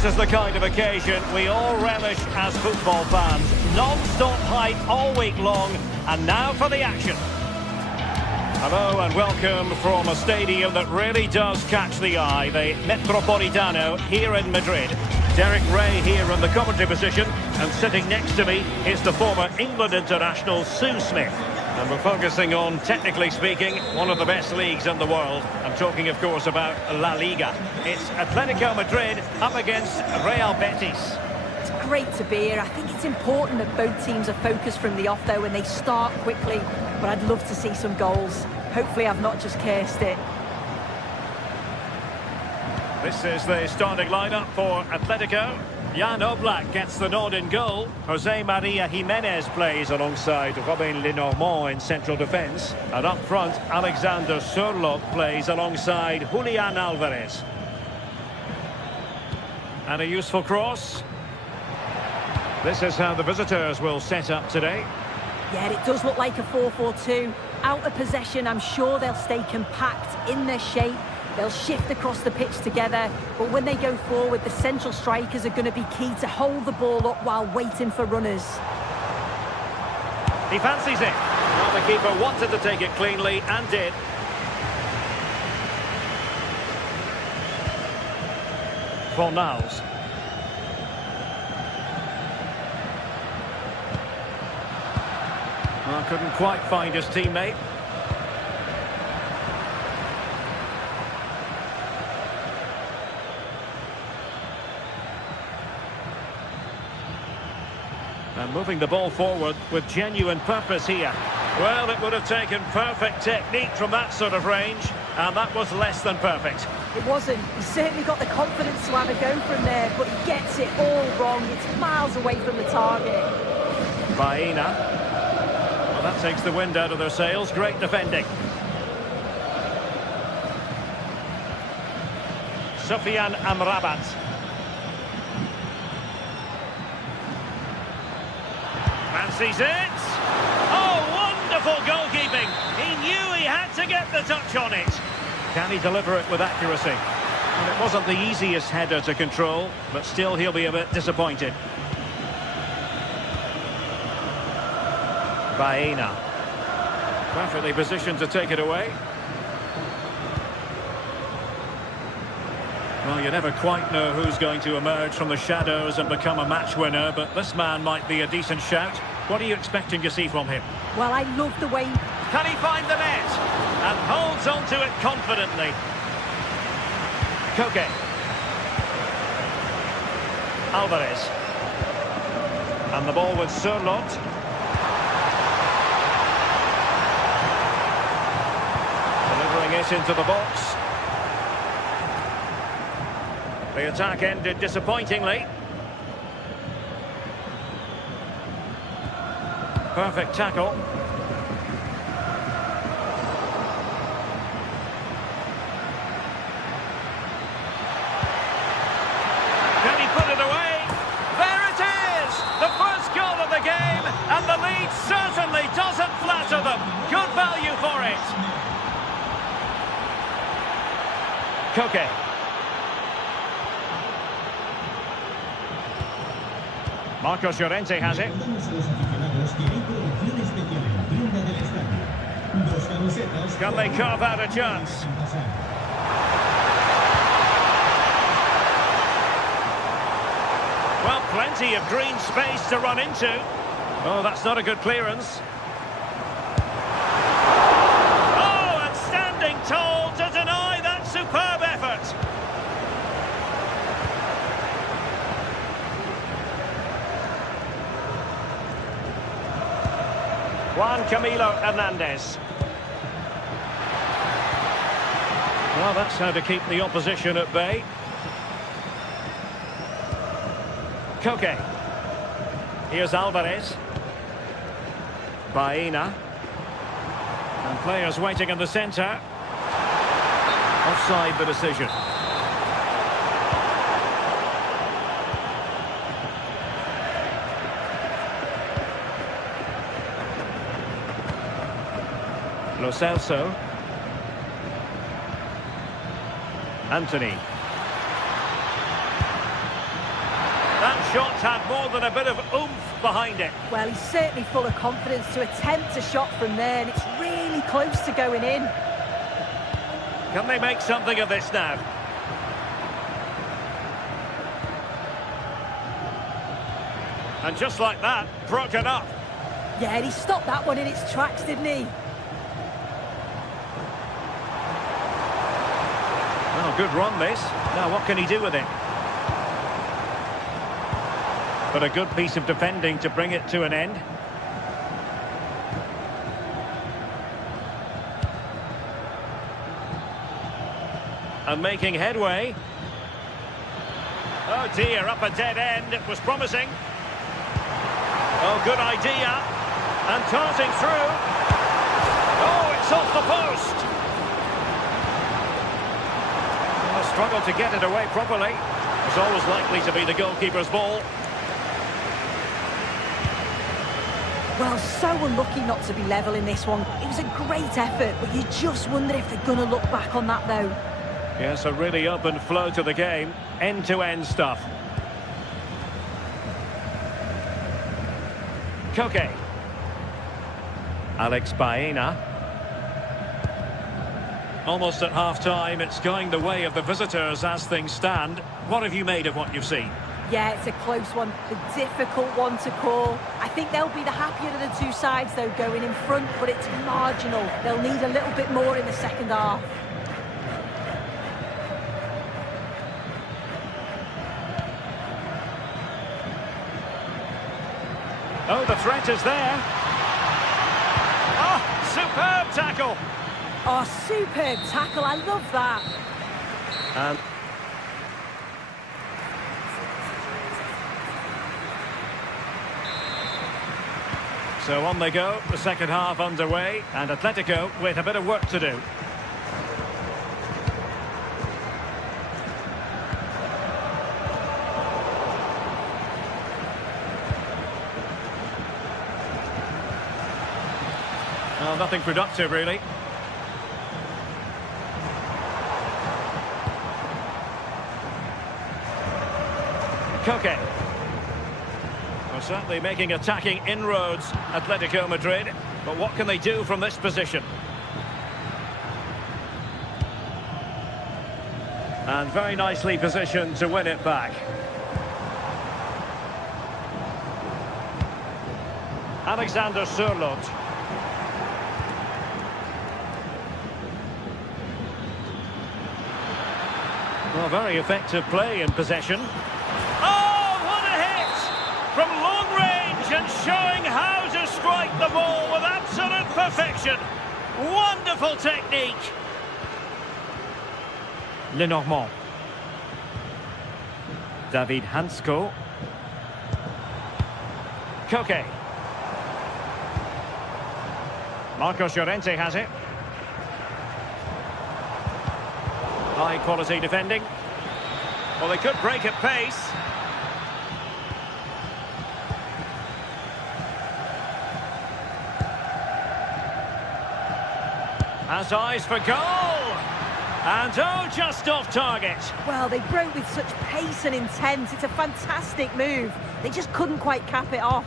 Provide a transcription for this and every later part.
This is the kind of occasion we all relish as football fans. Non-stop hype all week long, and now for the action. Hello and welcome from a stadium that really does catch the eye, the Metropolitano here in Madrid. Derek Ray here in the commentary position, and sitting next to me is the former England international Sue Smith. And we're focusing on, technically speaking, one of the best leagues in the world. I'm talking, of course, about La Liga. It's Atletico Madrid up against Real Betis. It's great to be here. I think it's important that both teams are focused from the off, though, and they start quickly. But I'd love to see some goals. Hopefully I've not just cursed it. This is the starting lineup for Atletico. Jan Oblak gets the nod in goal. Jose Maria Jimenez plays alongside Robin Lenormand in central defence. And up front, Alexander Sørloth plays alongside Julian Alvarez. And a useful cross. This is how the visitors will set up today. Yeah, it does look like a 4-4-2. Out of possession, I'm sure they'll stay compact in their shape. They'll shift across the pitch together, but when they go forward, the central strikers are going to be key to hold the ball up while waiting for runners. He fancies it. Well, the keeper wanted to take it cleanly and did. Fornals. Well, couldn't quite find his teammate. And moving the ball forward with genuine purpose here. Well, it would have taken perfect technique from that sort of range, and that was less than perfect. It wasn't. He's certainly got the confidence to have a go from there, but he gets it all wrong. It's miles away from the target. Baena. Well, that takes the wind out of their sails. Great defending. Sufyan Amrabat. Fancies it. Oh, wonderful goalkeeping. He knew he had to get the touch on it. Can he deliver it with accuracy? Well, it wasn't the easiest header to control, but still he'll be a bit disappointed. Baena. Perfectly positioned to take it away. Well, you never quite know who's going to emerge from the shadows and become a match winner, but this man might be a decent shout. What are you expecting to see from him? Well, I love the way... Can he find the net? And holds on to it confidently. Koke. Alvarez. And the ball with Sørloth. Delivering it into the box. The attack ended disappointingly. Perfect tackle. Can he put it away? There it is! The first goal of the game, and the lead certainly doesn't flatter them. Good value for it. Koke. Marcos Llorente has it. Can they carve out a chance? Well, plenty of green space to run into. Oh, that's not a good clearance. Oh, and standing tall to deny that superb effort. Juan Camilo Hernandez. Well, that's how to keep the opposition at bay. Koke. Here's Alvarez. Baena. And players waiting in the centre. Offside the decision. Lo Celso. Anthony. shot had more than a bit of oomph behind it. Well, he's certainly full of confidence to attempt a shot from there, and it's really close to going in. Can they make something of this now? And just like that, broken up. Yeah, and he stopped that one in its tracks, didn't he? Oh, good run this. Now what can he do with it? But a good piece of defending to bring it to an end. And making headway. Oh dear, up a dead end. It was promising. Oh, good idea. And darting through. Oh, it's off the post. A struggle to get it away properly. It's always likely to be the goalkeeper's ball. Well, so unlucky not to be level in this one. It was a great effort, but you just wonder if they're going to look back on that, though. Yes, a really open flow to the game. End-to-end stuff. Koke. Alex Baena. Almost at half-time, it's going the way of the visitors as things stand. What have you made of what you've seen? Yeah, it's a close one, a difficult one to call. I think they'll be the happier of the two sides, though, going in front, but it's marginal. They'll need a little bit more in the second half. Oh, the threat is there. Oh, superb tackle. Oh, superb tackle. I love that. And so on they go, the second half underway, and Atletico with a bit of work to do. Well, nothing productive, really. Koke. Well, certainly making attacking inroads, Atletico Madrid. But what can they do from this position? And very nicely positioned to win it back. Alexander Sørloth. Well, very effective play in possession. Oh, what a hit! From long range and showing how to strike the ball with absolute perfection. Wonderful technique. Lenormand. David Hansko. Koke. Marcos Llorente has it. High quality defending. Well, they could break at pace. Has eyes for goal. And oh, just off target. Well, they broke with such pace and intent. It's a fantastic move. They just couldn't quite cap it off.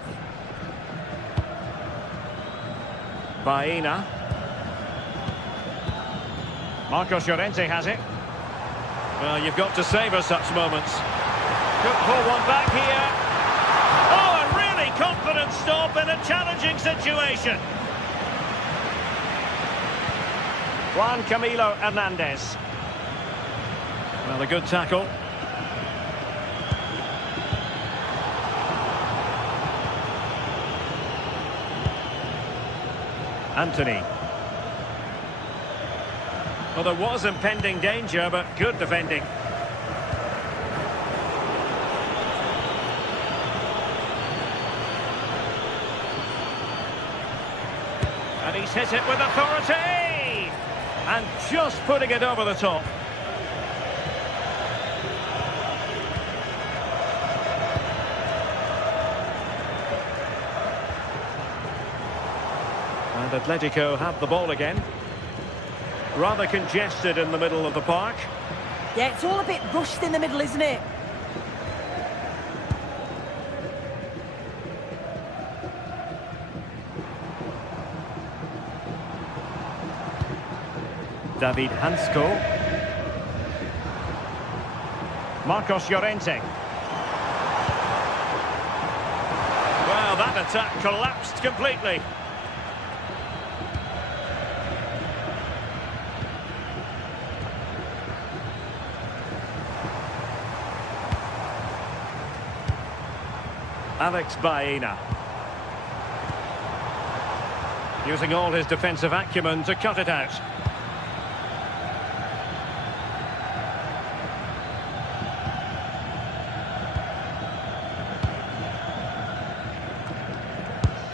Baena. Marcos Llorente has it. Well, you've got to savour such moments. Could pull one back here. Oh, a really confident stop in a challenging situation. Juan Camilo Hernandez. Well, a good tackle. Anthony. Well, there was impending danger, but good defending. And he's hit it with authority! And just putting it over the top. And Atletico have the ball again. Rather congested in the middle of the park. Yeah, it's all a bit rushed in the middle, isn't it? David Hansko. Marcos Llorente. Well, that attack collapsed completely. Alex Baena. Using all his defensive acumen to cut it out.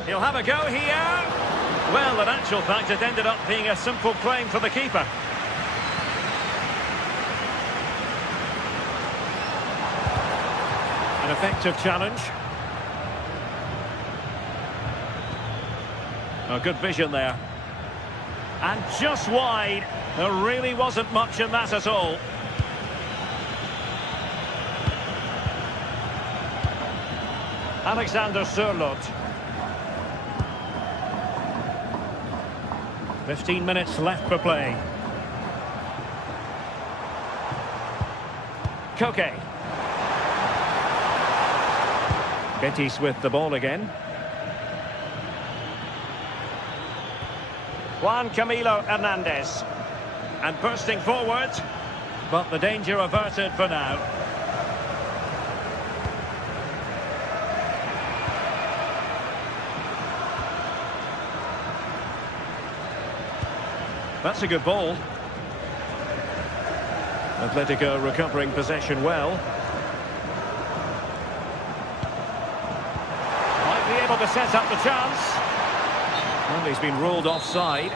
He'll have a go here. Well, in actual fact, it ended up being a simple claim for the keeper. An effective challenge. Oh, good vision there. And just wide. There really wasn't much in that at all. Alexander Sørloth. 15 minutes left for play. Koke. Betis with the ball again. Juan Camilo Hernandez. And bursting forward. But the danger averted for now. That's a good ball. Atletico recovering possession well. Might be able to set up the chance. Well, he's been ruled offside.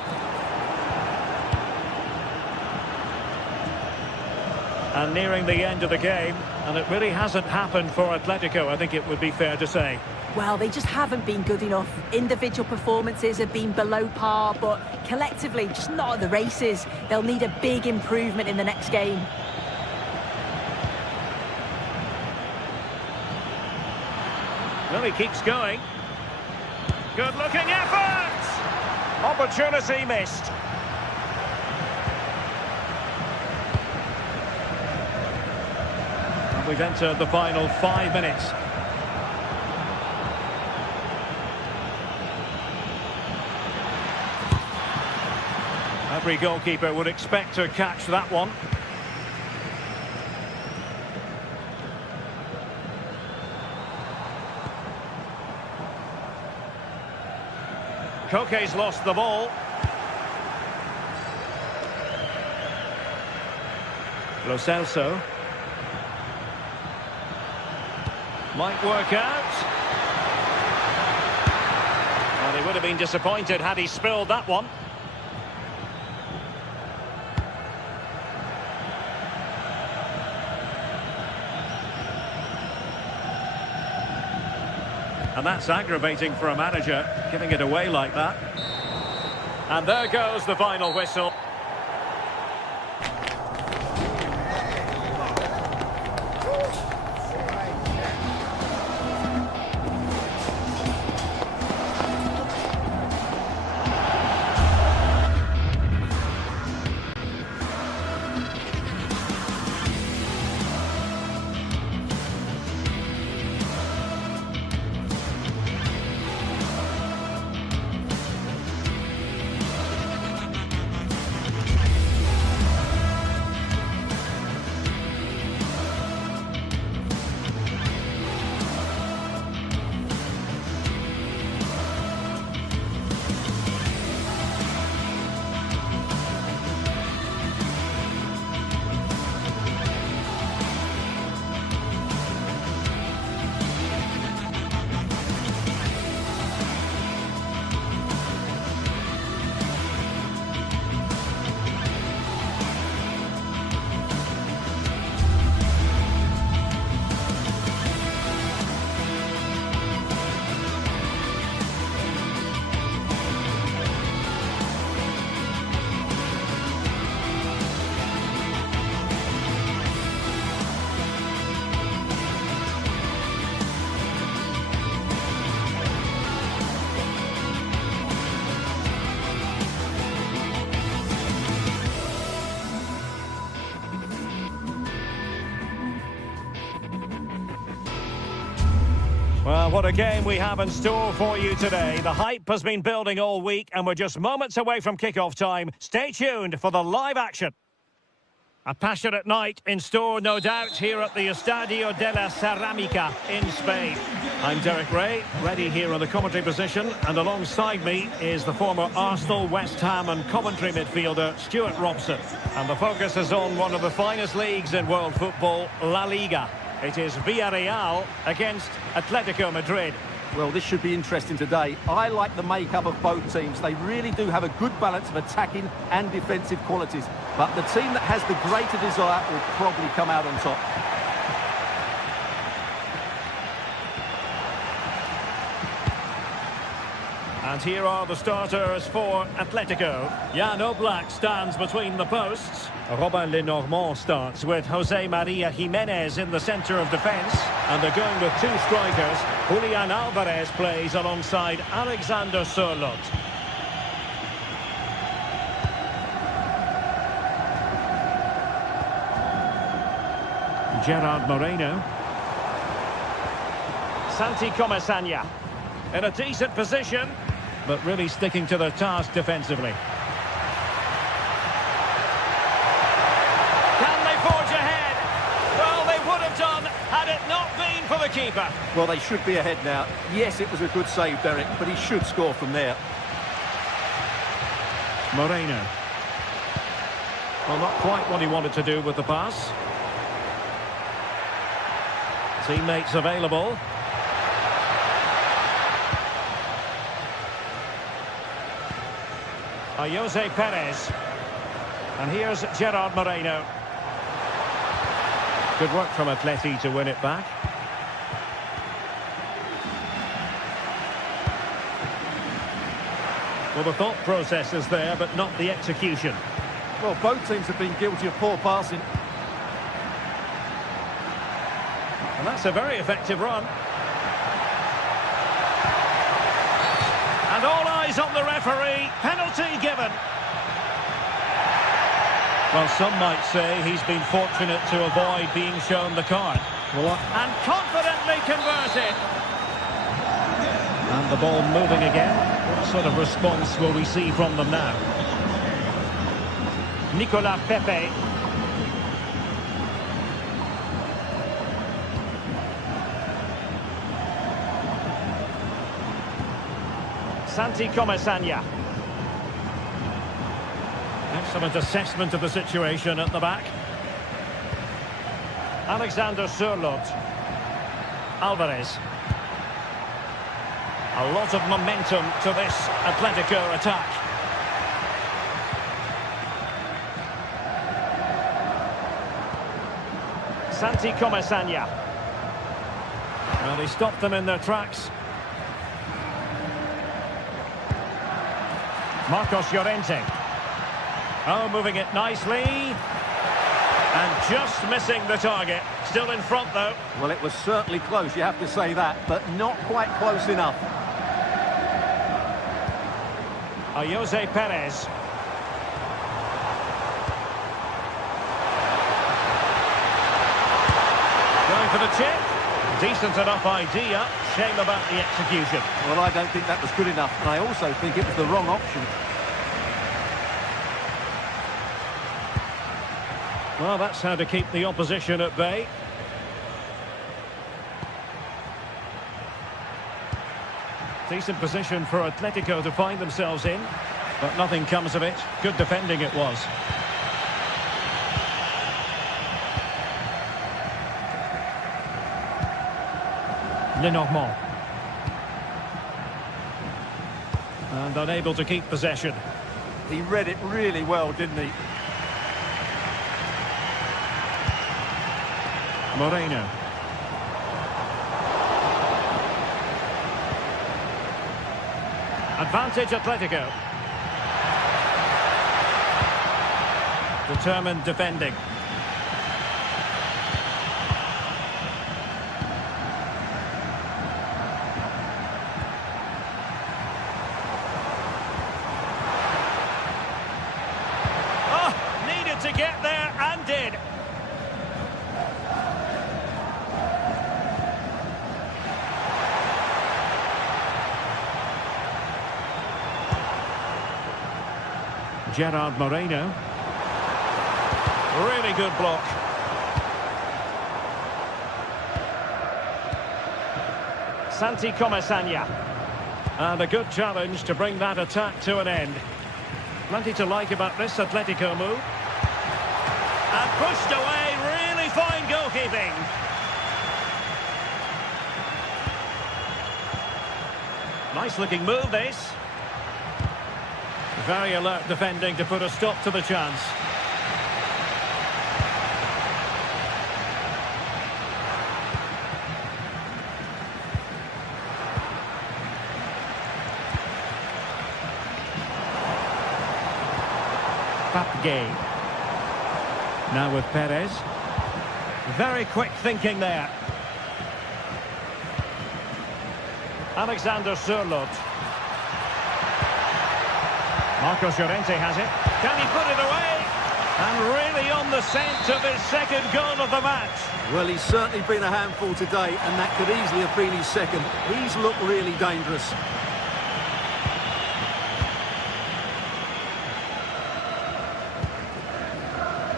And nearing the end of the game, and it really hasn't happened for Atletico, I think it would be fair to say. Well, they just haven't been good enough. Individual performances have been below par, but collectively, just not at the races. They'll need a big improvement in the next game. Well, he keeps going. Good-looking effort! Opportunity missed. And we've entered the final 5 minutes. Every goalkeeper would expect to catch that one. Koke's lost the ball. Lo Celso. Might work out. Well, he would have been disappointed had he spilled that one. And that's aggravating for a manager, giving it away like that. And there goes the final whistle. Well, what a game we have in store for you today. The hype has been building all week and we're just moments away from kick-off time. Stay tuned for the live action. A passionate night in store, no doubt, here at the Estadio de la Ceramica in Spain. I'm Derek Ray, ready here in the commentary position, and alongside me is the former Arsenal, West Ham and Coventry midfielder, Stuart Robson. And the focus is on one of the finest leagues in world football, La Liga. It is Villarreal against Atletico Madrid. Well, this should be interesting today. I like the makeup of both teams. They really do have a good balance of attacking and defensive qualities. But the team that has the greater desire will probably come out on top. And here are the starters for Atletico. Jan Oblak stands between the posts. Robin Lenormand starts with Jose Maria Jimenez in the centre of defence. And they're going with two strikers. Julian Alvarez plays alongside Alexander Sørloth. Gerard Moreno. Santi Comesaña in a decent position, but really sticking to the task defensively. Can they forge ahead? Well, they would have done had it not been for the keeper. Well, they should be ahead now. Yes, it was a good save, Derek, but he should score from there. Moreno. Well, not quite what he wanted to do with the pass. Teammates available. Jose Perez. And here's Gerard Moreno. Good work from Atleti to win it back. Well, the thought process is there, but not the execution. Well, both teams have been guilty of poor passing. And that's a very effective run. And all eyes on the referee. Penalty given. Well, some might say he's been fortunate to avoid being shown the card. And confidently converted. And the ball moving again. What sort of response will we see from them now? Nicolas Pepe. Santi Comesaña. Excellent assessment of the situation at the back. Alexander Sørloth. Alvarez. A lot of momentum to this Atletico attack. Santi Comesaña. Well, he stopped them in their tracks. Marcos Llorente. Oh, moving it nicely. And just missing the target. Still in front, though. Well, it was certainly close, you have to say that, but not quite close enough. Jose Perez. Going for the chip. Decent enough idea. Shame about the execution. Well, I don't think that was good enough, and I also think it was the wrong option. Well, that's how to keep the opposition at bay. Decent position for Atletico to find themselves in, but nothing comes of it. Good defending it was. Lenormand. And unable to keep possession. He read it really well, didn't he? Moreno. Advantage Atletico. Determined defending. To get there and did. Gerard Moreno. Really good block. Santi Comesaña. And a good challenge to bring that attack to an end. Plenty to like about this Atletico move. And pushed away, really fine goalkeeping. Nice looking move this. Very alert defending to put a stop to the chance. Gay. Now with Perez. Very quick thinking there. Alexander Sørloth. Marcos Llorente has it. Can he put it away? And really on the scent of his second goal of the match. Well, he's certainly been a handful today, and that could easily have been his second. He's looked really dangerous.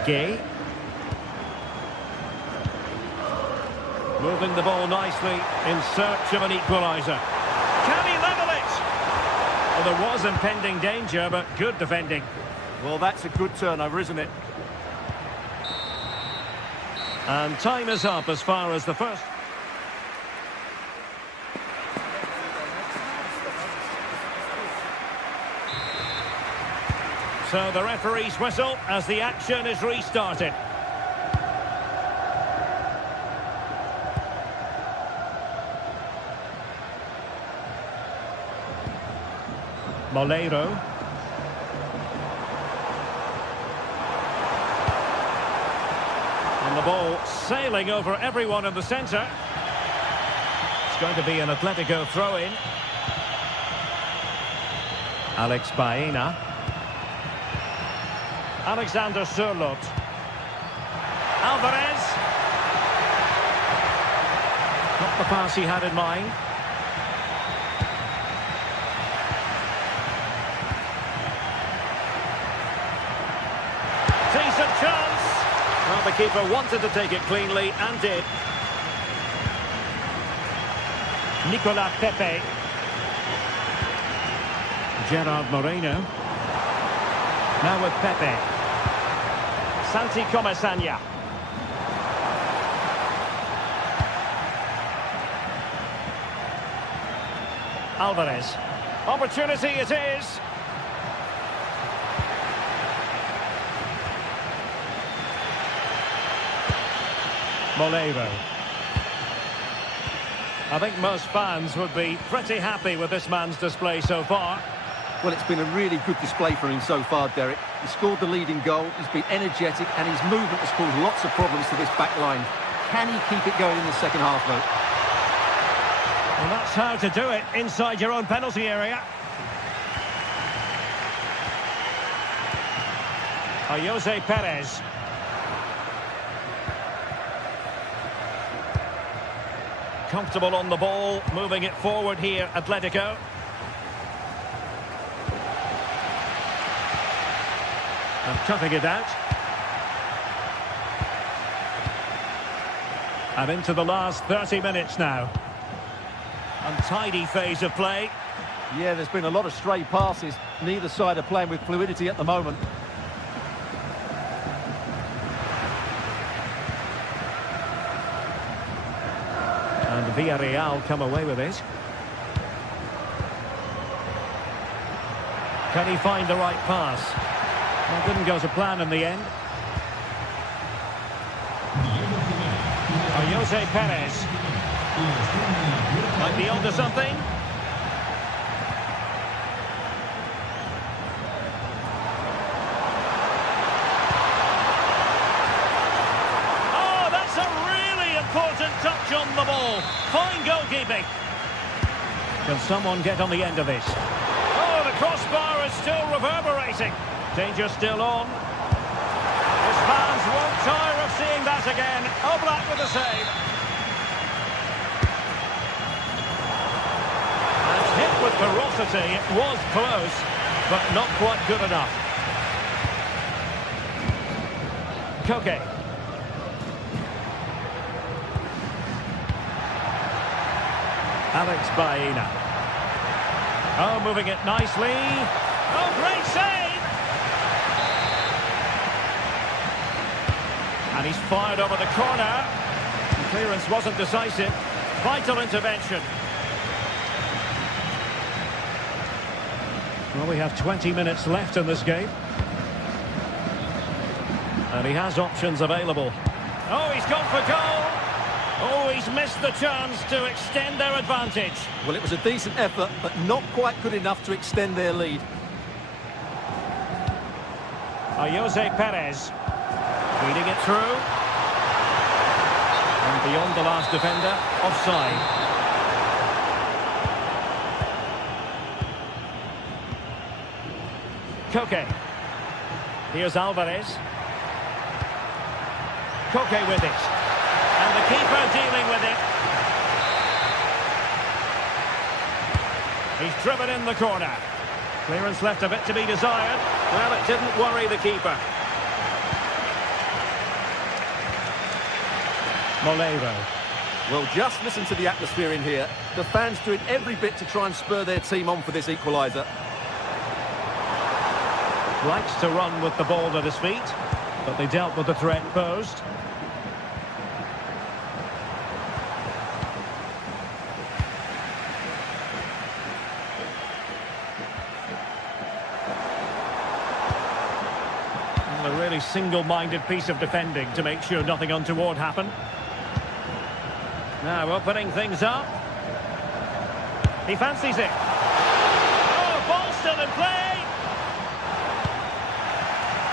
Gay. Moving the ball nicely in search of an equaliser. Can he level it? Well, there was impending danger, but good defending. Well, that's a good turnover, isn't it? And time is up as far as the first. So the referee's whistle as the action is restarted. Molero. And the ball sailing over everyone in the centre. It's going to be an Atletico throw-in. Alex Baena. Alexander Sørloth. Alvarez. Not the pass he had in mind. Decent chance. Well, the keeper wanted to take it cleanly and did. Nicolas Pepe. Gerard Moreno. Now with Pepe. Santi Comesaña. Alvarez. Opportunity it is. Molero. I think most fans would be pretty happy with this man's display so far. Well, it's been a really good display for him so far, Derek. He scored the leading goal, he's been energetic, and his movement has caused lots of problems to this back line. Can he keep it going in the second half, though? Well, that's how to do it inside your own penalty area. Jose Perez. Comfortable on the ball, moving it forward here, Atletico. And cutting it out. And into the last 30 minutes now. Untidy phase of play. Yeah, there's been a lot of stray passes. Neither side are playing with fluidity at the moment. And Villarreal come away with it. Can he find the right pass? Well, didn't go to plan in the end. Jose Perez. Might be onto something. Oh, that's a really important touch on the ball. Fine goalkeeping. Can someone get on the end of this? Oh, the crossbar is still reverberating. Danger still on. His fans won't tire of seeing that again. Oblak with the save. And hit with ferocity. It was close, but not quite good enough. Koke. Alex Baena. Oh, moving it nicely. Oh, great save! And he's fired over the corner. The clearance wasn't decisive. Vital intervention. Well, we have 20 minutes left in this game. And he has options available. Oh, he's gone for goal. Oh, he's missed the chance to extend their advantage. Well, it was a decent effort, but not quite good enough to extend their lead. Jose Perez. Feeding it through. And beyond the last defender, offside. Koke. Here's Alvarez. Koke with it. And the keeper dealing with it. He's driven in the corner. Clearance left a bit to be desired. Well, it didn't worry the keeper. Moleiro. Well, just listen to the atmosphere in here. The fans doing every bit to try and spur their team on for this equaliser. Likes to run with the ball at his feet, but they dealt with the threat posed. And a really single-minded piece of defending to make sure nothing untoward happened. Now opening things up. He fancies it. Oh, ball still in play.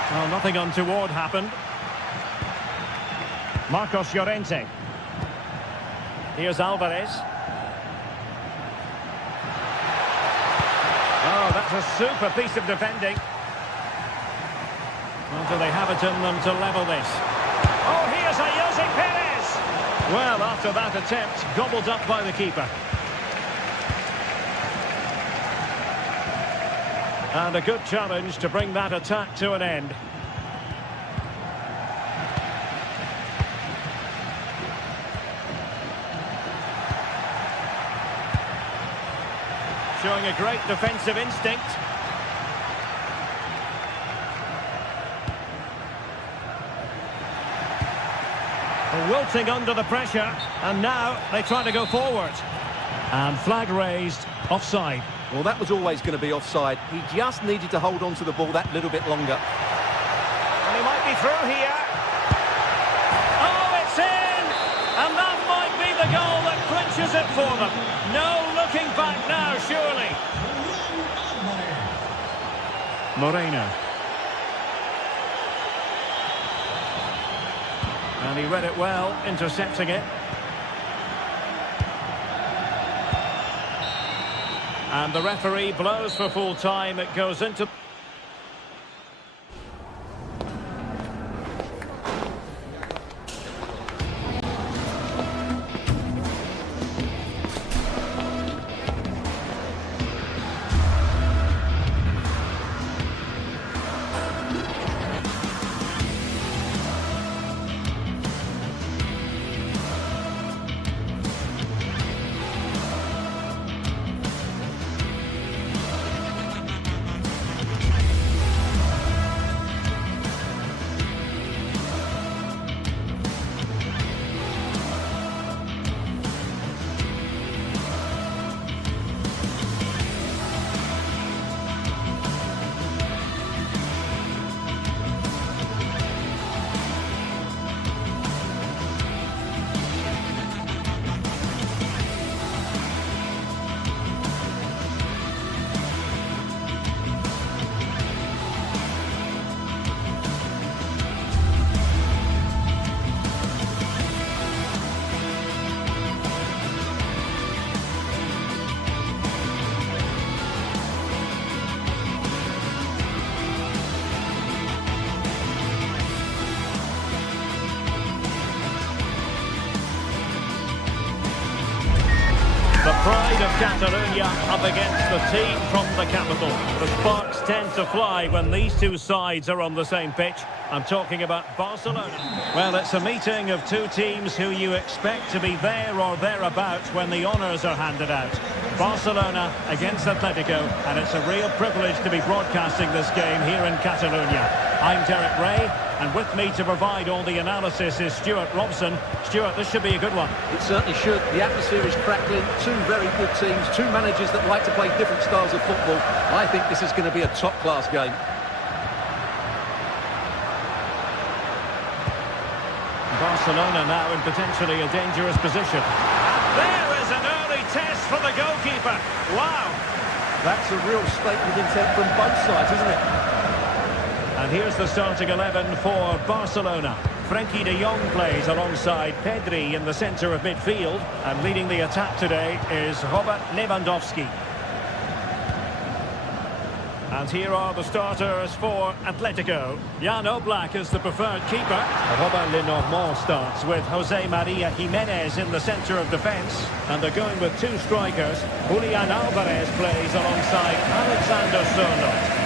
Well, nothing untoward happened. Marcos Llorente. Here's Alvarez. Oh, that's a super piece of defending. Well, do they have it in them to level this? Oh, here's a Jose Perez. Well, after that attempt, gobbled up by the keeper. And a good challenge to bring that attack to an end. Showing a great defensive instinct. Wilting under the pressure, and now they try to go forward. And flag raised, offside. Well, that was always going to be offside. He just needed to hold on to the ball that little bit longer. And he might be through here. Oh, it's in! And that might be the goal that clinches it for them. No looking back now, surely. Moreno. And he read it well, intercepting it. And the referee blows for full time. It goes into... The pride of Catalonia up against the team from the capital. The sparks tend to fly when these two sides are on the same pitch. I'm talking about Barcelona. Well, it's a meeting of two teams who you expect to be there or thereabouts when the honours are handed out. Barcelona against Atletico, and it's a real privilege to be broadcasting this game here in Catalonia. I'm Derek Ray, and with me to provide all the analysis is Stuart Robson. Stuart, this should be a good one. It certainly should. The atmosphere is crackling. Two very good teams, two managers that like to play different styles of football. I think this is going to be a top-class game. Barcelona now in potentially a dangerous position. And there is an early test for the goalkeeper. Wow. That's a real statement of intent from both sides, isn't it? And here's the starting 11 for Barcelona. Frenkie de Jong plays alongside Pedri in the centre of midfield. And leading the attack today is Robert Lewandowski. And here are the starters for Atletico. Jan Oblak is the preferred keeper. Robert Lenormand starts with Jose Maria Jimenez in the centre of defence. And they're going with two strikers. Julian Alvarez plays alongside Alexander Sørloth.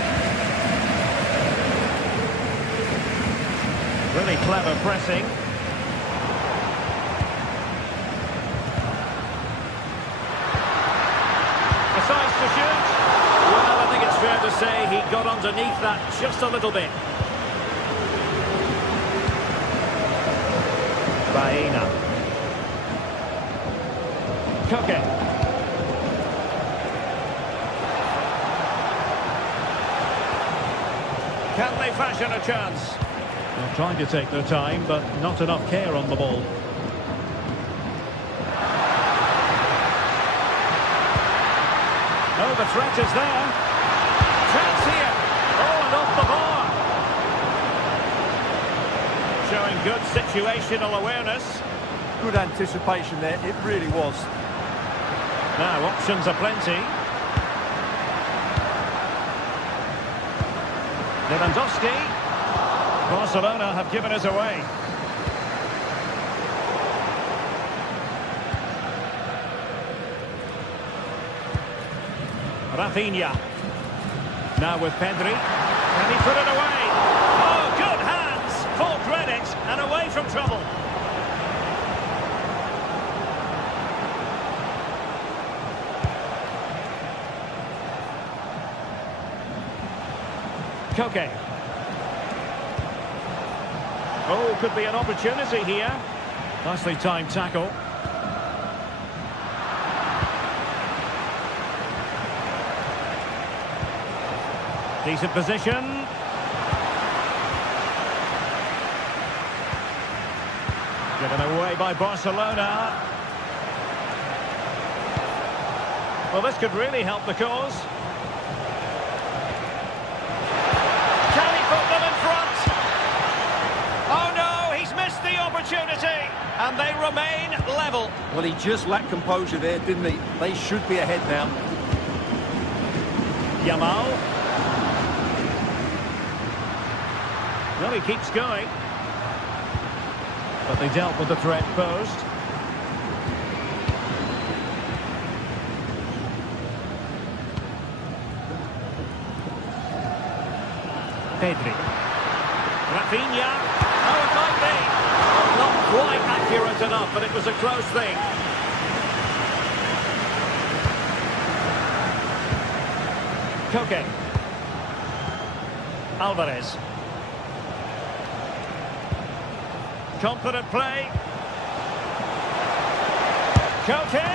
Really clever pressing. Decides to shoot. Well, I think it's fair to say he got underneath that just a little bit. Baena. Koke. Can they fashion a chance? They're trying to take their time, but not enough care on the ball. Oh, the threat is there. Chance here. Oh, and off the bar. Showing good situational awareness. Good anticipation there, it really was. Now, options are plenty. Lewandowski. Barcelona have given us away. Rafinha. Now with Pedri. Can he put it away? Oh, good hands. Full credit and away from trouble. Koke. Oh, could be an opportunity here. Nicely timed tackle. Decent position. Given away by Barcelona. Well, this could really help the cause. Can he put them in front? Oh no, he's missed the opportunity. And they remain level. Well, he just lacked composure there, didn't he? They should be ahead now. Yamal. Well, he keeps going. But they dealt with the threat posed. Pedri. Rafinha. Oh, it might be. Oh, not quite accurate enough, but it was a close thing. Koke. Alvarez. Confident play. Koke!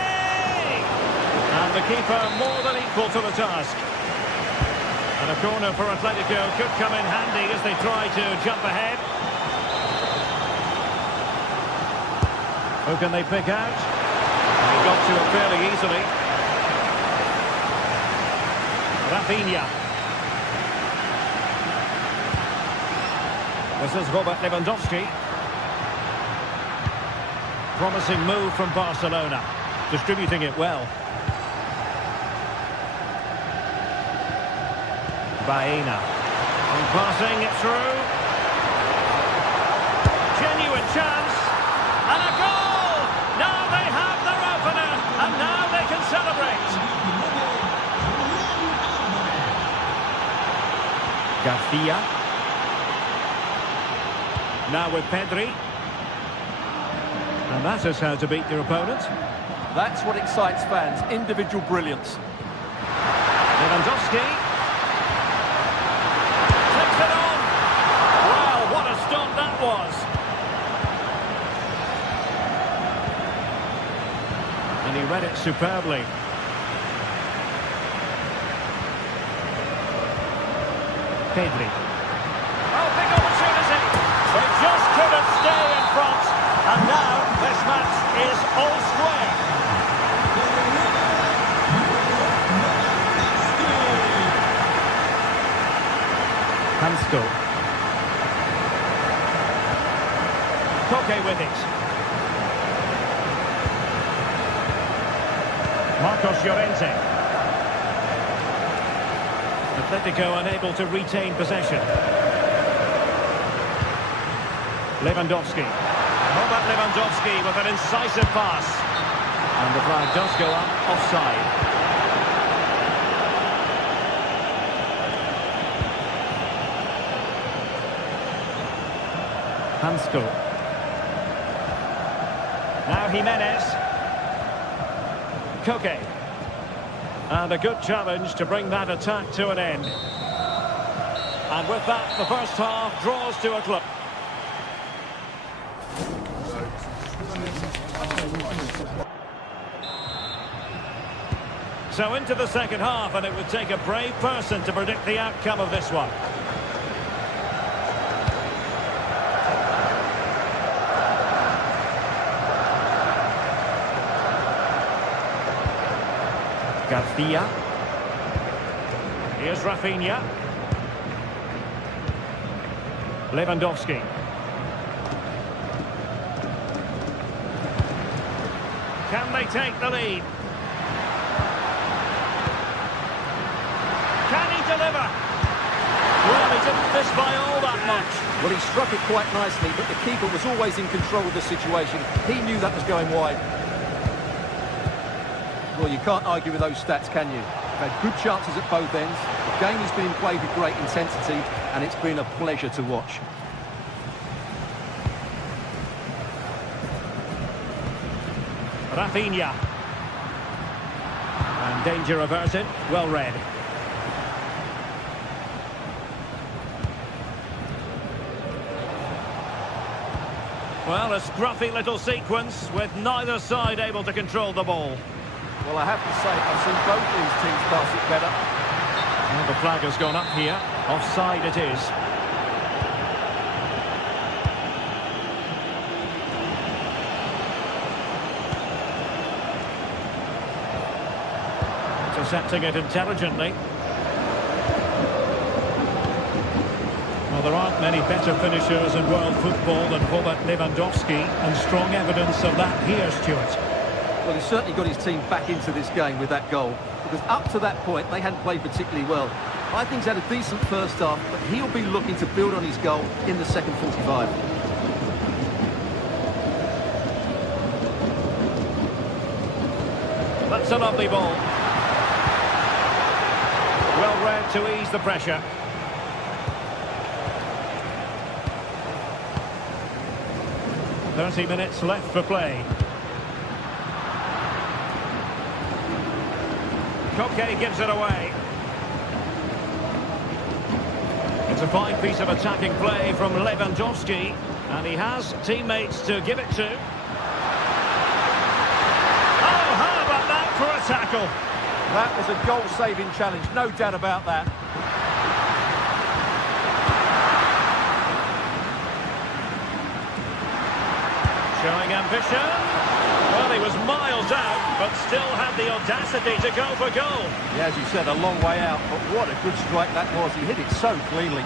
And the keeper more than equal to the task. And a corner for Atletico could come in handy as they try to jump ahead. Who can they pick out? He got to it fairly easily. Rafinha. This is Robert Lewandowski. Promising move from Barcelona. Distributing it well. Baena. And passing it through. Genuine chance. And a goal! Now they have their opener. And now they can celebrate. Garcia. Now with Pedri. And that is how to beat your opponent. That's what excites fans, individual brilliance. Lewandowski. Takes it on. Wow, what a stop that was. And he read it superbly. Pedri. Oh, big opportunity. They just couldn't stay in front. And now this match is all square. Hansko. Koke with it. Marcos Llorente. Atletico unable to retain possession. Lewandowski. Robert Lewandowski with an incisive pass. And the flag does go up, offside. Hansko. Now Jimenez. Koke. And a good challenge to bring that attack to an end. And with that, the first half draws to a close. So into the second half, and it would take a brave person to predict the outcome of this one. Garcia. Here's Rafinha. Lewandowski. Can they take the lead? Can he deliver? Well, he didn't miss by all that much. Well, he struck it quite nicely, but the keeper was always in control of the situation. He knew that was going wide. Well, you can't argue with those stats, can you? They've had good chances at both ends. The game has been played with great intensity, and it's been a pleasure to watch. Rafinha. And danger averted. Well read. Well, a scruffy little sequence with neither side able to control the ball. Well, I have to say, I've seen both these teams pass it better. Well, the flag has gone up here. Offside it is. Intercepting it intelligently. Well, there aren't many better finishers in world football than Robert Lewandowski, and strong evidence of that here, Stuart. Well, he's certainly got his team back into this game with that goal, because up to that point, they hadn't played particularly well. I think he's had a decent first half, but he'll be looking to build on his goal in the second 45. That's a lovely ball. Well read to ease the pressure. .30 left for play. Koke gives it away. It's a fine piece of attacking play from Lewandowski, and he has teammates to give it to. Oh, how about that for a tackle? That was a goal-saving challenge, no doubt about that. Showing ambition. Well, he was miles out, but still had the audacity to go for goal. Yeah, as you said, a long way out, but what a good strike that was. He hit it so cleanly.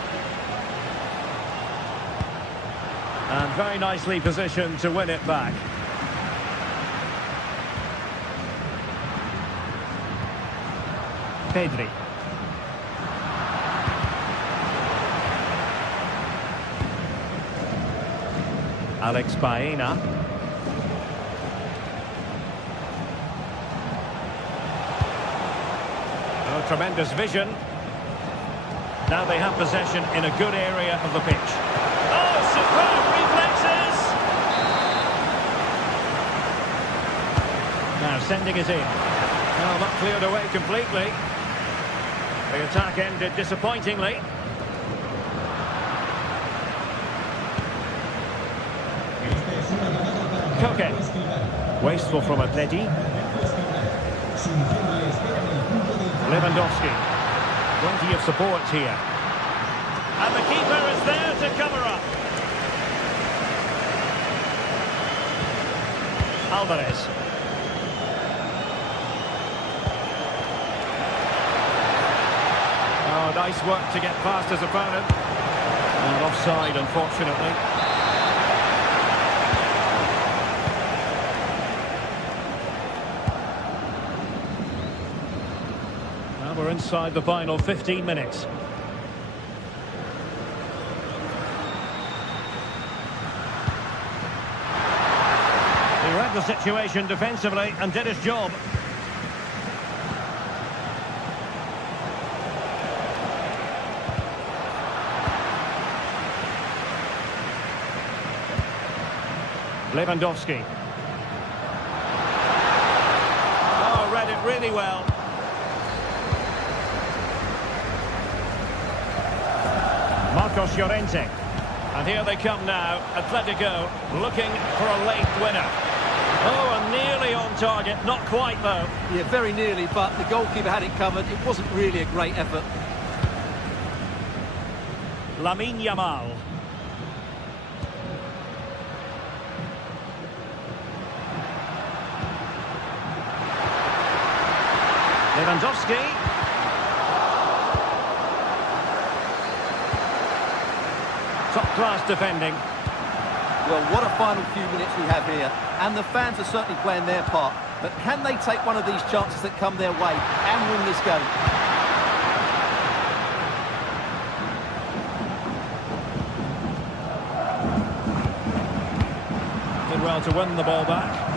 And very nicely positioned to win it back. Pedri. Alex Baena. Oh, tremendous vision. Now they have possession in a good area of the pitch. Oh, superb! Now sending it in. Well, not cleared away completely. The attack ended disappointingly. Koke. Wasteful from Atleti. Lewandowski. Plenty of support here. And the keeper is there to cover up. Alvarez. Oh, nice work to get past his opponent. And offside, unfortunately. Well, we're inside the final 15 minutes. He read the situation defensively and did his job. Lewandowski. Oh, read it really well. Marcos Llorente. And here they come now. Atletico looking for a late winner. Oh, and nearly on target. Not quite, though. Yeah, very nearly, but the goalkeeper had it covered. It wasn't really a great effort. Lamine Yamal. Lewandowski. Top-class defending. Well, what a final few minutes we have here. And the fans are certainly playing their part. But can they take one of these chances that come their way and win this game? Did well to win the ball back.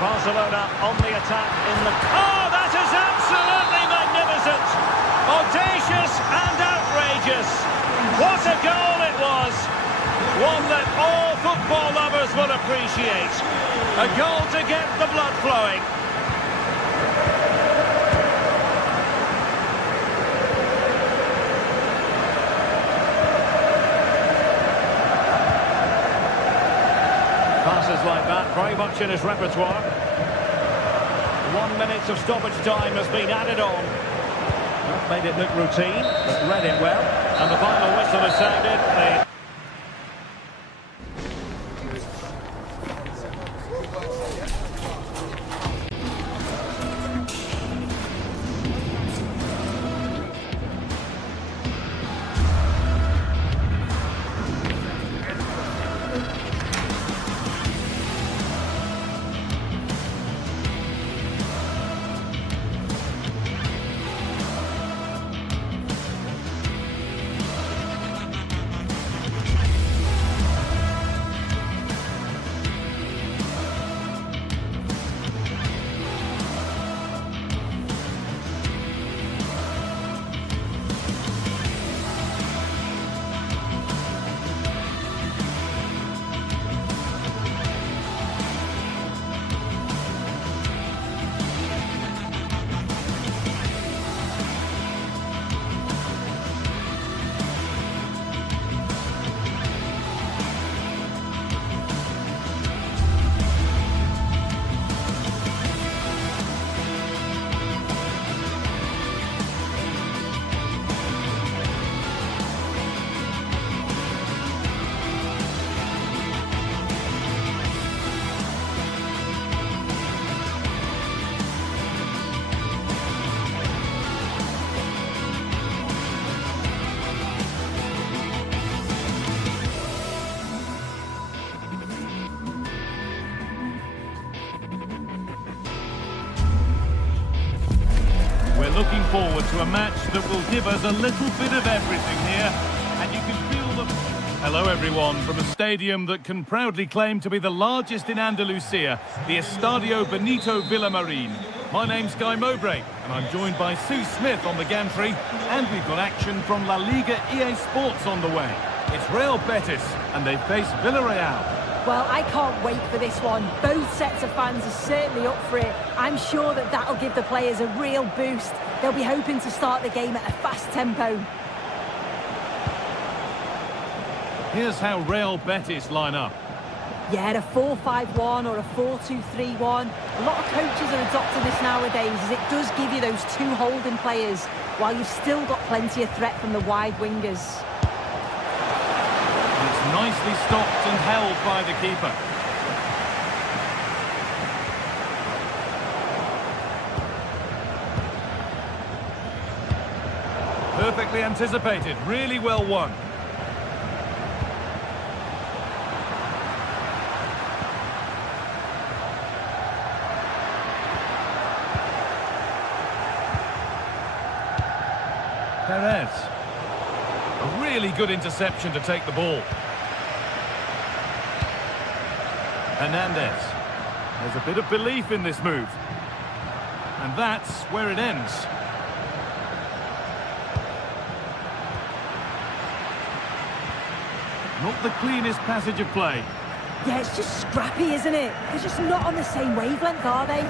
Barcelona on the attack in the... Oh, that is absolutely magnificent! Audacious and outrageous. What a goal it was! One that all football lovers will appreciate. A goal to get the blood flowing. Passes like that, very much in his repertoire. 1 minute of stoppage time has been added on. That made it look routine, but read it well. And the final whistle has sounded. Looking forward to a match that will give us a little bit of everything here, and you can feel the... Hello everyone, from a stadium that can proudly claim to be the largest in Andalusia, the Estadio Benito Villamarin. My name's Guy Mowbray, and I'm joined by Sue Smith on the gantry, and we've got action from La Liga EA Sports on the way. It's Real Betis, and they face Villarreal. Well, I can't wait for this one. Both sets of fans are certainly up for it. I'm sure that that'll give the players a real boost. They'll be hoping to start the game at a fast tempo. Here's how Real Betis line up. Yeah, a 4-5-1 or a 4-2-3-1. A lot of coaches are adopting this nowadays, as it does give you those two holding players, while you've still got plenty of threat from the wide wingers. It's nicely stopped and held by the keeper. Perfectly anticipated, really well won. Perez. A really good interception to take the ball. Hernandez. There's a bit of belief in this move. And that's where it ends. Not the cleanest passage of play. Yeah, it's just scrappy, isn't it? They're just not on the same wavelength, are they?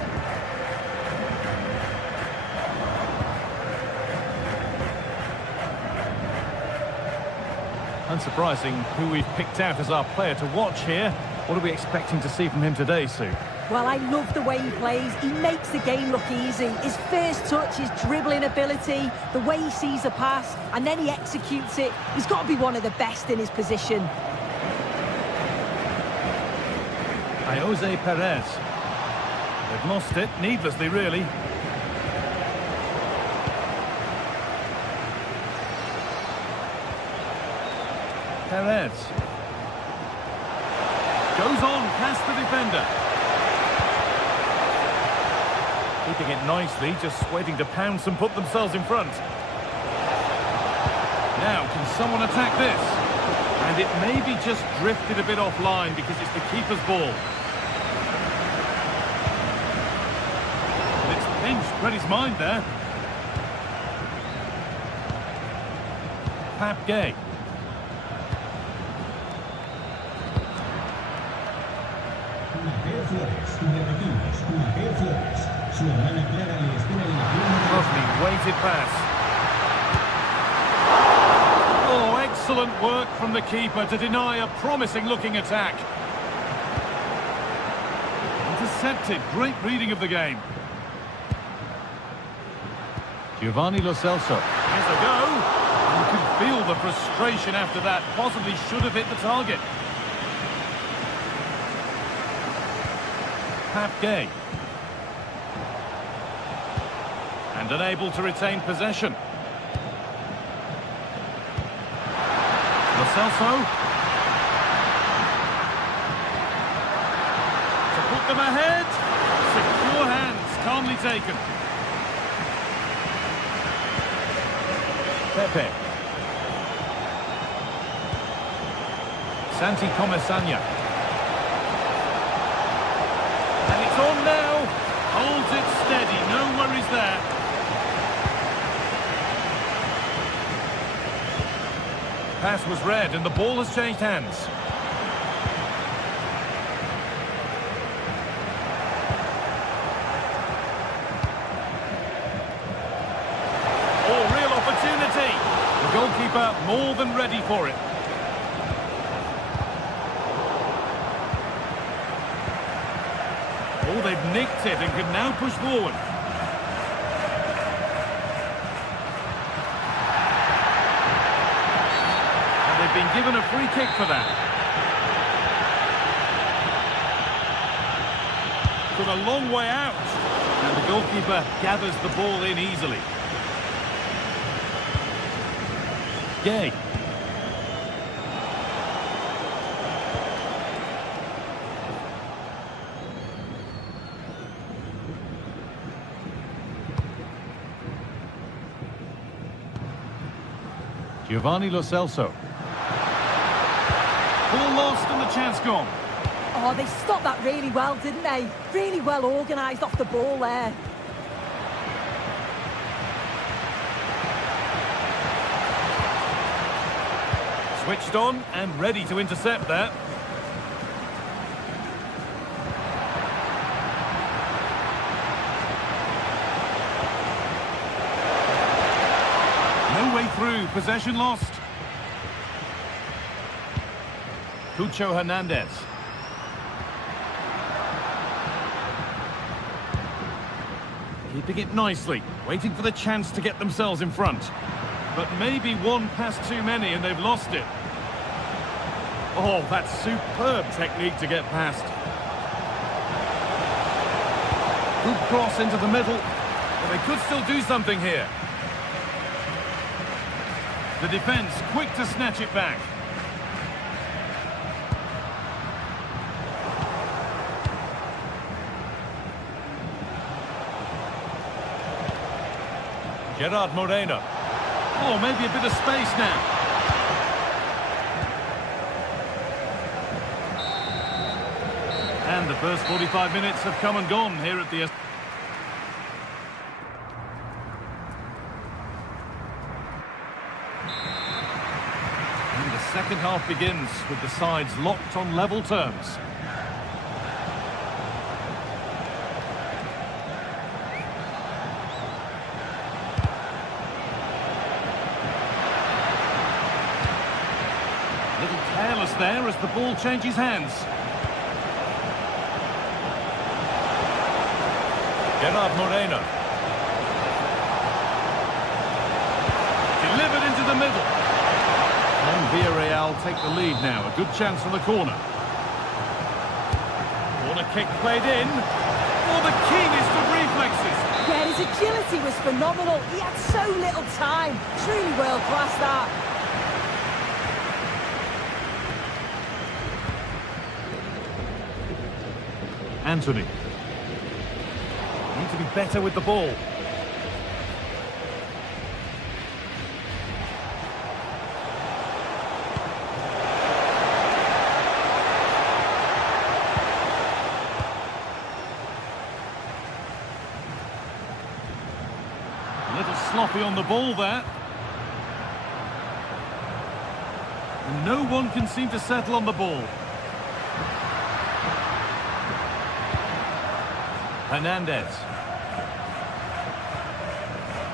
Unsurprising who we've picked out as our player to watch here. What are we expecting to see from him today, Sue? Well, I love the way he plays. He makes the game look easy. His first touch, his dribbling ability, the way he sees a pass, and then he executes it. He's got to be one of the best in his position. Jose Perez. They've lost it, needlessly, really. Perez. Goes on past the defender. Keeping it nicely, just waiting to pounce and put themselves in front. Now, can someone attack this? And it maybe just drifted a bit offline because it's the keeper's ball. And it's pinched Reddy's mind there. Pap Gay. Lovely weighted pass. Oh, excellent work from the keeper to deny a promising looking attack. Intercepted, great reading of the game. Giovanni Lo Celso. Here's a go. You can feel the frustration after that. Possibly should have hit the target. Pap Gay. And unable to retain possession. Lo Celso. To put them ahead. Secure hands, calmly taken. Pepe. Santi Comesanya. And it's on now. Holds it steady, no worries there. Pass was read and the ball has changed hands. Oh, real opportunity. The goalkeeper more than ready for it. Oh, they've nicked it and can now push forward. Been given a free kick for that. Took a long way out. And the goalkeeper gathers the ball in easily. Gay. Giovanni Lo Celso. Ball lost and the chance gone. Oh, they stopped that really well, didn't they? Really well organised off the ball there. Switched on and ready to intercept that. No way through, possession lost. Cucho Hernandez. Keeping it nicely, waiting for the chance to get themselves in front. But maybe one pass too many and they've lost it. Oh, that's superb technique to get past. Good cross into the middle. But they could still do something here. The defence quick to snatch it back. Gerard Moreno. Oh, maybe a bit of space now. And the first 45 minutes have come and gone here at the... And the second half begins with the sides locked on level terms. Careless there as the ball changes hands. Gerard Moreno. Delivered into the middle. And Villarreal take the lead now. A good chance from the corner. Corner kick played in. Oh, the keenest of reflexes. Yeah, his agility was phenomenal. He had so little time. Truly world class, that. Anthony. Need to be better with the ball. A little sloppy on the ball there. And no one can seem to settle on the ball. Hernandez.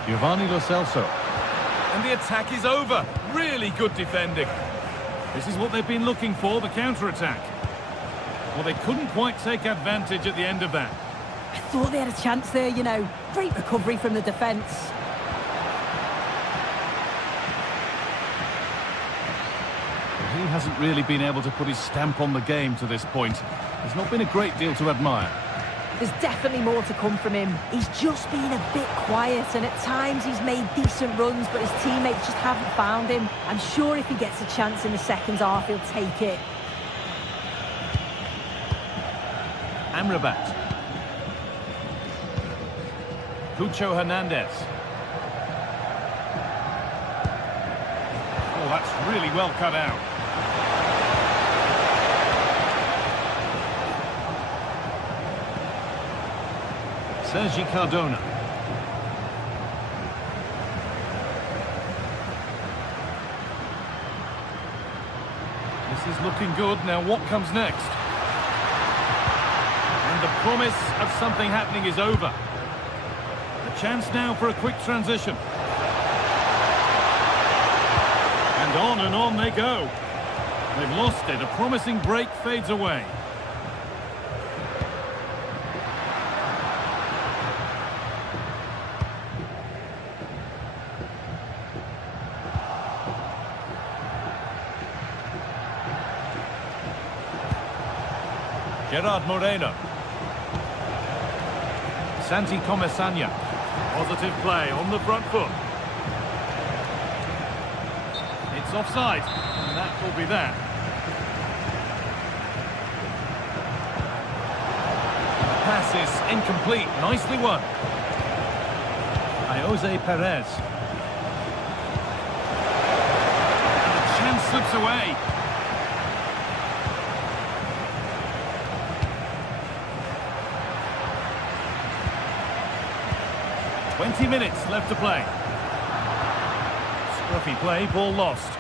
Giovanni Lo Celso. And the attack is over. Really good defending. This is what they've been looking for, the counter-attack. Well, they couldn't quite take advantage at the end of that. I thought they had a chance there, you know. Great recovery from the defence. He hasn't really been able to put his stamp on the game to this point. There's not been a great deal to admire. There's definitely more to come from him. He's just been a bit quiet, and at times he's made decent runs, but his teammates just haven't found him. I'm sure if he gets a chance in the second half, he'll take it. Amrabat. Cucho Hernandez. Oh, that's really well cut out. Sergi Cardona. This is looking good. Now what comes next? And the promise of something happening is over. The chance now for a quick transition. And on they go. They've lost it. A promising break fades away. Gerard Moreno. Santi Comesaña. Positive play on the front foot. It's offside. And that will be that. The pass is incomplete. Nicely won. Jose Perez. And the chance slips away. "20 minutes left to play. Scruffy play, ball lost.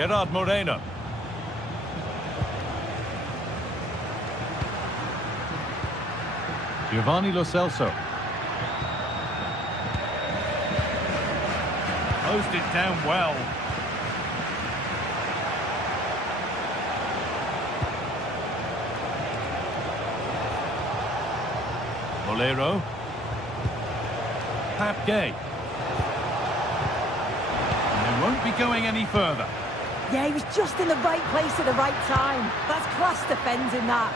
Gerard Moreno. Giovanni Lo Celso. Closed it down well. Bolero. Pap Gay. And they won't be going any further. Yeah, he was just in the right place at the right time. That's class defending, that.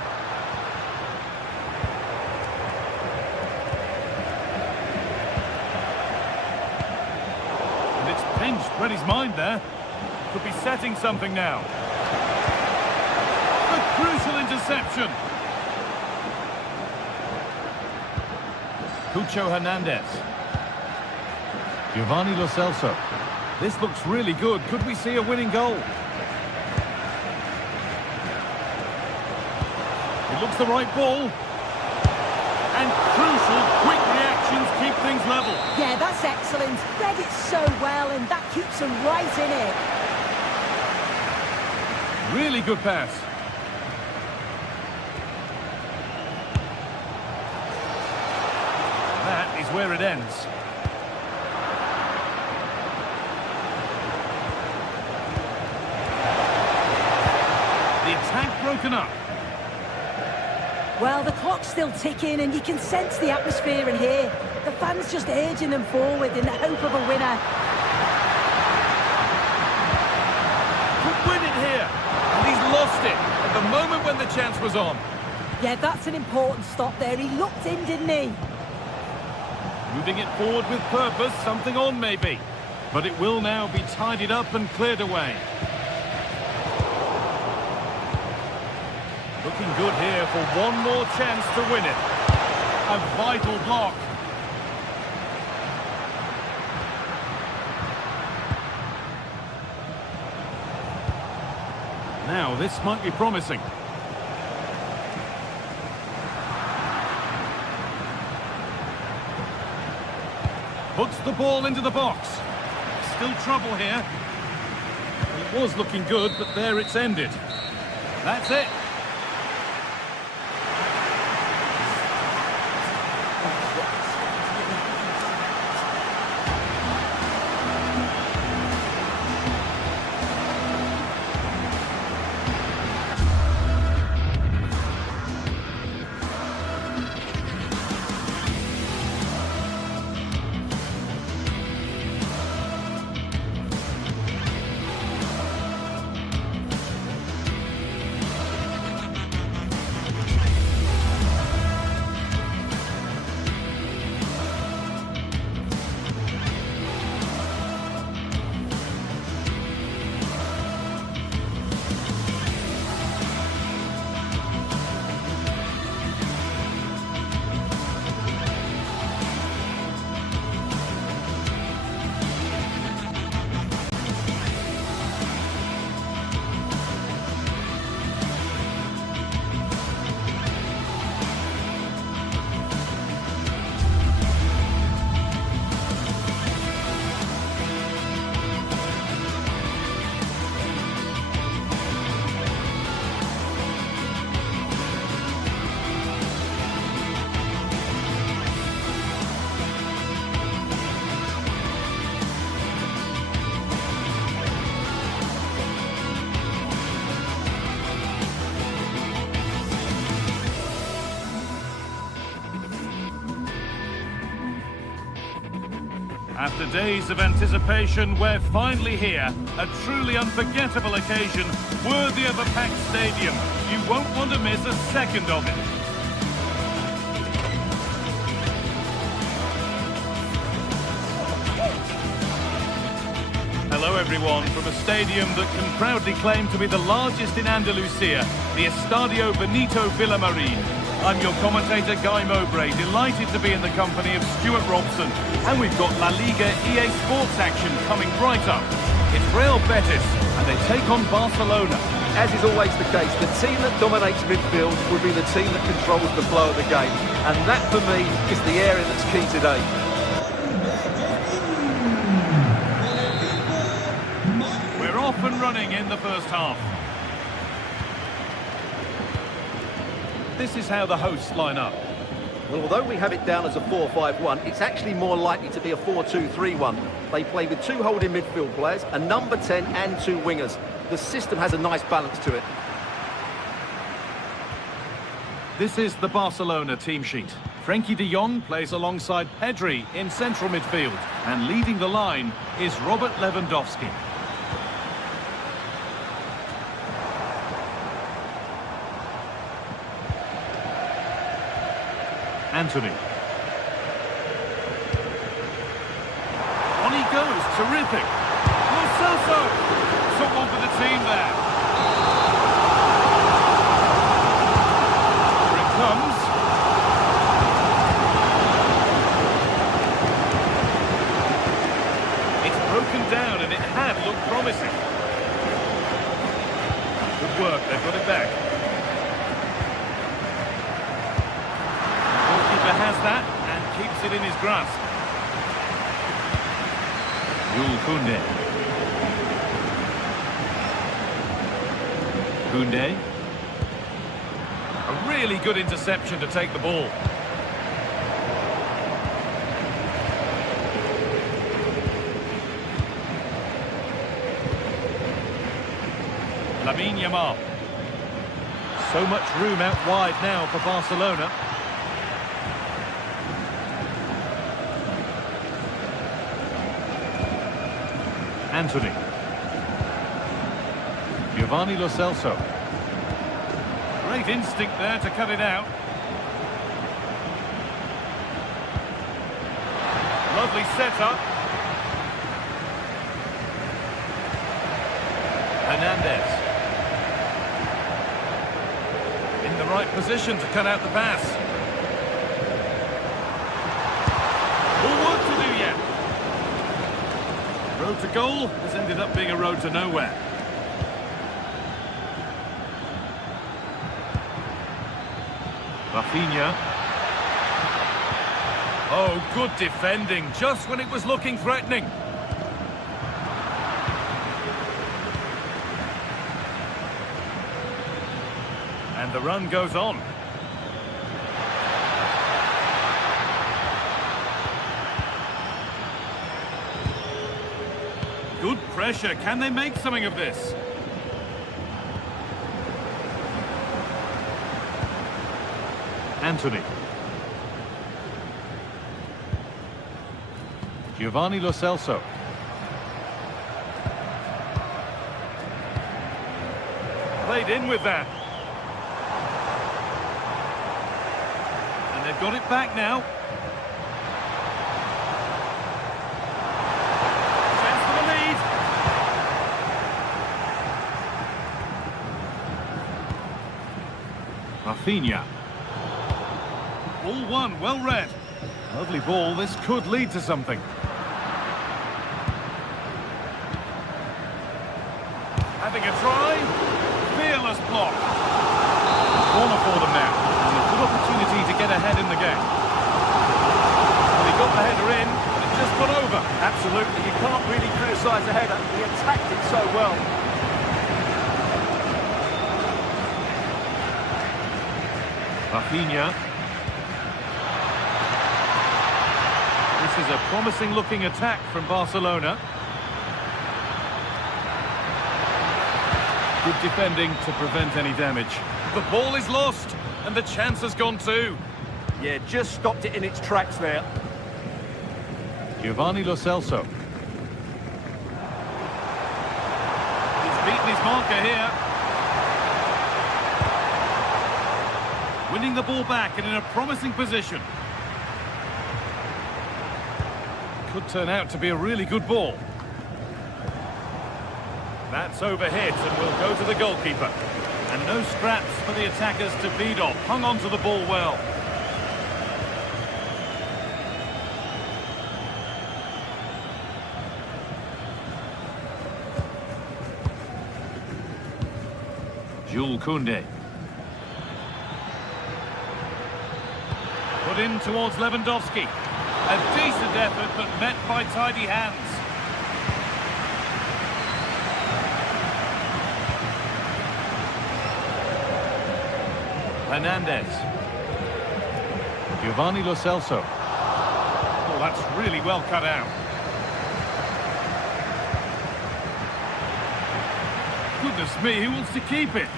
And it's pinched, read his mind there. Could be setting something now. A crucial interception. Cucho Hernandez. Giovanni Lo Celso. This looks really good. Could we see a winning goal? It looks the right ball. And crucial, quick reactions keep things level. Yeah, that's excellent. Read it so well, and that keeps him right in it. Really good pass. That is where it ends. The attack broken up. Well, the clock's still ticking, and you can sense the atmosphere in here. The fans just urging them forward in the hope of a winner. Could win it here. And he's lost it at the moment when the chance was on. Yeah, that's an important stop there. He looked in, didn't he? Moving it forward with purpose, something on maybe. But it will now be tidied up and cleared away. Looking good here for one more chance to win it. A vital block. Now, this might be promising. Puts the ball into the box. Still trouble here. It was looking good, but there it's ended. That's it. After days of anticipation, we're finally here. A truly unforgettable occasion, worthy of a packed stadium. You won't want to miss a second of it. Hello everyone, from a stadium that can proudly claim to be the largest in Andalusia, the Estadio Benito Villamarín. I'm your commentator, Guy Mowbray, delighted to be in the company of Stuart Robson. And we've got La Liga EA Sports action coming right up. It's Real Betis, and they take on Barcelona. As is always the case, the team that dominates midfield will be the team that controls the flow of the game. And that, for me, is the area that's key today. We're off and running in the first half. This is how the hosts line up. Well, although we have it down as a 4-5-1, it's actually more likely to be a 4-2-3-1. They play with 2 holding midfield players, a number 10 and 2 wingers. The system has a nice balance to it. This is the Barcelona team sheet. Frenkie de Jong plays alongside Pedri in central midfield. And leading the line is Robert Lewandowski. Anthony. On he goes, terrific. Lo Celso took one for the team there. Here it comes. It's broken down and it had looked promising. Good work, they've got it back. Has that and keeps it in his grasp. Jules Koundé. Koundé. A really good interception to take the ball. Lamine Yamal. So much room out wide now for Barcelona. Anthony. Giovanni Lo Celso. Great instinct there to cut it out. Lovely setup. Hernandez. In the right position to cut out the pass. All work to do yet. Road to goal has ended up being a road to nowhere. Rafinha. Oh, good defending, just when it was looking threatening. And the run goes on. Good pressure. Can they make something of this? Anthony. Giovanni Lo Celso. Played in with that. And they've got it back now. Rafinha. Ball one, well read. Lovely ball, this could lead to something. Having a try. Fearless block. Corner for them now. And a good opportunity to get ahead in the game. Well, he got the header in, but it just got over. Absolutely, you can't really criticise the header. He attacked it so well. Rafinha. This is a promising-looking attack from Barcelona. Good defending to prevent any damage. The ball is lost, and the chance has gone too. Yeah, just stopped it in its tracks there. Giovanni Lo Celso. He's beaten his marker here. Winning the ball back and in a promising position. Could turn out to be a really good ball. That's overhit and will go to the goalkeeper. And no scraps for the attackers to feed off. Hung on to the ball well. Jules Koundé. Put in towards Lewandowski. A decent effort, but met by tidy hands. Hernandez. Giovanni Lo Celso. Oh, that's really well cut out. Goodness me, who wants to keep it?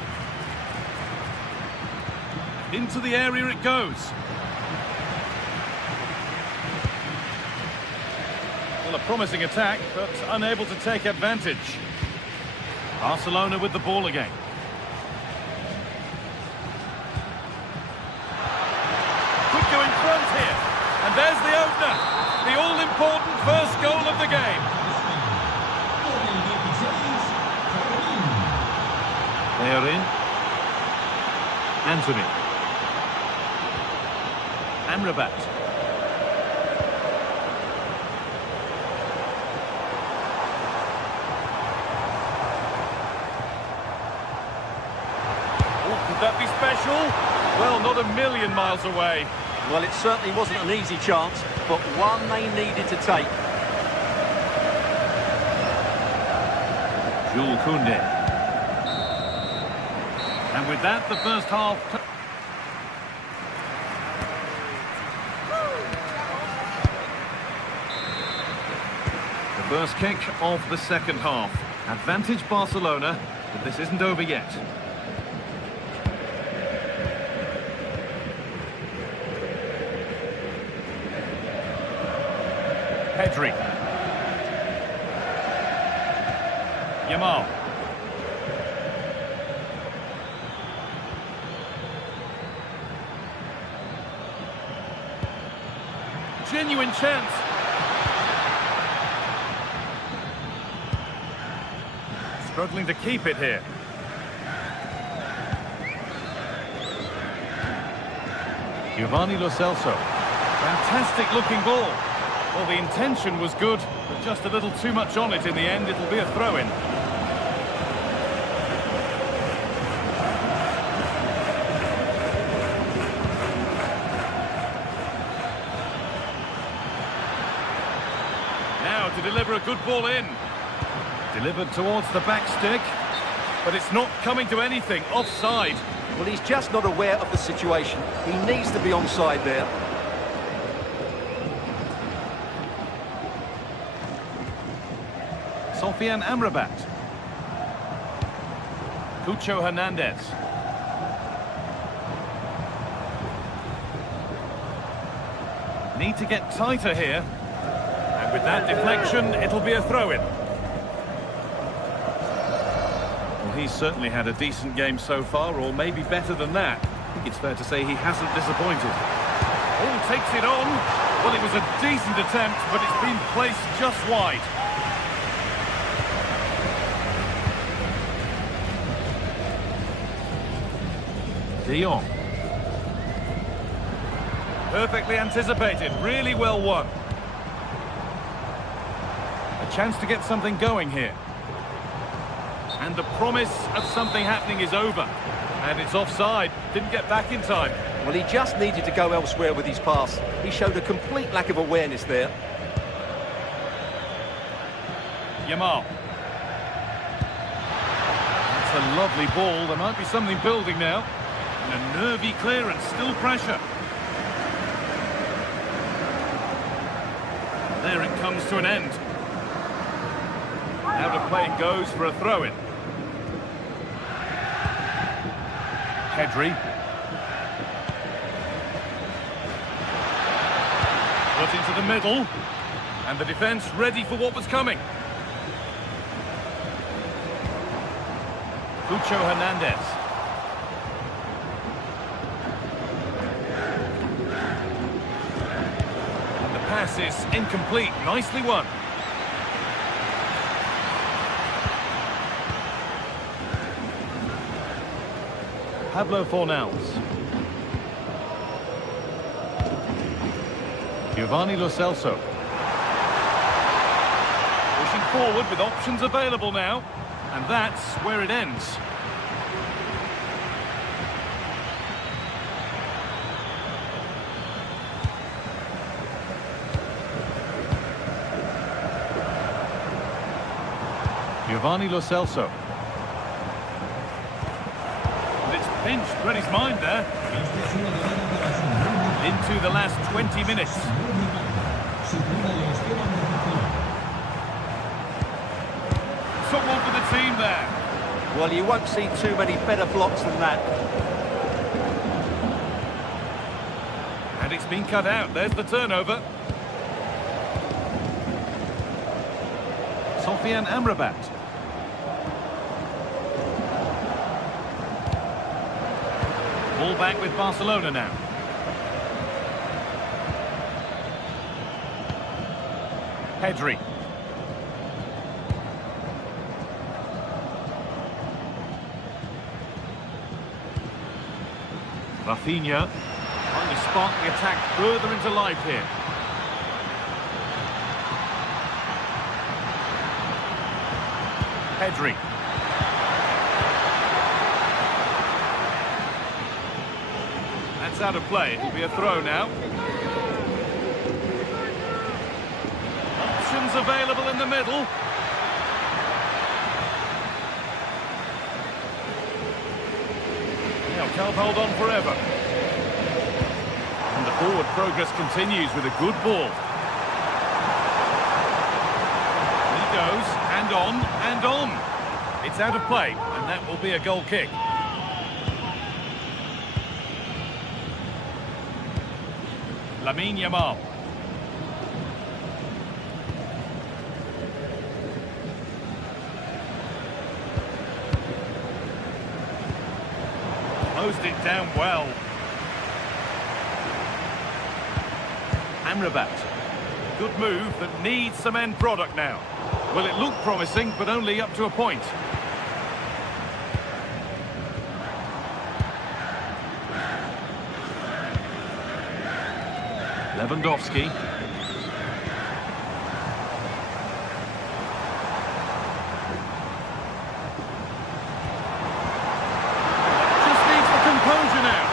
Into the area it goes. Well, a promising attack, but unable to take advantage. Barcelona with the ball again. Could go in front here. And there's the opener. The all-important first goal of the game. They are in. Anthony. Amrabat. Could that be special? Well, not a million miles away. Well, it certainly wasn't an easy chance, but one they needed to take. Jules Koundé. And with that, the first half... The first kick of the second half. Advantage Barcelona, but this isn't over yet. Pedri. Yamal. Genuine chance. Struggling to keep it here. Giovanni Lo Celso. Fantastic looking ball. Well, the intention was good, but just a little too much on it in the end. It'll be a throw-in. Now to deliver a good ball in. Delivered towards the back stick, but it's not coming to anything. Offside. Well, he's just not aware of the situation. He needs to be onside there. Sofian Amrabat. Cucho Hernandez. Need to get tighter here. And with that deflection, it'll be a throw-in. Well, he's certainly had a decent game so far, or maybe better than that. I think it's fair to say he hasn't disappointed. Oh, takes it on. Well, it was a decent attempt, but it's been placed just wide. De Jong. Perfectly anticipated, really well won. A chance to get something going here. And the promise of something happening is over. And it's offside, didn't get back in time. Well, he just needed to go elsewhere with his pass. He showed a complete lack of awareness there. Yamal. That's a lovely ball, there might be something building now. And a nervy clearance, still pressure. There it comes to an end. Now the play goes for a throw-in. Pedri. Put into the middle. And the defence ready for what was coming. Cucho Hernandez. Pass is incomplete. Nicely won. Pablo Fornals. Giovanni Lo Celso. Pushing forward with options available now. And that's where it ends. Giovanni Lo Celso. And it's pinched, read his mind there. Into the last 20 minutes. Someone for the team there. Well, you won't see too many better blocks than that. And it's been cut out. There's the turnover. Sofian Amrabat. Ball back with Barcelona now. Pedri. Rafinha trying to spark the attack further into life here. Pedri. That's out of play. It'll be a throw now. Options available in the middle. Now can't hold on forever. And the forward progress continues with a good ball. He goes, and on, and on. It's out of play, and that will be a goal kick. Lamine Yamal. Closed it down well. Amrabat. Good move that needs some end product now. Well, it looked promising, but only up to a point. Lewandowski. Just needs the composure now.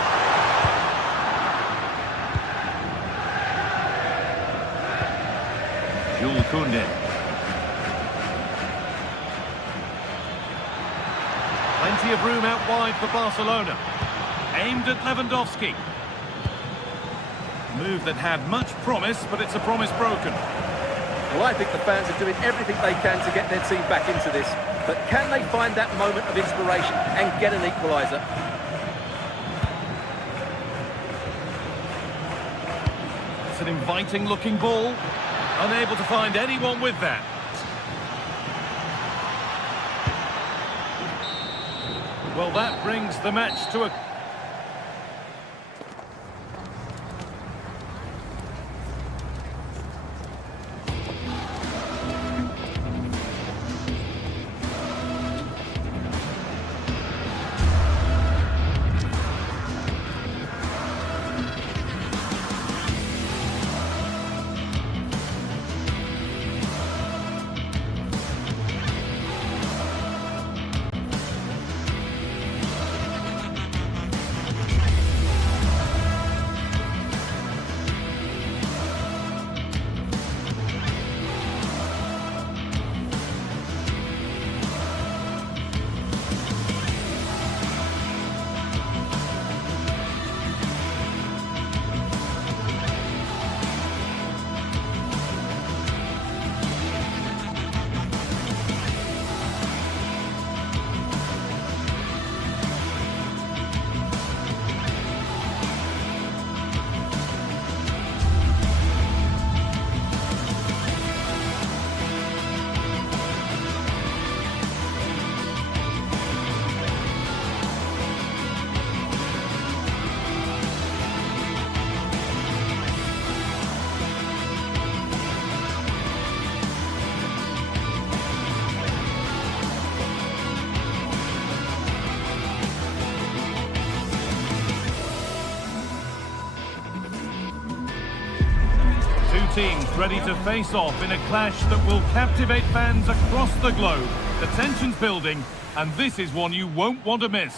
Jules Koundé. Plenty of room out wide for Barcelona. Aimed at Lewandowski. Move that had much promise, but it's a promise broken. Well, I think the fans are doing everything they can to get their team back into this. But can they find that moment of inspiration and get an equaliser? It's an inviting-looking ball. Unable to find anyone with that. Well, that brings the match to a... Teams ready to face off in a clash that will captivate fans across the globe. The tension's building, and this is one you won't want to miss.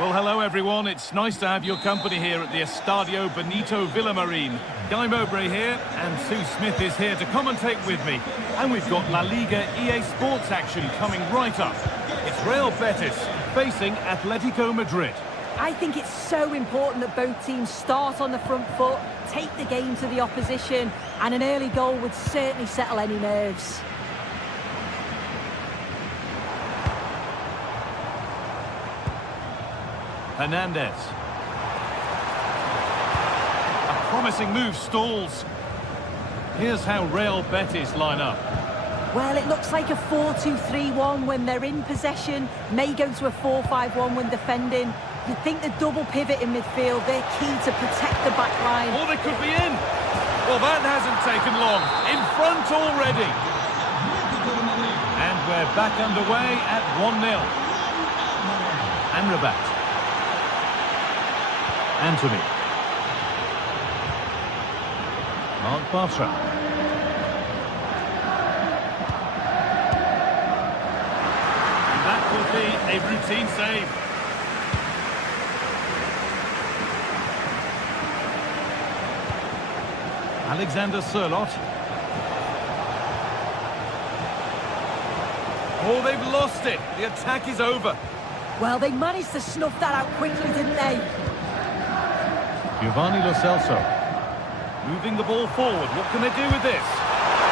Well, hello everyone, it's nice to have your company here at the Estadio Benito Villamarín. Guy Mowbray here, and Sue Smith is here to commentate with me. And we've got La Liga EA Sports action coming right up. It's Real Betis facing Atletico Madrid. I think it's so important that both teams start on the front foot, take the game to the opposition, and an early goal would certainly settle any nerves. Hernandez. A promising move stalls. Here's how Real Betis line up. Well, it looks like a 4-2-3-1 when they're in possession, may go to a 4-5-1 when defending. You'd think the double pivot in midfield, they're key to protect the back line. Oh, they could be in. Well, that hasn't taken long. In front already. And we're back underway at 1-0. Amrabat. Anthony. Mark Bartra. And that will be a routine save. Alexander Sørloth. Oh, they've lost it. The attack is over. Well, they managed to snuff that out quickly, didn't they? Giovanni Lo Celso. Moving the ball forward. What can they do with this?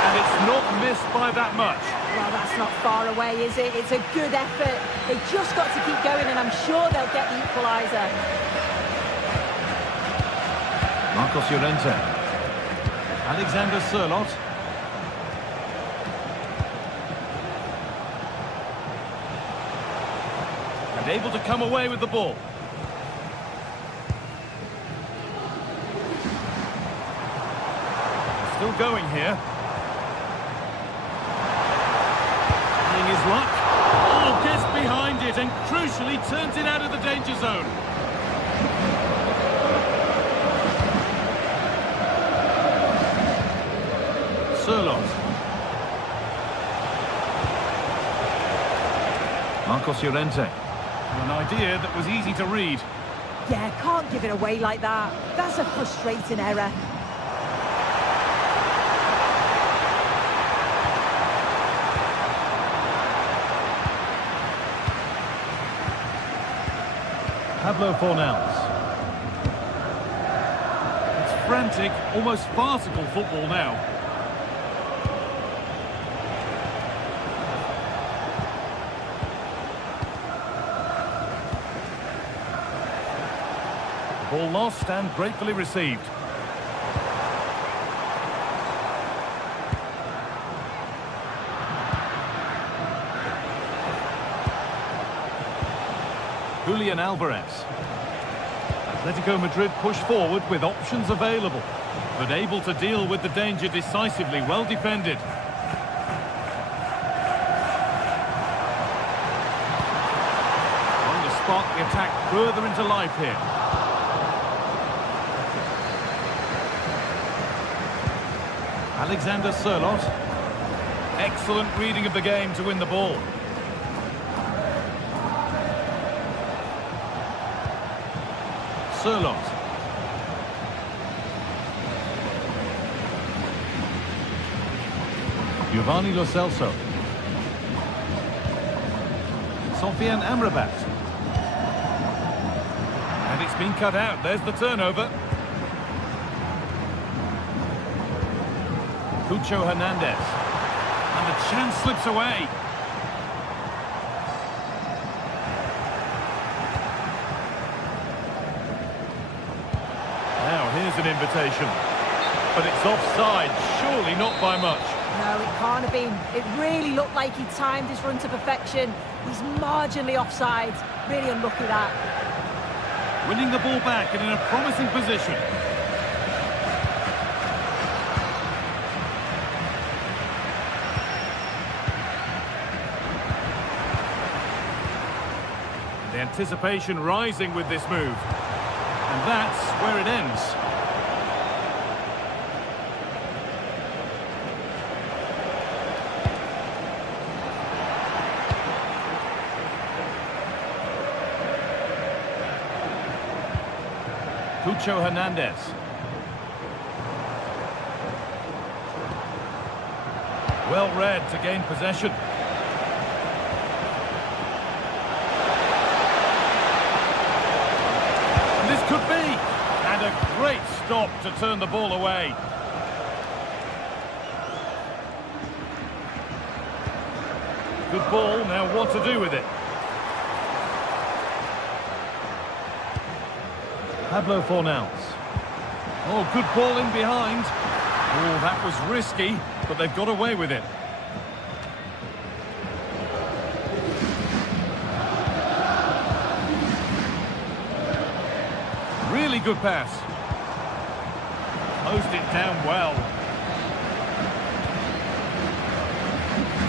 And it's not missed by that much. Well, that's not far away, is it? It's a good effort. They've just got to keep going, and I'm sure they'll get the equaliser. Marcos Llorente. Alexander Sørloth. And able to come away with the ball. Still going here. Trying his luck. Oh, gets behind it and crucially turns it out of the danger zone. Sørloth. Marcos Llorente. An idea that was easy to read. Yeah, can't give it away like that. That's a frustrating error. Pablo Fornals. It's frantic, almost farcical football now. Ball lost and gratefully received. Julian Alvarez. Atletico Madrid push forward with options available, but able to deal with the danger decisively, well defended. On the spot, the attack further into life here. Alexander Sørloth. Excellent reading of the game to win the ball. Sørloth. Giovanni Lo Celso. Sofian Amrabat. And it's been cut out. There's the turnover. Cucho Hernandez. And the chance slips away. Now, here's an invitation. But it's offside, surely not by much. No, it can't have been. It really looked like he timed his run to perfection. He's marginally offside. Really unlucky that. Winning the ball back and in a promising position. The anticipation rising with this move. And that's where it ends. Cucho Hernandez. Well read to gain possession. could be. And a great stop to turn the ball away. Good ball, now what to do with it? Pablo Fornals. Oh, good ball in behind. Oh, that was risky, but they've got away with it. Really good pass. Closed it down well.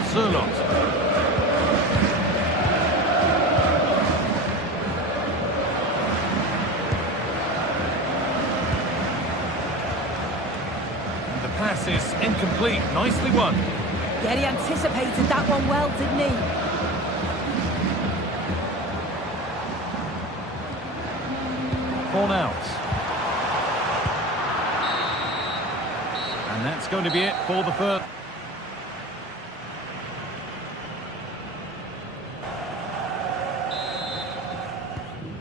Sirlot. Pass is incomplete. Nicely won. Yeah, he anticipated that one well, didn't he? Fornals. And that's going to be it for the third.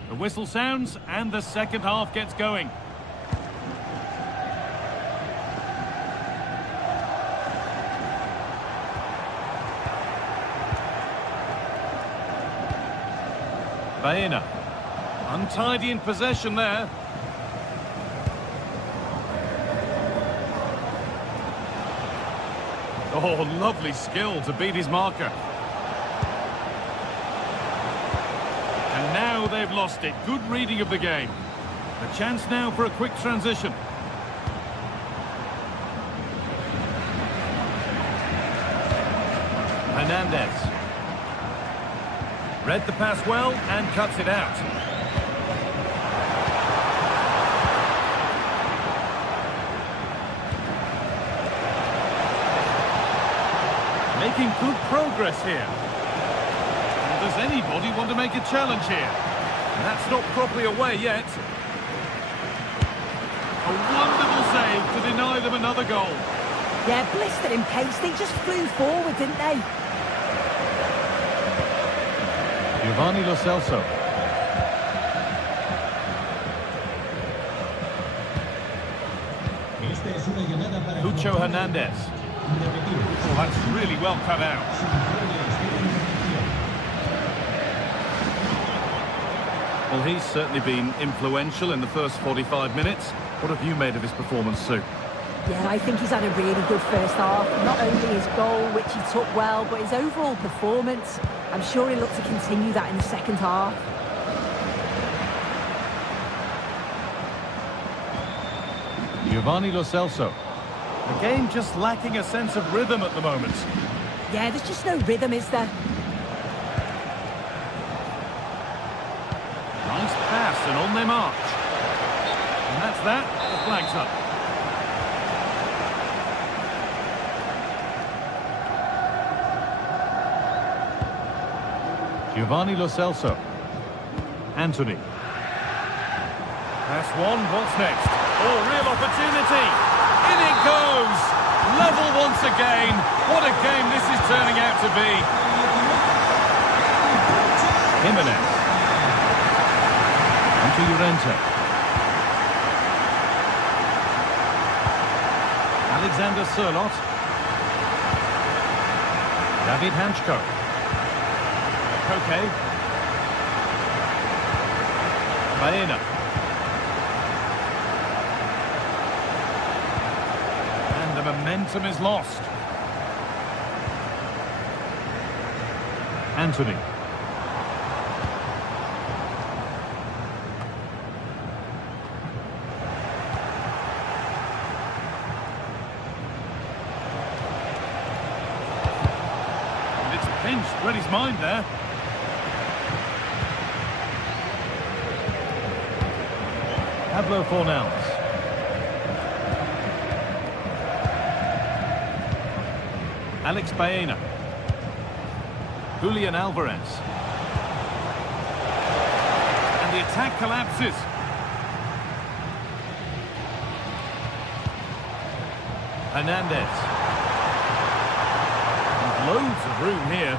The whistle sounds and the second half gets going. Baena. Untidy in possession there. Oh, lovely skill to beat his marker. And now they've lost it. Good reading of the game. A chance now for a quick transition. Hernandez. Read the pass well and cuts it out. Making good progress here. Well, does anybody want to make a challenge here? And that's not properly away yet. A wonderful save to deny them another goal. Yeah, blistered in pace. They just flew forward, didn't they? Giovanni Lo Celso. Lucho Hernandez. Oh, that's really well cut out. Well, he's certainly been influential in the first 45 minutes. What have you made of his performance, Sue? Yeah, I think he's had a really good first half. Not only his goal, which he took well, but his overall performance. I'm sure he'll look to continue that in the second half. Giovanni Lo Celso. The game just lacking a sense of rhythm at the moment. Yeah, there's just no rhythm, is there? Nice pass and on their march. And that's that. The flag's up. Giovanni Lo Celso. Anthony. Pass one, what's next? Oh, real opportunity. In it goes. Level once again. What a game this is turning out to be. Jimenez. Onto Llorente. Alexander Sirlot. David Hanchko. Koke. Baena. And the momentum is lost. Anthony. And it's pinched, read his mind there. Pablo Fornals. Alex Baena. Julian Alvarez. And the attack collapses. Hernandez. There's loads of room here.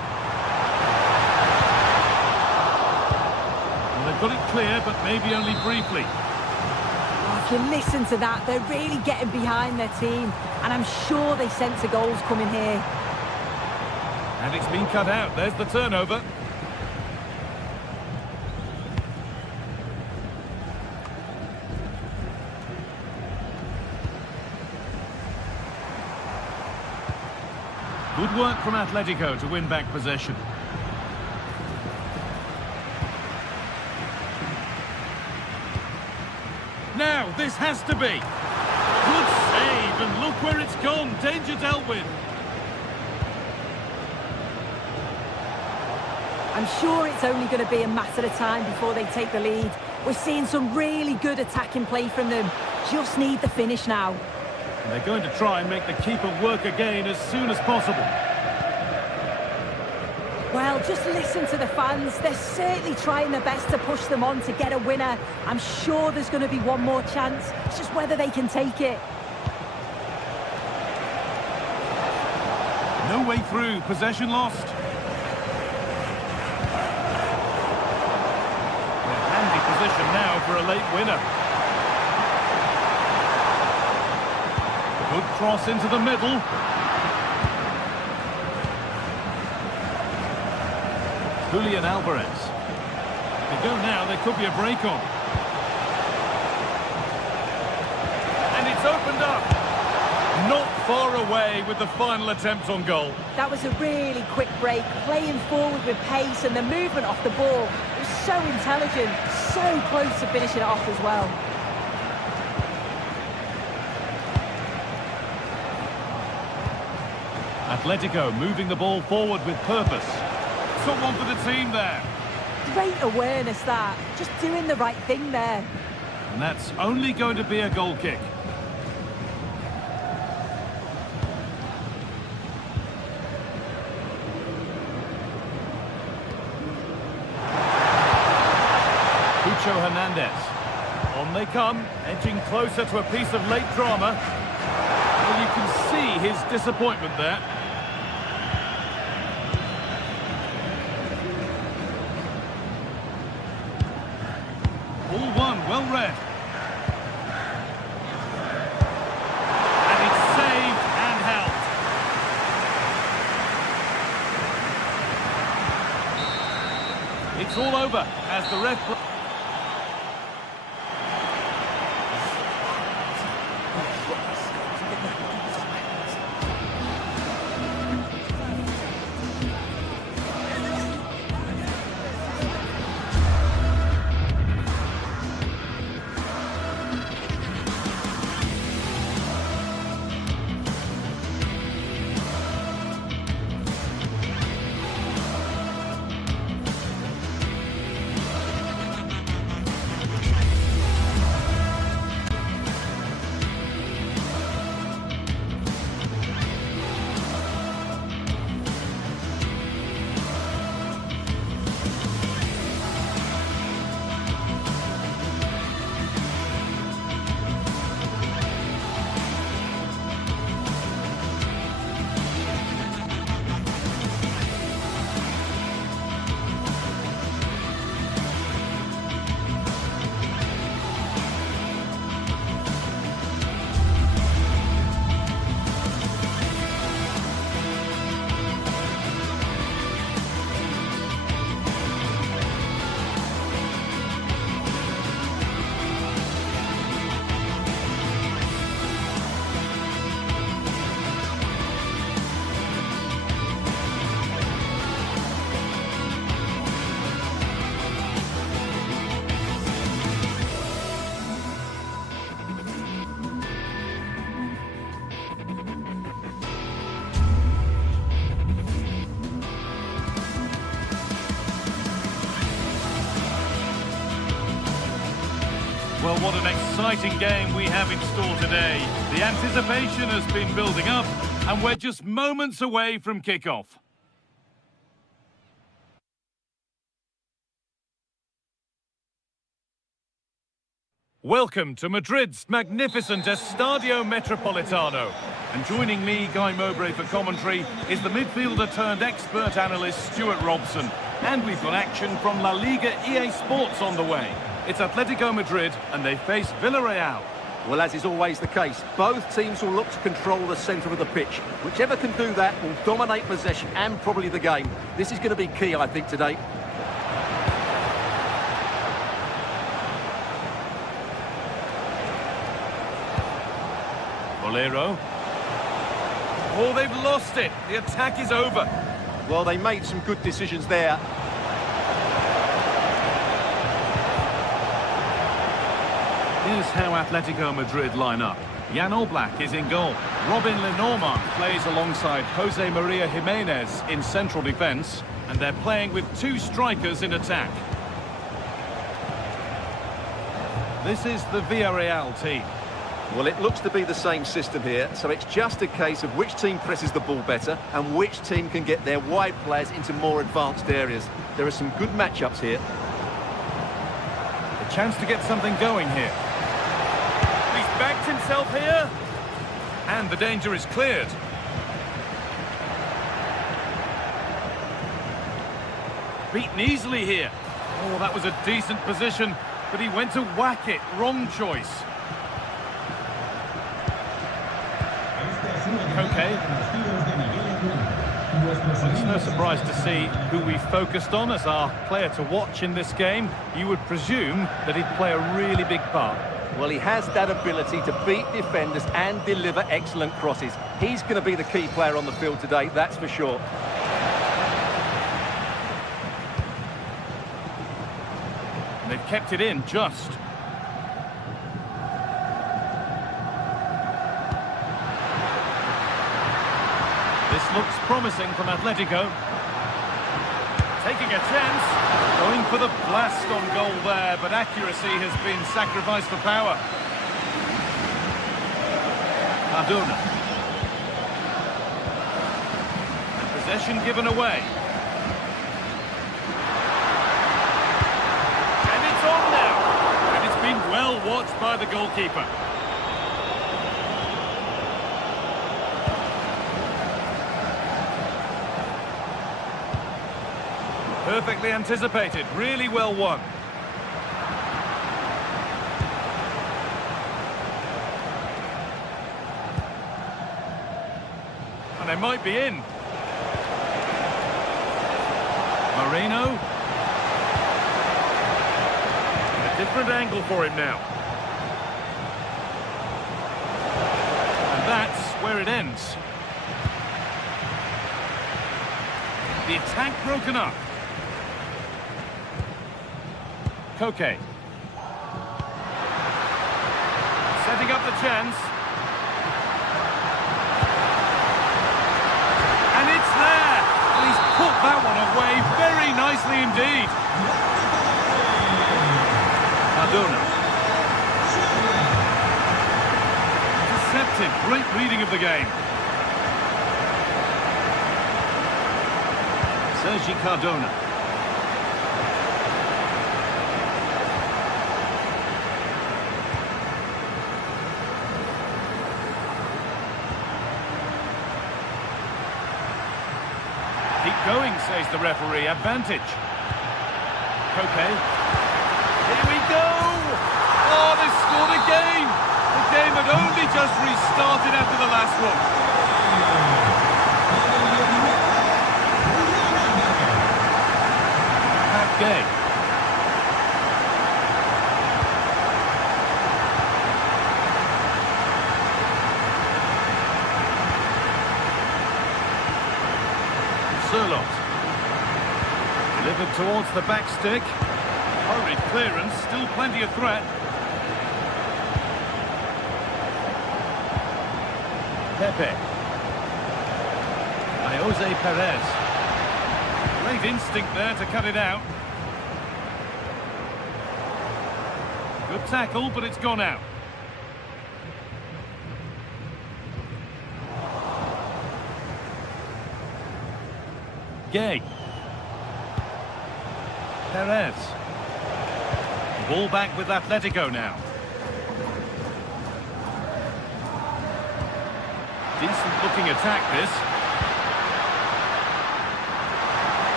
And the They've got it clear, but maybe only briefly. If you listen to that, they're really getting behind their team, and I'm sure they sense a goal's coming here. And it's been cut out. There's the turnover. Good work from Atletico to win back possession. Now, this has to be. Good save, and look where it's gone. Danger dealt with. I'm sure it's only going to be a matter of time before they take the lead. We're seeing some really good attacking play from them. Just need the finish now. And they're going to try and make the keeper work again as soon as possible. Well, just listen to the fans. They're certainly trying their best to push them on to get a winner. I'm sure there's going to be one more chance. It's just whether they can take it. No way through. Possession lost. Handy position now for a late winner. Good cross into the middle. Julian Alvarez. They go now, there could be a break on. And it's opened up. Not far away with the final attempt on goal. That was a really quick break, playing forward with pace, and the movement off the ball. It was so intelligent, so close to finishing it off as well. Atletico moving the ball forward with purpose. Someone for the team there. Great awareness that. Just doing the right thing there. And that's only going to be a goal kick. Pucho Hernandez. On they come, edging closer to a piece of late drama. Well, you can see his disappointment there. Ball one, well read. And it's saved and held. It's all over as the ref... Well, what an exciting game we have in store today. The anticipation has been building up, and we're just moments away from kickoff. Welcome to Madrid's magnificent Estadio Metropolitano. And joining me, Guy Mowbray, for commentary is the midfielder turned expert analyst Stuart Robson. And we've got action from La Liga EA Sports on the way. It's Atletico Madrid and they face Villarreal. Well, as is always the case, both teams will look to control the centre of the pitch. Whichever can do that will dominate possession and probably the game. This is going to be key, I think, today. Bolero. Oh, they've lost it. The attack is over. Well, they made some good decisions there. Here's how Atletico Madrid line up. Jan Oblak is in goal. Robin Lenormand plays alongside Jose Maria Jimenez in central defence. And they're playing with two strikers in attack. This is the Villarreal team. Well, it looks to be the same system here, so it's just a case of which team presses the ball better and which team can get their wide players into more advanced areas. There are some good matchups here. A chance to get something going here. He's backed himself here. And the danger is cleared. Beaten easily here. Oh, that was a decent position, but he went to whack it. Wrong choice. Okay. Well, it's no surprise to see who we focused on as our player to watch in this game. You would presume that he'd play a really big part. Well, he has that ability to beat defenders and deliver excellent crosses. He's going to be the key player on the field today, that's for sure. And they've kept it in just. This looks promising from Atletico. Taking a chance. Going for the blast on goal there, but accuracy has been sacrificed for power. Cardona. Possession given away. And it's on now. And it's been well watched by the goalkeeper. Perfectly anticipated, really well won. And they might be in. Moreno. A different angle for him now. And that's where it ends. The attack broken up. Koke. Setting up the chance. And it's there! And he's put that one away very nicely indeed. Cardona. Intercepted. Great reading of the game. Sergi Cardona. Keep going, says the referee. Advantage. Koke. Here we go! Oh, they scored again! The game had only just restarted after the last one. Gay. Surlot. Delivered towards the back stick. Hurried clearance, still plenty of threat. Pepe. By Jose Perez. Great instinct there to cut it out. Good tackle, but it's gone out. Gay. Perez. Ball back with Atletico now. Decent looking attack this.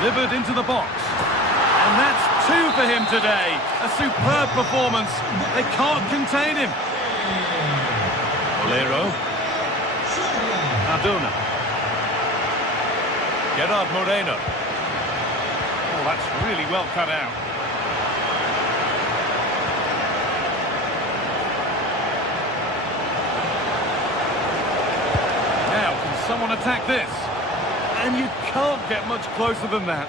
Delivered into the box. And that's 2 for him today. A superb performance. They can't contain him. Bolero. Cardona. Gerard Moreno. Oh, that's really well cut out. Now, can someone attack this? And you can't get much closer than that.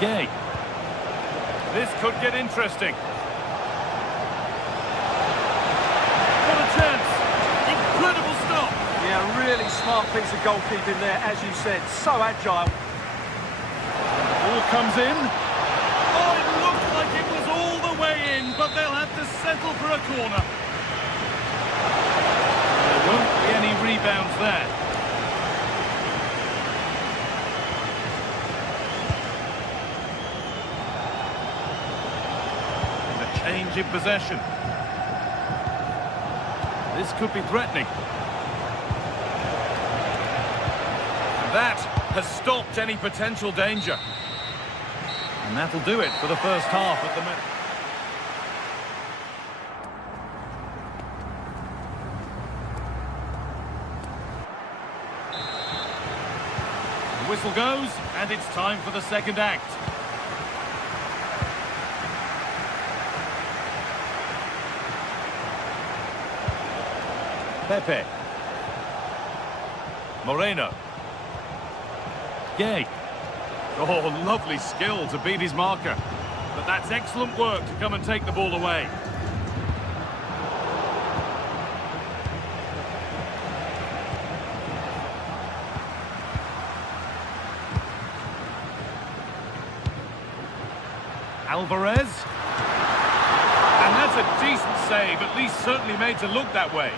Gay. This could get interesting. What a chance. Incredible stop. Yeah, really smart piece of goalkeeping there, as you said. So agile. Ball comes in. Oh, it looked like it was all the way in, but they'll have to settle for a corner. There won't be any rebounds there. Change in possession. This could be threatening. That has stopped any potential danger. And that'll do it for the first half at the minute. The whistle goes, and it's time for the second act. Pepe. Moreno. Gay. Oh, lovely skill to beat his marker. But that's excellent work to come and take the ball away. Alvarez. And that's a decent save, at least certainly made to look that way.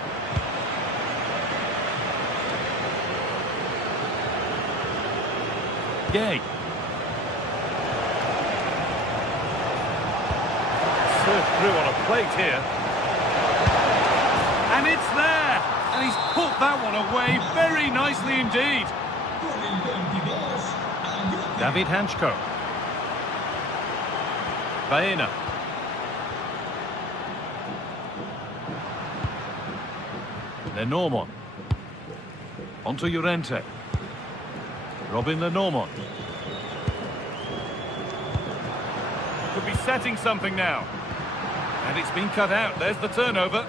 Gay. Served through on a plate here. And it's there! And he's put that one away very nicely indeed. David Hanchko. Baena. Lenormand. Onto Llorente. Robin Lenormand. Could be setting something now. And it's been cut out. There's the turnover.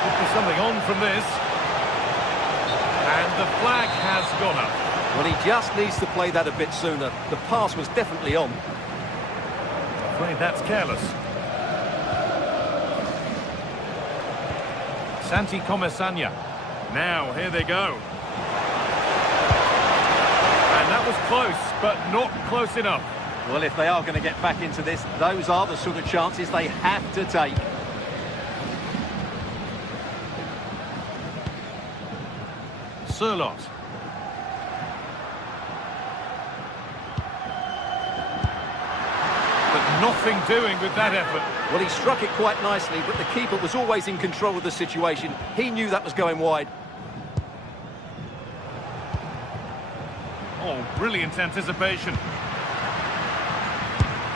Could be something on from this. And the flag has gone up. Well, he just needs to play that a bit sooner. The pass was definitely on. I'm afraid that's careless. Santi Comesaña. Now, here they go. And that was close, but not close enough. Well, if they are going to get back into this, those are the sort of chances they have to take. Surlot. But nothing doing with that effort. Well, he struck it quite nicely, but the keeper was always in control of the situation. He knew that was going wide. Oh, brilliant anticipation.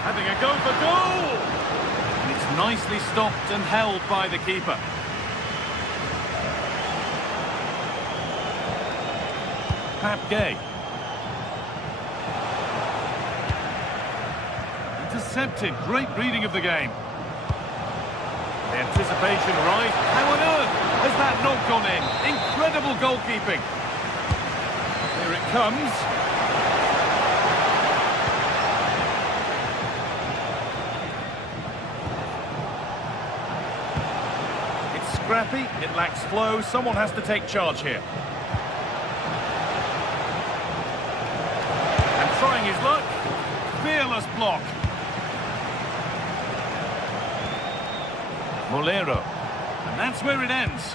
Having a go for goal! And it's nicely stopped and held by the keeper. Pap Gay. Intercepted. Great reading of the game. The anticipation right. How on earth has that not gone in? Incredible goalkeeping. Here it comes. It's scrappy. It lacks flow. Someone has to take charge here. And trying his luck. Fearless block. Molero. And that's where it ends.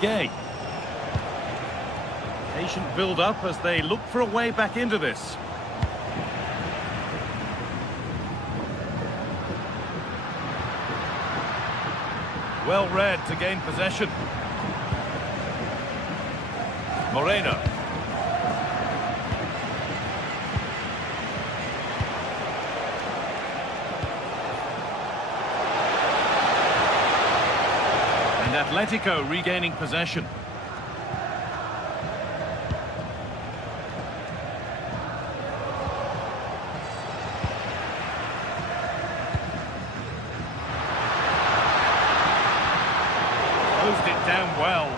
Gay. Patient build-up as they look for a way back into this. Well read to gain possession. Moreno. And Atletico regaining possession. Closed it down well.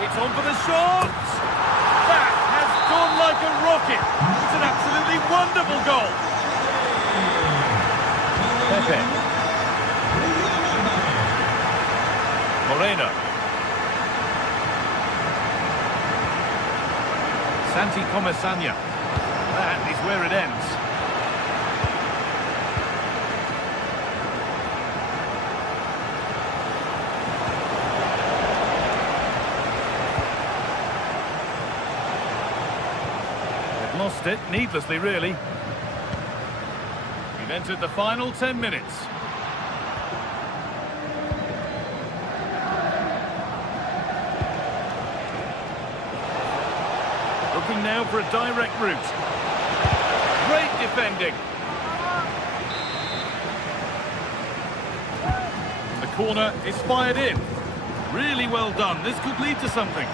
It's on for the shot! That has gone like a rocket! It's an absolutely wonderful goal! Pepe. Moreno. Santi Comesaña. That is where it ends. They've lost it, needlessly really. We've entered the final 10 minutes. Looking now for a direct route. Great defending. The corner is fired in. Really well done. This could lead to something.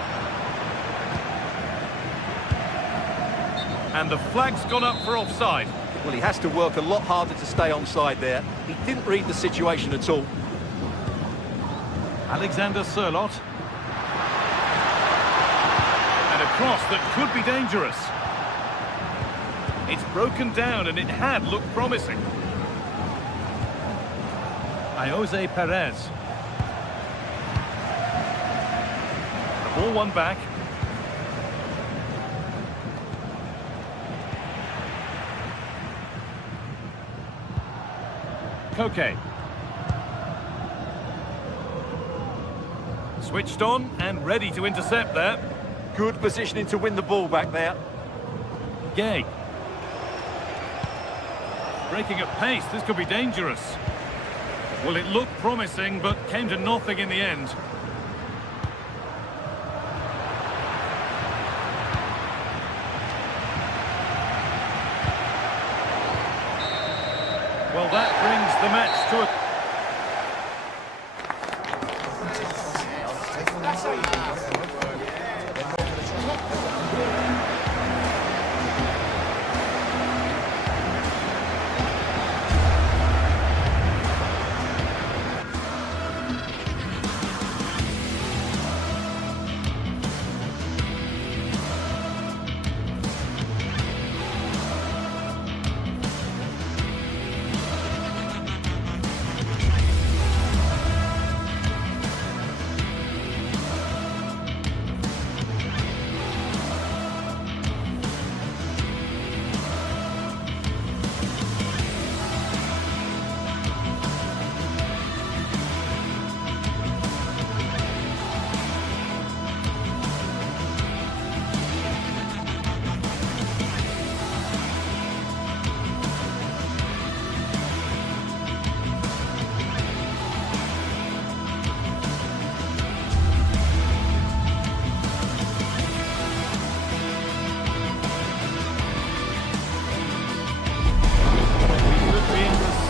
And the flag's gone up for offside. Well, he has to work a lot harder to stay onside there. He didn't read the situation at all. Alexander Sørloth. And a cross that could be dangerous. It's broken down and it had looked promising. Jose Perez. The ball won back. Koke. Switched on and ready to intercept there. Good positioning to win the ball back there. Gay. Breaking at pace, this could be dangerous. Well, it looked promising, but came to nothing in the end. Well, that brings the match to a...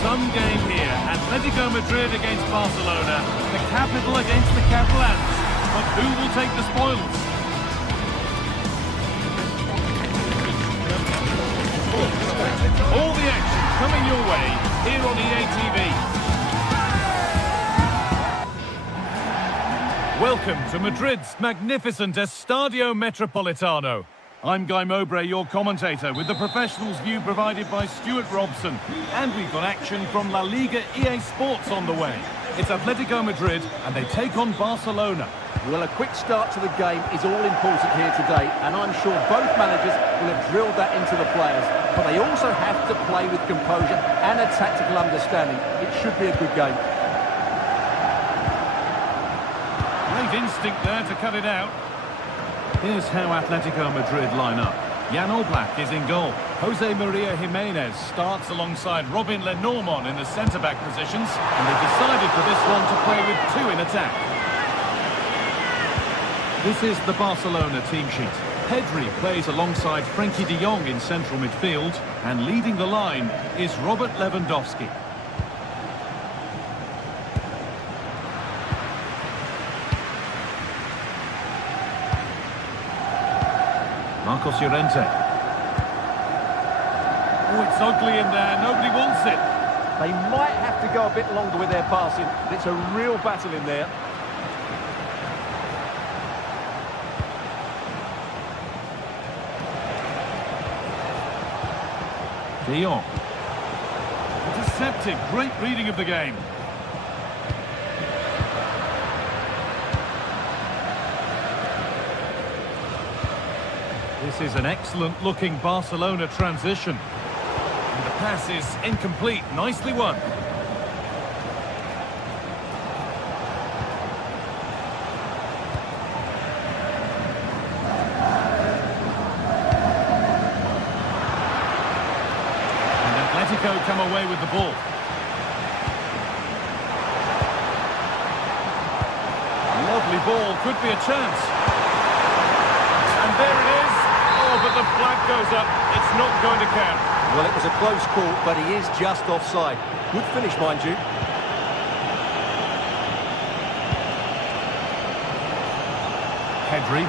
Some game here. Atletico Madrid against Barcelona. The capital against the Catalans. But who will take the spoils? All the action coming your way here on EA TV. Welcome to Madrid's magnificent Estadio Metropolitano. I'm Guy Mowbray, your commentator, with the professionals' view provided by Stuart Robson. And we've got action from La Liga EA Sports on the way. It's Atletico Madrid, and they take on Barcelona. Well, a quick start to the game is all important here today, and I'm sure both managers will have drilled that into the players. but they also have to play with composure and a tactical understanding. It should be a good game. Great instinct there to cut it out. Here's how Atletico Madrid line up. Jan Oblak is in goal. Jose Maria Jimenez starts alongside Robin Lenormand in the centre-back positions, and they've decided for this one to play with two in attack. This is the Barcelona team sheet. Pedri plays alongside Frenkie de Jong in central midfield, and leading the line is Robert Lewandowski. Marcos Llorente. Oh, it's ugly in there. Nobody wants it. They might have to go a bit longer with their passing. It's a real battle in there. De Jong. Intercepted. Great reading of the game. This is an excellent-looking Barcelona transition. And the pass is incomplete. Nicely won. And Atletico come away with the ball. Lovely ball. Could be a chance. And there it is. Oh, but the flag goes up. It's not going to count. Well, it was a close call, but he is just offside. Good finish, mind you. Pedri.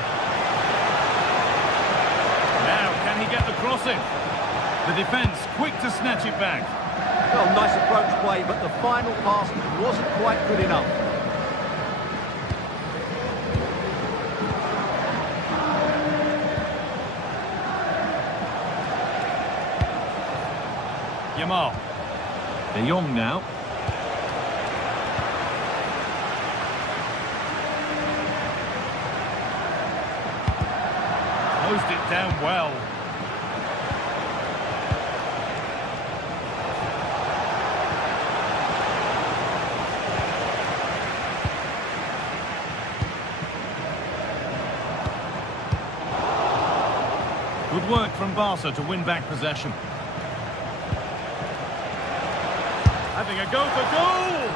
Now, can he get the cross in? The defence quick to snatch it back. Well, nice approach play, but the final pass wasn't quite good enough. Yamal. De Jong now. Closed it down well. Good work from Barca to win back possession. Having a go for goal!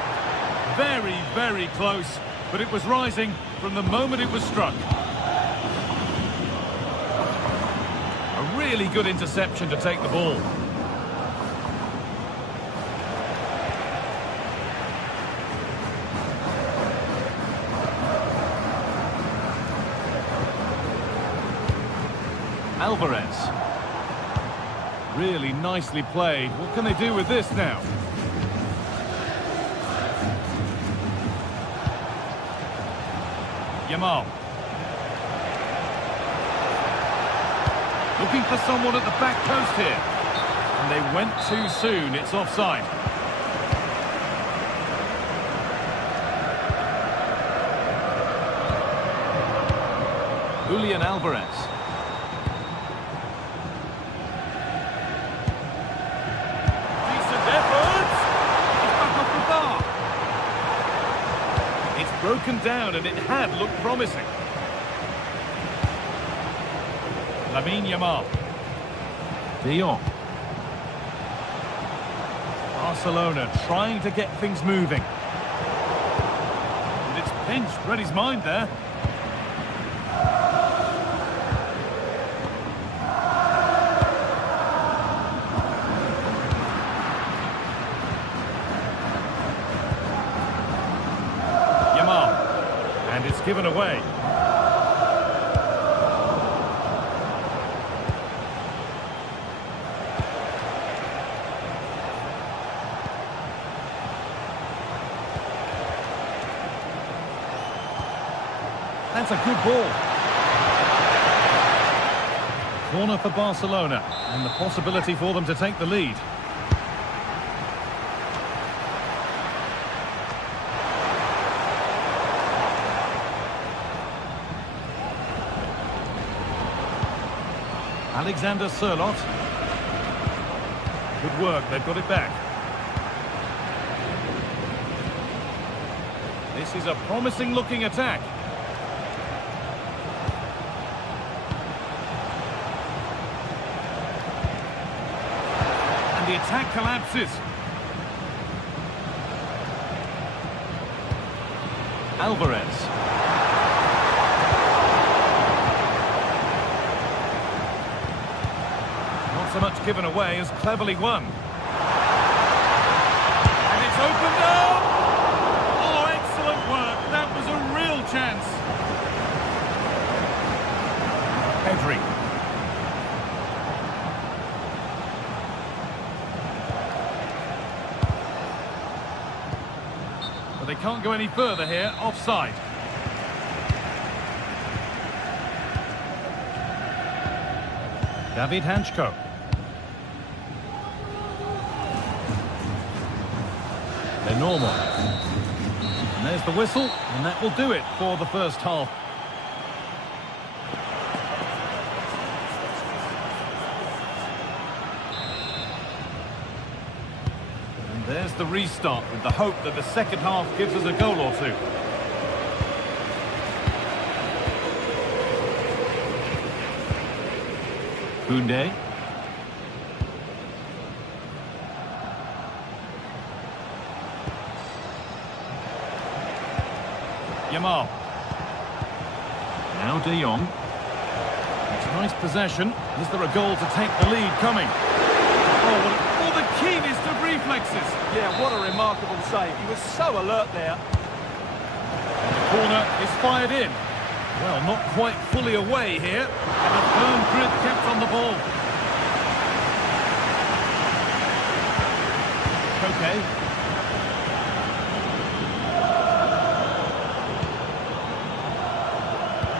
Very, very close, but it was rising from the moment it was struck. A really good interception to take the ball. Alvarez. Really nicely played. What can they do with this now? Yamal. Looking for someone at the back post here. And they went too soon. It's offside. Julian Alvarez. Decent effort. He's back off the bar. It's broken down and it had looked promising. Lamine Yamal. De Jong. Barcelona trying to get things moving. And it's pinched. Read his mind there. Yamal. And it's given away. That's a good ball. Corner for Barcelona, and the possibility for them to take the lead. Alexander Sørloth. Good work, they've got it back. This is a promising looking attack. And the attack collapses. Alvarez. Not so much given away as cleverly won. And it's opened up! Oh, excellent work. That was a real chance. Pedri. But they can't go any further here. Offside. David Hanchko. They're normal. And there's the whistle, and that will do it for the first half. And there's the restart with the hope that the second half gives us a goal or two. Koundé. Yamal. Now De Jong. It's a nice possession. Is there a goal to take the lead coming? Oh, the keenest of reflexes. Yeah, what a remarkable save. He was so alert there. And the corner is fired in. Well, not quite fully away here. And a firm grip kept on the ball. Okay.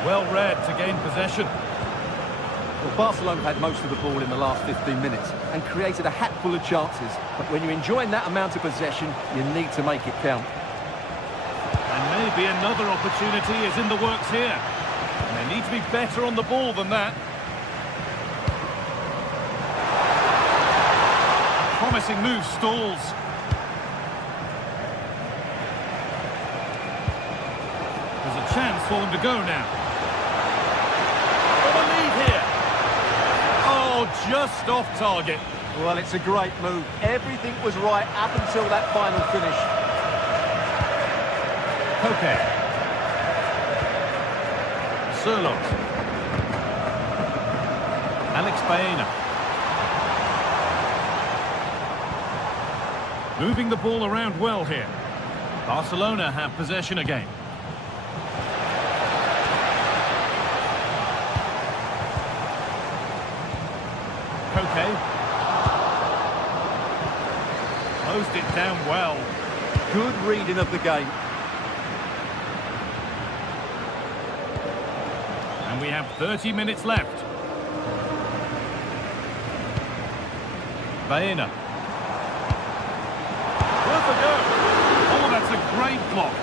Well read to gain possession. Well, Barcelona had most of the ball in the last 15 minutes and created a hatful of chances. But when you're enjoying that amount of possession, you need to make it count. And maybe another opportunity is in the works here. And they need to be better on the ball than that. Promising move stalls. There's a chance for them to go now. Just off target. Well, it's a great move. Everything was right up until that final finish. Okay. Surlot. Alex Baena. Moving the ball around well here. Barcelona have possession again. Okay. Closed it down well. Good reading of the game. And we have 30 minutes left. Baena. Worth a go. Oh, that's a great block.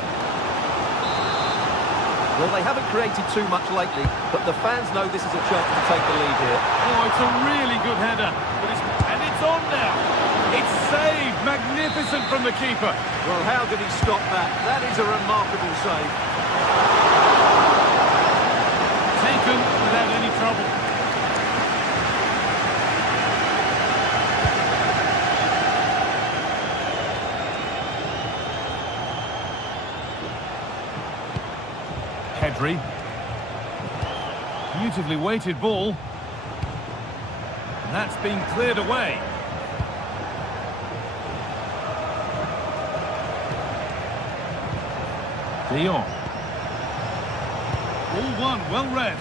Well, they haven't created too much lately, but the fans know this is a chance to take the lead here. Oh, it's a really good header. And it's on now. It's saved. Magnificent from the keeper. Well, how did he stop that? That is a remarkable save. Taken without any trouble. Pedri. Beautifully weighted ball. And that's been cleared away. De Jong. All one, well read.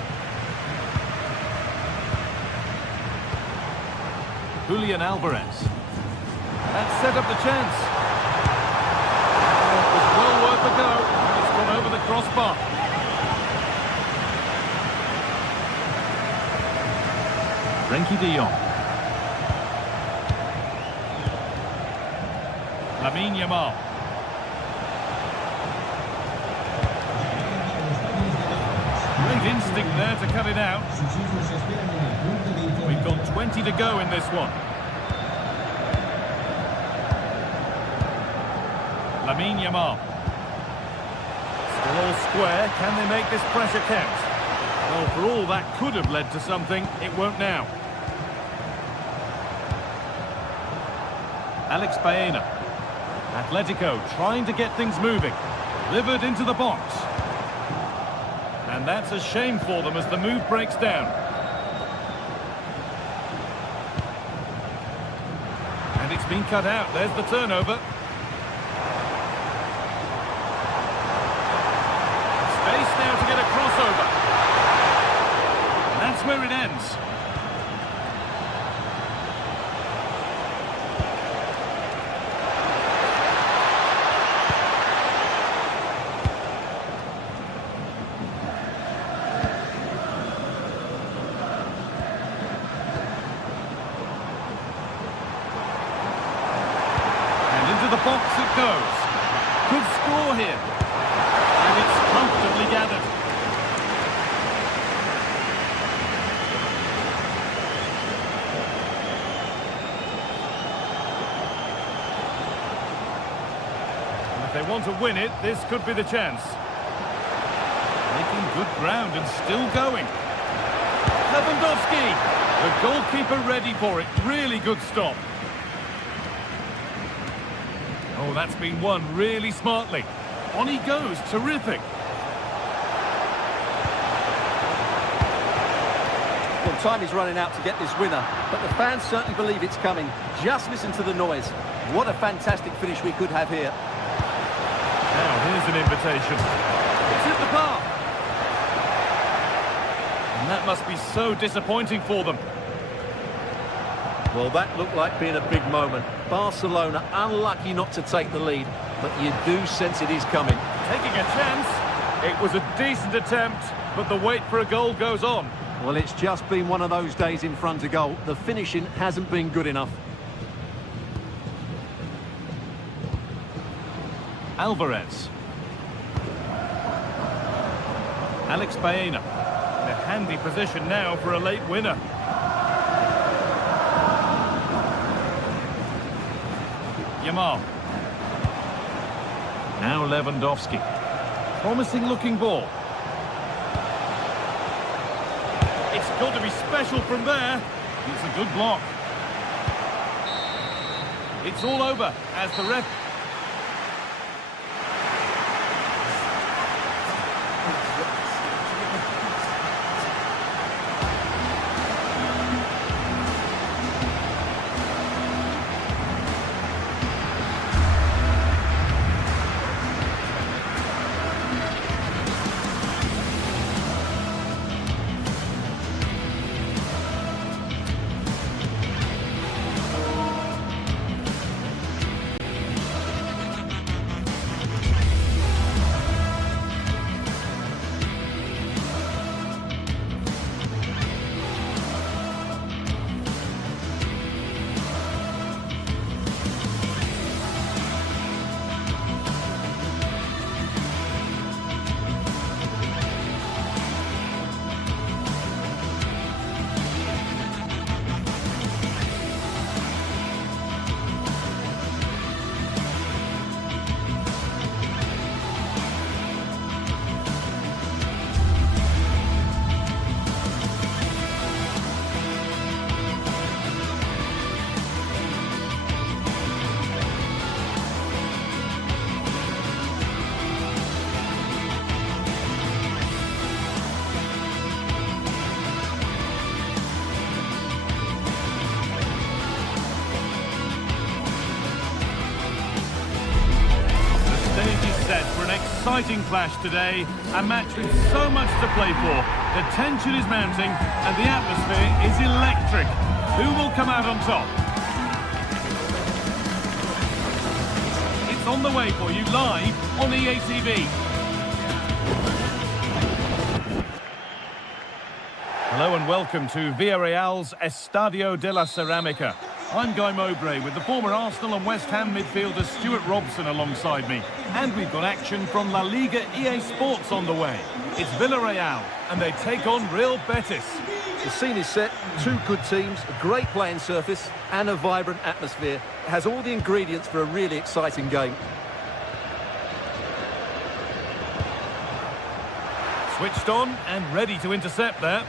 Julian Alvarez. That set up the chance. It was well worth a go. It's gone over the crossbar. Frenkie de Jong. Lamine Yamal. Great instinct there to cut it out. We've got 20 to go in this one. Yamal. Still all square. Can they make this pressure count? Well, for all that could have led to something, it won't now. Alex Baena. Atletico trying to get things moving. Delivered into the box. And that's a shame for them as the move breaks down. And it's been cut out. There's the turnover. Space now to get a crossover. And that's where it ends. The box it goes. Good score here. And it's comfortably gathered. And if they want to win it, this could be the chance. Making good ground and still going. Lewandowski. The goalkeeper ready for it. Really good stop. Oh, that's been won really smartly. On he goes, terrific. Well, time is running out to get this winner, but the fans certainly believe it's coming. Just listen to the noise. What a fantastic finish we could have here. Now, here's an invitation. It's hit the bar. And that must be so disappointing for them. Well, that looked like being a big moment. Barcelona unlucky not to take the lead, but you do sense it is coming. Taking a chance. It was a decent attempt, but the wait for a goal goes on. Well, it's just been one of those days in front of goal. The finishing hasn't been good enough. Alvarez. Alex Baena. In a handy position now for a late winner. Yamal. Now Lewandowski. Promising looking ball. It's got to be special from there. It's a good block. It's all over as the ref... Exciting clash today, a match with so much to play for. The tension is mounting and the atmosphere is electric. Who will come out on top? It's on the way for you live on EA TV. Hello and welcome to Villarreal's Estadio de la Ceramica. I'm Guy Mowbray with the former Arsenal and West Ham midfielder Stuart Robson alongside me. And we've got action from La Liga EA Sports on the way. It's Villarreal and they take on Real Betis. The scene is set, two good teams, a great playing surface and a vibrant atmosphere. It has all the ingredients for a really exciting game. Switched on and ready to intercept there.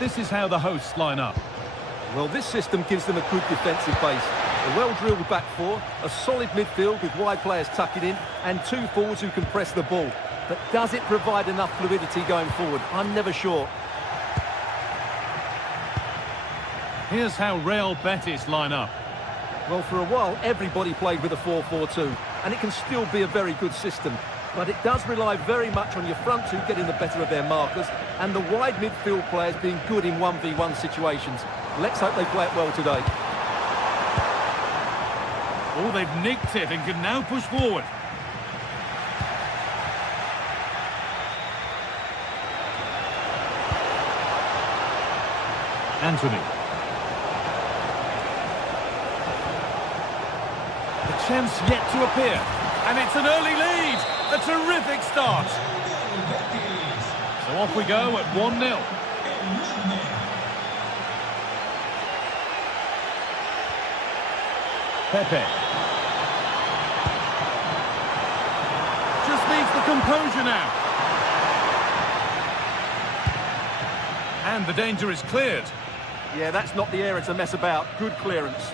This is how the hosts line up. Well, this system gives them a good defensive base. A well-drilled back four, a solid midfield with wide players tucking in, and two forwards who can press the ball. But does it provide enough fluidity going forward? I'm never sure. Here's how Real Betis line up. Well, for a while, everybody played with a 4-4-2, and it can still be a very good system. But it does rely very much on your front two getting the better of their markers, and the wide midfield players being good in 1v1 situations. Let's hope they play it well today. Oh, they've nicked it and can now push forward. Anthony. The chance yet to appear. And it's an early lead. A terrific start. So off we go at 1-0. Pepe. Just needs the composure now. And the danger is cleared. Yeah, that's not the area to mess about. Good clearance.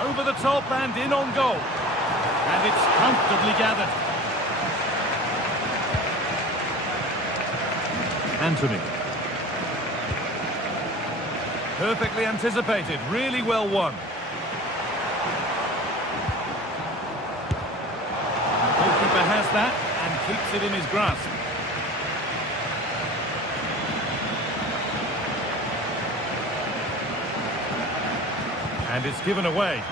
Over the top and in on goal. And it's comfortably gathered. Anthony. Perfectly anticipated, really well won. The goalkeeper has that and keeps it in his grasp. And it's given away.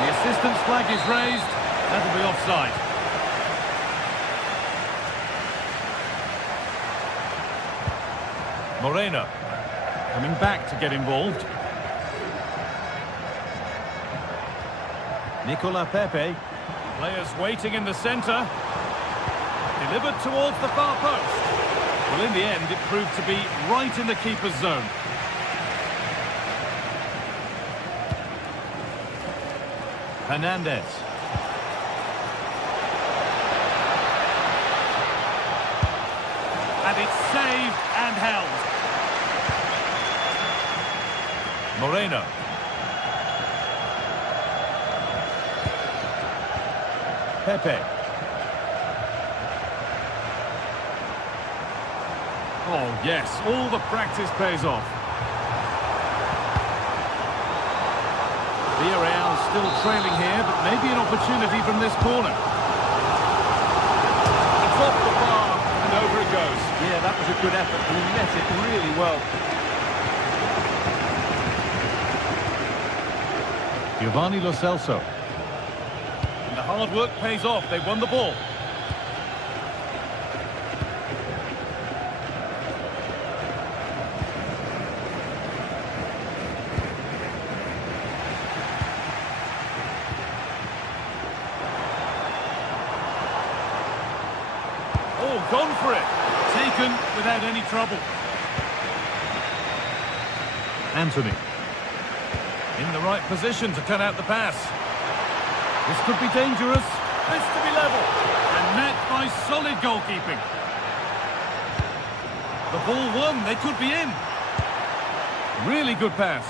The assistant's flag is raised. That'll be offside. Moreno coming back to get involved. Nicola Pepe. Players waiting in the centre. Delivered towards the far post. Well, in the end, it proved to be right in the keeper's zone. Hernandez. And it's saved and held. Moreno. Pepe. Oh, yes, all the practice pays off. Villarreal still trailing here, but maybe an opportunity from this corner. It's off the bar, and over it goes. Yeah, that was a good effort. He met it really well. Giovanni Lo Celso. And the hard work pays off. They won the ball. Oh, gone for it. Taken without any trouble. Anthony. In the right position to cut out the pass. This could be dangerous. This to be level. And met by solid goalkeeping. The ball won. They could be in. Really good pass.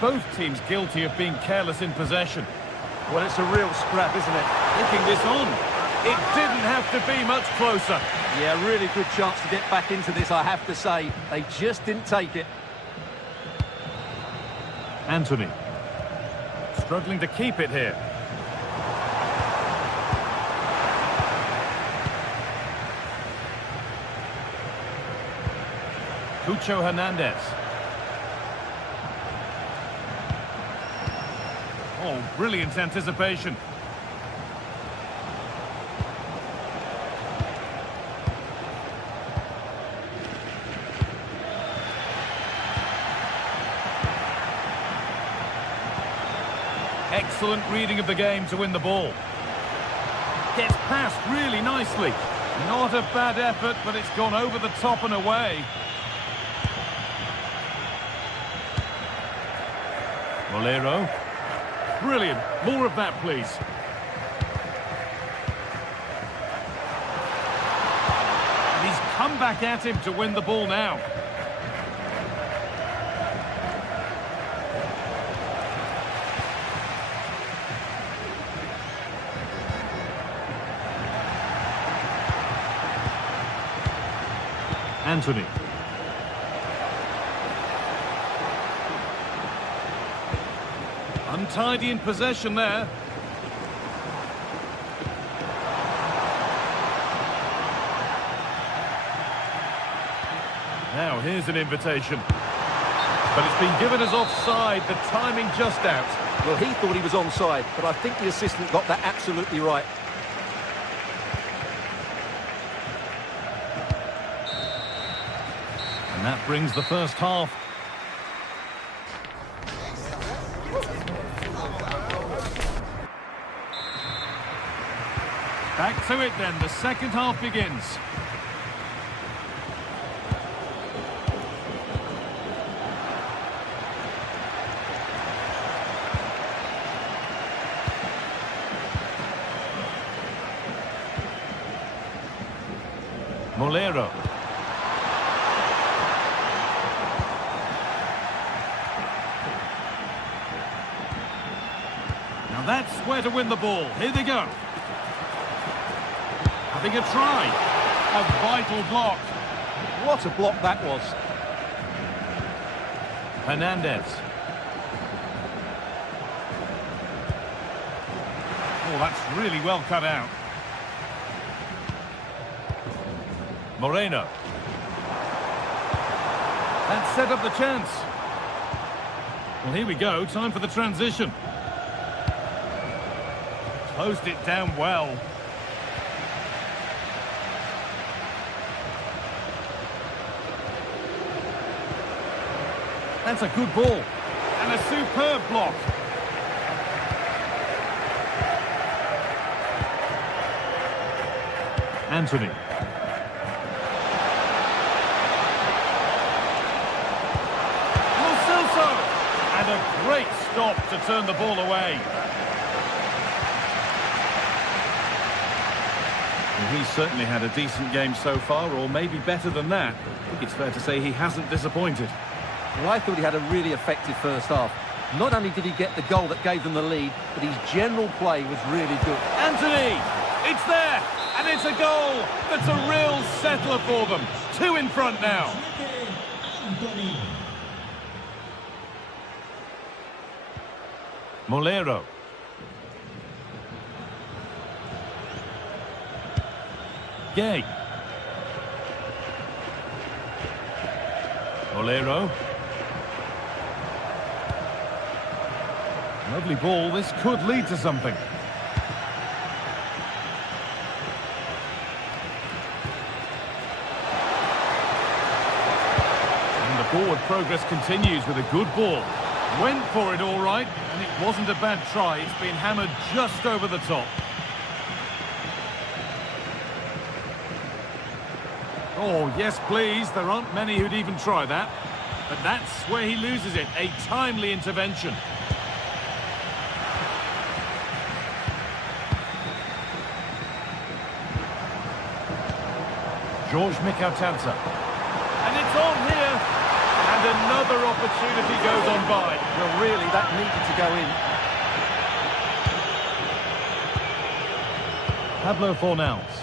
Both teams guilty of being careless in possession. Well, it's a real scrap, isn't it? Taking this on. It didn't have to be much closer. Yeah, really good chance to get back into this, I have to say. They just didn't take it. Anthony. Struggling to keep it here. Cucho Hernandez. Oh, brilliant anticipation. Excellent reading of the game to win the ball. Gets past really nicely. Not a bad effort, but it's gone over the top and away. Molero. Brilliant. More of that, please. And he's come back at him to win the ball now. Anthony. Untidy in possession there. Now here's an invitation. But it's been given as offside, the timing just out. Well, he thought he was onside, but I think the assistant got that absolutely right. And that brings the first half. Back to it then, the second half begins. Molero. Now that's where to win the ball. Here they go. Having a try. A vital block. What a block that was. Hernandez. Oh, that's really well cut out. Moreno. That set up the chance. Well, here we go. Time for the transition. Closed it down well. That's a good ball. And a superb block. Anthony. And a great stop to turn the ball away. Well, he's certainly had a decent game so far, or maybe better than that. I think it's fair to say he hasn't disappointed. Well, I thought he had a really effective first half. Not only did he get the goal that gave them the lead, but his general play was really good. Anthony! It's there! And it's a goal that's a real settler for them. 2 in front now. Molero. Gay. Molero. Lovely ball. This could lead to something. And the forward progress continues with a good ball. Went for it all right, and it wasn't a bad try. It's been hammered just over the top. Oh, yes, please. There aren't many who'd even try that. But that's where he loses it. A timely intervention. George Mikautanza. And it's on here. And another opportunity goes on by. Well, really, that needed to go in. Pablo Fornals.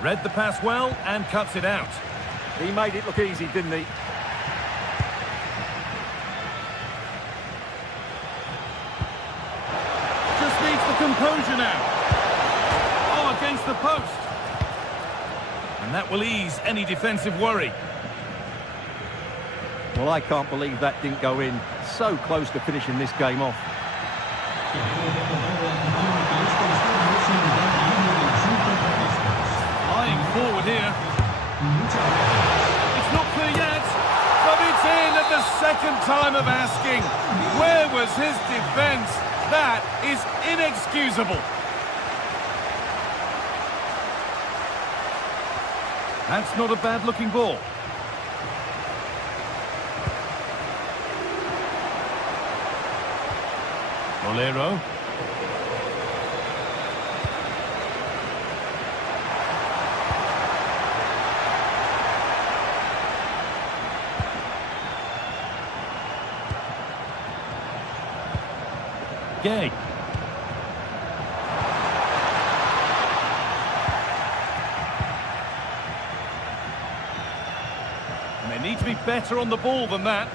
Read the pass well and cuts it out. He made it look easy, didn't he? Just needs the composure now. Oh, against the post. And that will ease any defensive worry. Well, I can't believe that didn't go in. So close to finishing this game off. Flying forward here. It's not clear yet, but it's in at the second time of asking. Where was his defence? That is inexcusable. That's not a bad-looking ball. Bolero. Gay. And they need to be better on the ball than that.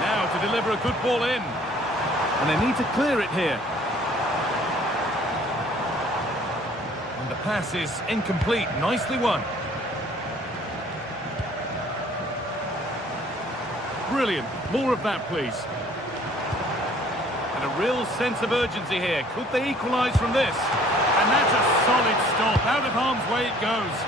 Now to deliver a good ball in. And they need to clear it here. And the pass is incomplete. Nicely won. Brilliant. More of that, please. And a real sense of urgency here. Could they equalise from this? And that's a solid stop. Out of harm's way it goes.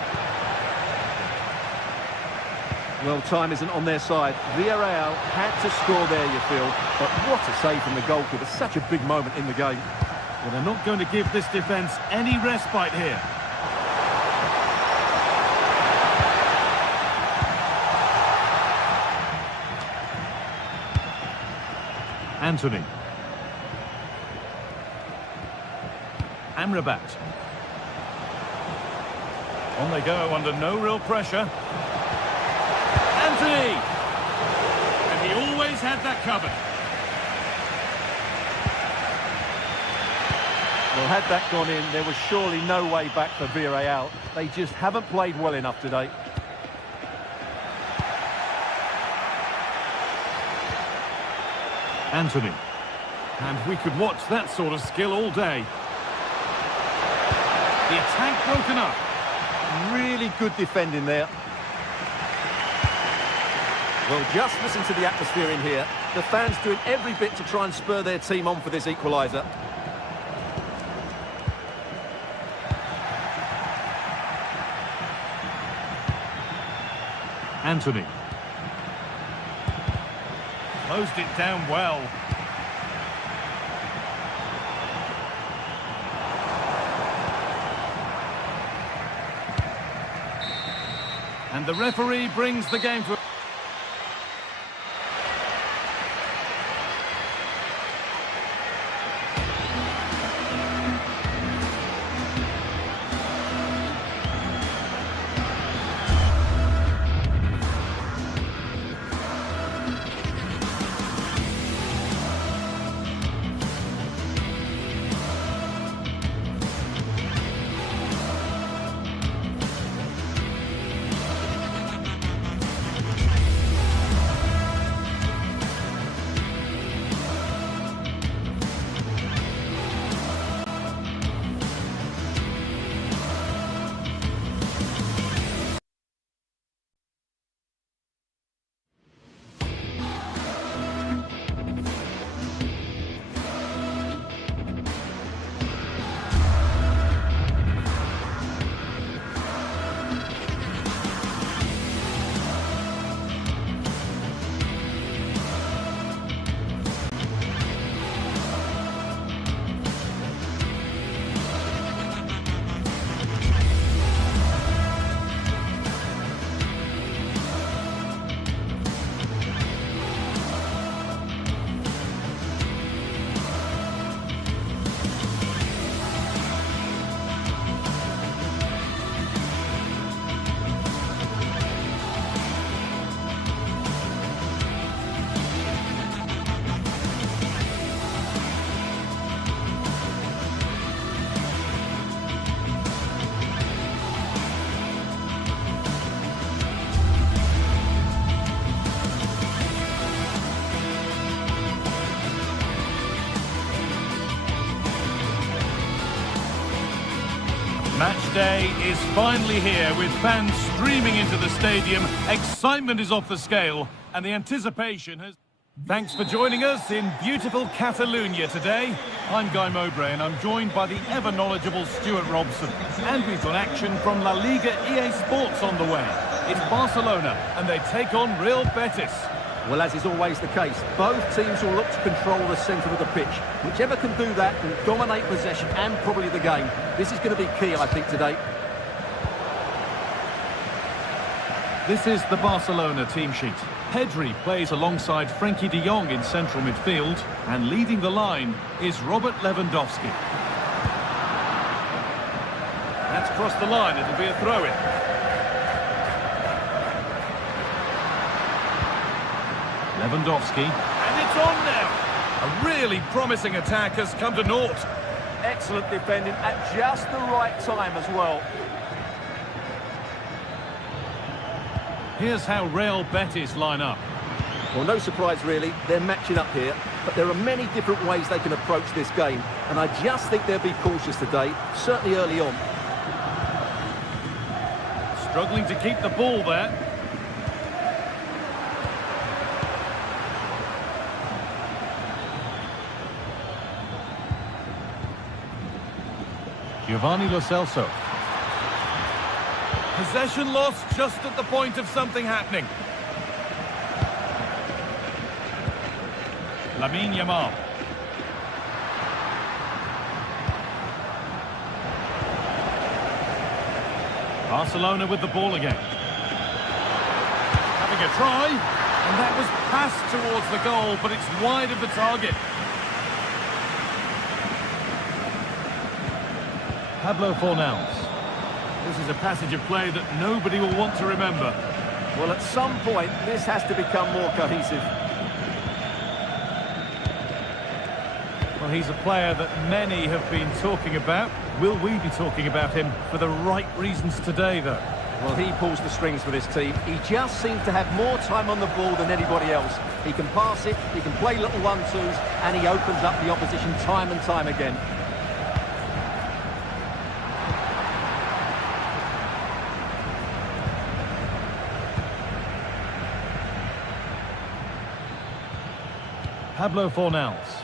Well, time isn't on their side. Villarreal had to score there, you feel. But what a save from the goalkeeper. Such a big moment in the game. Well, they're not going to give this defence any respite here. Anthony. Amrabat. On they go under no real pressure. Anthony! And he always had that covered. Well, had that gone in, there was surely no way back for Villarreal. They just haven't played well enough today. Anthony. And we could watch that sort of skill all day. The attack broken up. Really good defending there. Well, just listen to the atmosphere in here. The fans doing every bit to try and spur their team on for this equaliser. Anthony. Closed it down well. And the referee brings the game to... Match day is finally here with fans streaming into the stadium. Excitement is off the scale and the anticipation has... Thanks for joining us in beautiful Catalonia today. I'm Guy Mowbray and I'm joined by the ever-knowledgeable Stuart Robson. And we've got action from La Liga EA Sports on the way. It's Barcelona and they take on Real Betis. Well, as is always the case, both teams will look to control the centre of the pitch. Whichever can do that will dominate possession and probably the game. This is going to be key, I think, today. This is the Barcelona team sheet. Pedri plays alongside Frenkie de Jong in central midfield, and leading the line is Robert Lewandowski. That's crossed the line, it'll be a throw-in. Lewandowski, and it's on now! A really promising attack has come to naught. Excellent defending at just the right time as well. Here's how Real Betis line up. Well, no surprise really, they're matching up here, but there are many different ways they can approach this game, and I just think they'll be cautious today, certainly early on. Struggling to keep the ball there. Giovanni Lo Celso. Possession lost just at the point of something happening. Lamine Yamal. Barcelona with the ball again. Having a try, and that was passed towards the goal, but it's wide of the target. Pablo Fornals. This is a passage of play that nobody will want to remember. Well, at some point, this has to become more cohesive. Well, he's a player that many have been talking about. Will we be talking about him for the right reasons today, though? Well, he pulls the strings for this team. He just seems to have more time on the ball than anybody else. He can pass it, he can play little one-twos, and he opens up the opposition time and time again. Pablo Fornals.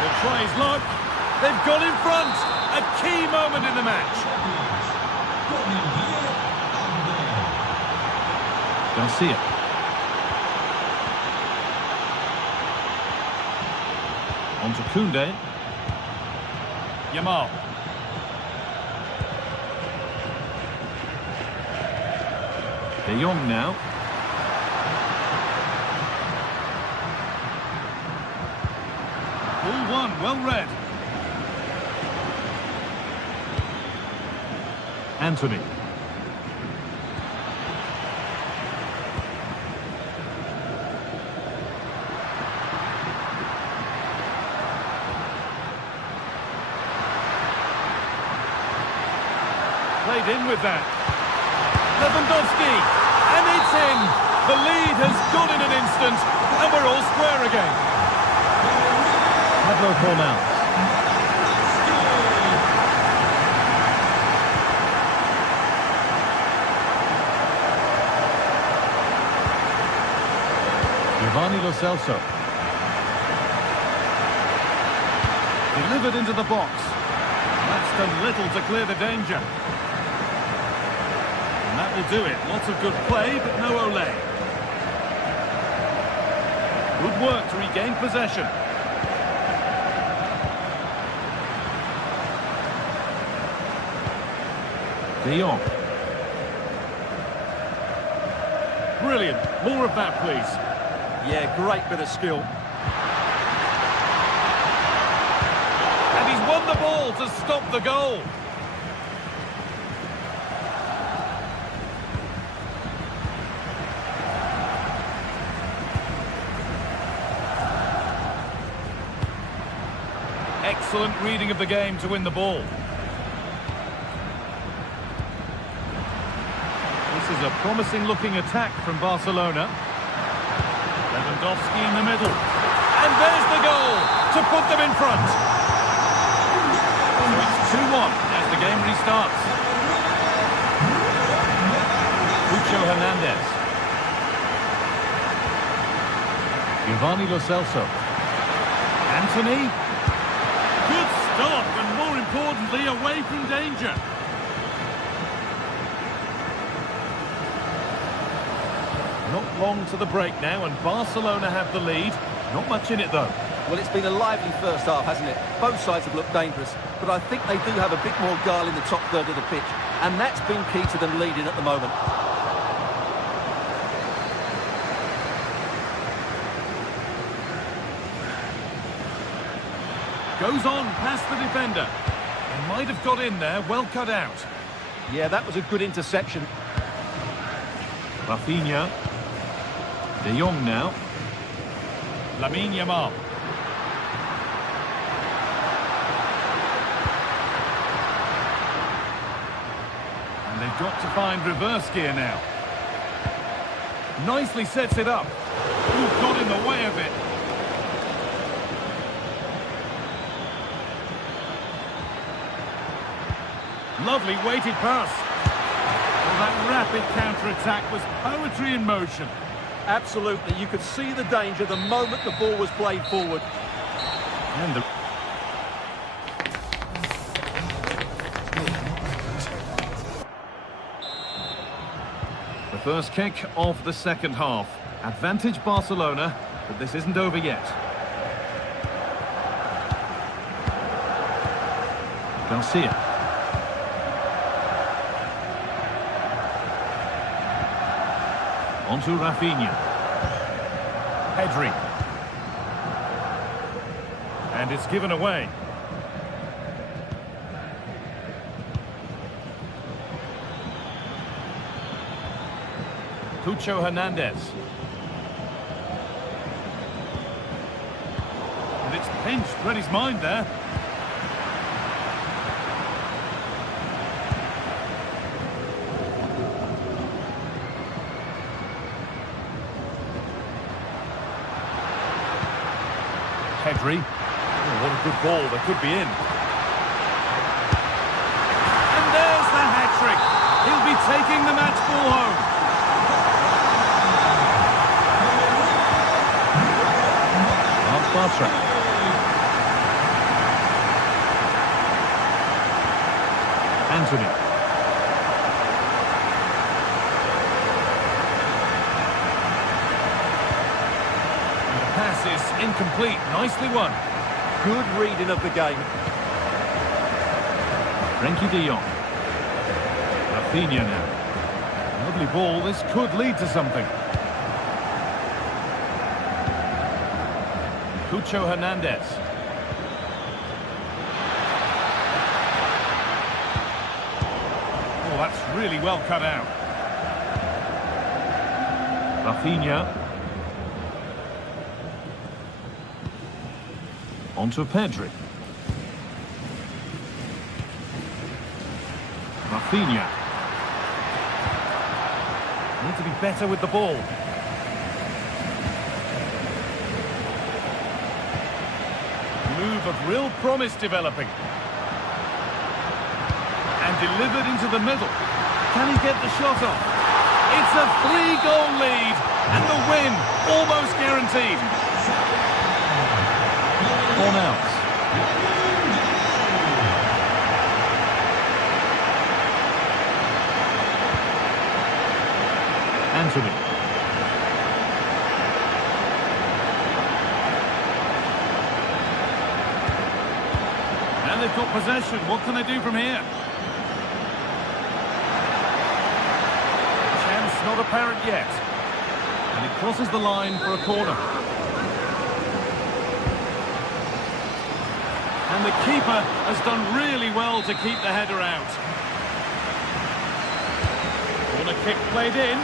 They'll try his luck. They've got in front. A key moment in the match. Garcia. On to Koundé. Yamal. De Jong now. Ball one, well read. Anthony. Played in with that. Lewandowski, and it's in. The lead has gone in an instant, and we're all square again. Pablo Fornals. Giovanni Lo Celso. Delivered into the box. That's done little to clear the danger. And that will do it. Lots of good play, but no Olé. Good work to regain possession. De Jong. Brilliant. More of that, please. Yeah, great bit of skill. And he's won the ball to stop the goal. Excellent reading of the game to win the ball. This is a promising-looking attack from Barcelona. Lewandowski in the middle. And there's the goal to put them in front. So it's 2-1 as the game restarts. Lucho Hernandez. Giovanni Lo Celso. Anthony. Good stop, and more importantly, away from danger. Not long to the break now, and Barcelona have the lead. Not much in it, though. Well, it's been a lively first half, hasn't it? Both sides have looked dangerous, but I think they do have a bit more guile in the top third of the pitch, and that's been key to them leading at the moment. Goes on past the defender. He might have got in there, well cut out. Yeah, that was a good interception. Rafinha. De Jong now. Lamine Yamal. And they've got to find reverse gear now. Nicely sets it up. Ooh, got in the way of it. Lovely weighted pass. Well, that rapid counter-attack was poetry in motion. Absolutely. You could see the danger the moment the ball was played forward. And the first kick of the second half. Advantage Barcelona, but this isn't over yet. Garcia. Onto Rafinha. Pedri. And it's given away. Cucho Hernandez. And it's pinched, read his mind there. Pedri. Oh, what a good ball, that could be in. And there's the hat-trick. He'll be taking the match ball home. Bartra. Anthony. And the pass is incomplete. Nicely won. Good reading of the game. Frenkie de Jong. Rafinha now. Lovely ball. This could lead to something. Cucho Hernandez. Oh, that's really well cut out. Rafinha. Onto Pedri. Rafinha. Need to be better with the ball. Move of real promise developing. And delivered into the middle. Can he get the shot off? It's a 3-goal lead. And the win almost guaranteed. One out. Anthony. They've got possession. What can they do from here? Chance not apparent yet. And it crosses the line for a corner. And the keeper has done really well to keep the header out. Corner kick played in.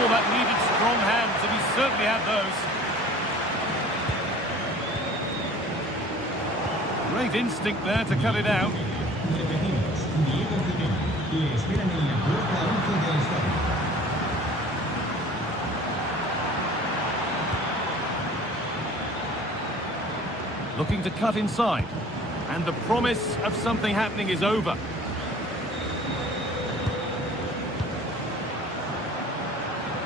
Oh, that needed strong hands, and he certainly had those. Great instinct there to cut it out. Looking to cut inside. And the promise of something happening is over.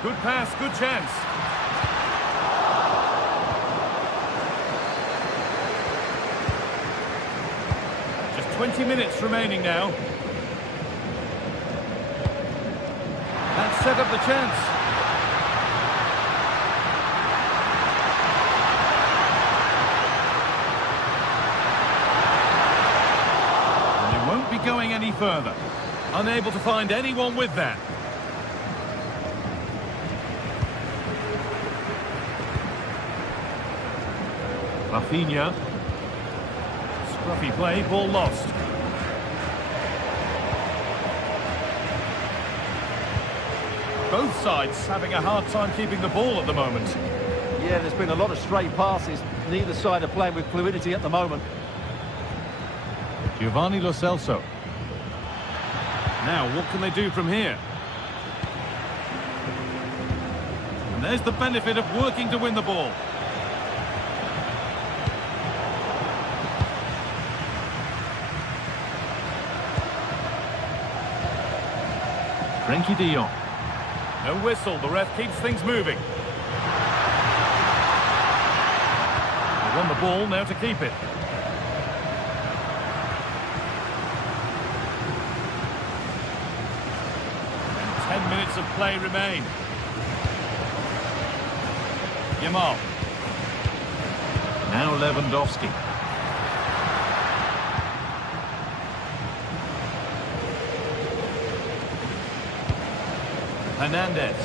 Good pass, good chance. 20 minutes remaining now. That set up the chance. going any further. Unable to find anyone with that. Rafinha. Scruffy play, ball lost. Both sides having a hard time keeping the ball at the moment. Yeah, there's been a lot of stray passes. Neither side are playing with fluidity at the moment. Giovanni Lo Celso. Now, what can they do from here? And there's the benefit of working to win the ball. Frenkie de Jong. No whistle, the ref keeps things moving. They won the ball, now to keep it. And 10 minutes of play remain. Yamal. Now Lewandowski. Hernandez.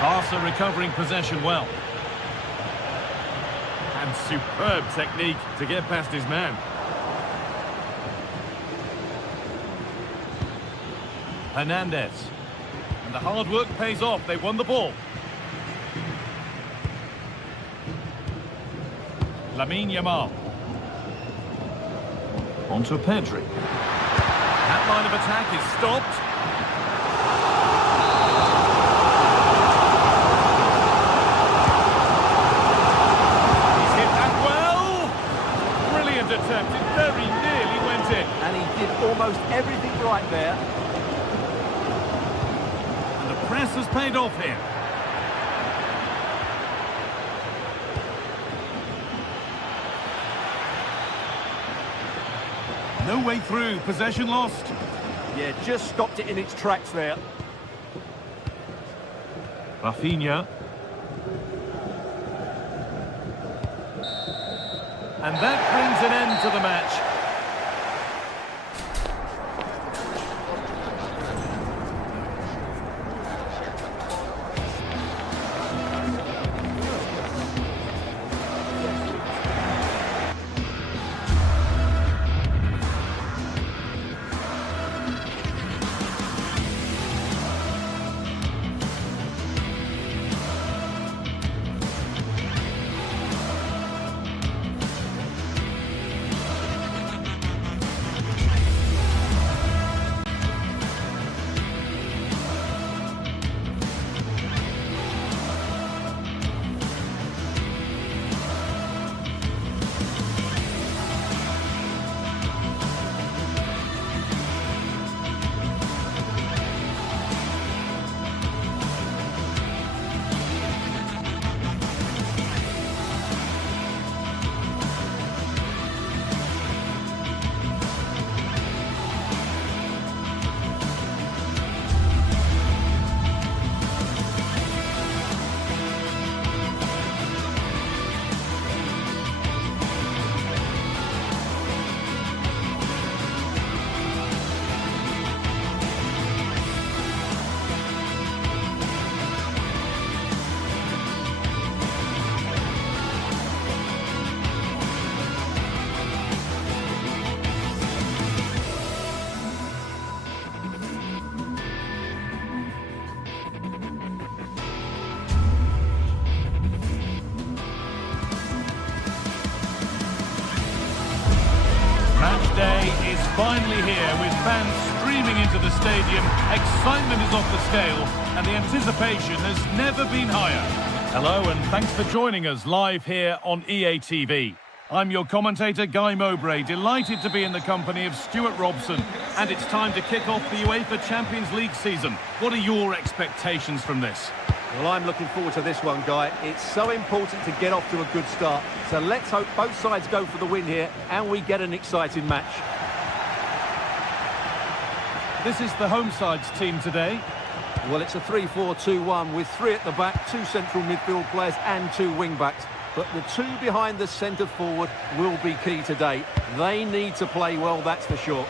Barca recovering possession well. And superb technique to get past his man. Hernandez. And the hard work pays off. They won the ball. Lamine Yamal. On to Pedri. That line of attack is stopped. He's hit that well. Brilliant attempt. It very nearly went in. And he did almost everything right there. And the press has paid off here. No way through, possession lost. Yeah, just stopped it in its tracks there. Rafinha. And that brings an end to the match. Match day is finally here with fans streaming into the stadium. Excitement is off the scale and the anticipation has never been higher. Hello and thanks for joining us live here on EA TV. I'm your commentator Guy Mowbray, delighted to be in the company of Stuart Robson, and it's time to kick off the UEFA Champions League season. What are your expectations from this? Well, I'm looking forward to this one, Guy. It's so important to get off to a good start. So let's hope both sides go for the win here and we get an exciting match. This is the home side's team today. Well, it's a 3-4-2-1 with 3 at the back, 2 central midfield players and 2 wing-backs. But the 2 behind the centre forward will be key today. They need to play well, that's for sure.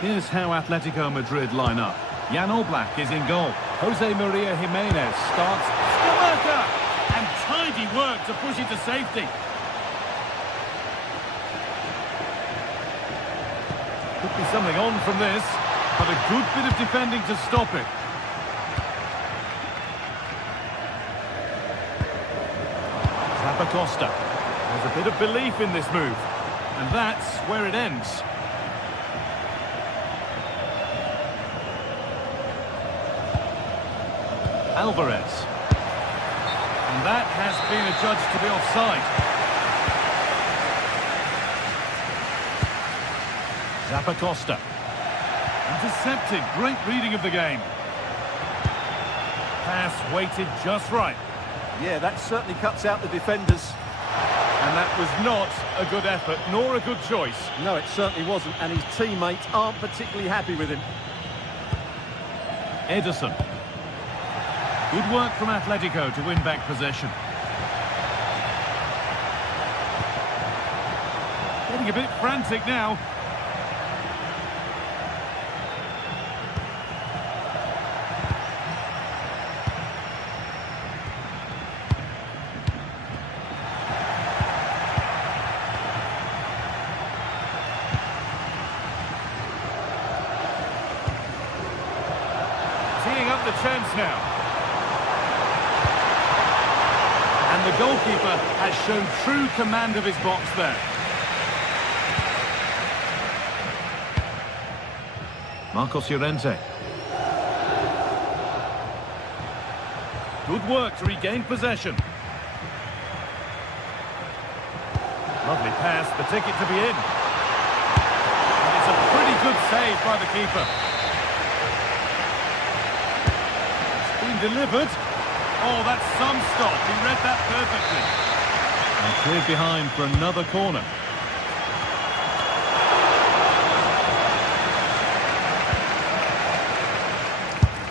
Here's how Atletico Madrid line up. Jan Oblak is in goal. Jose Maria Jimenez starts. Skamaka! And tidy work to push it to safety. Could be something on from this, but a good bit of defending to stop it. Zappacosta. There's a bit of belief in this move, and that's where it ends. Alvarez. And that has been adjudged to be offside. Zappacosta. Intercepted. Great reading of the game. Pass weighted just right. Yeah, that certainly cuts out the defenders. And that was not a good effort, nor a good choice. No, it certainly wasn't, and his teammates aren't particularly happy with him. Ederson. Good work from Atletico to win back possession. Getting a bit frantic now. Teeing up the chance now. And the goalkeeper has shown true command of his box there. Marcos Llorente. Good work to regain possession. Lovely pass, the ticket to be in. And it's a pretty good save by the keeper. It's been delivered. Oh, that's some stop. He read that perfectly. And cleared behind for another corner.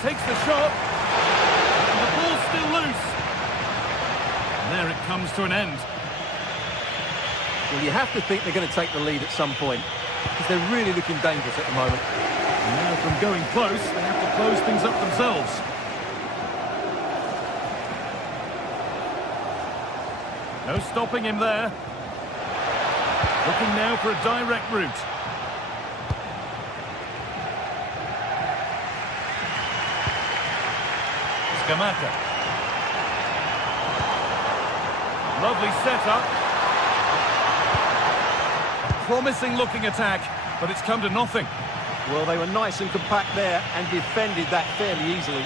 Takes the shot. And the ball's still loose. And there it comes to an end. Well, you have to think they're going to take the lead at some point, because they're really looking dangerous at the moment. And now from going close, they have to close things up themselves. No stopping him there. Looking now for a direct route. Skamaka. Lovely setup. A promising looking attack, but it's come to nothing. Well, they were nice and compact there and defended that fairly easily.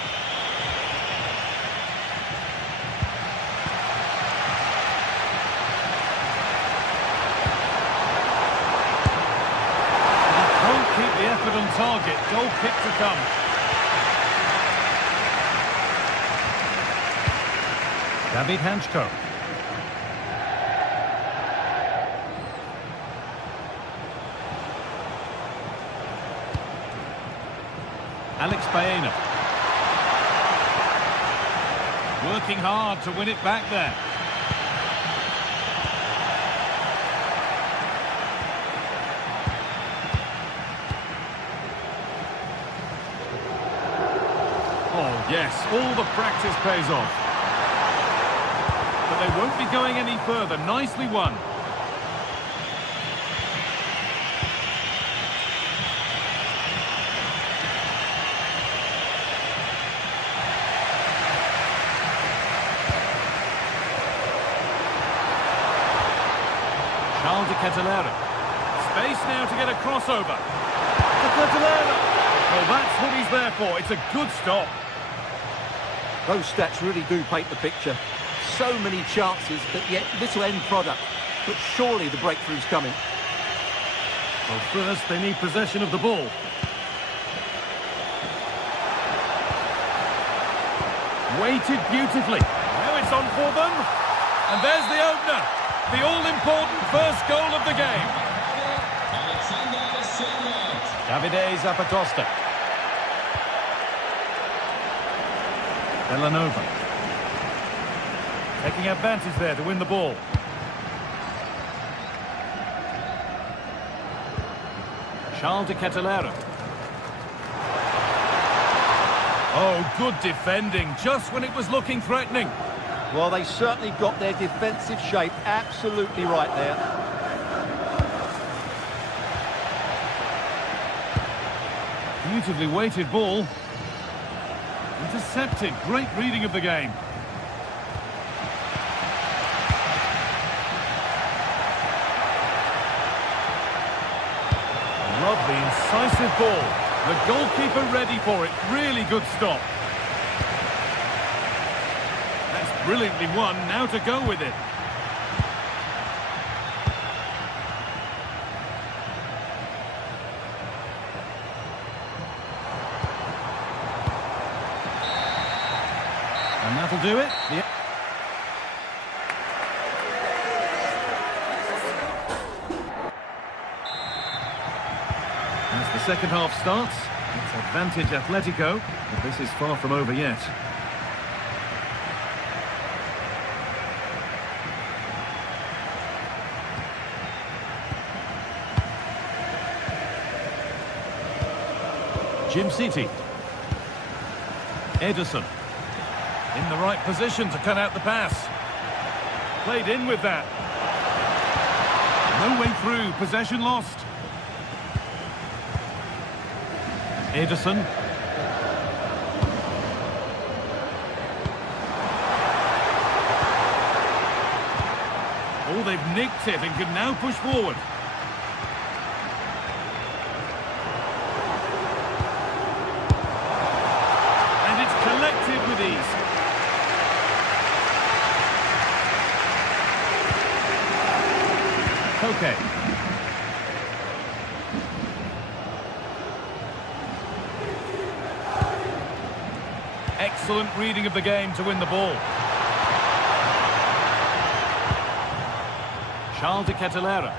Keep the effort on target. Goal kick to come. David Hanchko. Alex Baena. Working hard to win it back there. Oh, yes, all the practice pays off. But they won't be going any further. Nicely won. Charles de Ketelera. Space now to get a crossover. De Ketelera. Well, that's what he's there for. It's a good stop. Those stats really do paint the picture. So many chances, but yet little end product. But surely the breakthrough's coming. Well, first they need possession of the ball. Weighted beautifully. Now it's on for them. And there's the opener. The all-important first goal of the game. Davide Zappacosta. Villanova. Taking advantage there to win the ball. Charles de Ketelera. Oh, good defending, just when it was looking threatening. Well, they certainly got their defensive shape absolutely right there. Beautifully weighted ball. Intercepted, great reading of the game. Lovely, incisive ball. The goalkeeper ready for it. Really good stop. That's brilliantly won. Now to go with it. And that'll do it. Yeah. As the second half starts, it's advantage Atletico, but this is far from over yet. Jim City. Ederson. In the right position to cut out the pass. Played in with that. No way through, possession lost. Ederson. Oh, they've nicked it and can now push forward. And it's collected with ease. Okay. Excellent reading of the game to win the ball. Charles de Ketelera.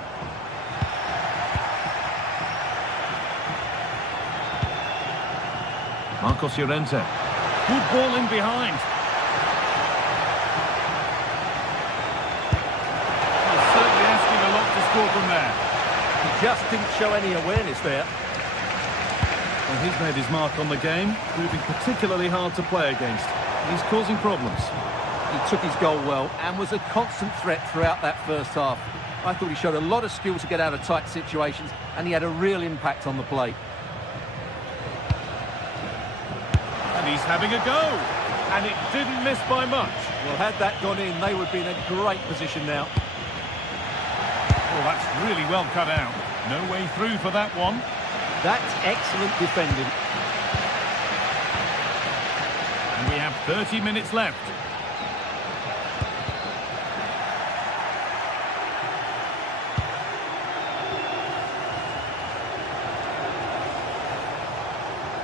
Marcos Llorente. Good ball in behind. Well, certainly asking a lot to score from there. He just didn't show any awareness there. Well, he's made his mark on the game, proving particularly hard to play against. He's causing problems. He took his goal well and was a constant threat throughout that first half. I thought he showed a lot of skill to get out of tight situations, and he had a real impact on the play. And he's having a go. And it didn't miss by much. Well, had that gone in, they would be in a great position now. Oh, that's really well cut out. No way through for that one. That's excellent defending. And we have 30 minutes left.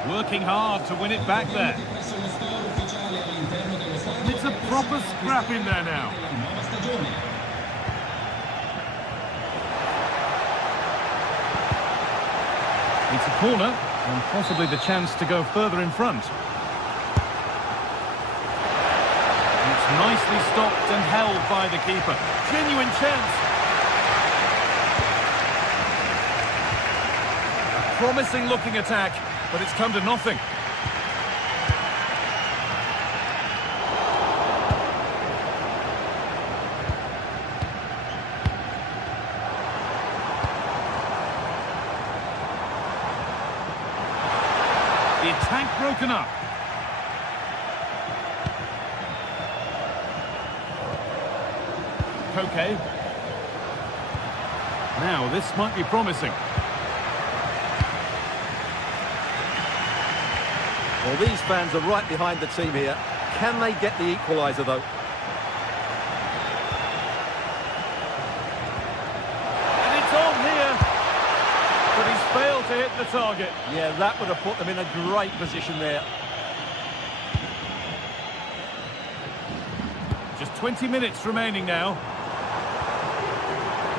Working hard to win it back there. It's a proper scrap in there now. It's a corner, and possibly the chance to go further in front. It's nicely stopped and held by the keeper. Genuine chance. A promising looking attack, but it's come to nothing. The attack broken up. Koke. Now, this might be promising. Well, these fans are right behind the team here. Can they get the equaliser, though? And it's on here. But he's failed to hit the target. Yeah, that would have put them in a great position there. Just 20 minutes remaining now.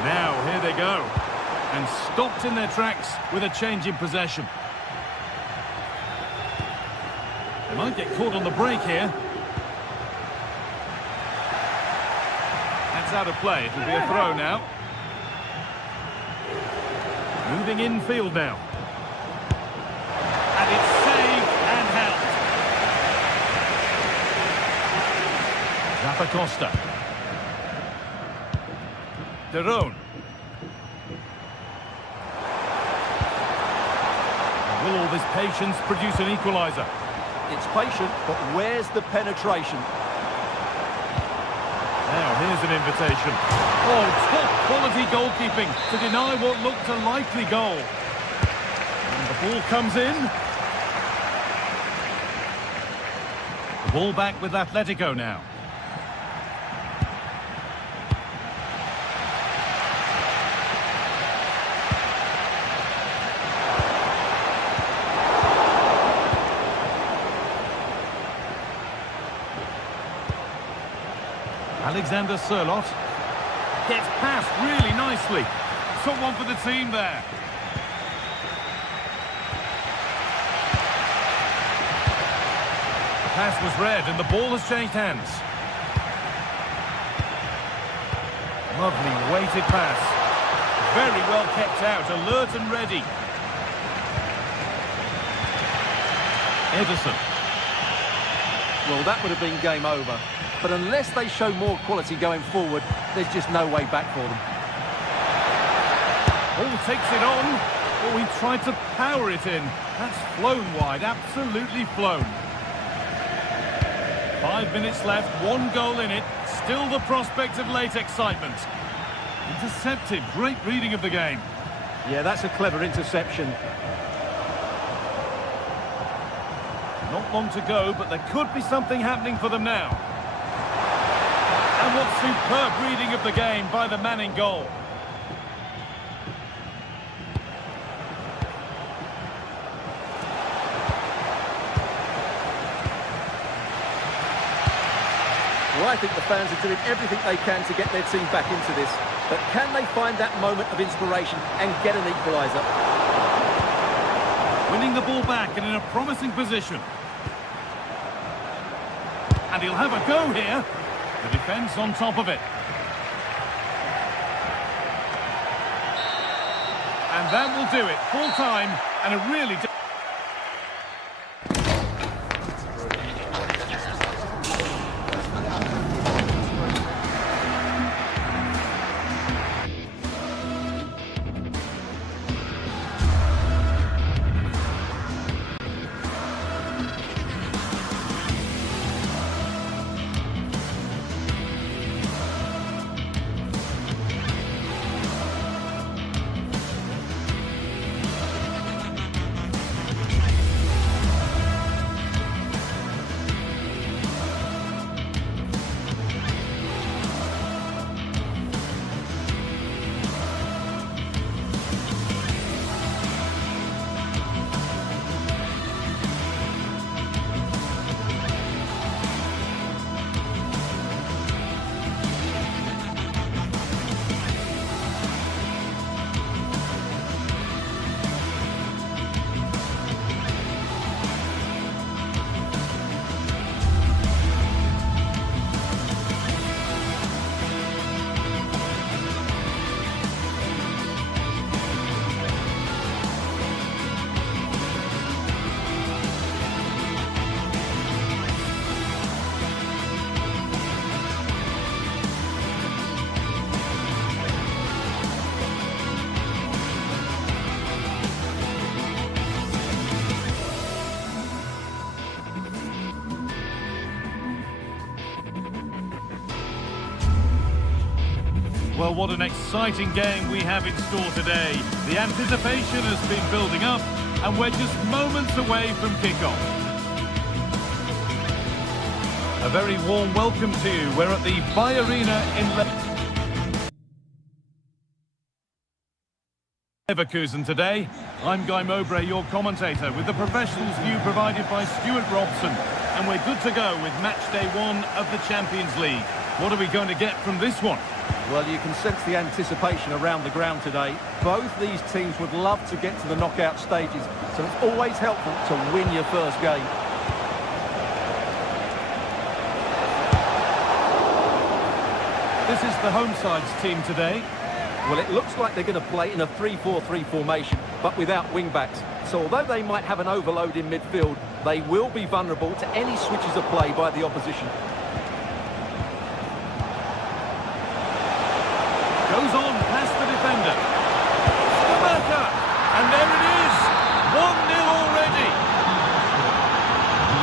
Now, here they go. And stopped in their tracks with a change in possession. They might get caught on the break here. That's out of play. It'll be a throw now. Moving infield now. And it's saved and held. Zappacosta. Derone. Will all this patience produce an equaliser? It's patient, but where's the penetration? Now, here's an invitation. Oh, top quality goalkeeping to deny what looked a likely goal. And the ball comes in. The ball back with Atletico now. Alexander Sørloth gets past really nicely. Someone for the team there. The pass was read and the ball has changed hands. Lovely weighted pass. Very well kept out, alert and ready. Ederson. Well, that would have been game over. But unless they show more quality going forward, there's just no way back for them. Oh, takes it on. Oh, he tried to power it in. That's flown wide, absolutely flown. 5 minutes left, 1 goal in it. Still the prospect of late excitement. Intercepted, great reading of the game. Yeah, that's a clever interception. Not long to go, but there could be something happening for them now. And what superb reading of the game by the man in goal. Well, I think the fans are doing everything they can to get their team back into this. But can they find that moment of inspiration and get an equaliser? Winning the ball back and in a promising position. And he'll have a go here. The defence on top of it. And that will do it. Full time and a really... Well, what an exciting game we have in store today. The anticipation has been building up, and we're just moments away from kickoff. A very warm welcome to you. We're at the Bay Arena in Leverkusen today. I'm Guy Mowbray, your commentator, with the professionals view provided by Stuart Robson. And we're good to go with match day 1 of the Champions League. What are we going to get from this one? Well, you can sense the anticipation around the ground today. Both these teams would love to get to the knockout stages, so it's always helpful to win your first game. This is the home side's team today. Well, it looks like they're going to play in a 3-4-3 formation, but without wing-backs. So although they might have an overload in midfield, they will be vulnerable to any switches of play by the opposition. Goes on past the defender. Skamaka! And there it is! 1-0 already!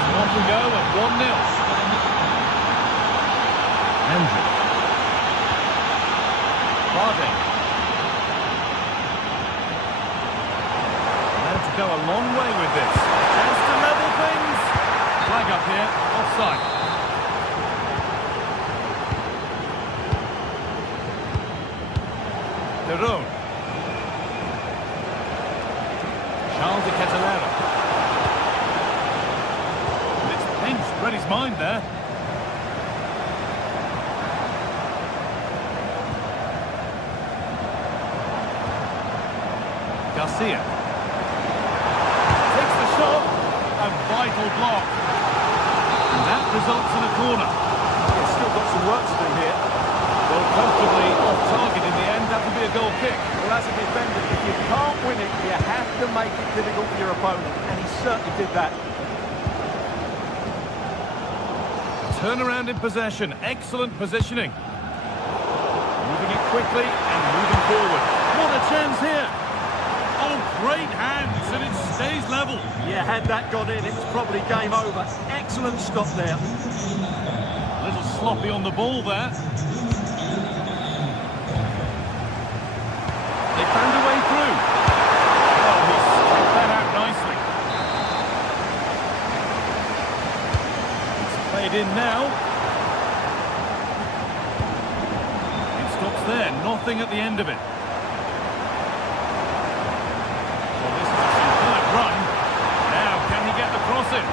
So off we go at 1-0. Andrew. Harding. Allowed to go a long way with this. Chance to level things. Flag up here, offside. Perron. Charles de Catalera. It's pinched, read his mind there. Garcia. Takes the shot. A vital block. And that results in a corner. It's still got some work to do here. Well, comfortably off target in the end. That will be a goal kick. Well, as a defender, if you can't win it, you have to make it difficult for your opponent, and he certainly did that. Turnaround in possession. Excellent positioning. Moving it quickly and moving forward. What a chance here. Oh, great hands, and it stays level. Yeah, had that gone in, it was probably game over. Excellent stop there. A little sloppy on the ball there. They found a way through. Oh, he struck that out nicely. It's played in now. It stops there, nothing at the end of it. Well, this is a superb run. Now, can he get the cross in?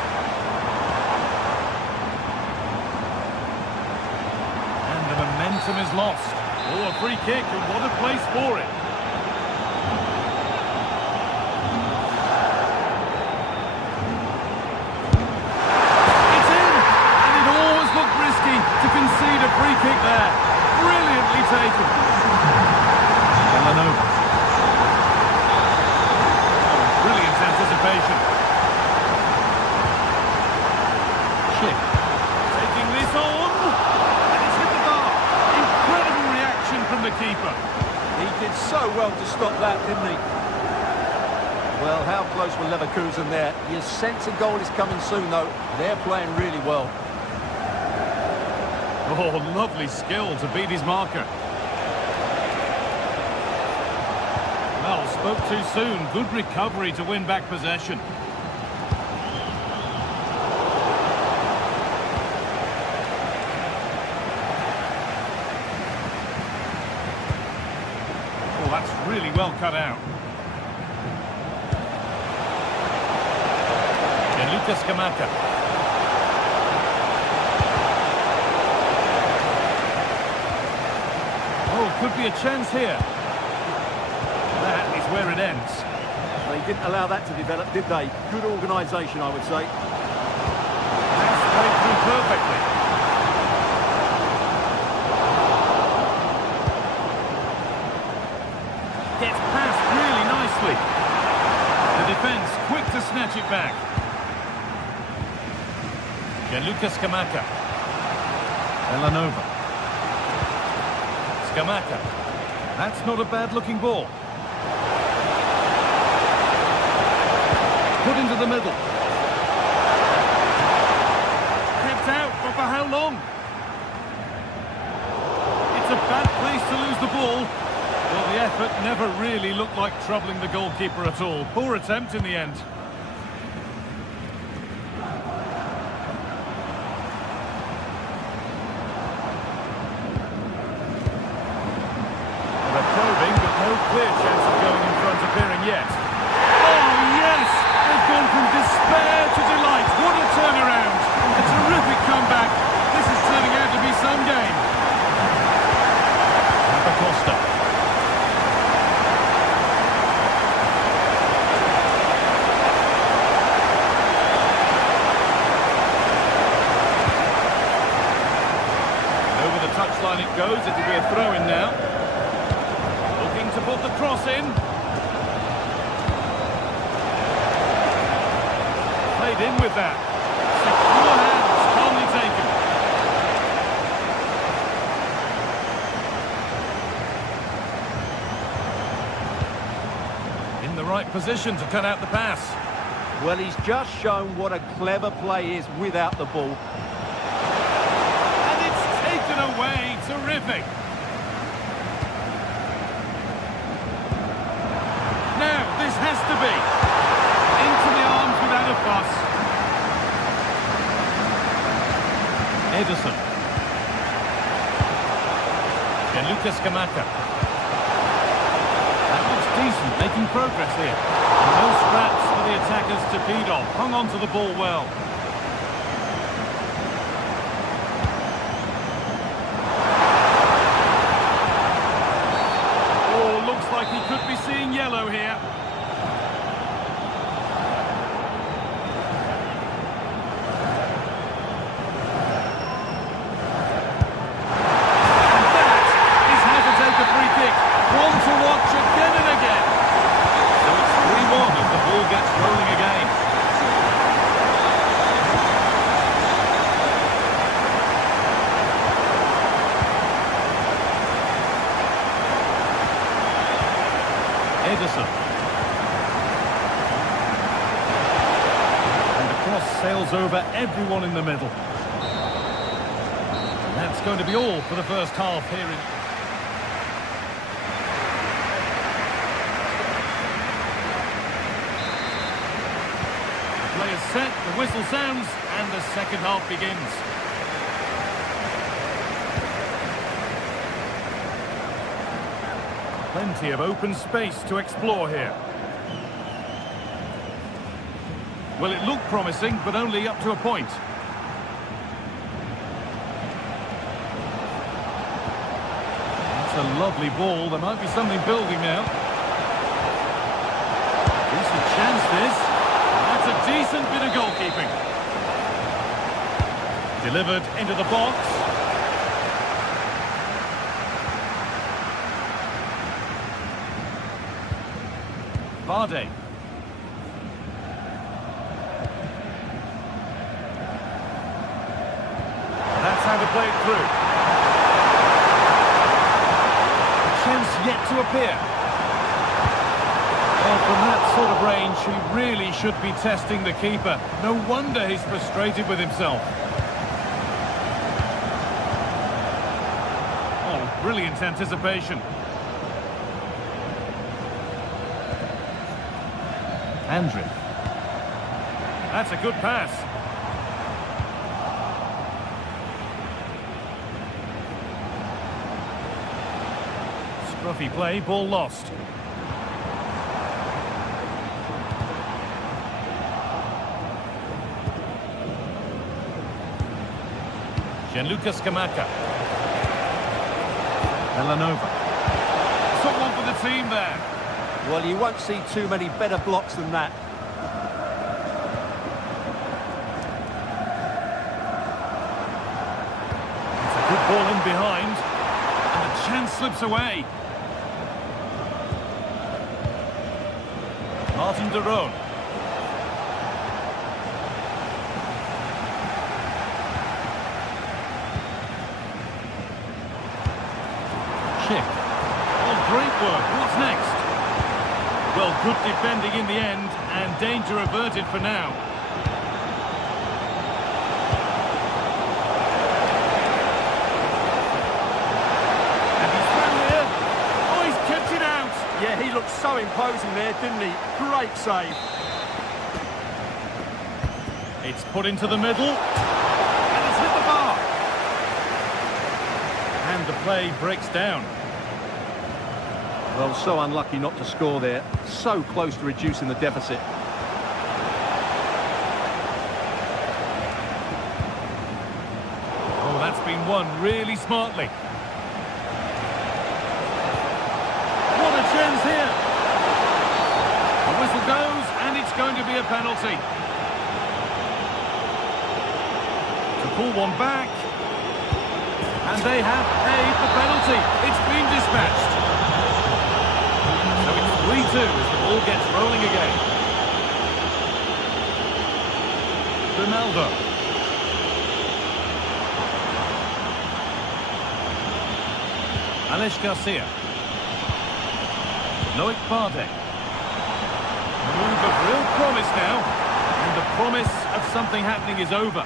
And the momentum is lost. Oh, a free kick, and what a place for it. To concede a free kick there. Brilliantly taken. Villanova. Oh, brilliant anticipation. Schick. Taking this on. And it's hit the bar. Incredible reaction from the keeper. He did so well to stop that, didn't he? Well, how close were Leverkusen there? You sense a goal is coming soon, though. They're playing really well. Oh, lovely skill to beat his marker. Well, spoke too soon. Good recovery to win back possession. Oh, that's really well cut out. Gianluca Scamacca. Could be a chance here. That is where it ends. They didn't allow that to develop, did they? Good organisation, I would say. That's played through perfectly. Gets past really nicely. The defence quick to snatch it back. Gianluca Scamacca. Villanova. Scamacca. That's not a bad-looking ball. Put into the middle. Kept out, but for how long? It's a bad place to lose the ball. Well, the effort never really looked like troubling the goalkeeper at all. Poor attempt in the end. Clear chance of going in front appearing yet. Oh, yes! They've gone from despair to delight. What a turnaround! A terrific comeback. This is turning out to be some game. Costa. in. Played in with that. Secure hands, calmly taken. In the right position to cut out the pass. Well, he's just shown what a clever play is without the ball. And it's taken away. Terrific. Now, this has to be. Into the arms without a fuss. Ederson. Gianluca Scamacca. That looks decent, making progress here. No scraps for the attackers to feed off. Hung on to the ball well. Oh, looks like he could be seeing yellow here. And that is how to take a free kick. One to watch again and again. So it's 3-1 as the ball gets rolling again. Ederson. And the cross sails over everyone in the middle. And that's going to be all for the first half here in... Play is set, the whistle sounds, and the second half begins. Plenty of open space to explore here. Well, it looked promising, but only up to a point. That's a lovely ball. There might be something building now. Decent chance, this. That's a decent bit of goalkeeping. Delivered into the box. Vardy. That's how to play it through. A chance yet to appear. Well, from that sort of range, he really should be testing the keeper. No wonder he's frustrated with himself. Oh, brilliant anticipation. Andrew. That's a good pass. Scruffy play, ball lost. Gianluca Scamacca. Villanova. Someone for the team there. Well, you won't see too many better blocks than that. It's a good ball in behind. And the chance slips away. Martin de Roon. Chick. Oh, great work. What's next? Well, good defending in the end, and danger averted for now. And he's through here. Oh, he's kept it out. Yeah, he looked so imposing there, didn't he? Great save. It's put into the middle. And it's hit the bar. And the play breaks down. Well, so unlucky not to score there. So close to reducing the deficit. Oh, that's been won really smartly. What a chance here. The whistle goes, and it's going to be a penalty. To pull one back. And they have paid the penalty. It's been dispatched. So it's 3-2 as the ball gets rolling again. Ronaldo. Alex Garcia. Loic Bardet. Move of real promise now. And the promise of something happening is over.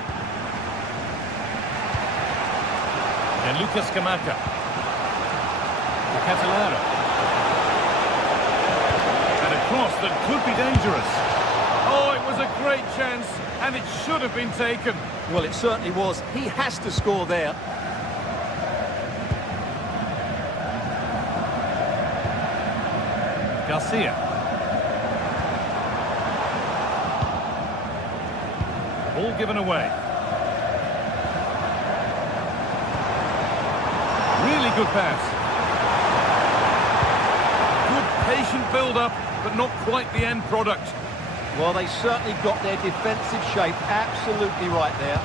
And Lucas Kamaka. Catalara. And a cross that could be dangerous. Oh, it was a great chance, and it should have been taken. Well, it certainly was. He has to score there. Garcia. Ball given away. Really good pass. Good patient build-up, but not quite the end product. Well, they certainly got their defensive shape absolutely right there.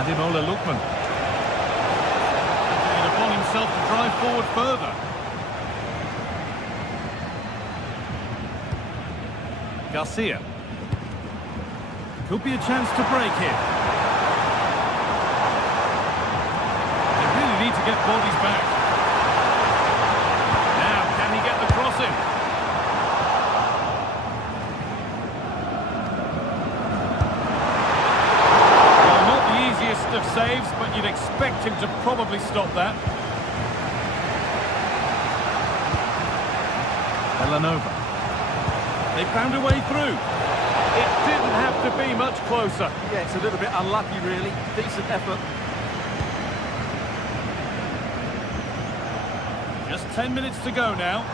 Ademola Lookman. Taking it upon himself to drive forward further. Garcia. Could be a chance to break here. They really need to get bodies back. Now, can he get the cross in? Well, not the easiest of saves, but you'd expect him to probably stop that. Villanova. They found a way through. It didn't have to be much closer. Yeah, it's a little bit unlucky, really. Decent effort. Just 10 minutes to go now.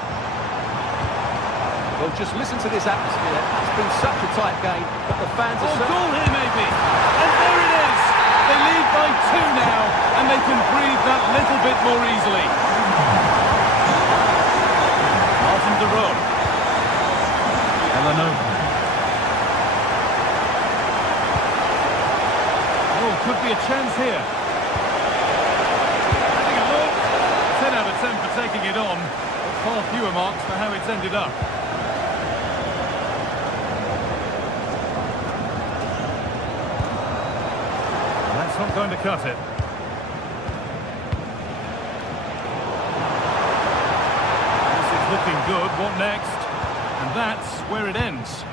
Well, just listen to this atmosphere. It's been such a tight game, but the fans are... Oh, goal here maybe. And there it is. They lead by 2 now, and they can breathe that little bit more easily. Martin de Roon. Villanova. Oh, could be a chance here. Having a look. 10 out of 10 for taking it on, but far fewer marks for how it's ended up. That's not going to cut it. This is looking good. What next? And that's where it ends.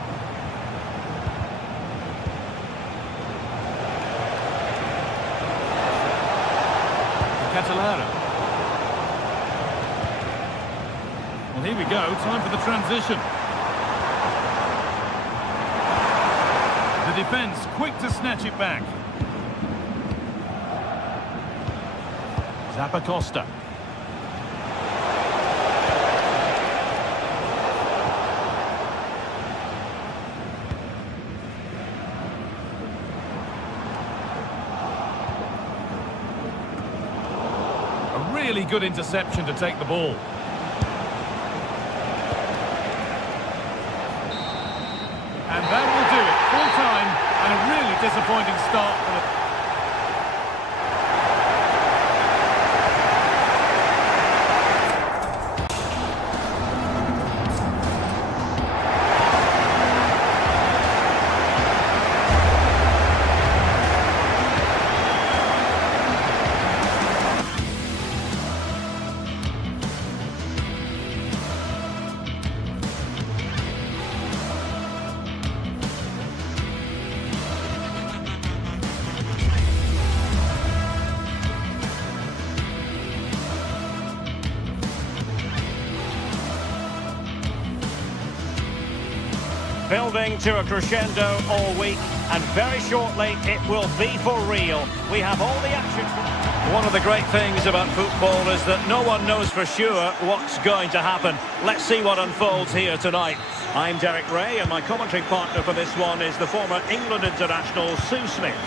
Catalara. Well, here we go. Time for the transition. The defence quick to snatch it back. Zappacosta. Really good interception to take the ball. And that will do it. Full time and a really disappointing start for the... Building to a crescendo all week, and very shortly it will be for real. We have all the action. One of the great things about football is that no one knows for sure what's going to happen. Let's see what unfolds here tonight. I'm Derek Ray, and my commentary partner for this one is the former England international Sue Smith.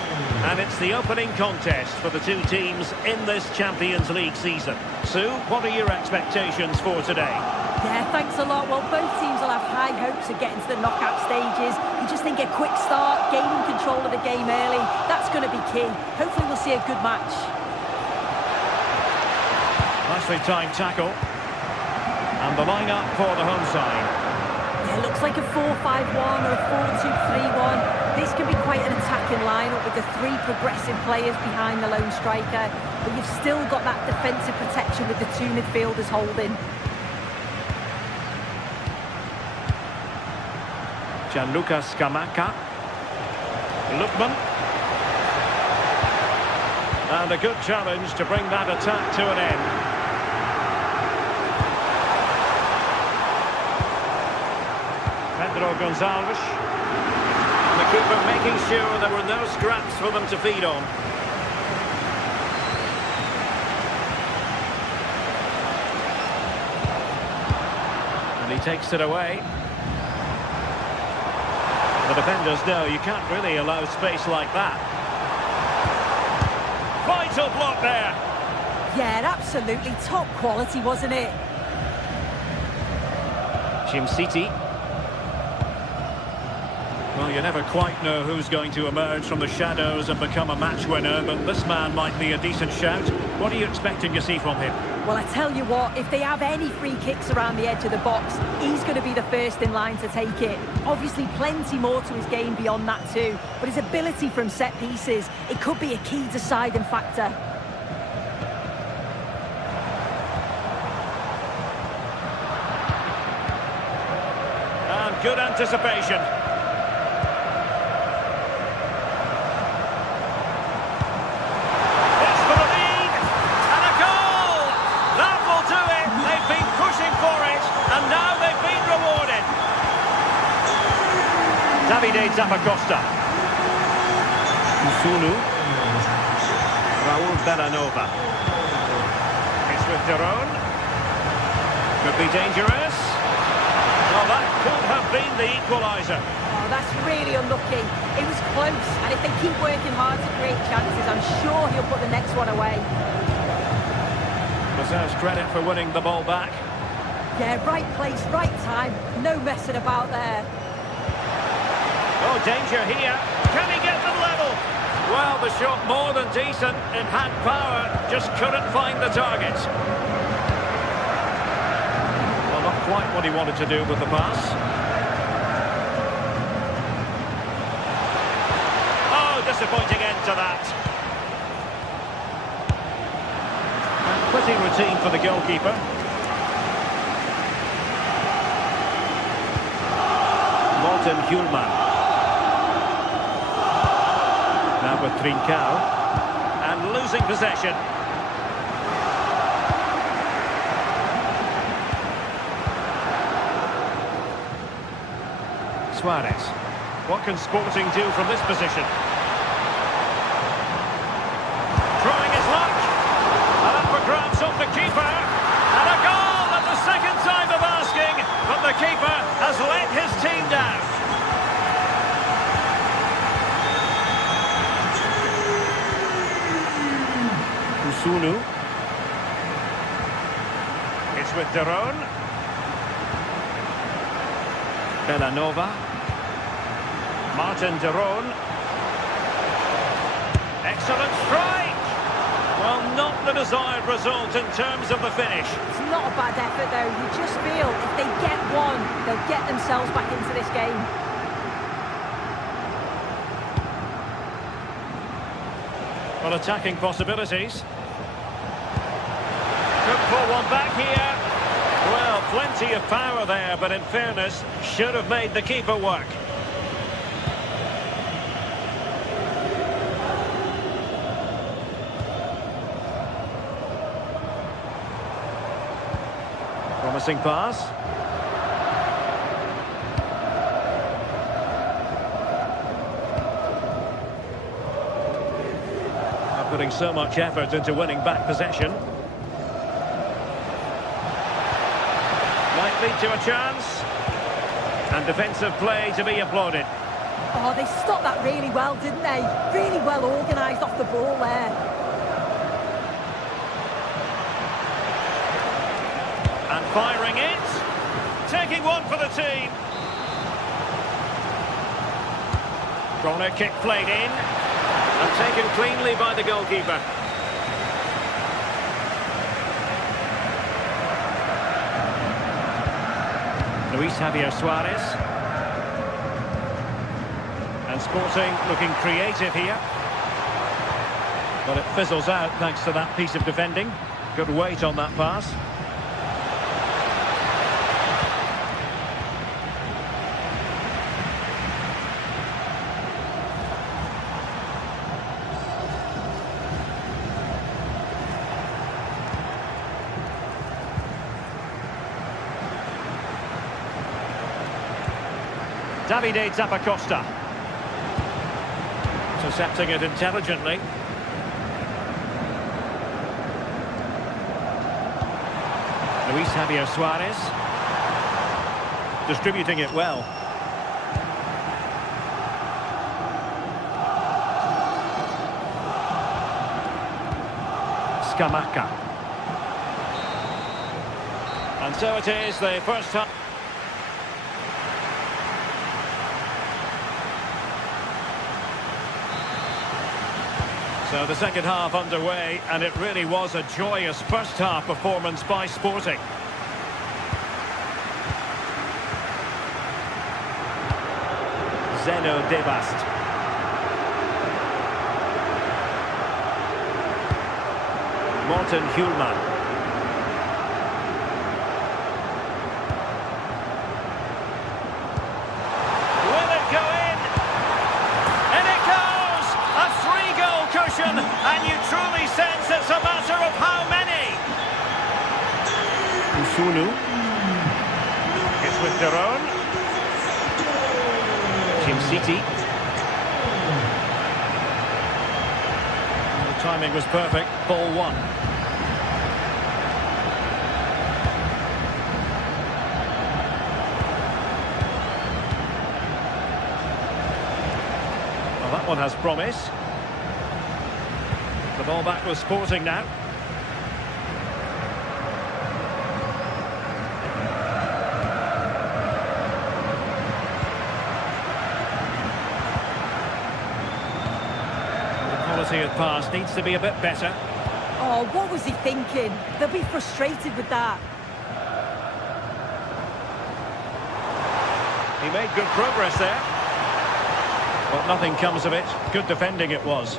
And it's the opening contest for the two teams in this Champions League season. Sue, what are your expectations for today? Yeah, thanks a lot. Well, both teams will have high hopes of getting to the knockout stages. You just think a quick start, gaining control of the game early, that's going to be key. Hopefully we'll see a good match. Nicely timed tackle. And the line-up for the home side. Yeah, it looks like a 4-5-1 or a 4-2-3-1. This can be quite an attacking lineup with the three progressive players behind the lone striker. But you've still got that defensive protection with the two midfielders holding. Gianluca Scamacca. Lookman. And a good challenge to bring that attack to an end. Pedro Gonçalves. And the keeper making sure there were no scraps for them to feed on. And he takes it away. The defenders know you can't really allow space like that. Vital block there. Yeah, absolutely top quality, wasn't it? Jim City. Well, you never quite know who's going to emerge from the shadows and become a match winner, but this man might be a decent shout. What are you expecting to see from him? Well, I tell you what, if they have any free kicks around the edge of the box, he's going to be the first in line to take it. Obviously, plenty more to his game beyond that too, but his ability from set pieces, it could be a key deciding factor. And good anticipation. Davide Zappacosta. Usunu. Raul Bellanova. It's with Derone. Could be dangerous. Well, that could have been the equaliser. Oh, that's really unlucky. It was close, and if they keep working hard to create chances, I'm sure he'll put the next one away. Deserves credit for winning the ball back. Yeah, right place, right time. No messing about there. Oh, danger here. Can he get them level? Well, the shot more than decent. It had power, just couldn't find the target. Well, not quite what he wanted to do with the pass. Oh, disappointing end to that. And pretty routine for the goalkeeper. Morten Hjulman. Now with Trincao, and losing possession. Suarez. What can Sporting do from this position? Trying his luck. And up for grabs off the keeper. And a goal at the second time of asking, but the keeper has let his team down. Usunu. It's with Derone. Bellanova. Martin Derone. Excellent strike! Well, not the desired result in terms of the finish. It's not a bad effort though. You just feel if they get one, they'll get themselves back into this game. Well, attacking possibilities. Could pull one back here. Well, plenty of power there, but in fairness, should have made the keeper work. Promising pass. Putting so much effort into winning back possession. Might lead to a chance. And defensive play to be applauded. Oh, they stopped that really well, didn't they? Really well organised off the ball there. And firing it. Taking one for the team. Corner kick played in. And taken cleanly by the goalkeeper. Luis Javier Suarez. And Sporting looking creative here. But it fizzles out thanks to that piece of defending. Good weight on that pass. Davide Zappacosta. Intercepting it intelligently. Luis Javier Suarez. Distributing it well. Scamacca. And so it is, the first time. So the second half underway, and it really was a joyous first half performance by Sporting. Zeno Debast. Morten Hjulman. Will it go in? And it goes! A three-goal cushion, and you truly sense it's a matter of how many. Usunu. It's with Daron. Team City. The timing was perfect. Ball one. Well, that one has promise. The ball back with Sporting now. Of pass needs to be a bit better. Oh, what was he thinking? They'll be frustrated with that. He made good progress there. But nothing comes of it. Good defending it was.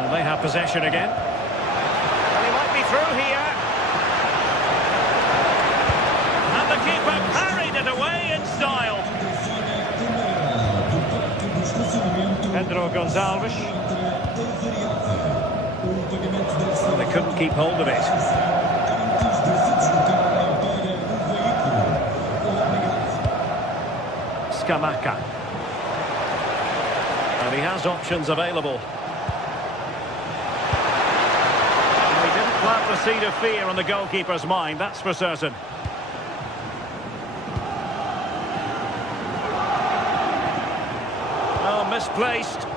And they have possession again. And he might be through here. The keeper parried it away in style. Pedro Gonçalves. Well, they couldn't keep hold of it. Scamacca. And he has options available. He didn't plant the seed of fear on the goalkeeper's mind, that's for certain. Misplaced. Could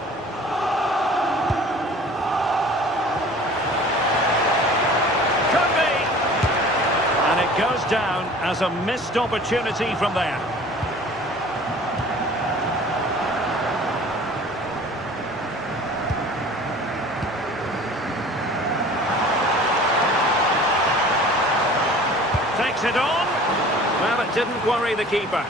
be. And it goes down as a missed opportunity from there. Takes it on. Well, it didn't worry the keeper.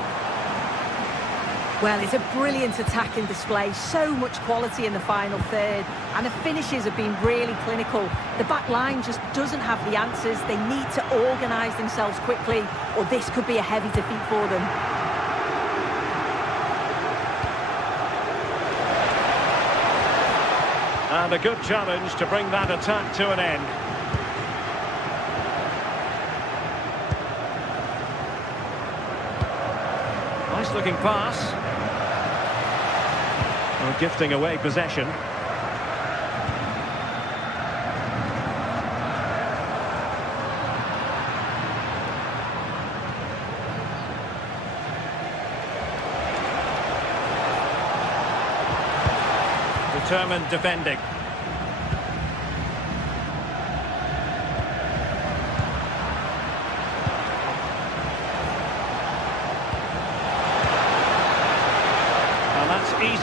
Well, it's a brilliant attacking display, so much quality in the final third, and the finishes have been really clinical. The back line just doesn't have the answers. They need to organise themselves quickly, or this could be a heavy defeat for them. And a good challenge to bring that attack to an end. Nice looking pass. Well, gifting away possession. Determined defending.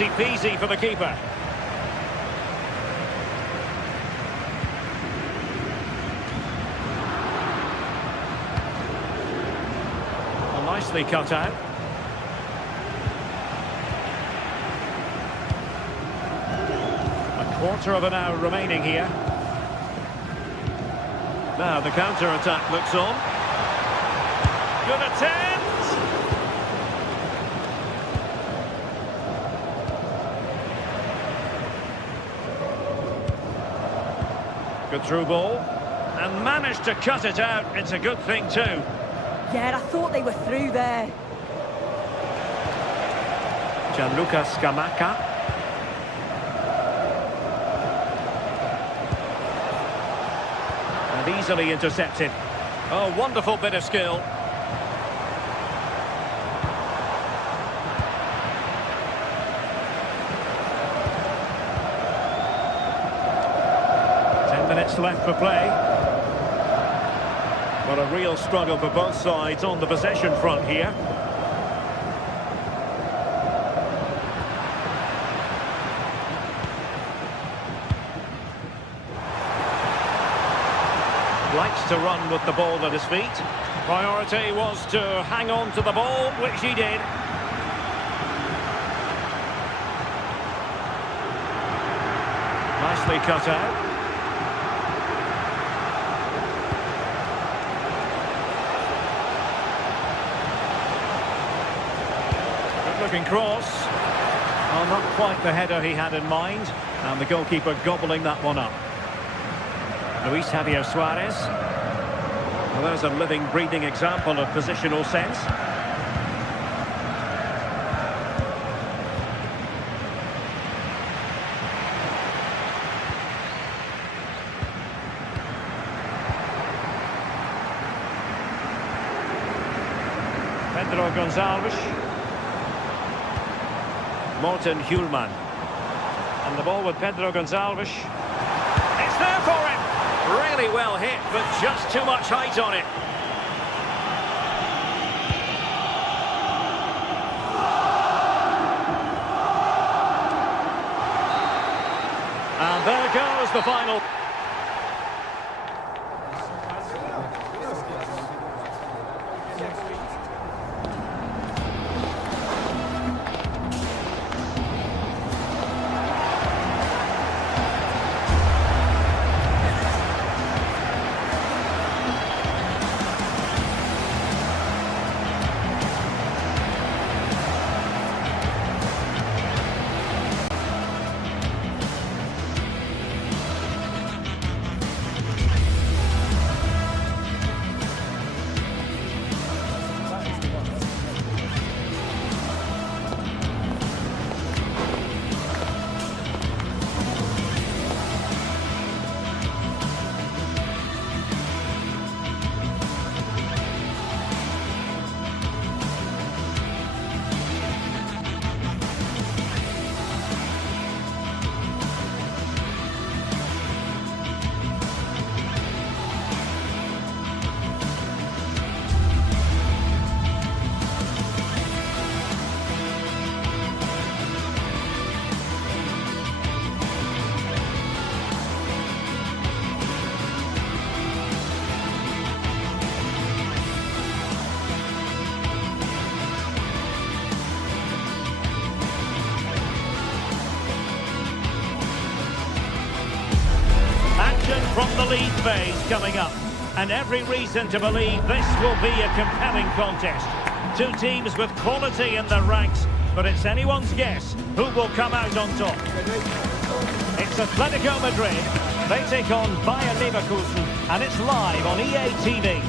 Easy peasy for the keeper. Well, nicely cut out. A quarter of an hour remaining here. Now the counter-attack looks on. Good attempt! Good through ball. And managed to cut it out. It's a good thing too. Yeah, I thought they were through there. Gianluca Scamacca. And easily intercepted. Oh, wonderful bit of skill. Minutes left for play. But a real struggle for both sides on the possession front here. Likes to run with the ball at his feet. Priority was to hang on to the ball, which he did. Nicely cut out. Looking cross. Well, not quite the header he had in mind. And the goalkeeper gobbling that one up. Luis Javier Suarez. Well, there's a living, breathing example of positional sense. Pedro Gonçalves. Morten Hjulman. And the ball with Pedro Gonçalves. It's there for him! Really well hit, but just too much height on it. And there goes the final. From the league phase coming up, and every reason to believe this will be a compelling contest. Two teams with quality in their ranks, but it's anyone's guess who will come out on top. It's Atletico Madrid. They take on Bayer Leverkusen, and it's live on EA TV.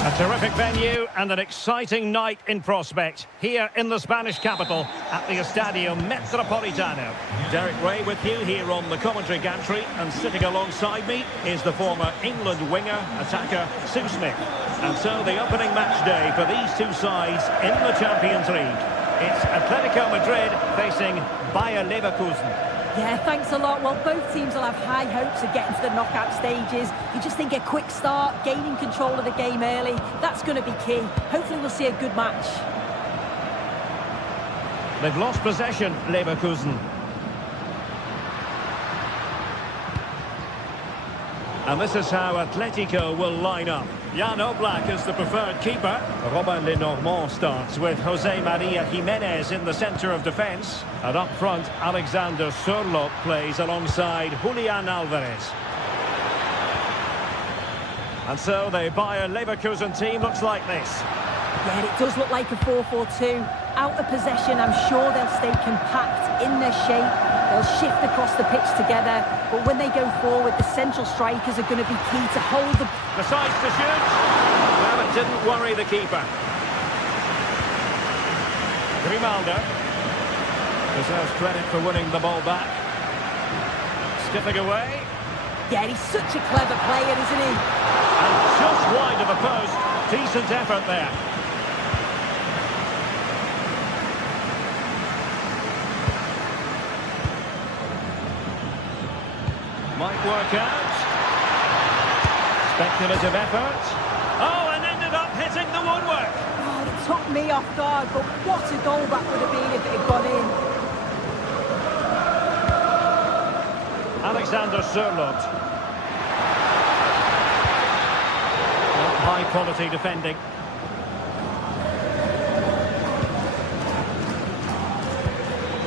A terrific venue and an exciting night in prospect here in the Spanish capital at the Estadio Metropolitano. Derek Ray with you here on the commentary gantry, and sitting alongside me is the former England winger, attacker Sue Smith. And so the opening match day for these two sides in the Champions League. It's Atletico Madrid facing Bayer Leverkusen. Yeah, thanks a lot. Well, both teams will have high hopes of getting to the knockout stages. You just think a quick start, gaining control of the game early, that's going to be key. Hopefully we'll see a good match. They've lost possession, Leverkusen. And this is how Atletico will line up. Jan Oblak is the preferred keeper. Robin Lenormand starts with Jose Maria Jimenez in the centre of defence. And up front, Alexander Sørloth plays alongside Julian Alvarez. And so the Bayer Leverkusen team looks like this. Yeah, it does look like a 4-4-2. Out of possession, I'm sure they'll stay compact in their shape. They'll shift across the pitch together. But when they go forward, the central strikers are going to be key to hold the... Decides to shoot. Well, it didn't worry the keeper. Grimaldo deserves credit for winning the ball back. Skipping away. Yeah, he's such a clever player, isn't he? And just wide of the post. Decent effort there. Might work out. Speculative effort. Oh, and ended up hitting the woodwork. Oh, it took me off guard, but what a goal that would have been if it had gone in. Alexander Sørloth. High quality defending.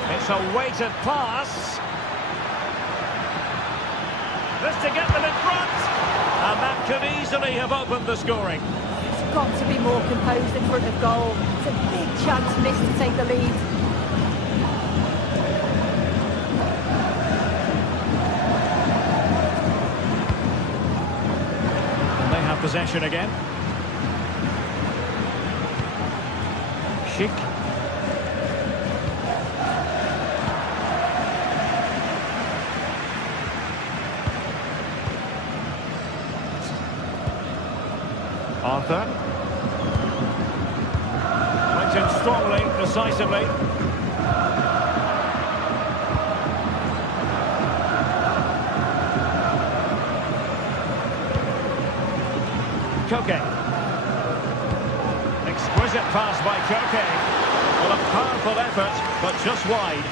It's a weighted pass. This to get them in front. And that could easily have opened the scoring. It's got to be more composed in front of goal. It's a big chance missed to take the lead. And they have possession again. Schick. Arthur. Went in strongly, decisively. Koke. Exquisite pass by Koke. Well, a powerful effort, but just wide.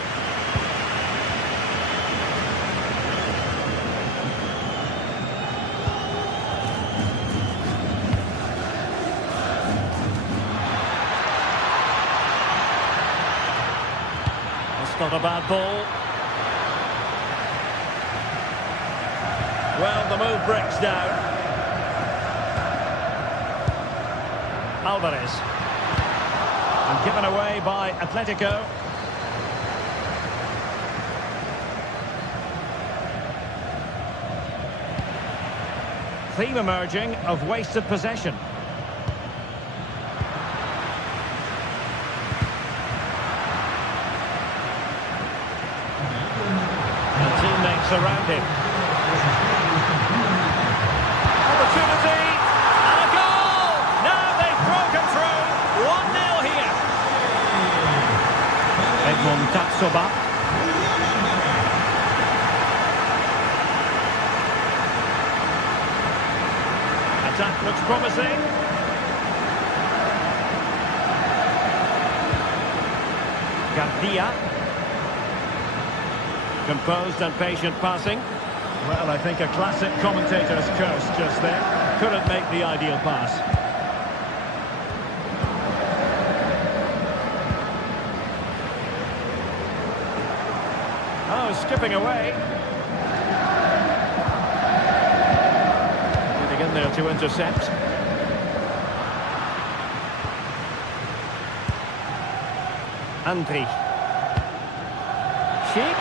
Not a bad ball. Well, the move breaks down. Alvarez. And given away by Atletico. Theme emerging of wasted possession. Around him. Opportunity and a goal! Now they've broken through. 1-0 here. Edmond Tatsoba. Attack looks promising. Garcia. Composed and patient passing. Well, I think a classic commentator's curse just there. Couldn't make the ideal pass. Oh, skipping away. Getting in there to intercept. Andri. Schick.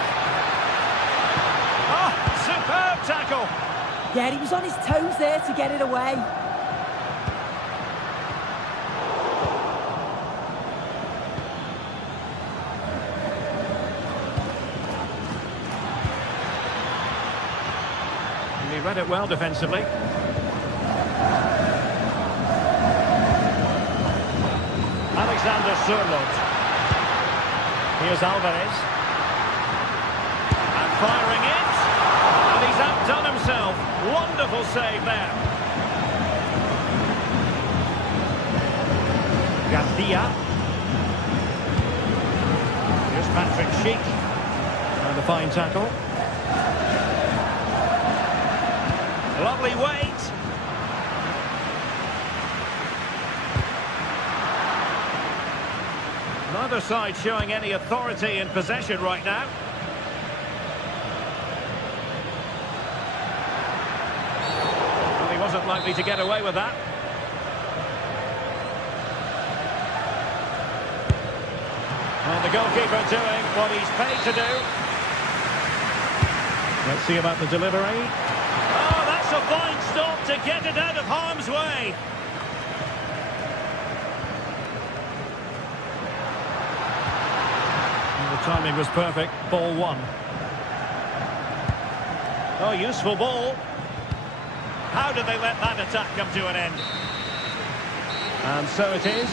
Superb tackle. Yeah, he was on his toes there to get it away. And he read it well defensively. Alexander Sørloth. Here's Alvarez. And firing it. And he's outdone himself. Wonderful save there. Garcia. Here's Patrick Schick. And a fine tackle. Lovely weight. Neither side showing any authority in possession right now. Well, he wasn't likely to get away with that. And the goalkeeper doing what he's paid to do. Let's see about the delivery. Oh, that's a fine stop to get it out of harm's way. And the timing was perfect. Ball one. Oh, useful ball. How did they let that attack come to an end? And so it is.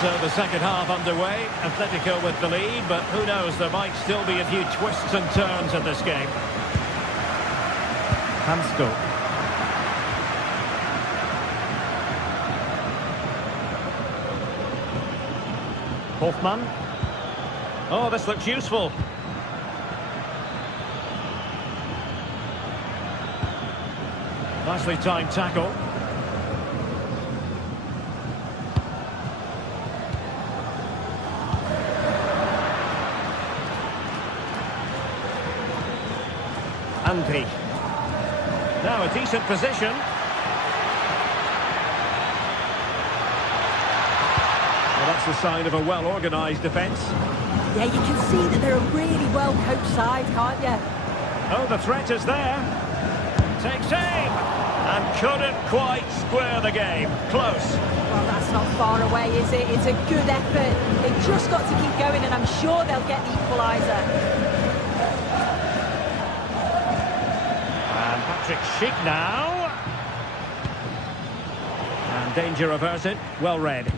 So the second half underway, Atletico with the lead, but who knows, there might still be a few twists and turns in this game. Hansko. Hoffmann. Oh, this looks useful. Nicely timed tackle. Andri. Now a decent position. Well, that's the sign of a well-organised defence. Yeah, you can see that they're a really well-coached side, can't you? Oh, the threat is there. Takes aim. And couldn't quite square the game. Close. Well, that's not far away, is it? It's a good effort. They've just got to keep going, and I'm sure they'll get the equaliser. Patrick Schick now. And danger averted. Well read.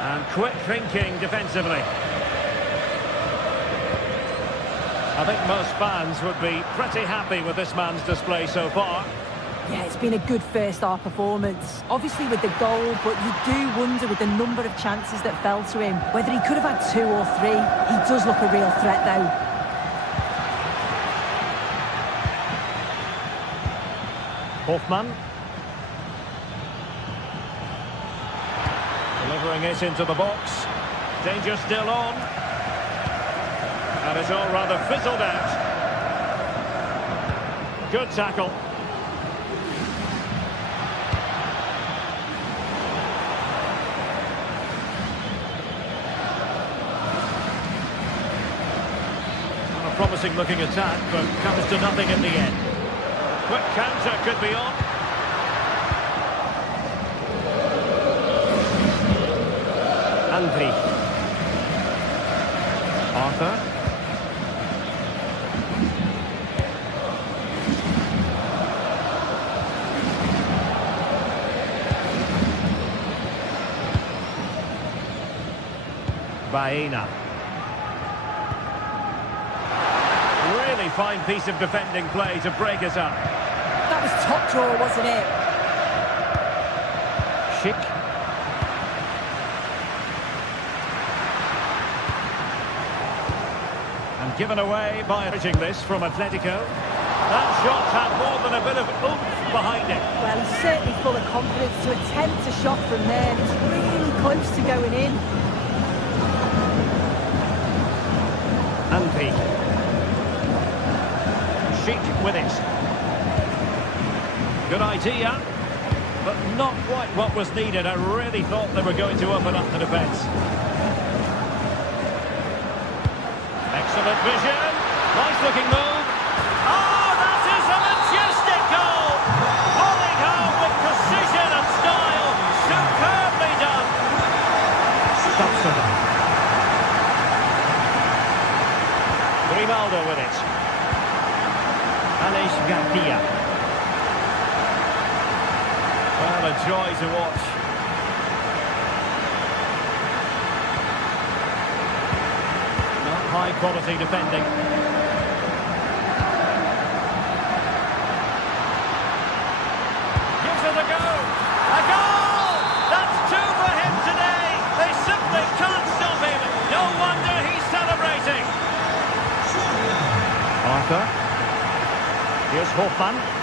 And quick thinking defensively. I think most fans would be pretty happy with this man's display so far. Yeah, it's been a good first half performance. Obviously with the goal, but you do wonder with the number of chances that fell to him, whether he could have had 2 or 3. He does look a real threat though. Hoffmann. Delivering it into the box. Danger still on. And it's all rather fizzled out. Good tackle. Promising looking attack, but comes to nothing in the end. Quick counter could be on. Andri. Arthur. Baena. Really fine piece of defending play to break us up. That was top draw, wasn't it? Schick. And given away by reaching this from Atletico. That shot had more than a bit of oomph behind it. Well, he's certainly full of confidence to attempt a shot from there. It's really close to going in. Andri. Schick with it. Good idea, but not quite what was needed. I really thought they were going to open up the defence. Excellent vision. Nice looking move. Oh, that is a majestic goal! Volleyed home with precision and style. Superbly done. Stopson. Grimaldo with it. Alex Garcia. Well, a joy to watch. Not high High-quality defending. Gives it a go. A goal! That's two for him today. They simply can't stop him. No wonder he's celebrating. Arthur. Here's Hofmann.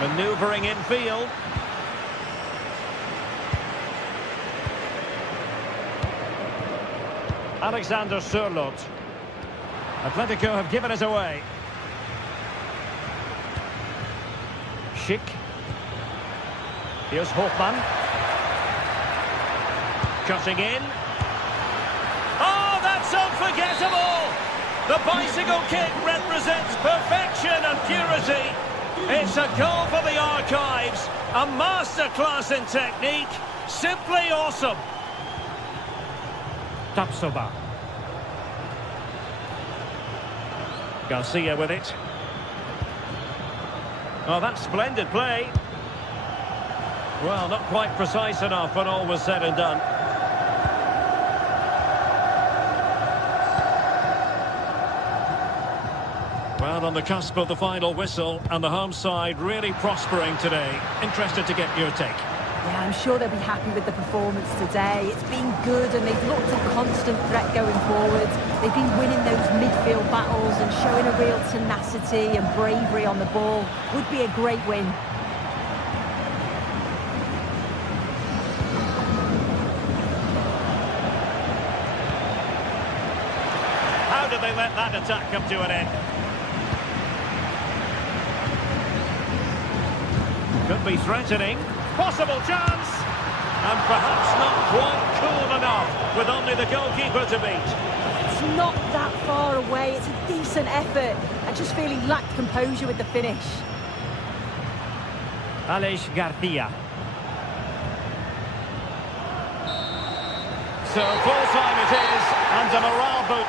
Manoeuvring infield. Alexander Sørloth. Atletico have given it away. Schick. Here's Hofmann. Cutting in. Oh, that's unforgettable! The bicycle kick represents perfection and purity. It's a goal for the archives. A masterclass in technique. Simply awesome. Tapsoba. Garcia with it. Oh, that's splendid play. Well, not quite precise enough when all was said and done. Well, on the cusp of the final whistle, and the home side really prospering today. Interested to get your take. Yeah, I'm sure they'll be happy with the performance today. It's been good and they've looked a constant threat going forward. They've been winning those midfield battles and showing a real tenacity and bravery on the ball. Would be a great win. How did they let that attack come to an end? Could be threatening. Possible chance. And perhaps not quite cool enough with only the goalkeeper to beat. It's not that far away. It's a decent effort. I just feel he lacked composure with the finish. Aleix Garcia. So full time it is, and a morale boot.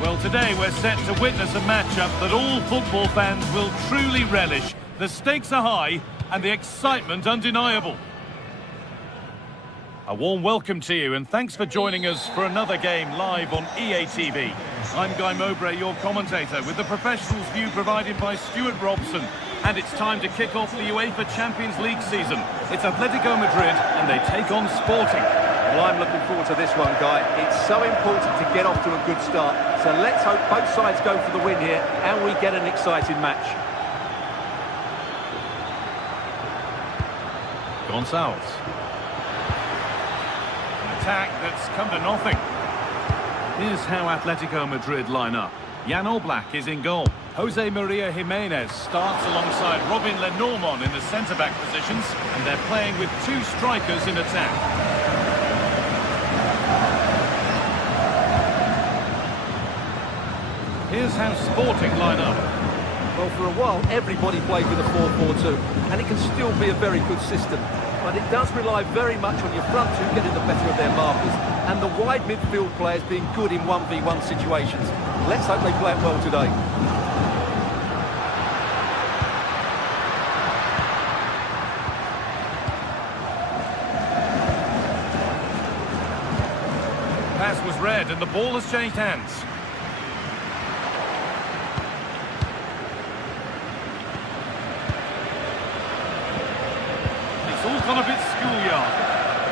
Well, today we're set to witness a matchup that all football fans will truly relish. The stakes are high and the excitement undeniable. A warm welcome to you and thanks for joining us for another game live on EA TV. I'm Guy Mowbray, your commentator, with the professionals' view provided by Stuart Robson. And it's time to kick off the UEFA Champions League season. It's Atletico Madrid and they take on Sporting. Well, I'm looking forward to this one, Guy. It's so important to get off to a good start. So let's hope both sides go for the win here and we get an exciting match. Gonçalves. An attack that's come to nothing. Here's how Atletico Madrid line up. Jan Oblak is in goal. Jose Maria Jimenez starts alongside Robin Lenormand in the centre-back positions, and they're playing with two strikers in attack. Here's how Sporting line up. Well, for a while, everybody played with a 4-4-2, and it can still be a very good system. But it does rely very much on your front two getting the better of their markers, and the wide midfield players being good in 1v1 situations. Let's hope they play it well today. Pass was read, and the ball has changed hands. It's all gone a bit schoolyard.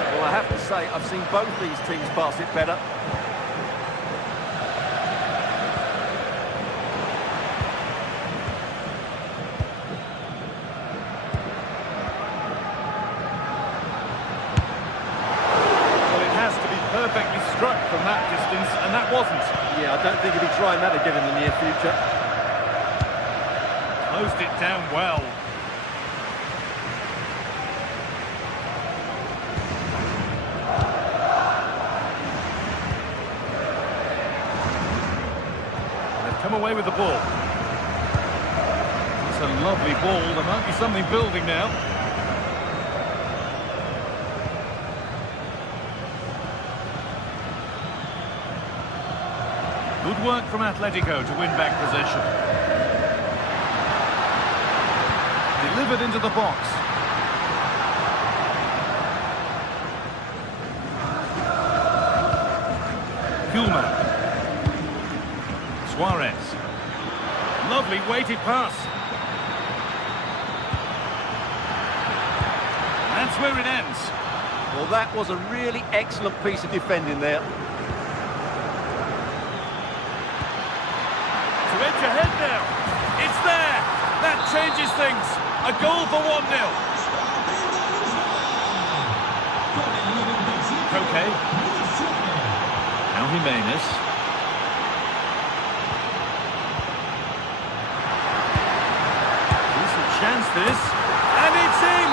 Well, I have to say, I've seen both these teams pass it better. Well, it has to be perfectly struck from that distance, and that wasn't. Yeah, I don't think he'll be trying that again in the near future. Closed it down well. Come away with the ball. It's a lovely ball. There might be something building now. Good work from Atletico to win back possession. Delivered into the box. Kuhlmann. Suarez. Lovely weighted pass. That's where it ends. Well, that was a really excellent piece of defending there. To edge ahead now. It's there. That changes things. A goal for 1-0. Okay. Now Jimenez. Chance this, and it's in!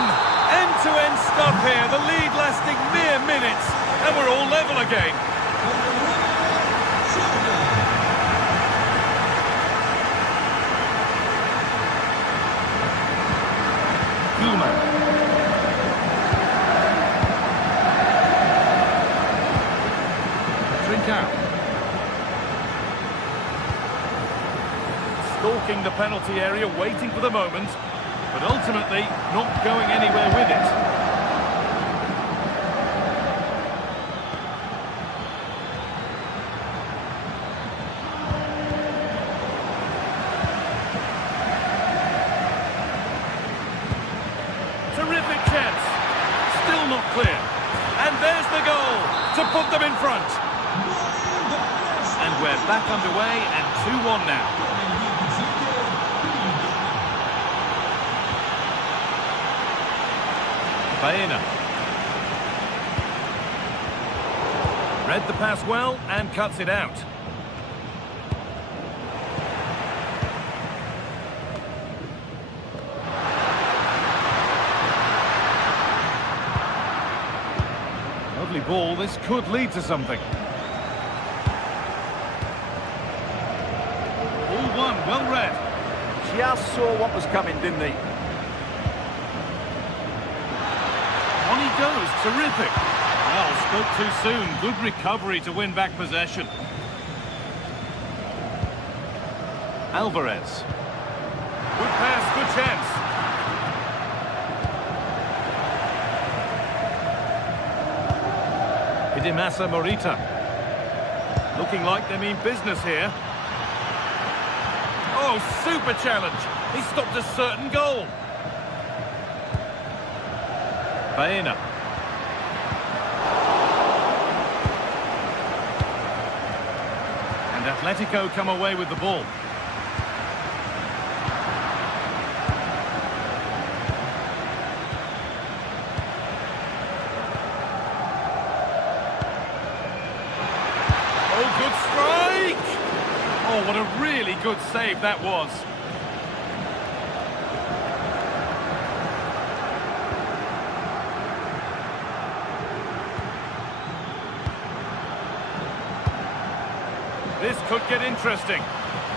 End-to-end stuff here, the lead lasting mere minutes, and we're all level again. Kuhlmann. Trincao. Stalking the penalty area, waiting for the moment. But ultimately, not going anywhere with it. Terrific chance. Still not clear. And there's the goal to put them in front. And we're back underway and 2-1 now. Baena. Read the pass well and cuts it out. Lovely ball, this could lead to something. All one, well read. Just saw what was coming, didn't he? On he goes, terrific. Well, spoke too soon. Good recovery to win back possession. Alvarez. Good pass, good chance. Hidemasa Morita. Looking like they mean business here. Oh, super challenge. He stopped a certain goal. Baena. And Atletico come away with the ball. Oh, good good save that was. This could get interesting.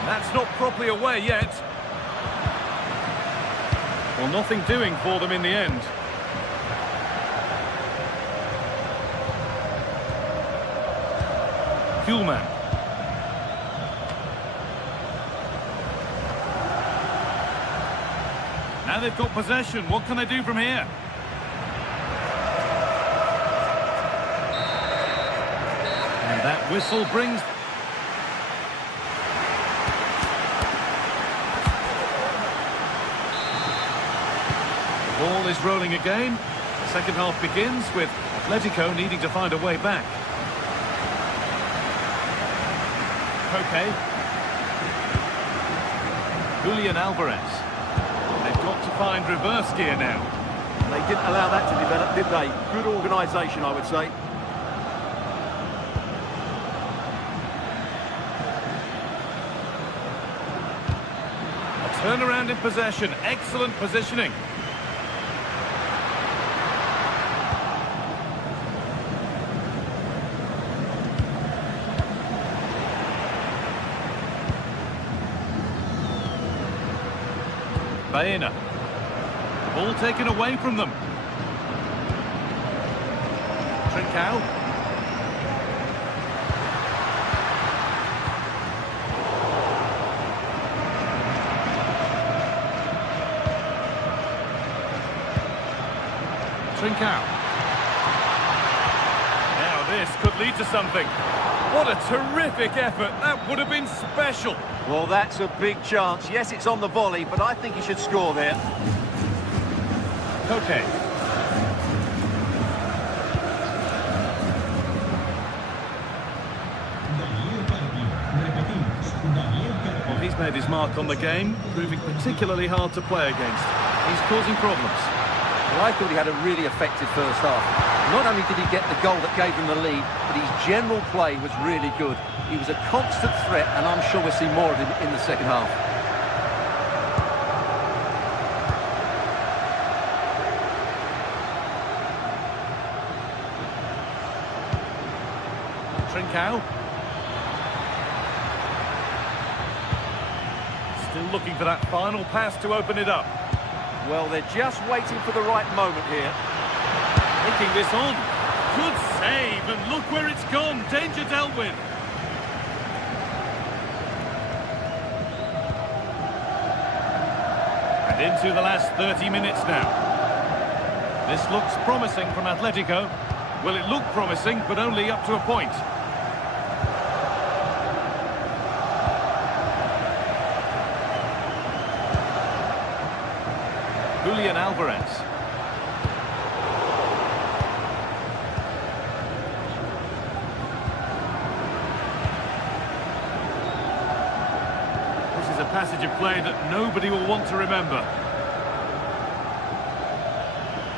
That's not properly away yet. Well, nothing doing for them in the end. Kuhlman. Now they've got possession. What can they do from here? And that whistle brings... The ball is rolling again. The second half begins with Atletico needing to find a way back. Okay. Julian Alvarez. They've got to find reverse gear now. They didn't allow that to develop, did they? Good organisation, I would say. A turnaround in possession. Excellent positioning. Baena. Ball taken away from them. Trincao. Trincao. Now this could lead to something. What a terrific effort. That would have been special. Well, that's a big chance. Yes, it's on the volley, but I think he should score there. Okay. Well, he's made his mark on the game, proving particularly hard to play against. He's causing problems. Well, I thought he had a really effective first half. Not only did he get the goal that gave him the lead, but his general play was really good. He was a constant threat, and I'm sure we'll see more of him in the second half. Trincao. Still looking for that final pass to open it up. Well, they're just waiting for the right moment here. Taking this on. Good save, and look where it's gone. Danger dealt with. And into the last 30 minutes now. This looks promising from Atletico. Well, it looked promising, but only up to a point. Julian Alvarez. This is a passage of play that nobody will want to remember.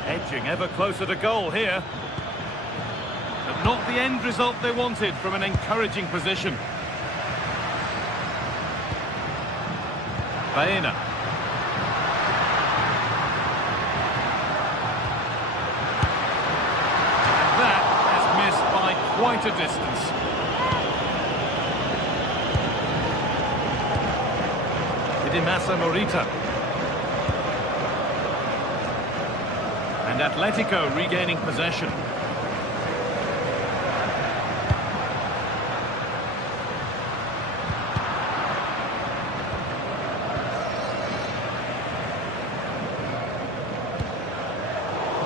Edging ever closer to goal here. But not the end result they wanted from an encouraging position. Baena. Quite a distance. Idimasa Morita. And Atletico regaining possession.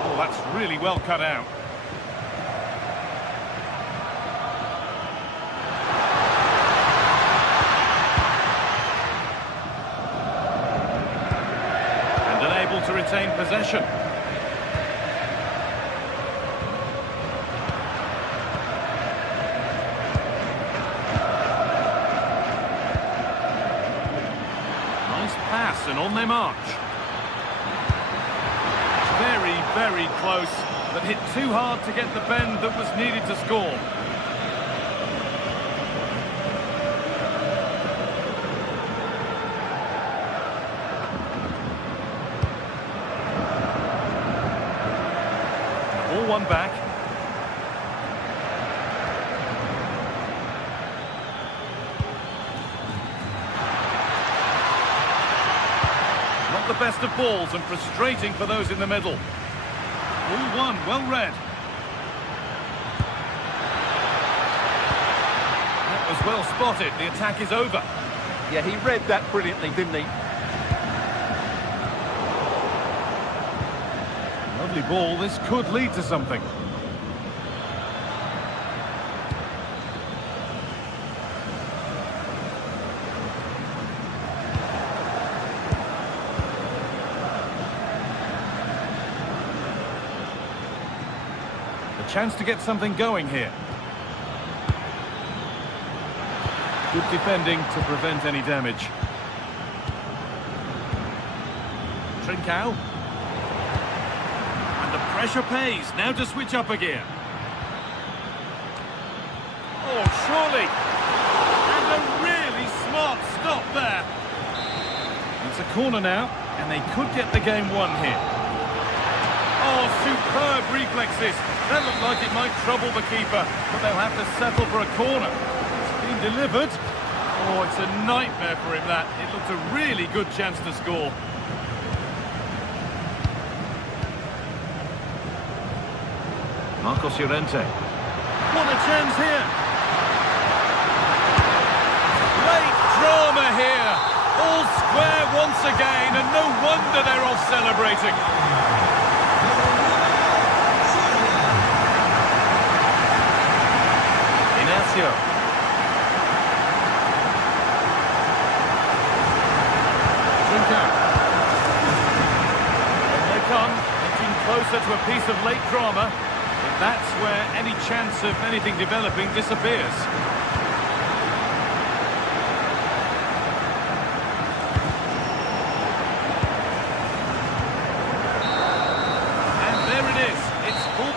Oh, that's really well cut out. To retain possession. Nice pass and on they march. Very, very close, but hit too hard to get the bend that was needed to score. one back. Not the best of balls and frustrating for those in the middle. Ball one, well read. That was well spotted. The attack is over. Yeah, he read that brilliantly, didn't he? Lovely ball. This could lead to something. A chance to get something going here. Good defending to prevent any damage. Trincao. And the pressure pays. Now to switch up a gear. Oh, surely. And a really smart stop there. It's a corner now, and they could get the game won here. Oh, superb reflexes. That looked like it might trouble the keeper, but they'll have to settle for a corner. It's been delivered. Oh, it's a nightmare for him, that. It looked a really good chance to score. Marcos Llorente. What a chance here. Late drama here. All square once again, and no wonder they're off celebrating. Inacio. And they come, inching closer to a piece of late drama. But that's where any chance of anything developing disappears. And there it is. It's full.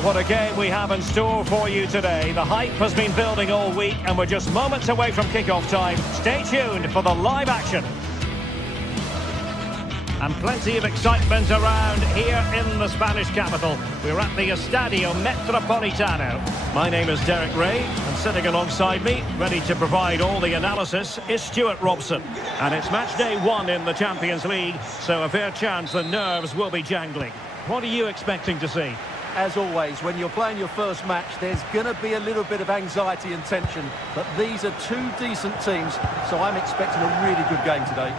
Well, what a game we have in store for you today. The hype has been building all week and we're just moments away from kickoff time. Stay tuned for the live action. And plenty of excitement around here in the Spanish capital. We're at the Estadio Metropolitano. My name is Derek Ray, and sitting alongside me, ready to provide all the analysis, is Stuart Robson. And it's match day 1 in the Champions League, so a fair chance the nerves will be jangling. What are you expecting to see? As always, when you're playing your first match, there's going to be a little bit of anxiety and tension. But these are two decent teams, so I'm expecting a really good game today.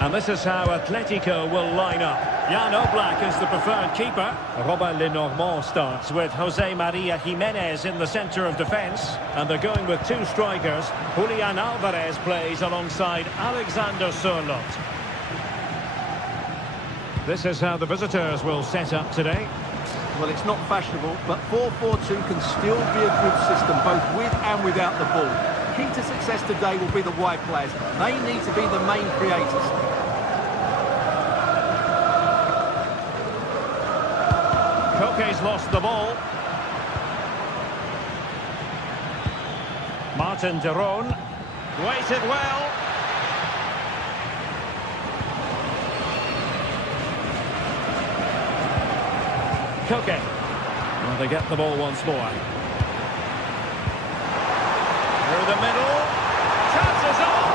And this is how Atletico will line up. Jan Oblak is the preferred keeper. Robin Lenormand starts with Jose Maria Jimenez in the centre of defence. And they're going with two strikers. Julian Alvarez plays alongside Alexander Sørloth. This is how the visitors will set up today. Well, it's not fashionable, but 4-4-2 can still be a good system, both with and without the ball. Key to success today will be the wide players. They need to be the main creators. Koke's lost the ball. Martin de Roon waited well. Koke. Well, they get the ball once more. Through the middle. Chances on.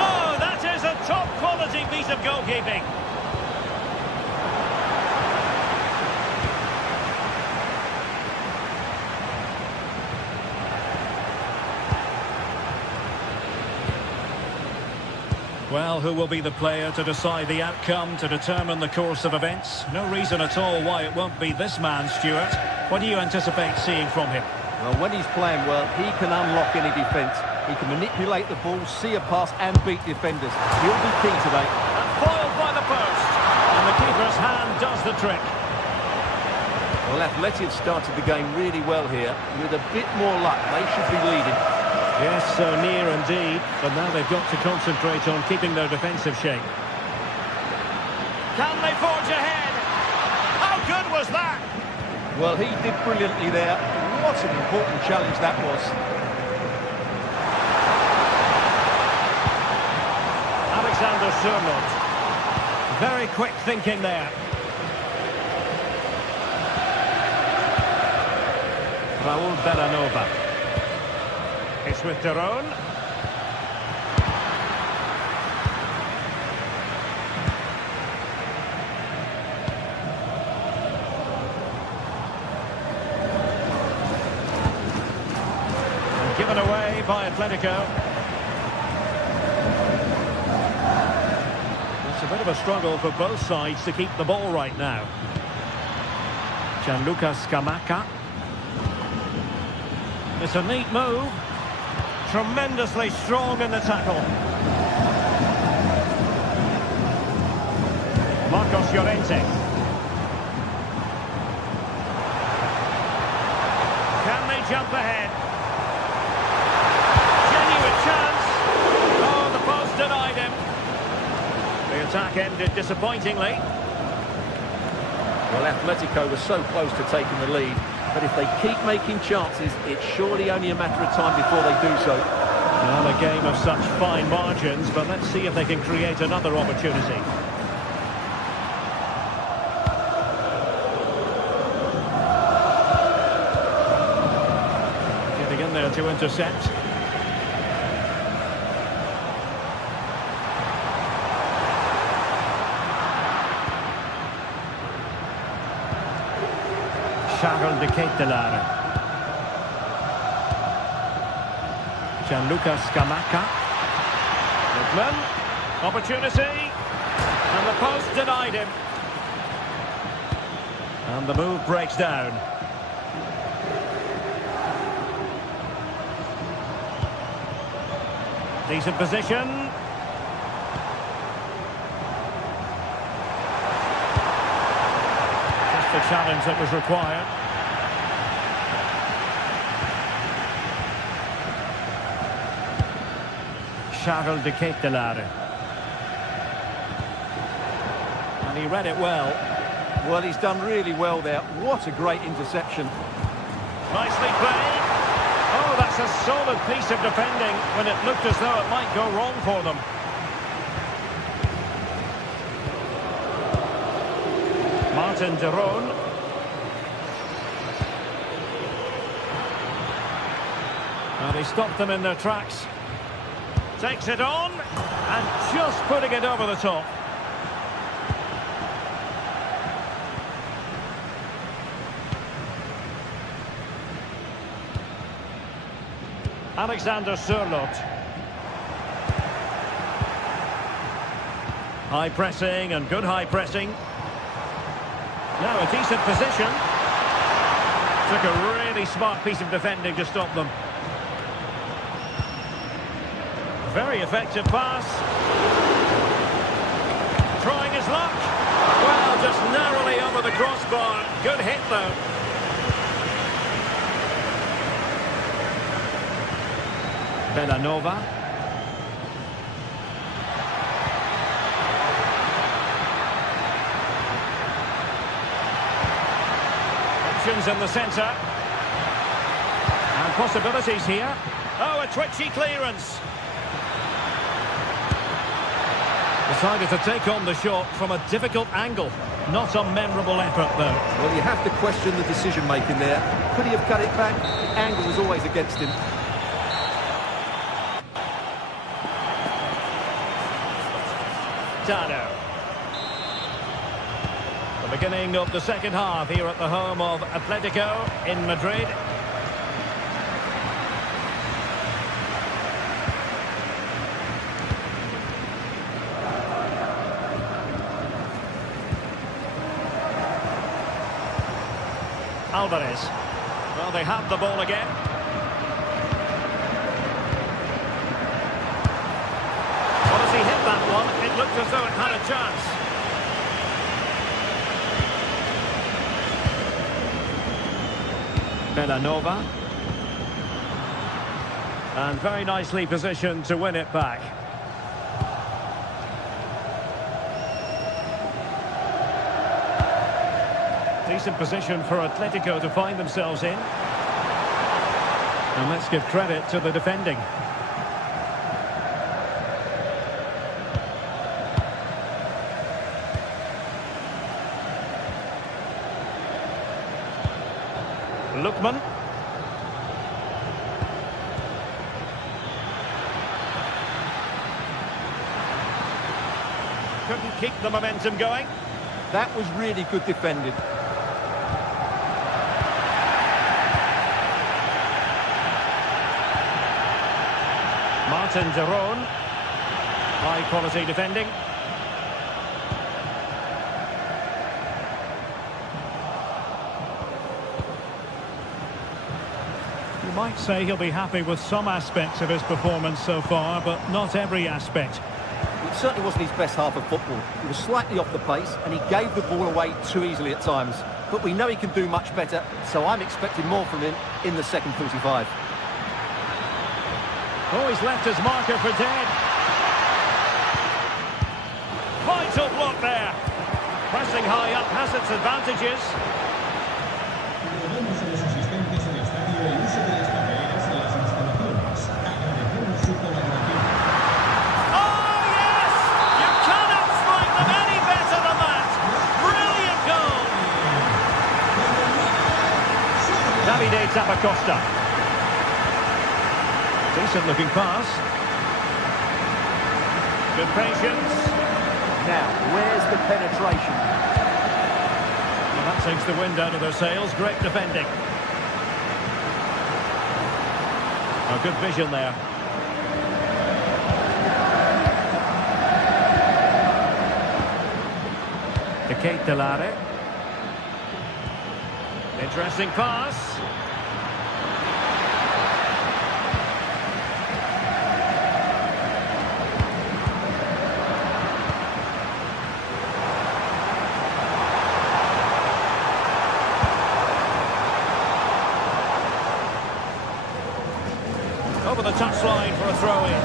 Oh, that is a top quality piece of goalkeeping. Well, who will be the player to decide the outcome, to determine the course of events? No reason at all why it won't be this man, Stuart. What do you anticipate seeing from him? Well, when he's playing well, he can unlock any defence. He can manipulate the ball, see a pass and beat defenders. He'll be key today. And foiled by the post. And the keeper's hand does the trick. Well, Athletic started the game really well here. With a bit more luck, they should be leading. Yes, so near indeed, but now they've got to concentrate on keeping their defensive shape. Can they forge ahead? How good was that? Well, he did brilliantly there. What an important challenge that was. Alexander Sørloth. Very quick thinking there. Raúl Bellanova. It's with de Roon. And given away by Atletico. It's a bit of a struggle for both sides to keep the ball right now. Gianluca Scamacca. It's a neat move. Tremendously strong in the tackle. Marcos Llorente. Can they jump ahead? Genuine chance. Oh, the post denied him. The attack ended disappointingly. Well, Atletico was so close to taking the lead. But if they keep making chances, it's surely only a matter of time before they do so. Well, a game of such fine margins, but let's see if they can create another opportunity. Getting in there to intercept. Charles de Ketelaere. Gianluca Scamacca. Goodman. Opportunity. And the post denied him. And the move breaks down. Decent position. Just the challenge that was required. Charles de Ketelaere. he read it well. Well, he's done really well there. What a great interception. Nicely played. Oh, that's a solid piece of defending when it looked as though it might go wrong for them. Martin de Roon. Well, he stopped them in their tracks. Takes it on, and just putting it over the top. Alexander Sørloth. High pressing and good high pressing. Now a decent position. Took a really smart piece of defending to stop them. Very effective pass. Trying his luck. Well, just narrowly over the crossbar. Good hit though. Bellanova. Options in the centre. And possibilities here. Oh, a twitchy clearance. Decided to take on the shot from a difficult angle. Not a memorable effort, though. Well, you have to question the decision-making there. Could he have cut it back? The angle was always against him. Dano. The beginning of the second half here at the home of Atletico in Madrid. Alvarez. Well, they have the ball again. Well, as he hit that one, it looked as though it had a chance. Bellanova. And very nicely positioned to win it back. Decent position for Atletico to find themselves in. And let's give credit to the defending. Lookman. Couldn't keep the momentum going. That was really good defending. Martin de Roon. High quality defending. You might say he'll be happy with some aspects of his performance so far, but not every aspect. It certainly wasn't his best half of football. He was slightly off the pace and he gave the ball away too easily at times. But we know he can do much better, so I'm expecting more from him in the second 45. Oh, he's left his marker for dead. Vital block there. Pressing high up has its advantages. Oh, yes! You cannot strike them any better than that. Brilliant goal. Davide Zappacosta. Decent looking pass. Good patience. Now, where's the penetration? Well, that takes the wind out of their sails. Great defending. Oh, good vision there. De Ketelare. Interesting pass. Over the touchline for a throw-in.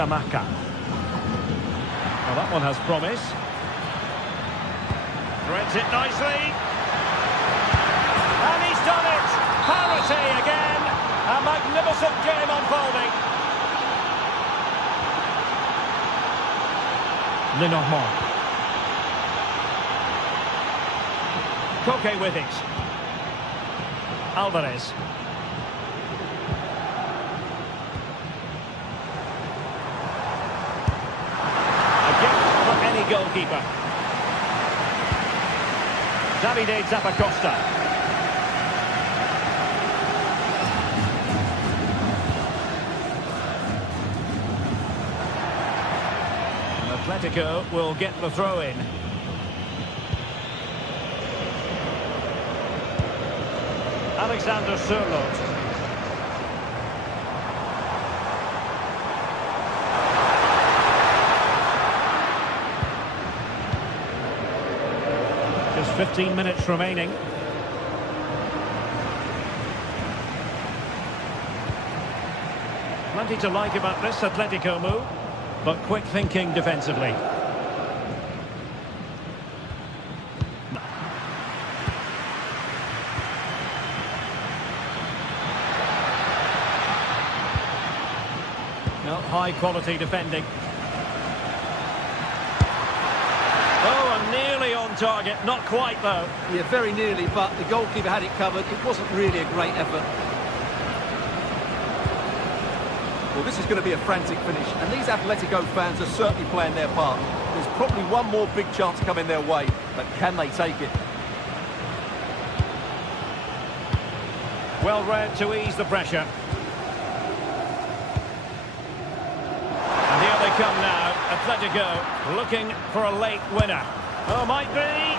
Scamacca. Well, that one has promise. Threads it nicely. And he's done it! Parity again! A magnificent game unfolding. Lenormand. Koke with it. Alvarez. A gift for any goalkeeper. Davide Zappacosta. Atletico will get the throw in. Alexander Sørloth. Just 15 minutes remaining. Plenty to like about this Atletico move, but quick thinking defensively. Well, high quality defending. Oh, and nearly on target, not quite though. Yeah, very nearly, but the goalkeeper had it covered. It wasn't really a great effort. Well, this is going to be a frantic finish, and these Atletico fans are certainly playing their part. There's probably one more big chance coming their way, but can they take it? Well read to ease the pressure. And here they come now, Atletico looking for a late winner. Oh, might be.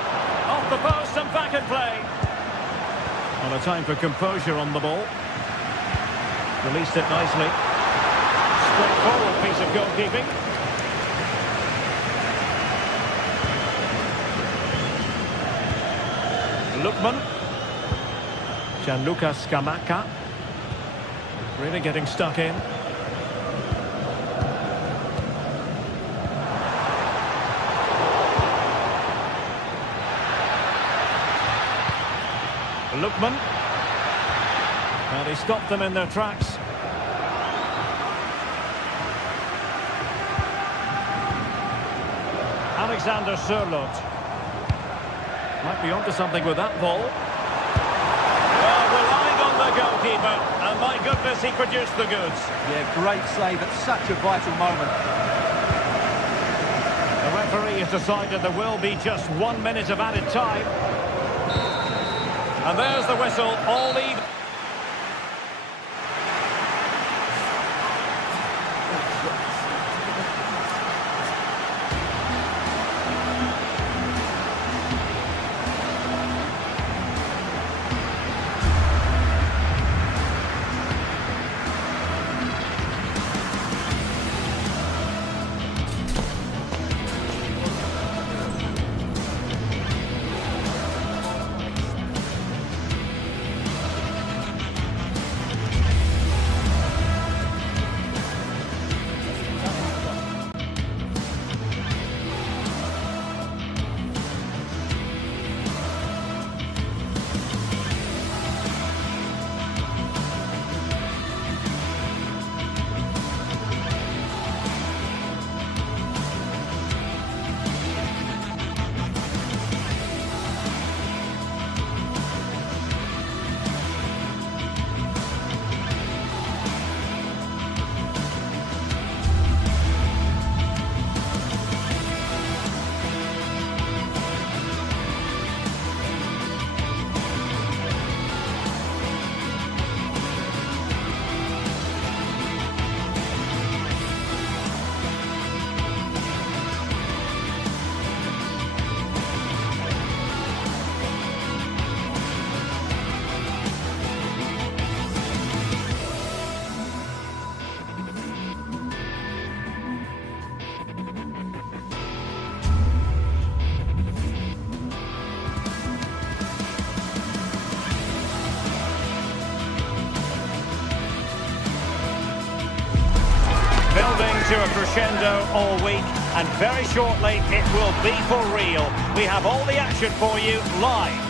Off the post and back in play. On a time for composure on the ball. Released it nicely. Straightforward piece of goalkeeping. Lookman. Gianluca Scamacca. Really getting stuck in. Lookman. And he stopped them in their tracks. Alexander Sørloth. Might be onto something with that ball. Well, relying on the goalkeeper, and my goodness, he produced the goods. Yeah, great save at such a vital moment. The referee has decided there will be just 1 minute of added time. And there's the whistle, all even. crescendo all week, and very shortly it will be for real. We have all the action for you live.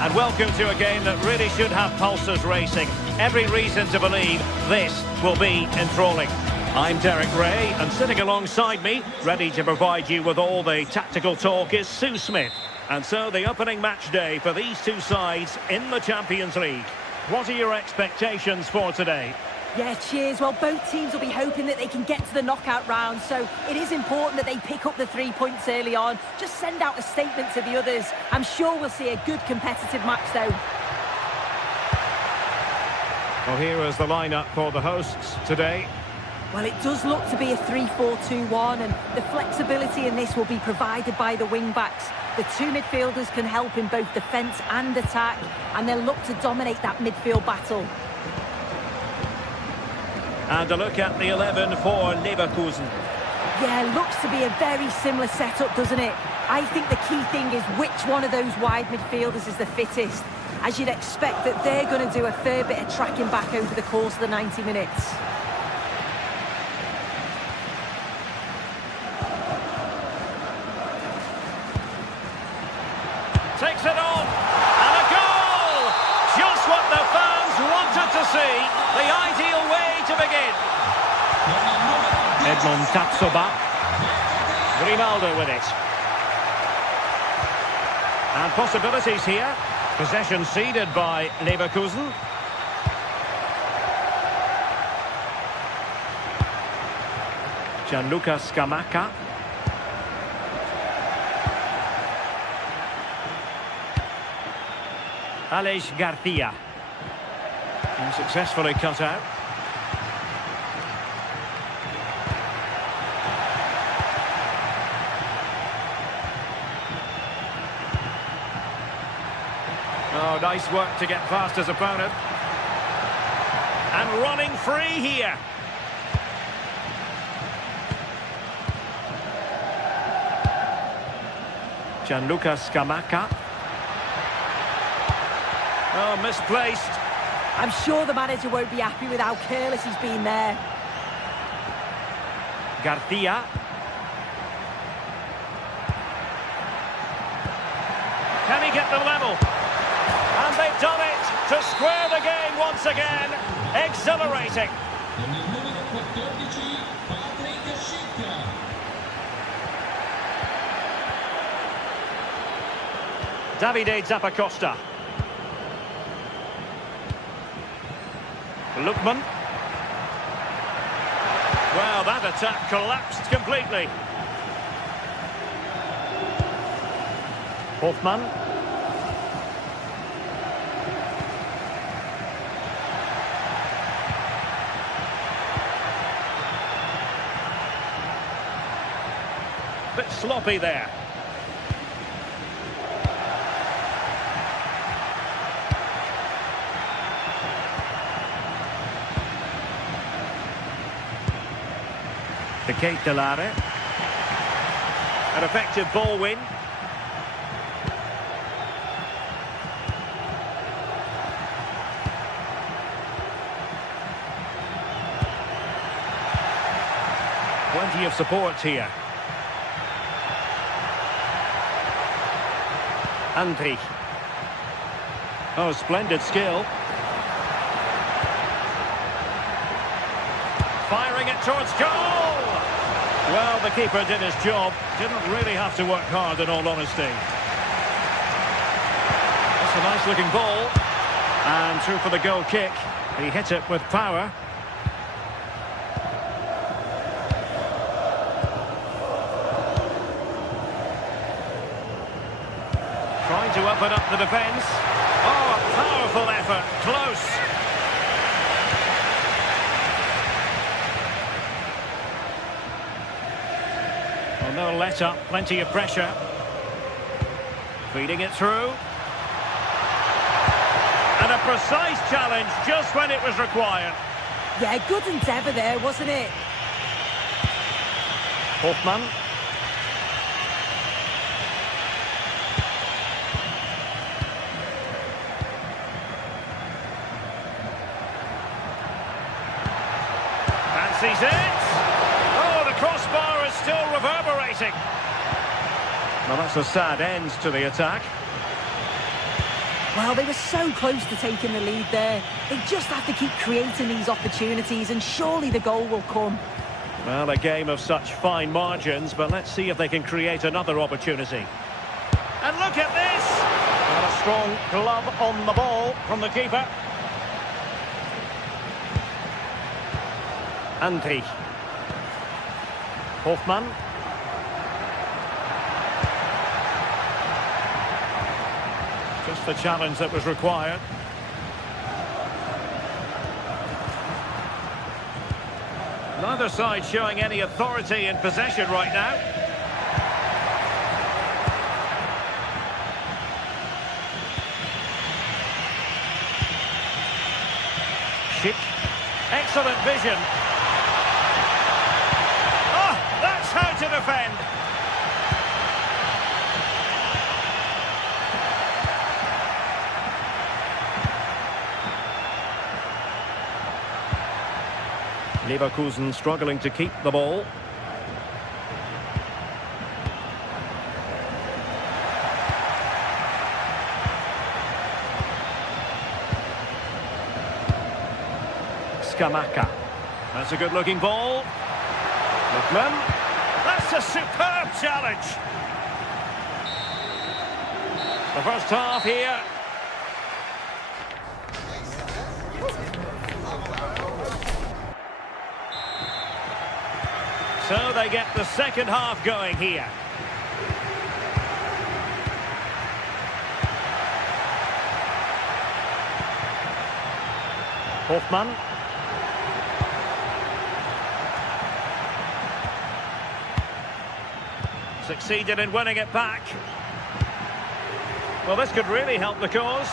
And welcome to a game that really should have pulses racing. Every reason to believe this will be enthralling. I'm Derek Ray, and sitting alongside me, ready to provide you with all the tactical talk, is Sue Smith. And so the opening match day for these two sides in the Champions League. What are your expectations for today? Yeah, cheers. Well, both teams will be hoping that they can get to the knockout round, so it is important that they pick up the 3 points early on. Just send out a statement to the others. I'm sure we'll see a good competitive match, though. Well, here is the lineup for the hosts today. Well, it does look to be a 3-4-2-1, and the flexibility in this will be provided by the wing-backs. The two midfielders can help in both defence and attack, and they'll look to dominate that midfield battle. And a look at the 11 for Leverkusen. Yeah, looks to be a very similar setup, doesn't it? I think the key thing is which one of those wide midfielders is the fittest, as you'd expect that they're going to do a fair bit of tracking back over the course of the 90 minutes. Takes it on, and a goal! Just what the fans wanted to see, the ideal way to begin. Edmond Tatsoba, Grimaldo with it. And possibilities here, possession ceded by Leverkusen. Gianluca Scamacca. Aleix Garcia. And successfully cut out. Oh, nice work to get past his opponent. And running free here. Gianluca Scamacca. Oh, misplaced. I'm sure the manager won't be happy with how careless he's been there. Garcia. Can he get the level? And they've done it to square the game once again. Exhilarating. Davide Zappacosta. Lookman. Well, that attack collapsed completely. Hoffman. Bit sloppy there. The Kate Delare. An effective ball win. Plenty of support here. Andri. Oh, splendid skill. Firing it towards goal! Well, the keeper did his job. Didn't really have to work hard, in all honesty. That's a nice-looking ball. And through for the goal kick. He hit it with power. Trying to open up the defence. Oh, a powerful effort. Close. Well, no let up. Plenty of pressure. Feeding it through. And a precise challenge just when it was required. Yeah, good endeavour there, wasn't it? Hoffman. Fancies it. exciting. Well, that's a sad end to the attack. Well, they were so close to taking the lead there. They just have to keep creating these opportunities, and surely the goal will come. Well, a game of such fine margins, but let's see if they can create another opportunity. And look at this! Well, a strong glove on the ball from the keeper. Antti. Hoffmann. Just the challenge that was required. Neither side showing any authority in possession right now. Schick. Excellent vision. Oh, that's how to defend. Leverkusen struggling to keep the ball. Skamaka. That's a good-looking ball. Lookman. That's a superb challenge. The first half here. So they get the second half going here. Hoffmann. Succeeded in winning it back. Well, this could really help the cause.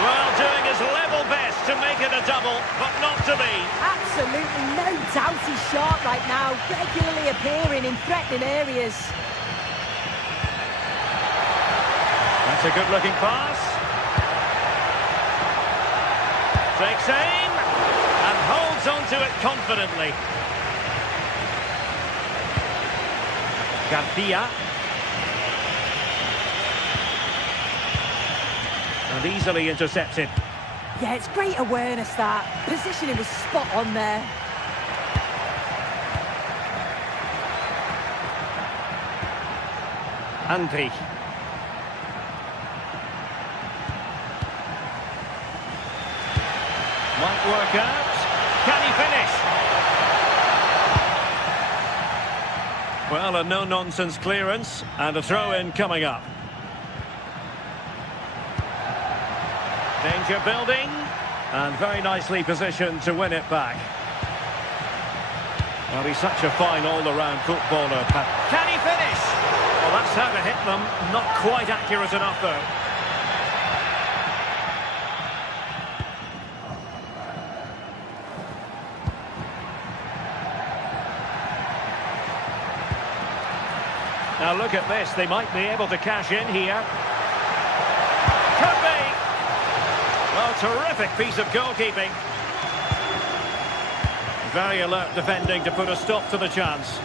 Well, doing his level best to make it a double, but not to be. Absolutely no doubt he's sharp right now, regularly appearing in threatening areas. That's a good-looking pass. Takes aim and holds onto it confidently. Garcia. And easily intercepted. Yeah, it's great awareness, that. Positioning was spot on there. Antti. Might work out. Can he finish? Well, a no-nonsense clearance and a throw-in coming up. Danger building, and very nicely positioned to win it back. Well, he's such a fine all-around footballer. Can he finish? Well, that's how to hit them. Not quite accurate enough, though. Now look at this. They might be able to cash in here. Could be. Well, terrific piece of goalkeeping. Very alert defending to put a stop to the chance.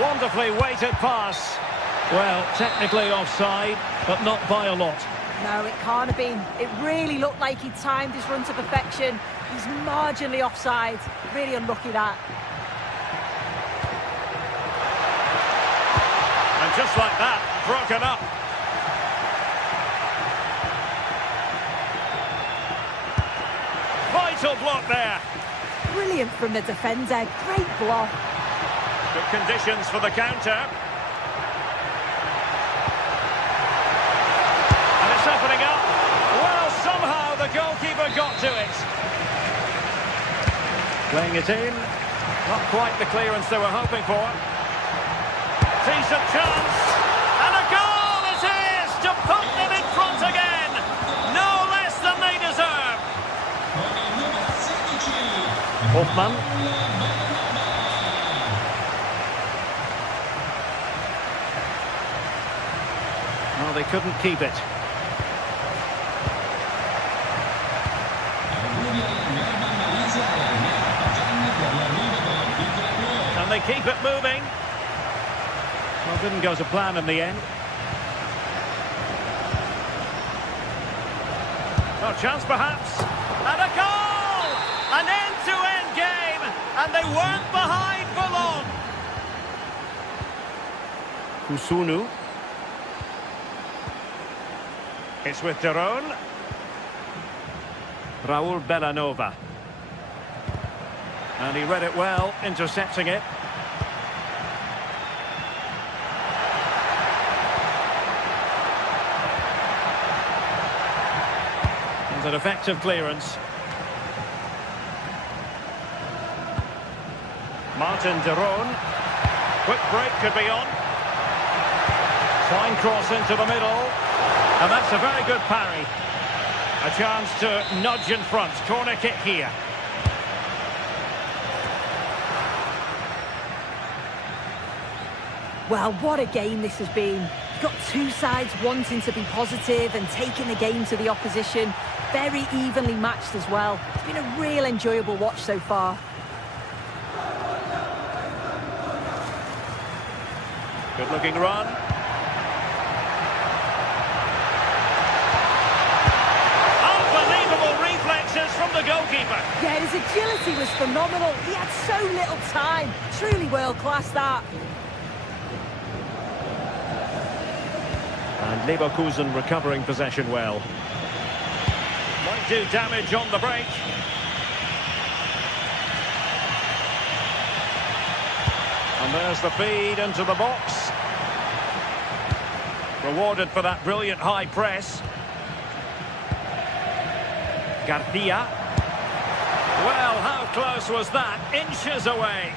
Wonderfully weighted pass. Well, technically offside, but not by a lot. No, it can't have been. It really looked like he timed his run to perfection. He's marginally offside. Really unlucky, that. And just like that, broken up. Vital block there. Brilliant from the defender. Great block. Good conditions for the counter. And it's opening up. Well, somehow the goalkeeper got to it. Playing it in. Not quite the clearance they were hoping for. Decent chance. And a goal it is to put them in front again. No less than they deserve. Hoffmann. Well, they couldn't keep it. they keep it moving. Well, didn't go to plan in the end. No chance perhaps. And a goal! An end-to-end game, and they weren't behind for long. Kusunu. It's with Daron. Raul Bellanova. And he read it well, intercepting it. And an effective clearance. Martin Daron. Quick break could be on. Fine cross into the middle. And that's a very good parry. A chance to nudge in front. Corner kick here. Well, what a game this has been. You've got two sides wanting to be positive and taking the game to the opposition. Very evenly matched as well. It's been a real enjoyable watch so far. Good looking run. Unbelievable reflexes from the goalkeeper. Yeah, his agility was phenomenal. He had so little time. Truly world class, that. And Leverkusen recovering possession well. Might do damage on the break. And there's the feed into the box. Rewarded for that brilliant high press. Garcia. Well, how close was that? Inches away.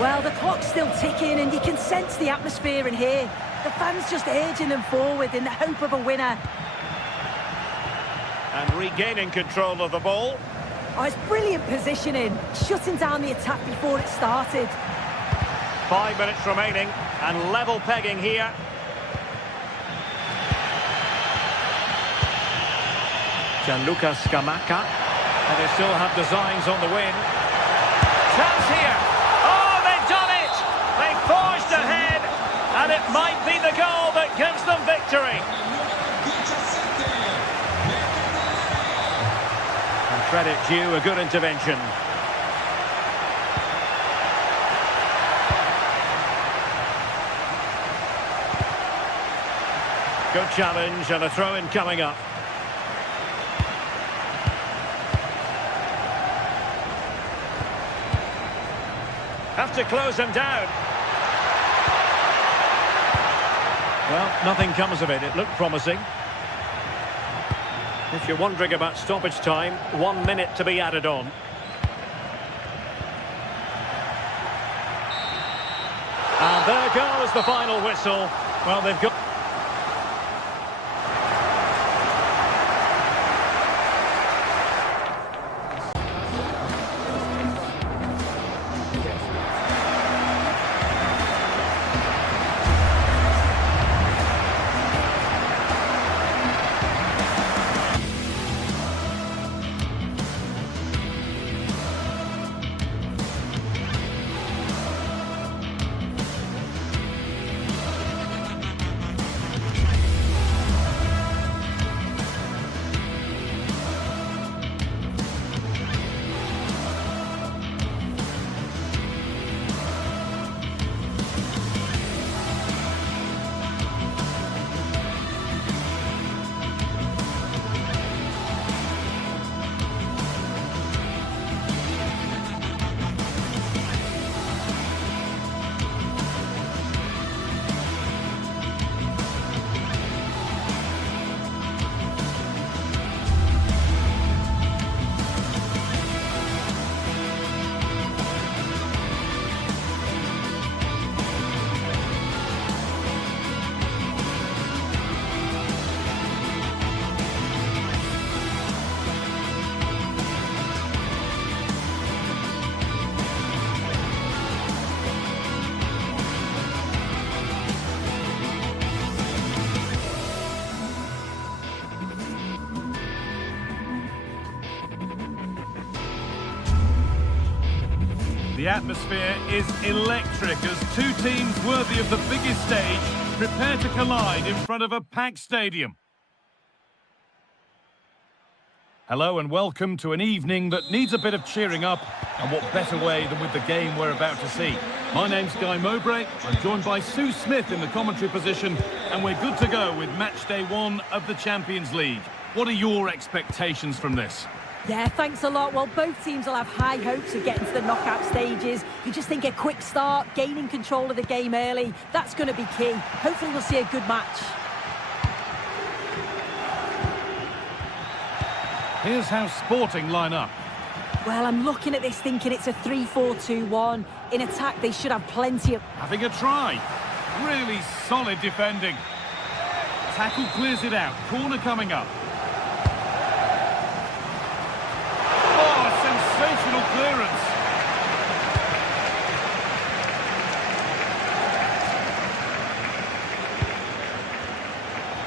Well, the clock's still ticking and you can sense the atmosphere in here. The fans just urging them forward in the hope of a winner. And regaining control of the ball. Oh, it's brilliant positioning, shutting down the attack before it started. 5 minutes remaining and level pegging here. Gianluca Scamacca. And they still have designs on the win. Chance here. Oh, they've done it! They forged ahead, and it might be the goal that gives them victory. And credit due, a good intervention. Good challenge and a throw-in coming up. Have to close them down. Well, nothing comes of it. It looked promising. If you're wondering about stoppage time, 1 minute to be added on. And there goes the final whistle. Well, they've got... The atmosphere is electric as two teams worthy of the biggest stage prepare to collide in front of a packed stadium. Hello and welcome to an evening that needs a bit of cheering up, and what better way than with the game we're about to see. My name's Guy Mowbray, I'm joined by Sue Smith in the commentary position, and we're good to go with match day 1 of the Champions League. What are your expectations from this? Yeah, thanks a lot. Well, both teams will have high hopes of getting to the knockout stages. You just think a quick start, gaining control of the game early, that's going to be key. Hopefully we'll see a good match. Here's how Sporting line up. Well, I'm looking at this thinking it's a 3-4-2-1. In attack, they should have plenty of... Having a try. Really solid defending. Tackle clears it out. Corner coming up. Oh, sensational clearance.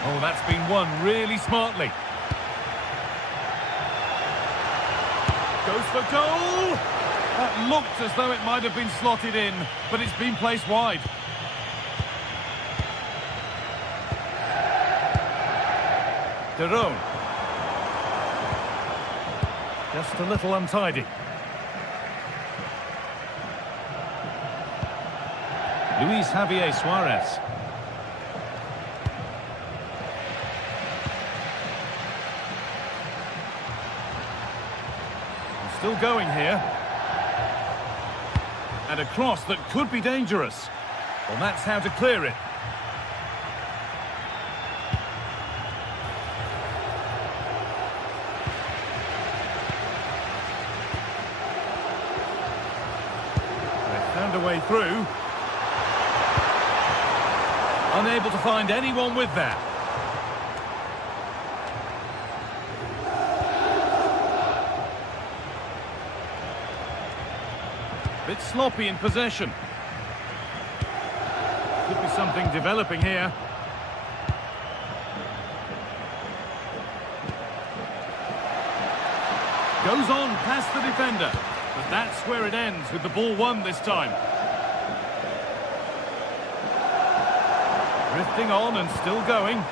Oh, that's been won really smartly. Goes for goal! That looked as though it might have been slotted in, but it's been placed wide. De Roon. Just a little untidy. Luis Javier Suarez. Still going here. And a cross that could be dangerous. Well, that's how to clear it. They've found a way through. Unable to find anyone with that. Bit sloppy in possession. Could be something developing here. Goes on past the defender. But that's where it ends with the ball won this time. Drifting on and still going.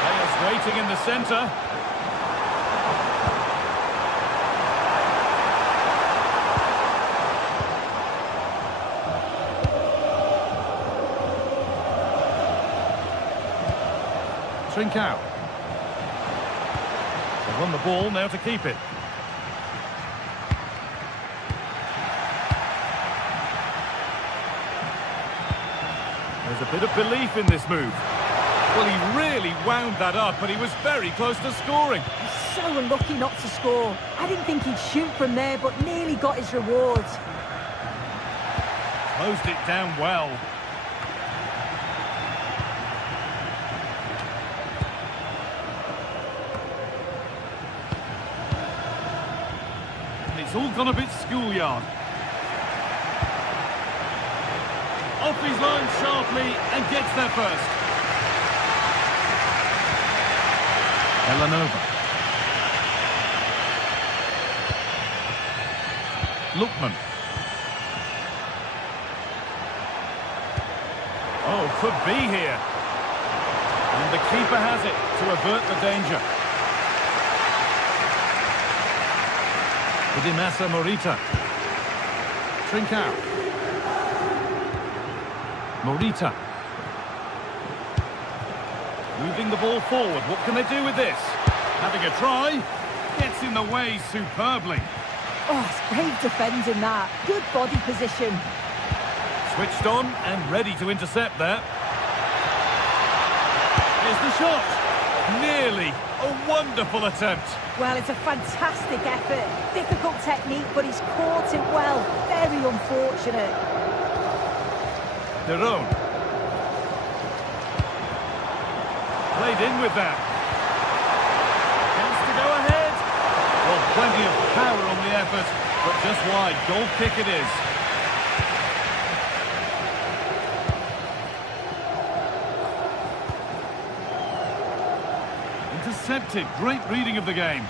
Players waiting in the centre. Trincao. They won the ball, now to keep it. There's a bit of belief in this move. Well, he really wound that up, but he was very close to scoring. He's so unlucky not to score. I didn't think he'd shoot from there, but nearly got his reward. Closed it down well. It's all gone a bit schoolyard. Off his line sharply and gets there first. Elanova. Lookman. Oh, could be here. And the keeper has it to avert the danger. Dimasa Morita. Trincao. Morita. Moving the ball forward. What can they do with this? Having a try. Gets in the way superbly. Oh, it's brave defending that. Good body position. Switched on and ready to intercept there. Here's the shot. Nearly. A wonderful attempt. Well, it's a fantastic effort. Difficult technique, but he's caught it well. Very unfortunate. De Roon. Played in with that. Chance to go ahead. Well, plenty of power on the effort, but just wide. Goal kick it is. Intercepted. Great reading of the game.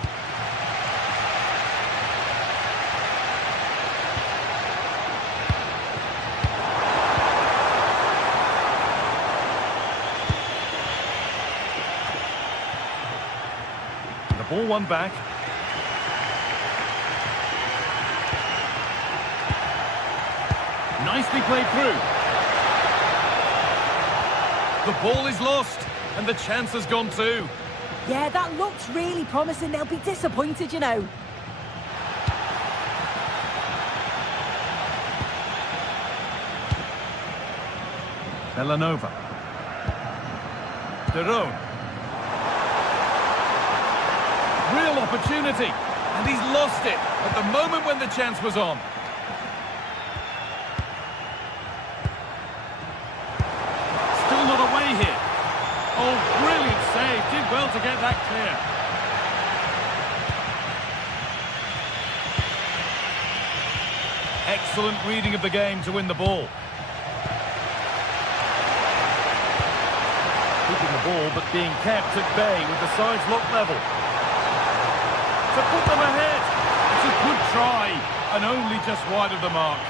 ball won back. Nicely played through. The ball is lost, and the chance has gone too. Yeah, that looks really promising. They'll be disappointed, you know. Villanova. Derone. Real opportunity, and he's lost it at the moment when the chance was on. Still not away here. Oh, brilliant save. Did well to get that clear. Excellent reading of the game to win the ball. Keeping the ball, but being kept at bay with the sides locked level. To put them ahead. It's a good try, and only just wide of the mark.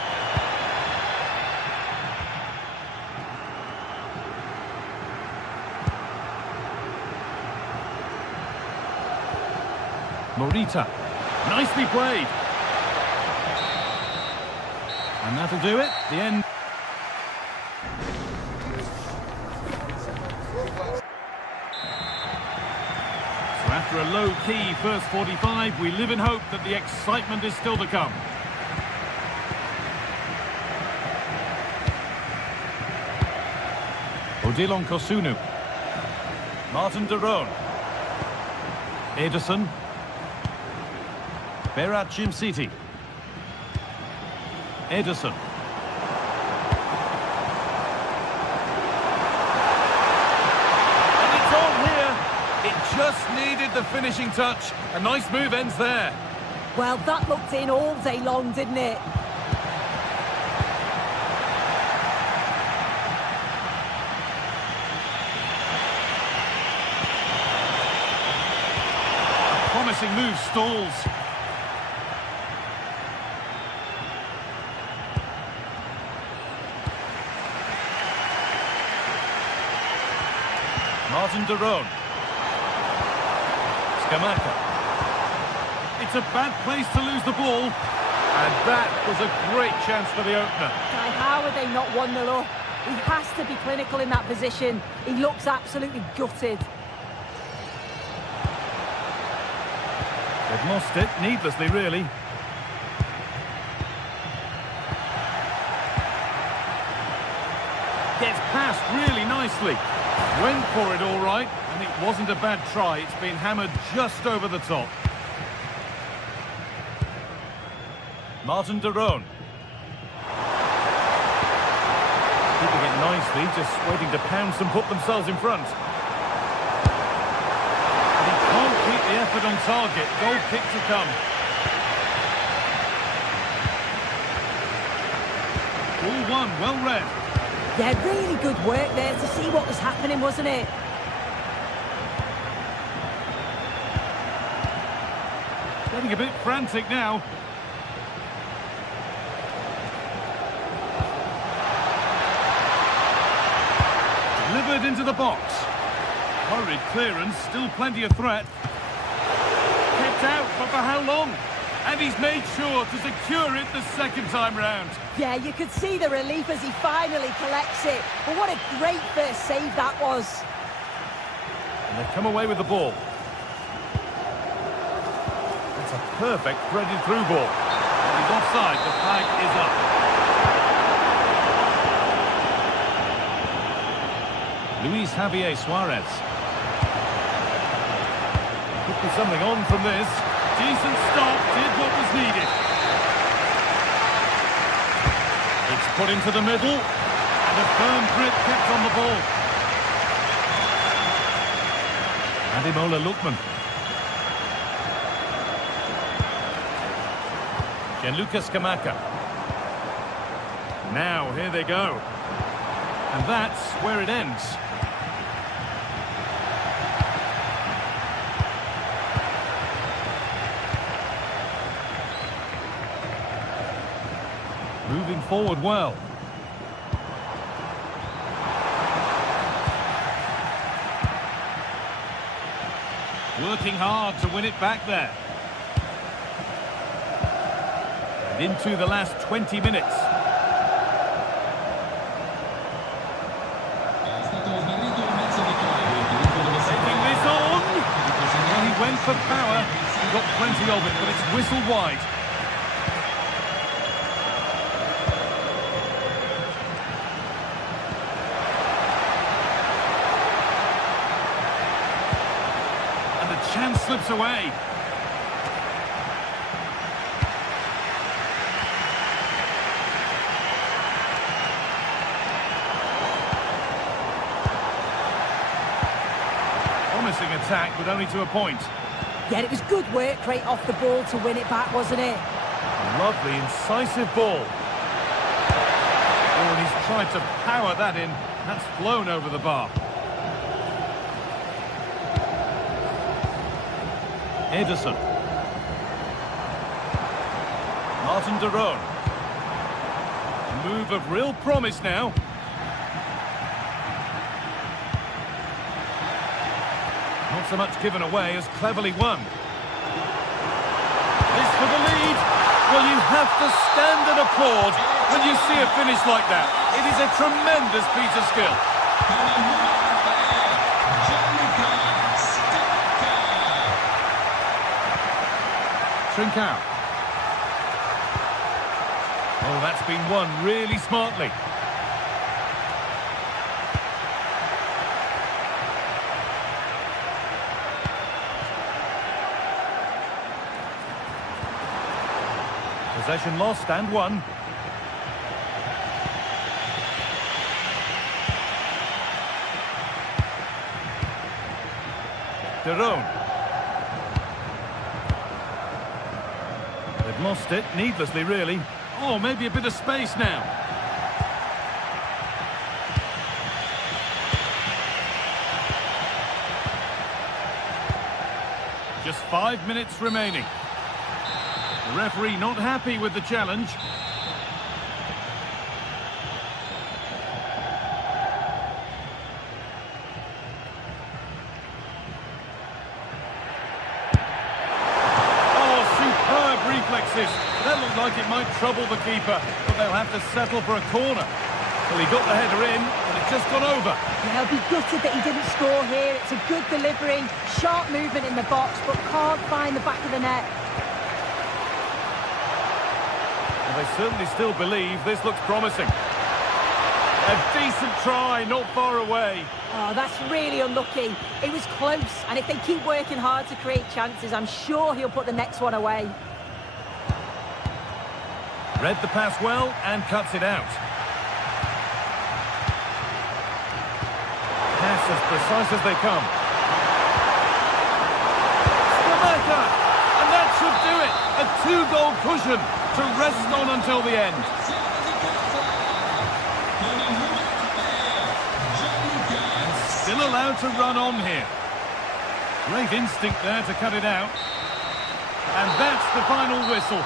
Morita. Nicely played. And that'll do it. The end. So after a low-key first 45, we live in hope that the excitement is still to come. Odilon Kosunu. Martin Derone. Ederson. Berat Jimsiti. Ederson. And it's on here. It just needed the finishing touch. A nice move ends there. Well, that looked in all day long, didn't it? A promising move stalls. Martin Derone. Scamacca. It's a bad place to lose the ball. And that was a great chance for the opener. Guy, how are they not 1-0 up? He has to be clinical in that position. He looks absolutely gutted. They've lost it, needlessly really. Gets past really nicely. Went for it all right, and it wasn't a bad try. It's been hammered just over the top. Martin Derone. Keeping it nicely, just waiting to pounce and put themselves in front. And he can't keep the effort on target. Goal kick to come. Ball one, well read. Yeah, really good work there to see what was happening, wasn't it? Getting a bit frantic now. Delivered into the box. Hurried clearance, still plenty of threat. Kept out, but for how long? And he's made sure to secure it the second time round. Yeah, you could see the relief as he finally collects it. But what a great first save that was. And they've come away with the ball. That's a perfect threaded through ball. And he's offside, the flag is up. Luis Javier Suarez. Could be something on from this. Decent stop, did what was needed. It's put into the middle, and a firm grip kept on the ball. Ademola Lookman. Gianluca Scamacca. Now, here they go. And that's where it ends. Moving forward well. Working hard to win it back there. And into the last 20 minutes. Taking this on. Well, he went for power. He got plenty of it, but it's whistled wide. Chance slips away. Promising attack, but only to a point. Yeah, it was good work right off the ball to win it back, wasn't it? Lovely, incisive ball. Oh, and he's tried to power that in. That's flown over the bar. Ederson. Martin de Roon. Move of real promise now. Not so much given away as cleverly won. This for the lead. Well, you have to stand and applaud when you see a finish like that. It is a tremendous piece of skill. Trincao. Oh, that's been won really smartly. Possession lost and won. De Roon. They've lost it, needlessly really. Oh, maybe a bit of space now. Just 5 minutes remaining. The referee not happy with the challenge. Reflexes. That looked like it might trouble the keeper, but they'll have to settle for a corner. Well, he got the header in, and it's just gone over. Yeah, he'll be gutted that he didn't score here. It's a good delivery, sharp movement in the box, but can't find the back of the net. Well, they certainly still believe this looks promising. A decent try, not far away. Oh, that's really unlucky. It was close, and if they keep working hard to create chances, I'm sure he'll put the next one away. Read the pass well and cuts it out. Pass as precise as they come. Skamaka! And that should do it! A 2-goal cushion to rest on until the end. And still allowed to run on here. Great instinct there to cut it out. And that's the final whistle.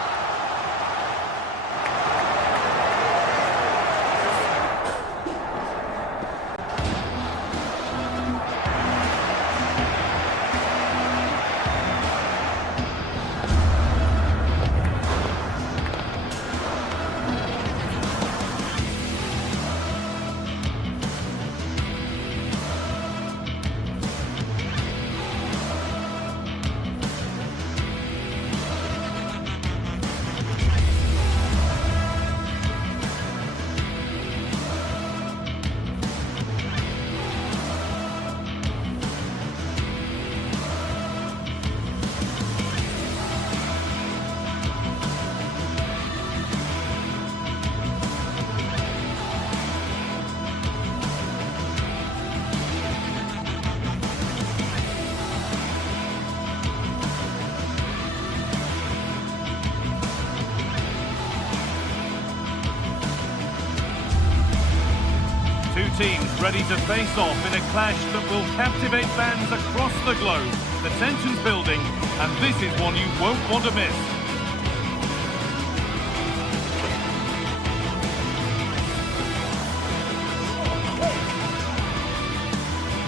Teams ready to face off in a clash that will captivate fans across the globe. The tension's building, and this is one you won't want to miss.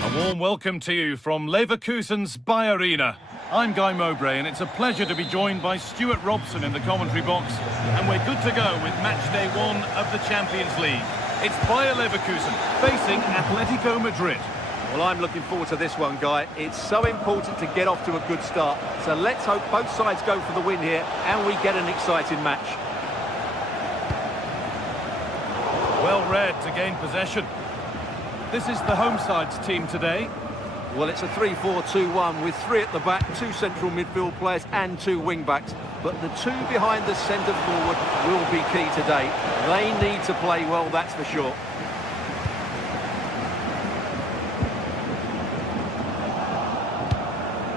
A warm welcome to you from Leverkusen's Bayer Arena. I'm Guy Mowbray, and it's a pleasure to be joined by Stuart Robson in the commentary box. And we're good to go with match day 1 of the Champions League. It's Bayer Leverkusen facing Atletico Madrid. Well, I'm looking forward to this one, Guy. It's so important to get off to a good start. So let's hope both sides go for the win here and we get an exciting match. Well read to gain possession. This is the home side's team today. Well, it's a 3-4-2-1 with 3 at the back, 2 central midfield players and 2 wing-backs. But the 2 behind the centre forward will be key today. They need to play well, that's for sure.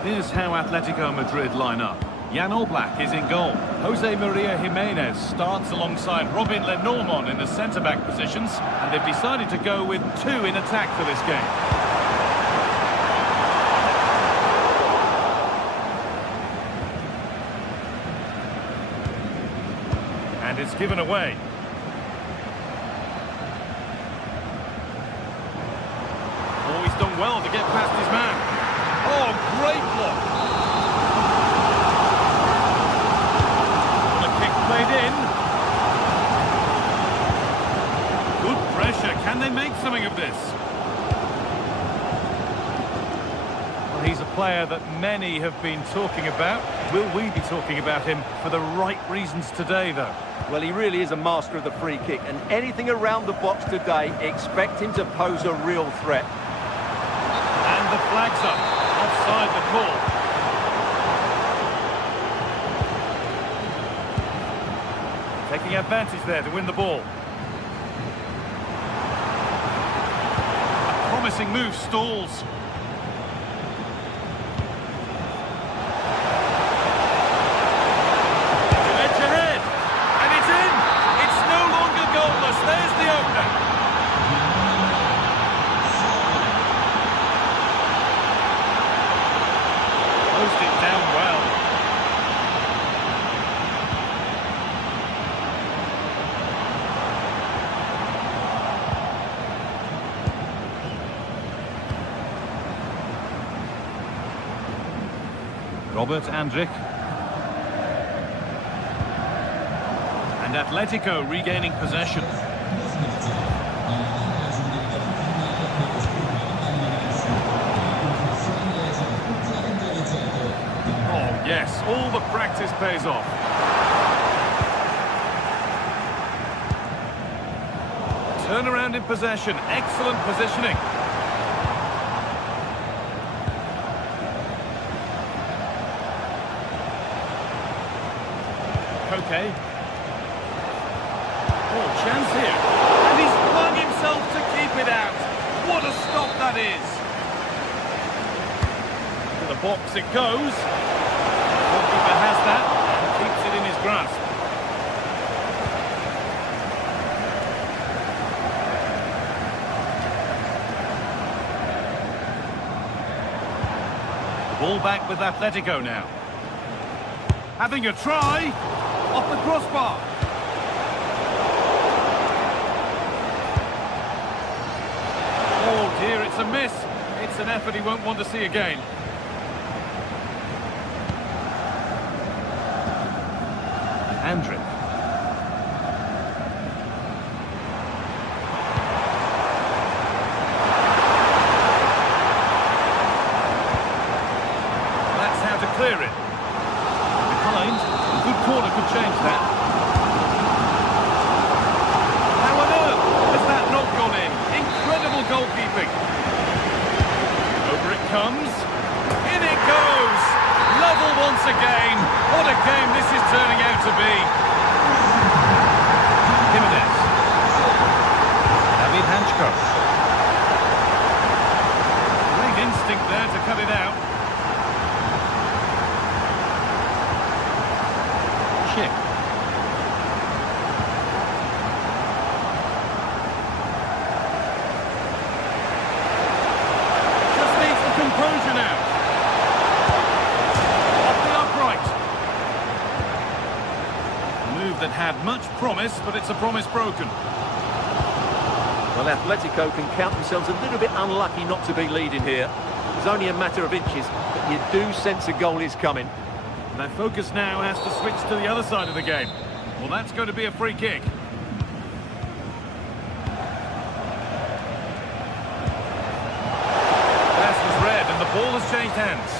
Here's how Atletico Madrid line up. Jan Oblak is in goal. Jose Maria Jimenez starts alongside Robin Lenormand in the centre-back positions. And they've decided to go with 2 in attack for this game. And it's given away. Oh, he's done well to get past his man. Oh, great block. The kick played in. Good pressure. Can they make something of this? Well, he's a player that many have been talking about. Will we be talking about him for the right reasons today, though? Well, he really is a master of the free kick, and anything around the box today, expect him to pose a real threat. And the flag's up. Offside the call. Taking advantage there to win the ball. A promising move stalls. Edge ahead. And it's in. It's no longer goalless. There's the opener. Closed it down well. Robert Andrich. And Atletico regaining possession. Yes, all the practice pays off. Turnaround in possession, excellent positioning. Koke. Oh, chance here. And he's flung himself to keep it out. What a stop that is. To the box it goes. Goalkeeper has that and keeps it in his grasp. Ball back with Atletico now. Having a try off the crossbar. Oh dear, it's a miss. It's an effort he won't want to see again. Andrick. That's how to clear it. Behind, a good corner could change that. How on earth has that not gone in? Incredible goalkeeping. Over it comes. In it goes. Level once again. What a game this is turning out to be. Jimenez. David Hanchko. Great instinct there to cut it out. Chip. Just needs the composure now. That had much promise, but it's a promise broken. Well, Atletico can count themselves a little bit unlucky not to be leading here. It's only a matter of inches, but you do sense a goal is coming. And their focus now has to switch to the other side of the game. Well, that's going to be a free kick. Pass was read and the ball has changed hands.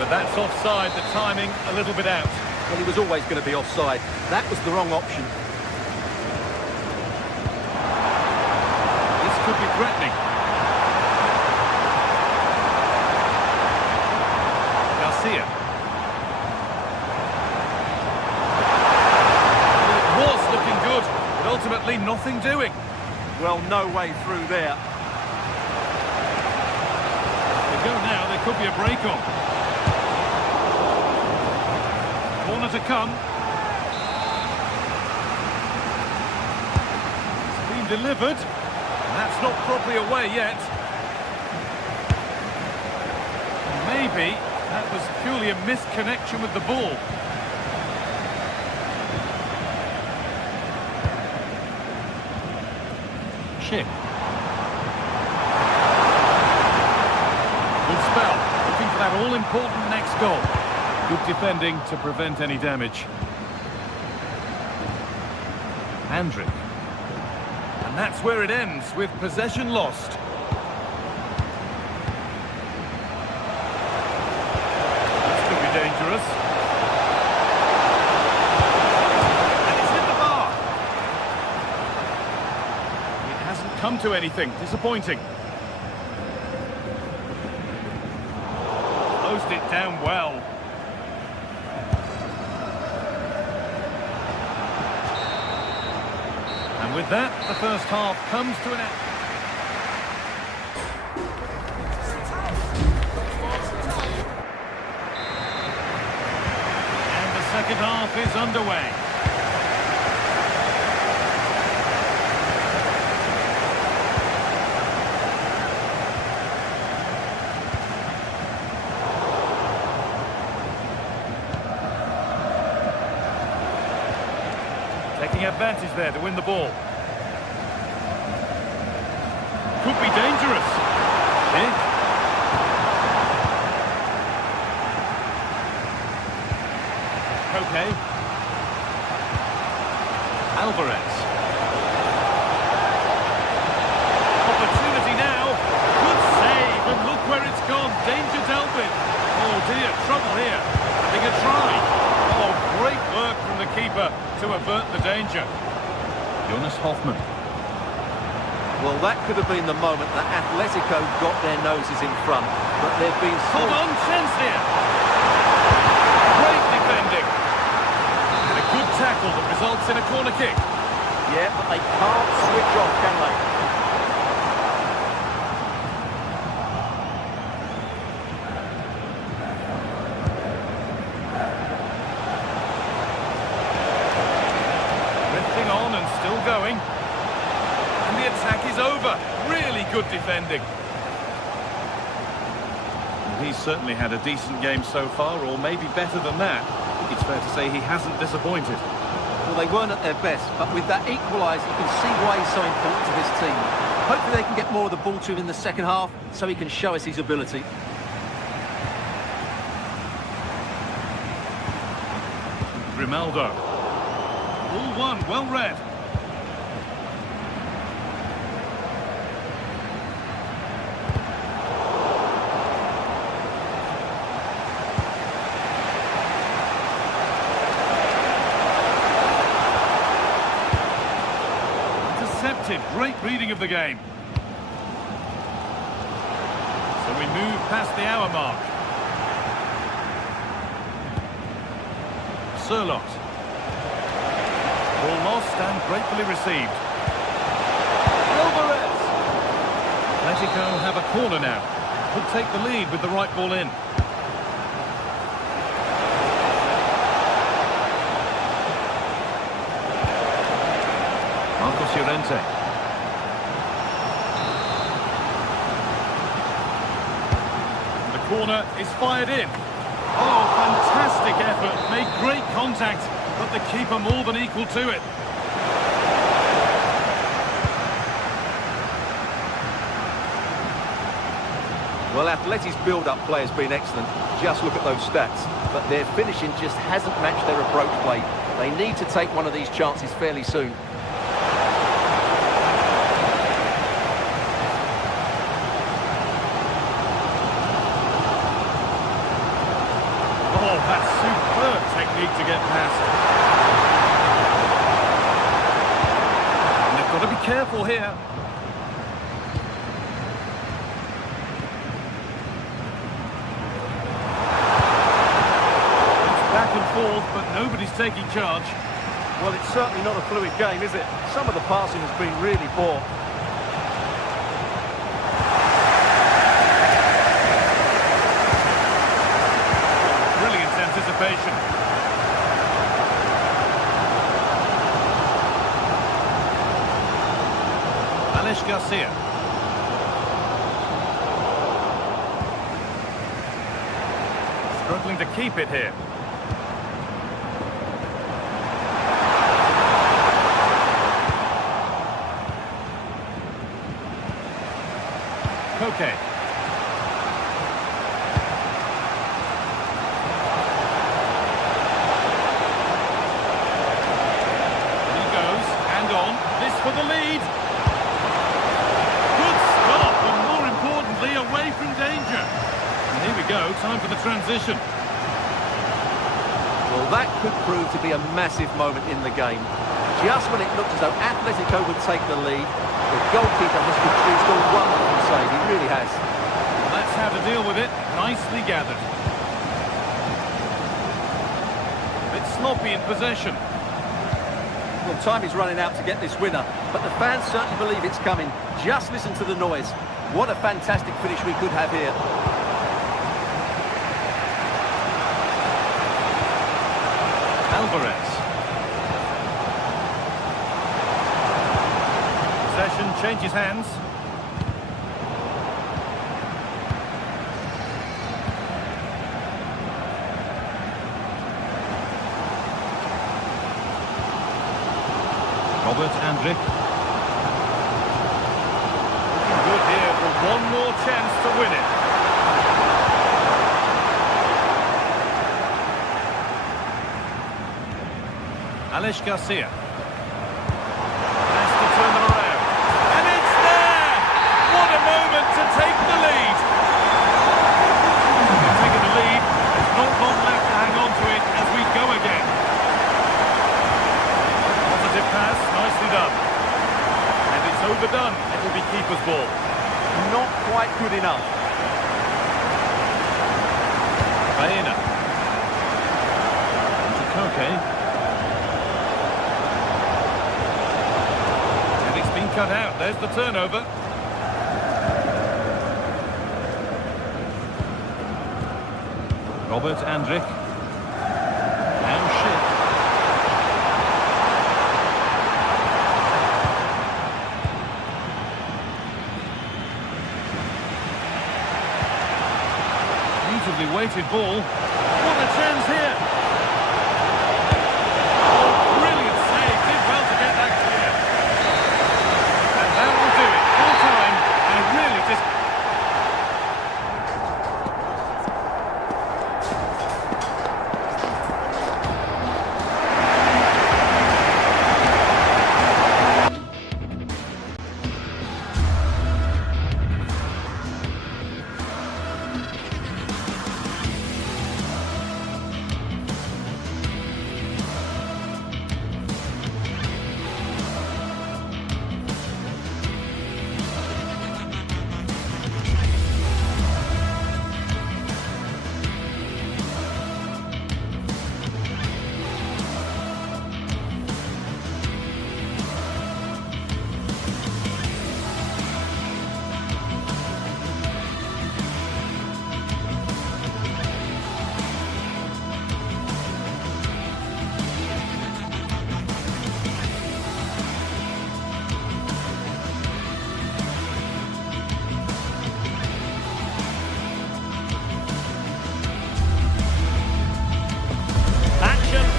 But that's offside, the timing a little bit out. Well, he was always going to be offside. That was the wrong option. This could be threatening. Garcia. Well, it was looking good, but ultimately nothing doing. Well, no way through there. If they go now, there could be a break on. Corner to come. It's been delivered. And that's not properly away yet. Maybe that was purely a misconnection with the ball. Chip. Good spell. Looking for that all-important next goal. Good defending to prevent any damage. Andrick. And that's where it ends, with possession lost. This could be dangerous. And it's hit the bar. It hasn't come to anything. Disappointing. Closed it down well. And with that, the first half comes to an end. And the second half is underway. Taking advantage there to win the ball. Could be dangerous. Hit. Okay. Alvarez. Opportunity now. Good save, and look where it's gone. Danger dealt with. Oh dear, trouble here. Having a try. Oh, great work from the keeper to avert the danger. Jonas Hoffmann. Well, that could have been the moment that Atletico got their noses in front, but they've been... Hold on, chance here. Great defending. And a good tackle that results in a corner kick. Yeah, but they can't switch off, can they? Drifting on and still going. And the attack is over. Really good defending. He's certainly had a decent game so far, or maybe better than that. I think it's fair to say he hasn't disappointed. Well, they weren't at their best, but with that equaliser, you can see why he's so important to this team. Hopefully they can get more of the ball to him in the second half, so he can show us his ability. Grimaldo. Ball one, well read. Great reading of the game. So we move past the hour mark. Surlot. Ball lost and gratefully received. Alvarez. Atletico have a corner now. Could take the lead with the right ball in. Marcos Llorente. Corner is fired in. Oh, fantastic effort. Made great contact, but the keeper more than equal to it. Well, Atleti's build-up play has been excellent. Just look at those stats. But their finishing just hasn't matched their approach play. They need to take one of these chances fairly soon. Oh, that's superb technique to get past. And they've got to be careful here. Back and forth, but nobody's taking charge. Well, it's certainly not a fluid game, is it? Some of the passing has been really poor. Brilliant anticipation. Alex Garcia. Struggling to keep it here. Okay. He goes, and on. This for the lead. Good stop, and more importantly, away from danger. And here we go, time for the transition. Well, that could prove to be a massive moment in the game. Just when it looked as though Atletico would take the lead, the goalkeeper has produced a wonderful save. He really has. That's how to deal with it. Nicely gathered. A bit sloppy in possession. Well, time is running out to get this winner, but the fans certainly believe it's coming. Just listen to the noise. What a fantastic finish we could have here. Alvarez. Possession changes hands. Robert Andrik. Looking good here for one more chance to win it. Alex Garcia. Has to turn them around. And it's there! What a moment to take the lead! They've taken the lead. There's not long left to hang on to it as we go again. Positive pass, nicely done. And it's overdone. It'll be keeper's ball. Not quite good enough. Baena. Into Koke. Cut out, there's the turnover. Robert Andrik. And Schick. Beautifully weighted ball. What a chance here! Oh, brilliant save, did well to get that clear. That will do it. Full time, and really just...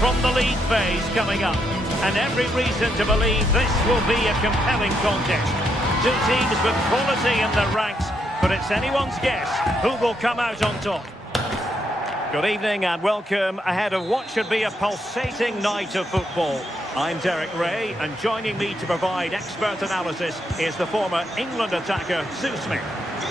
From the league phase coming up, and every reason to believe this will be a compelling contest. Two teams with quality in their ranks, but it's anyone's guess who will come out on top. Good evening and welcome ahead of what should be a pulsating night of football. I'm Derek Ray, and joining me to provide expert analysis is the former England attacker, Sue Smith.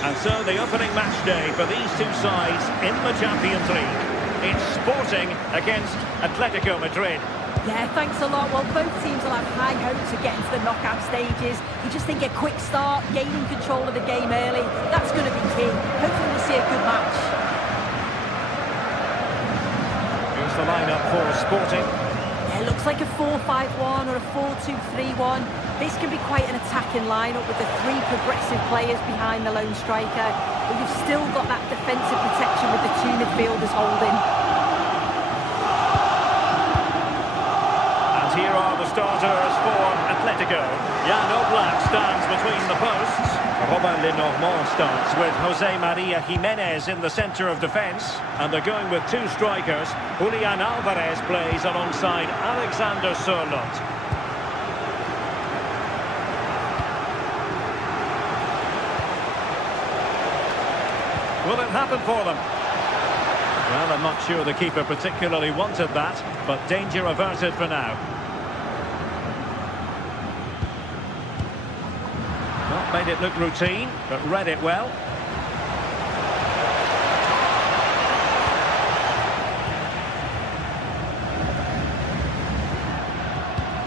And so the opening match day for these two sides in the Champions League. It's Sporting against Atletico Madrid. Yeah, thanks a lot. Well, both teams will have high hopes of getting to the knockout stages. You just think a quick start, gaining control of the game early, that's going to be key. Hopefully we'll see a good match. Here's the lineup for Sporting. Yeah, looks like a 4-5-1 or a 4-2-3-1. This can be quite an attacking lineup with the three progressive players behind the lone striker. But you've still got that defensive protection with the two midfielders holding. Here are the starters for Atletico. Jan Oblak stands between the posts. Robin Lenormand starts with Jose Maria Jimenez in the centre of defence. And they're going with two strikers. Julian Alvarez plays alongside Alexander Sørloth. Will it happen for them? Well, I'm not sure the keeper particularly wanted that, but danger averted for now. Not made it look routine, but read it well.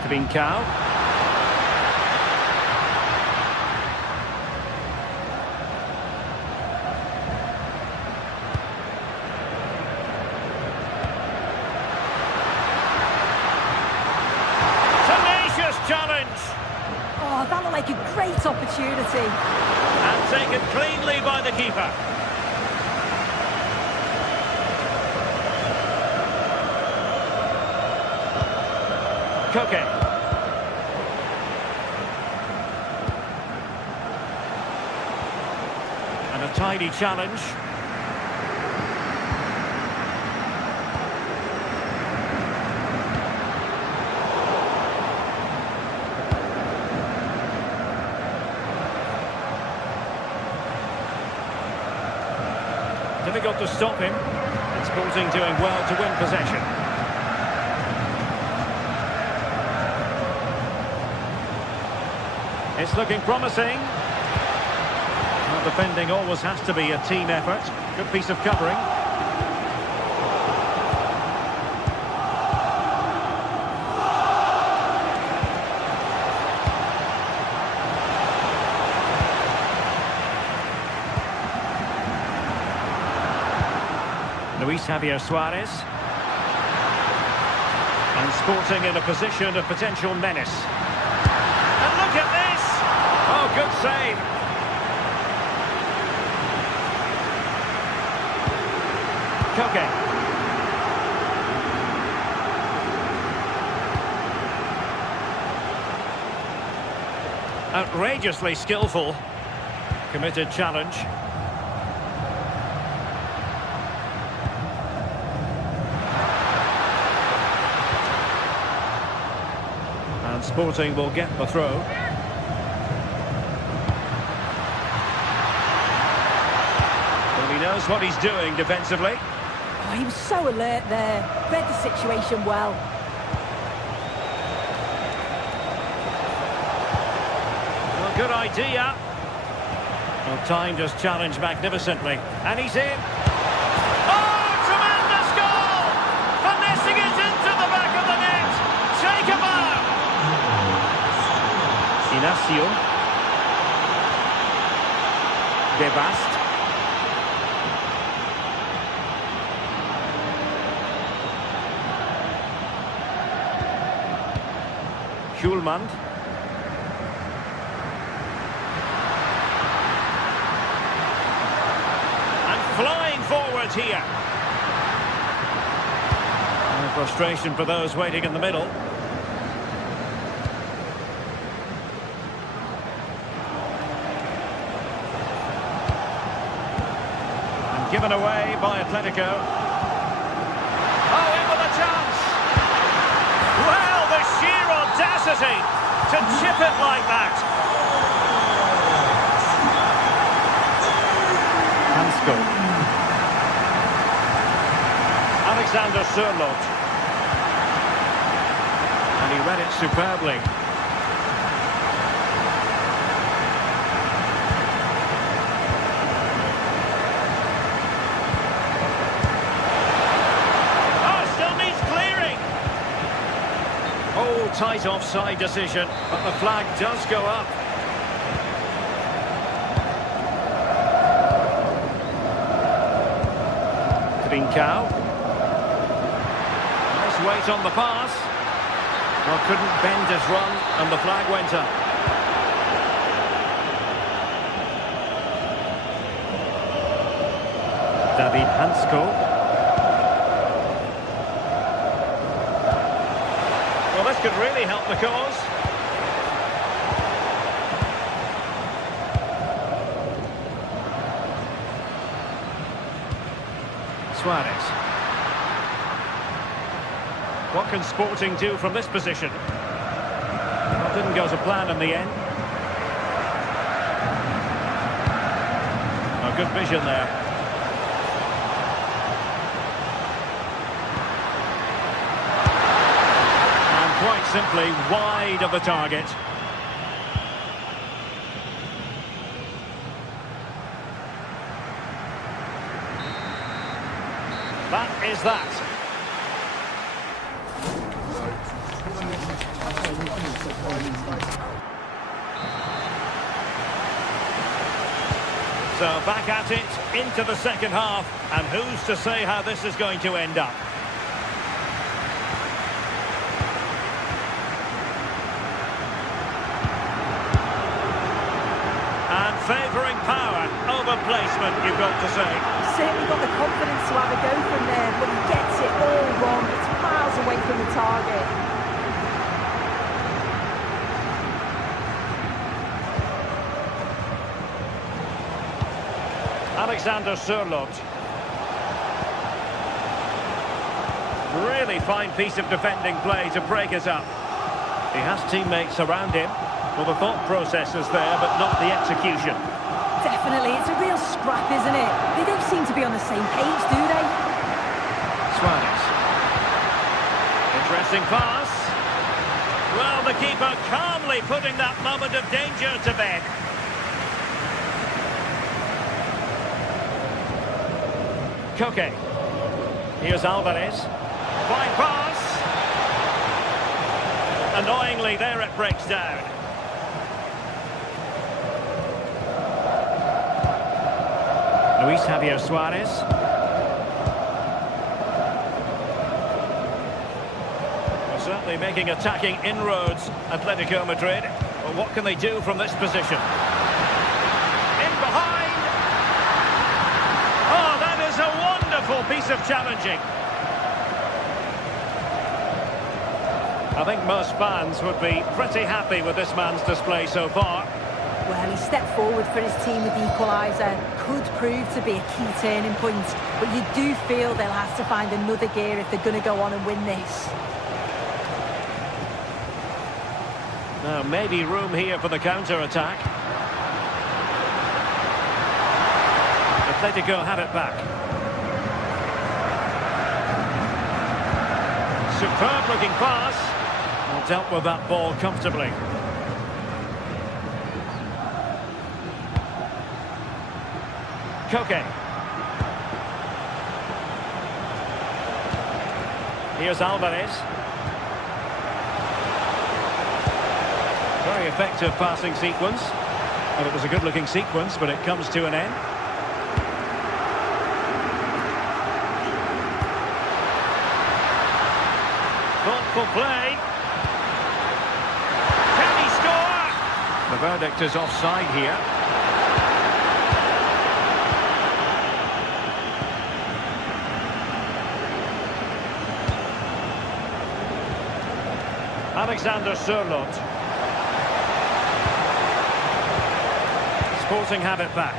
Trincao. Challenge. Oh, that looked like a great opportunity. And taken cleanly by the keeper. Koke. And a tidy challenge. Difficult to stop him. And Sporting doing well to win possession. It's looking promising. Well, defending always has to be a team effort. Good piece of covering. Luis Javier Suarez. And Sporting in a position of potential menace. And look at this! Oh, good save. Koke. Outrageously skillful. Committed challenge. Sporting will get the throw. Well, he knows what he's doing defensively. Oh, he was so alert there. Read the situation well. Well, good idea. Well, timed his challenge magnificently. And he's in. Oh, tremendous goal! Finessing it into the back of the net. Take him out. Inacio. De Bast. Schulman. And flying forward here. And frustration for those waiting in the middle. Given away by Atletico. Oh, in with a chance. Well, the sheer audacity to chip it like that. Hansel. Alexander Sørloth. And he read it superbly. Oh, still needs clearing. Oh, tight offside decision, but the flag does go up. Trincao. Nice weight on the pass. Well, couldn't bend his run, and the flag went up. David Hansel. Well, this could really help the cause. Suarez. What can Sporting do from this position? Well, didn't go to plan in the end. Oh, good vision there. And quite simply wide of the target. That is that. So back at it, into the second half, and who's to say how this is going to end up? And favouring power over placement, you've got to say. Certainly got the confidence to have a go from there, but he gets it all wrong. It's miles away from the target. Alexander Sørloth. Really fine piece of defending play to break it up. He has teammates around him. Well, the thought process is there, but not the execution. Definitely, it's a real scrap, isn't it? They don't seem to be on the same page, do they? Suarez. Interesting pass. Well, the keeper calmly putting that moment of danger to bed. Koke. Here's Alvarez. Fine pass. Annoyingly, there it breaks down. Luis Javier Suarez. Well, certainly making attacking inroads, Atletico Madrid. Well, what can they do from this position? In behind. Oh, that is a wonderful piece of challenging. I think most fans would be pretty happy with this man's display so far. Well, he stepped forward for his team with the equaliser. Could prove to be a key turning point, but you do feel they'll have to find another gear if they're going to go on and win this. Now, maybe room here for the counter-attack. Atletico have it back. Superb-looking pass. Well, dealt with that ball comfortably. Koke. Here's Alvarez. Very effective passing sequence. Well, it was a good-looking sequence, but it comes to an end. Thoughtful play. Can he score? The verdict is offside here. Alexander Sørloth. Sporting have it back.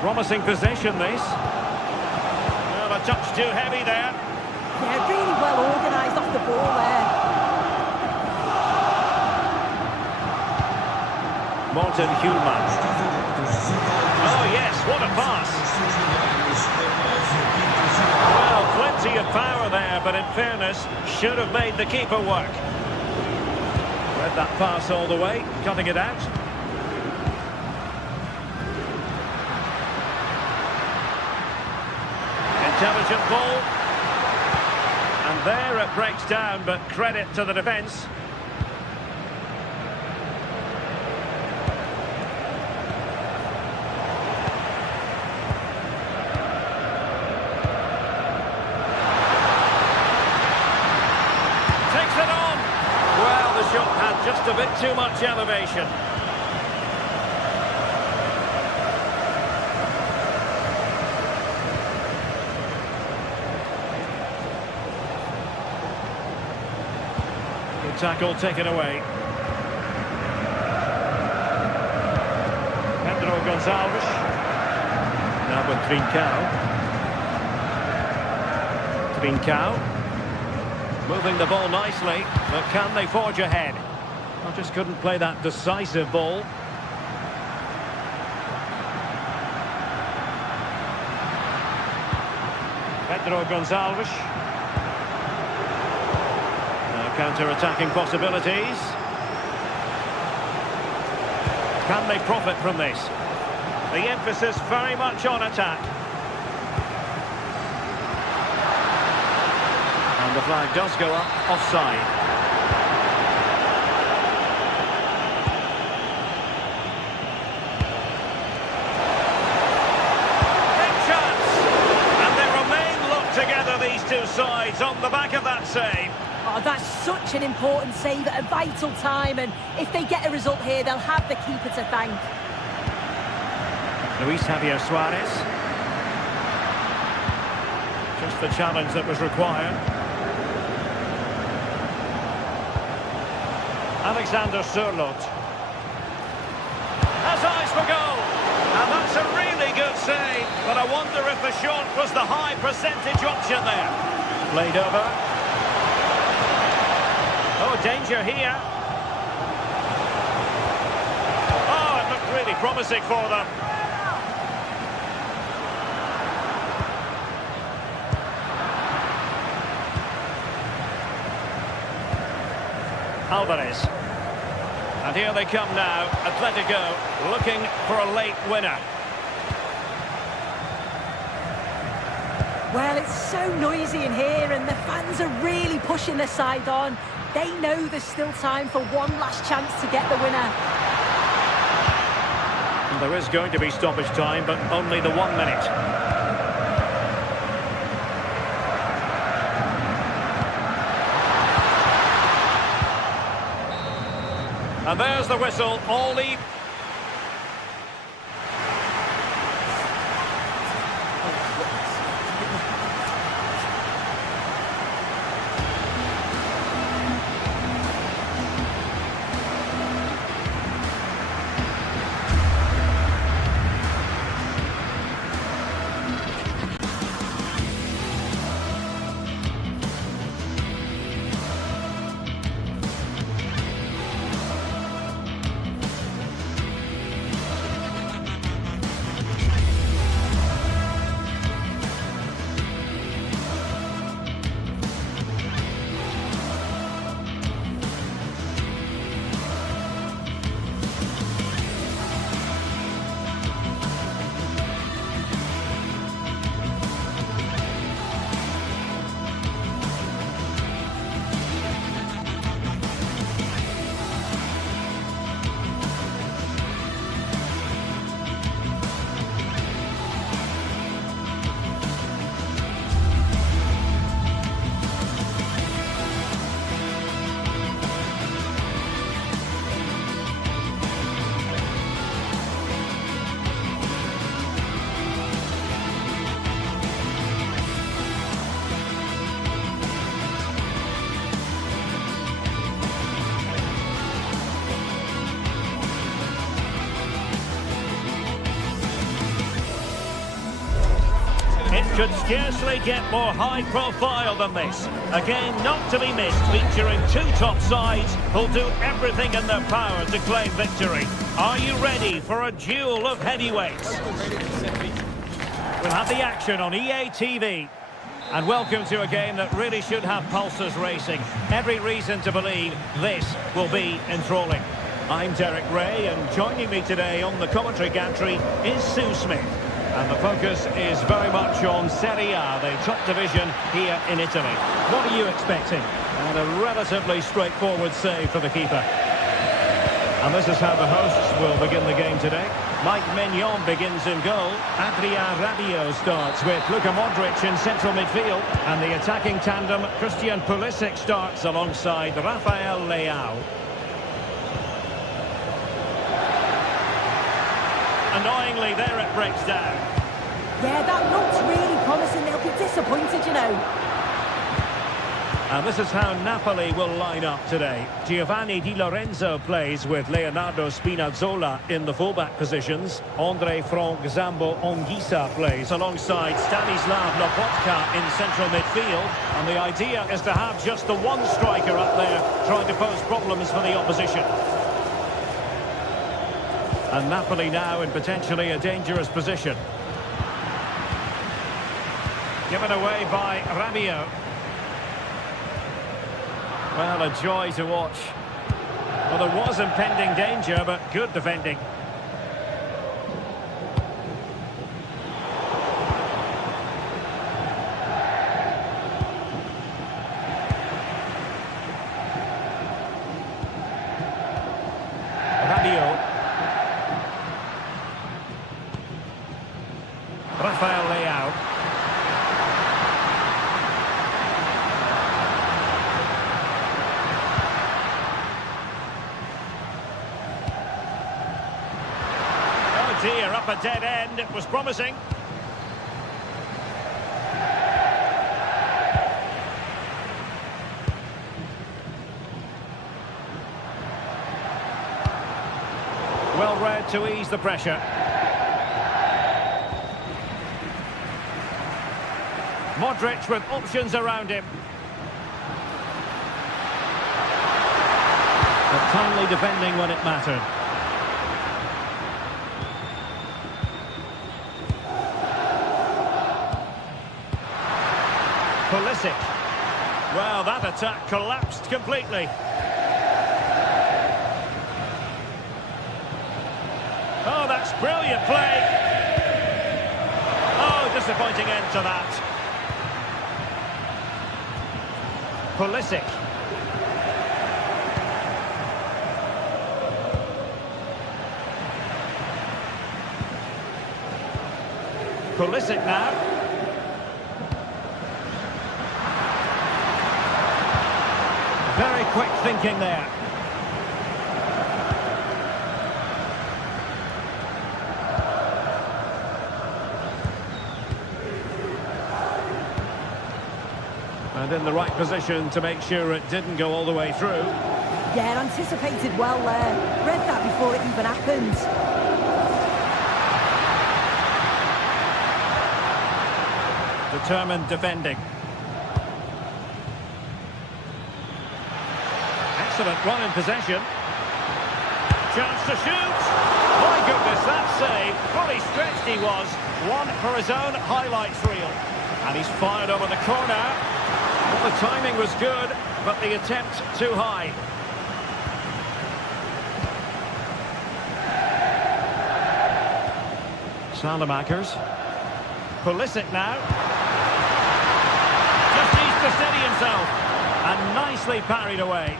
Promising possession, this. Well, a touch too heavy there. Yeah, really well organised off the ball there. Morten Hjulman. Oh yes, what a pass. Well, plenty of power there, but in fairness, should have made the keeper work. Read that pass all the way, cutting it out. Intelligent ball. And there it breaks down, but credit to the defence. Takes it on. Well, the shot had just a bit too much elevation. Tackle taken away. Pedro Gonçalves. Now with Trincao. Moving the ball nicely, but can they forge ahead? I just couldn't play that decisive ball. Pedro Gonçalves. Counter-attacking possibilities. Can they profit from this? The emphasis very much on attack. And the flag does go up, offside. Big chance! And they remain locked together, these two sides, on the back of that save. Oh, that's such an important save at a vital time, and if they get a result here, they'll have the keeper to thank. Luis Javier Suarez. Just the challenge that was required. Alexander Sørloth. Has eyes for goal. And that's a really good save, but I wonder if the shot was the high percentage option there. Played over. Oh, danger here. Oh, it looked really promising for them. Alvarez. And here they come now, Atletico, looking for a late winner. Well, it's so noisy in here, and the fans are really pushing their side on. They know there's still time for one last chance to get the winner. And there is going to be stoppage time, but only the 1 minute. And there's the whistle, all leave. Could scarcely get more high profile than this. Again, not to be missed, featuring two top sides who'll do everything in their power to claim victory. Are you ready for a duel of heavyweights? We'll have the action on EA TV. And welcome to a game that really should have pulses racing. Every reason to believe this will be enthralling. I'm Derek Ray, and joining me today on the commentary gantry is Sue Smith. And the focus is very much on Serie A, the top division here in Italy. What are you expecting? And a relatively straightforward save for the keeper. And this is how the hosts will begin the game today. Mike Maignan begins in goal. Adrien Rabiot starts with Luka Modric in central midfield. And the attacking tandem, Christian Pulisic, starts alongside Rafael Leao. Annoyingly, there it breaks down. Yeah, that looks really promising. They'll be disappointed, you know. And this is how Napoli will line up today. Giovanni Di Lorenzo plays with Leonardo Spinazzola in the fullback positions. Andre Frank Zambo Anguissa plays alongside Stanislav Lobotka in central midfield. And the idea is to have just the one striker up there trying to pose problems for the opposition. And Napoli now in potentially a dangerous position. Given away by Rabiot. Well, a joy to watch. Well, there was impending danger, but good defending. Rabiot. Rafael Leao. Oh dear, up a dead end. It was promising. Well read to ease the pressure. Modric with options around him. But timely defending when it mattered. Pulisic. Well, that attack collapsed completely. Oh, that's brilliant play. Oh, disappointing end to that. Pulisic. Pulisic now. Very quick thinking there. And in the right position to make sure it didn't go all the way through. Yeah, anticipated well there. Read that before it even happened. Determined defending. Excellent run in possession. Chance to shoot. My goodness, that save. Fully stretched he was. One for his own highlights reel. And he's fired over the corner. Well, the timing was good, but the attempt too high. Salamakers. Pulisic now. Just needs to steady himself. And nicely parried away.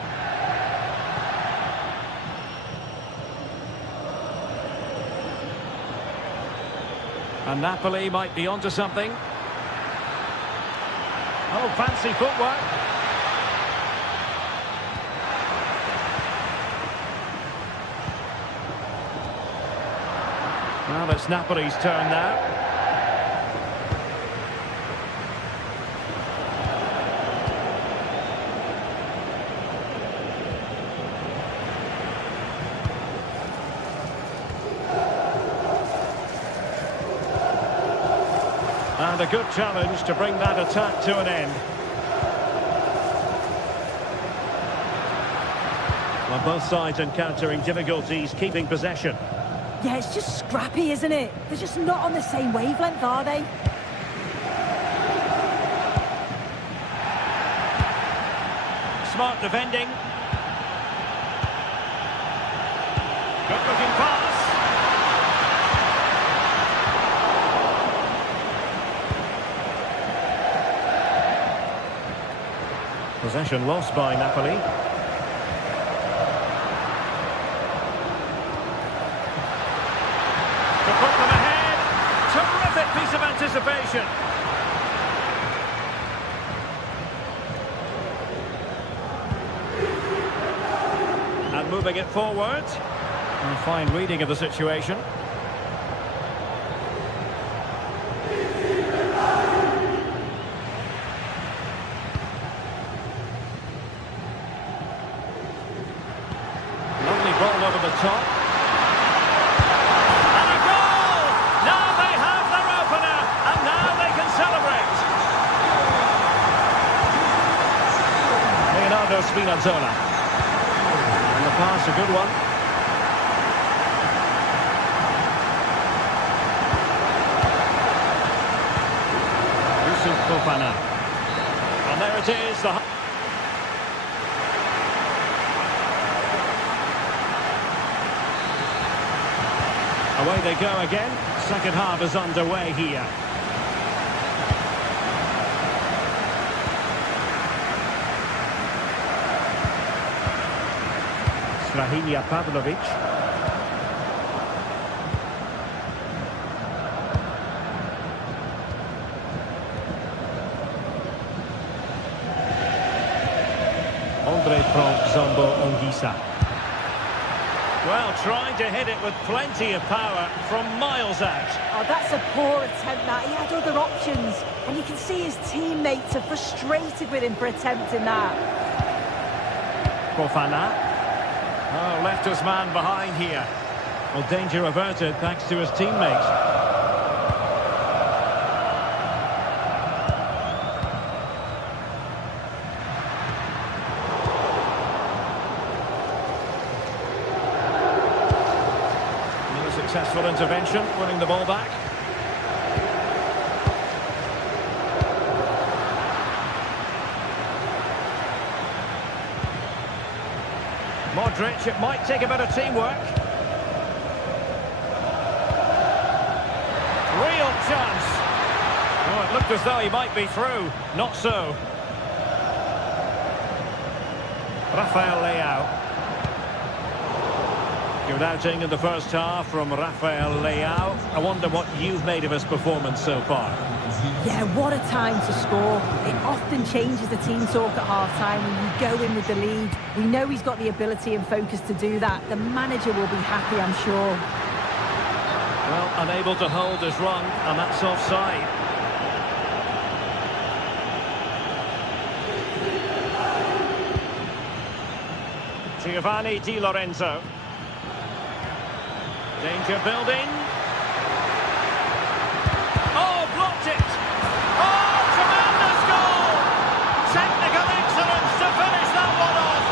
And Napoli might be onto something. Oh, fancy footwork. Well, it's Napoli's turn now. And a good challenge to bring that attack to an end. Well, both sides encountering difficulties keeping possession. Yeah, it's just scrappy, isn't it? They're just not on the same wavelength, are they? Smart defending. Good looking pass. Possession lost by Napoli. To put them ahead. Terrific piece of anticipation. And moving it forward. And fine reading of the situation. Lovely ball over the top. And a goal! Now they have their opener, and now they can celebrate. Leonardo Spinazzola. And the pass, a good one. Fofana. And there it is. Away they go again. Second half is underway here. Strahinja Pavlovic. From Zombo Ongisa. Well, trying to hit it with plenty of power from miles out. Oh, that's a poor attempt, that. He had other options. And you can see his teammates are frustrated with him for attempting that. Fofana. Oh, left his man behind here. Well, danger averted thanks to his teammates. Successful intervention, winning the ball back. Modric, it might take a bit of teamwork. Real chance. Oh, it looked as though he might be through. Not so. Rafael Leao. Good outing in the first half from Rafael Leao. I wonder what you've made of his performance so far. Yeah, what a time to score. It often changes the team talk at half-time when you go in with the lead. We know he's got the ability and focus to do that. The manager will be happy, I'm sure. Well, unable to hold his run, and that's offside. Giovanni Di Lorenzo. Danger building. Oh, blocked it. Oh, tremendous goal. Technical excellence to finish that one off.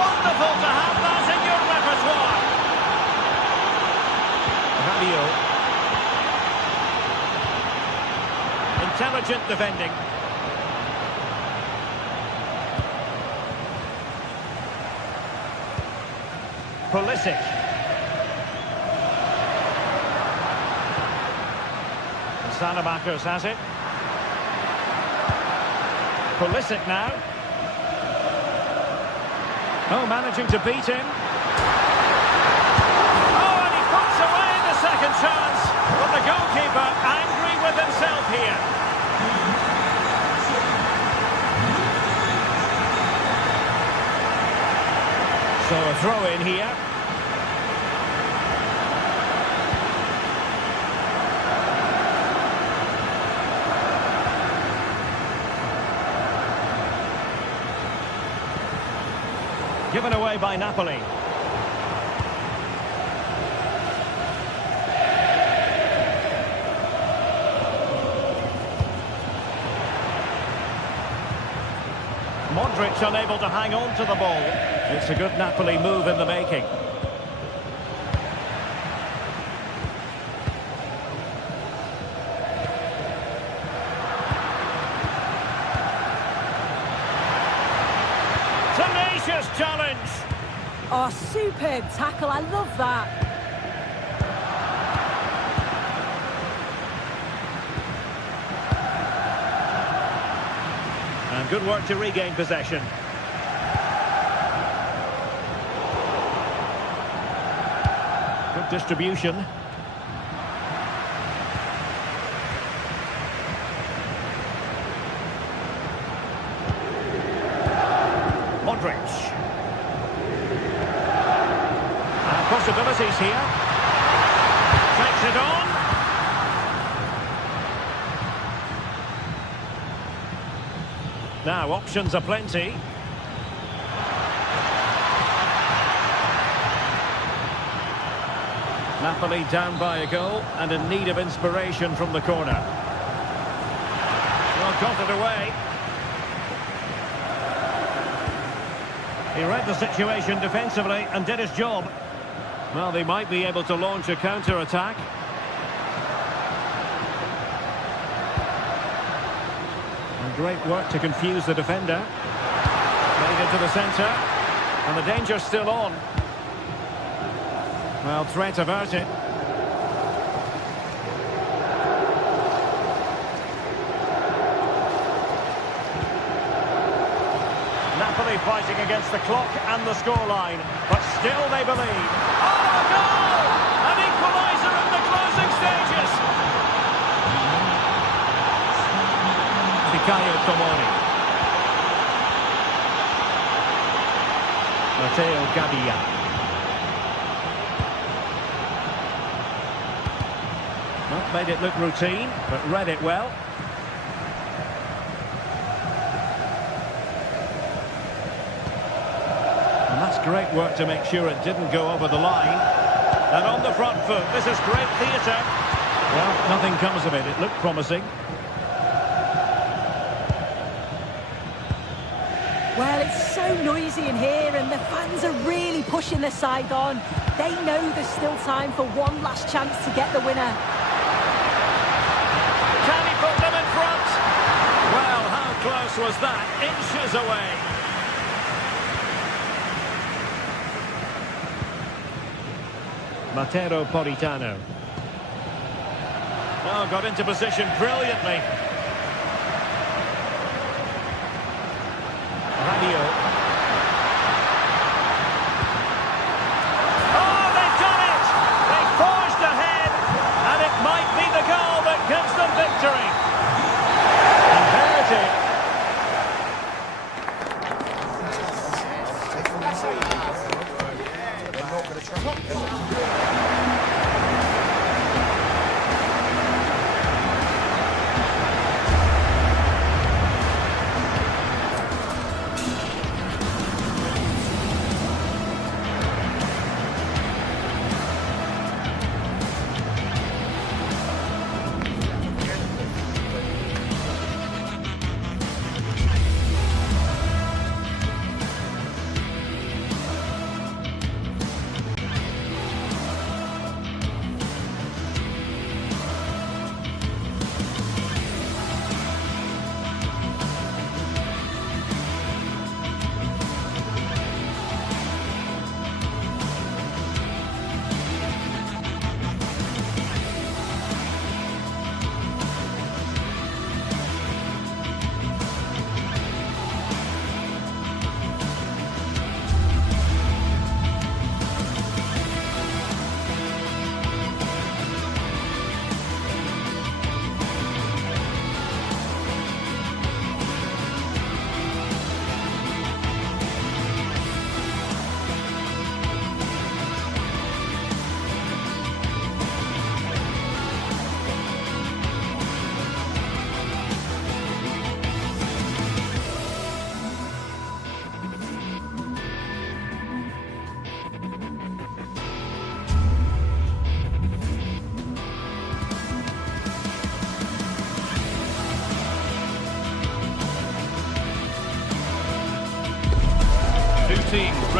Wonderful to have that in your repertoire. Rabiot. Intelligent defending. Pulisic. Salamakers has it. Pulisic now. Oh, managing to beat him. Oh, and he puts away the second chance. But the goalkeeper angry with himself here. So a throw in here. Given away by Napoli. Modric unable to hang on to the ball. It's a good Napoli move in the making. Tenacious challenge. Oh, superb tackle. I love that. And good work to regain possession. Good distribution. Modric. And possibilities here. Takes it on. Now, options are plenty. Napoli down by a goal and in need of inspiration from the corner. Well, got it away. He read the situation defensively and did his job. Well, they might be able to launch a counter-attack. Great work to confuse the defender. Played into the centre. And the danger's still on. Well, threat averted. Napoli fighting against the clock and the scoreline. But still they believe. Oh, a goal! An equaliser in the closing stages. Matteo Gabbia. Not made it look routine, but read it well. And that's great work to make sure it didn't go over the line. And on the front foot, this is great theatre. Well, nothing comes of it. It looked promising. Well, it's so noisy in here and the fans are really pushing their side on. They know there's still time for one last chance to get the winner. Can he put them in front? Well, how close was that? Inches away. Matteo Politano. Oh, got into position brilliantly. Oh, they've done it! They forged ahead, and it might be the goal that gives them victory. And there it is.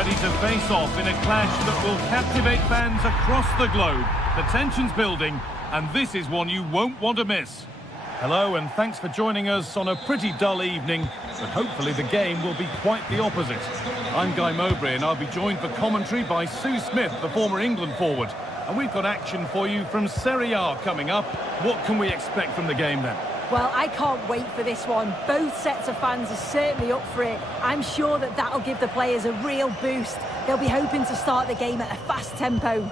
ready to face off in a clash that will captivate fans across the globe. The tension's building, and this is one you won't want to miss. Hello, and thanks for joining us on a pretty dull evening, but hopefully the game will be quite the opposite. I'm Guy Mowbray, and I'll be joined for commentary by Sue Smith, the former England forward. And we've got action for you from Serie A coming up. What can we expect from the game then? Well, I can't wait for this one. Both sets of fans are certainly up for it. I'm sure that that'll give the players a real boost. They'll be hoping to start the game at a fast tempo.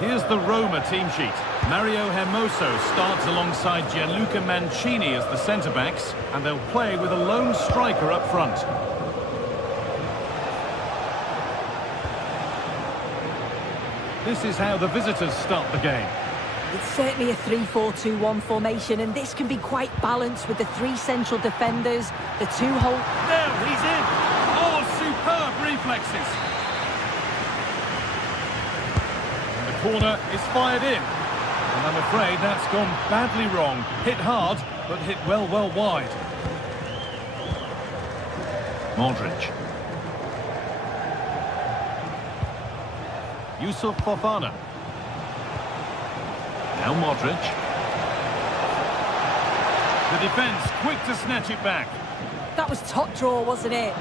Here's the Roma team sheet. Mario Hermoso starts alongside Gianluca Mancini as the centre-backs, and they'll play with a lone striker up front. This is how the visitors start the game. It's certainly a 3-4-2-1 formation, and this can be quite balanced with the three central defenders, the two hold... There, he's in! Oh, superb reflexes! And the corner is fired in. And I'm afraid that's gone badly wrong. Hit hard, but hit well wide. Modric. Yusuf Fofana. Now Modric. The defence quick to snatch it back. That was top draw, wasn't it?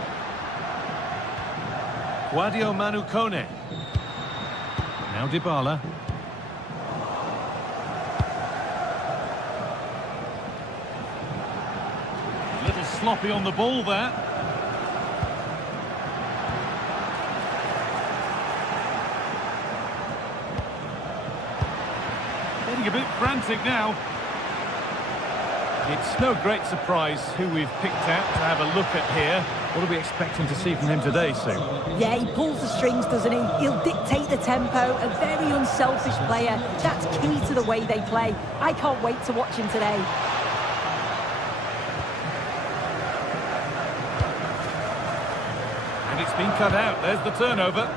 Guadio Manu Kone. Now Dybala. A little sloppy on the ball there. Getting a bit frantic now. It's no great surprise who we've picked out to have a look at here. What are we expecting to see from him today, Sue? Yeah, he pulls the strings, doesn't he? He'll dictate the tempo, a very unselfish player. That's key to the way they play. I can't wait to watch him today. And it's been cut out. There's the turnover.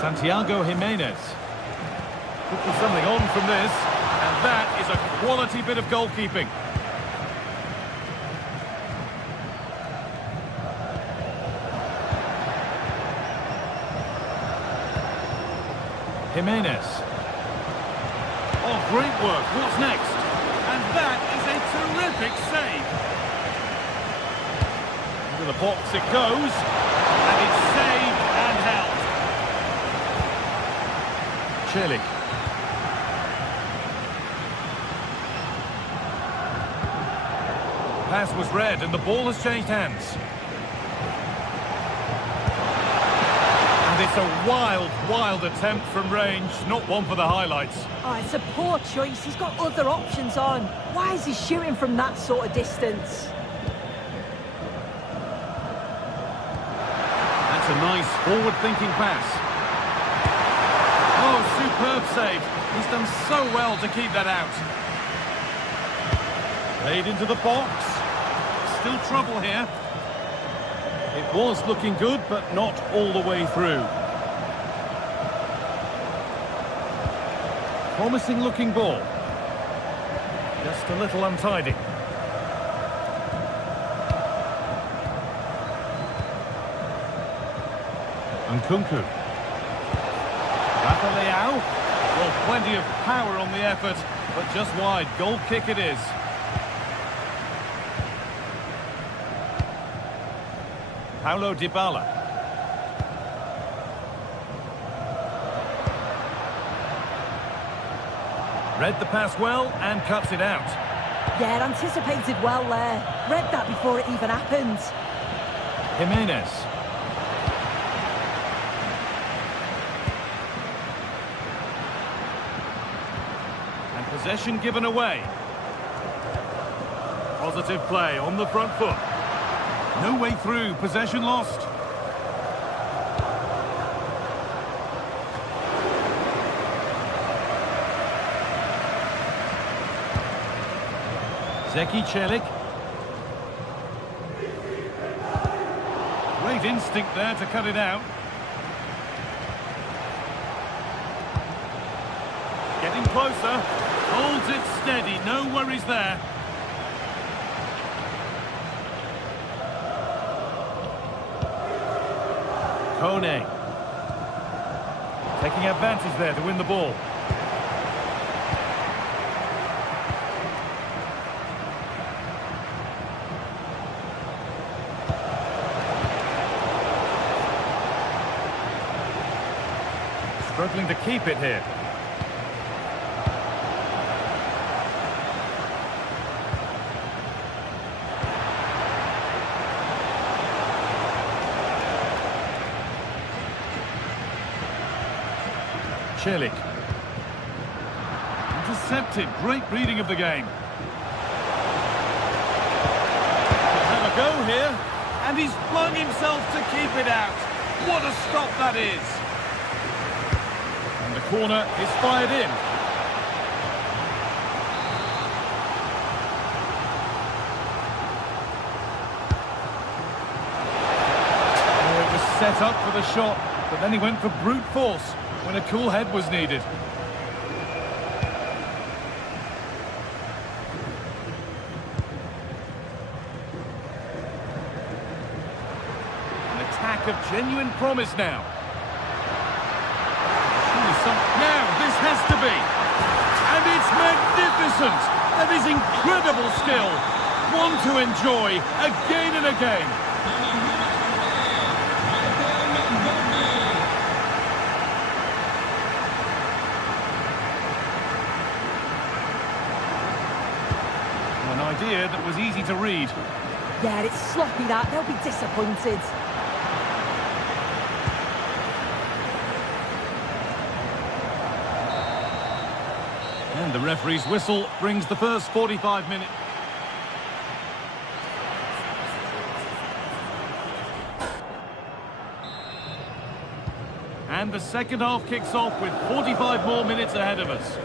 Santiago Jimenez. Could be something on from this. And that is a quality bit of goalkeeping. Jimenez. Oh, great work. What's next? And that is a terrific save. Into the box it goes. And it's saved and held. Celik. Pass was read and the ball has changed hands. And it's a wild attempt from range, not one for the highlights. Oh, it's a poor choice. He's got other options on. Why is he shooting from that sort of distance? That's a nice forward-thinking pass. Oh, superb save. He's done so well to keep that out. Played into the box. Still trouble here. It was looking good, but not all the way through. Promising looking ball. Just a little untidy. Nkunku. Rafa Leao. Well, plenty of power on the effort, but just wide. Goal kick it is. Paulo Dybala. Read the pass well and cuts it out. Yeah, anticipated well there. Read that before it even happened. Jimenez. And possession given away. Positive play on the front foot. No way through, possession lost. Zeki Celik. Great instinct there to cut it out. Getting closer. Holds it steady, no worries there. Kone. Taking advantage there to win the ball. Struggling to keep it here. Celik. Intercepted. Great reading of the game. Have a go here. And he's flung himself to keep it out. What a stop that is. And the corner is fired in. Oh, it was set up for the shot, but then he went for brute force when a cool head was needed. An attack of genuine promise now. Now, this has to be. And it's magnificent. That is incredible skill. One to enjoy again and again. An idea that was easy to read. Yeah, it's sloppy that. They'll be disappointed. And the referee's whistle brings the first 45 minutes. And the second half kicks off with 45 more minutes ahead of us.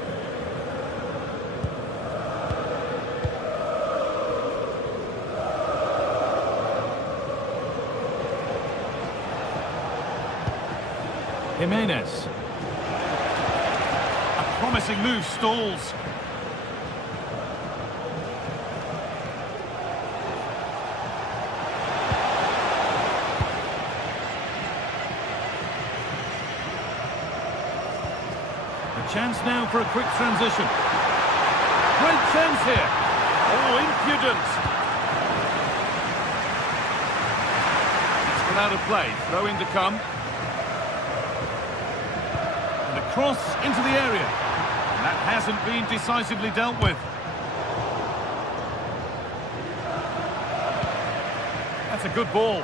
Jimenez. Promising move stalls. A chance now for a quick transition. Great chance here. Oh, impudent. It's gone out of play. Throw in to come. And a cross into the area. That hasn't been decisively dealt with. That's a good ball.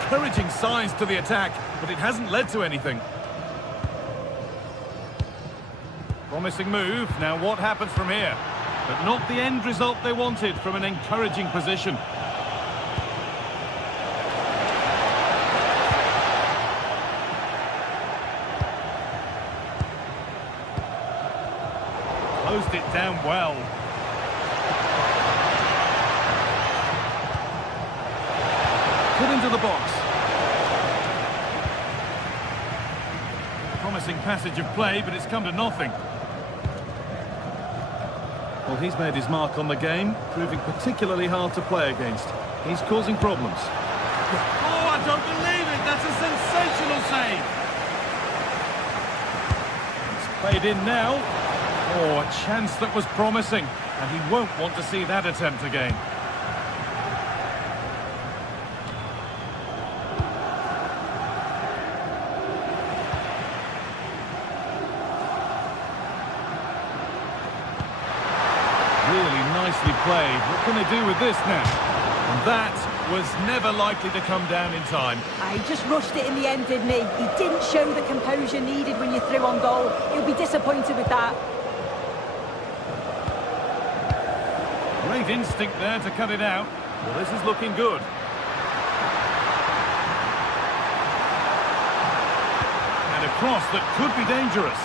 Encouraging signs to the attack, but it hasn't led to anything. Promising move. Now what happens from here? But not the end result they wanted from an encouraging position. Closed it down well. Put into the box. Promising passage of play, but it's come to nothing. Well, he's made his mark on the game, proving particularly hard to play against. He's causing problems. Oh, I don't believe it! That's a sensational save! It's played in now. Oh, a chance that was promising, and he won't want to see that attempt again. Really nicely played. What can they do with this now? And that was never likely to come down in time. He just rushed it in the end, didn't he? He didn't show the composure needed when you're through on goal. He'll be disappointed with that. Great instinct there to cut it out. Well, this is looking good. And a cross that could be dangerous.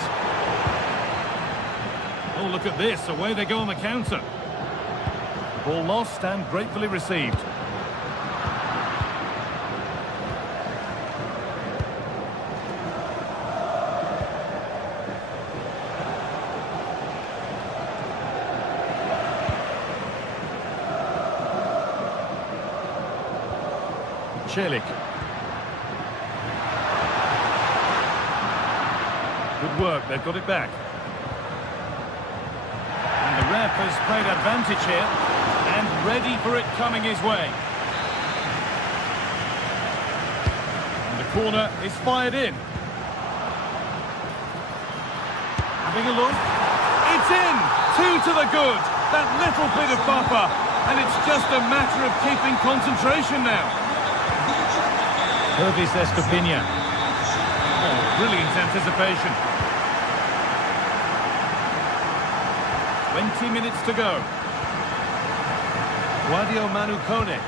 Oh, look at this. Away they go on the counter. Ball lost and gratefully received. Celik. Good work, they've got it back. And the ref has played advantage here, and ready for it coming his way. And the corner is fired in. Having a look. It's in! 2 to the good. That little bit of buffer. And it's just a matter of keeping concentration now. Hervis Estepinha. Oh, brilliant anticipation. 20 minutes to go. Guadio Manu Kone.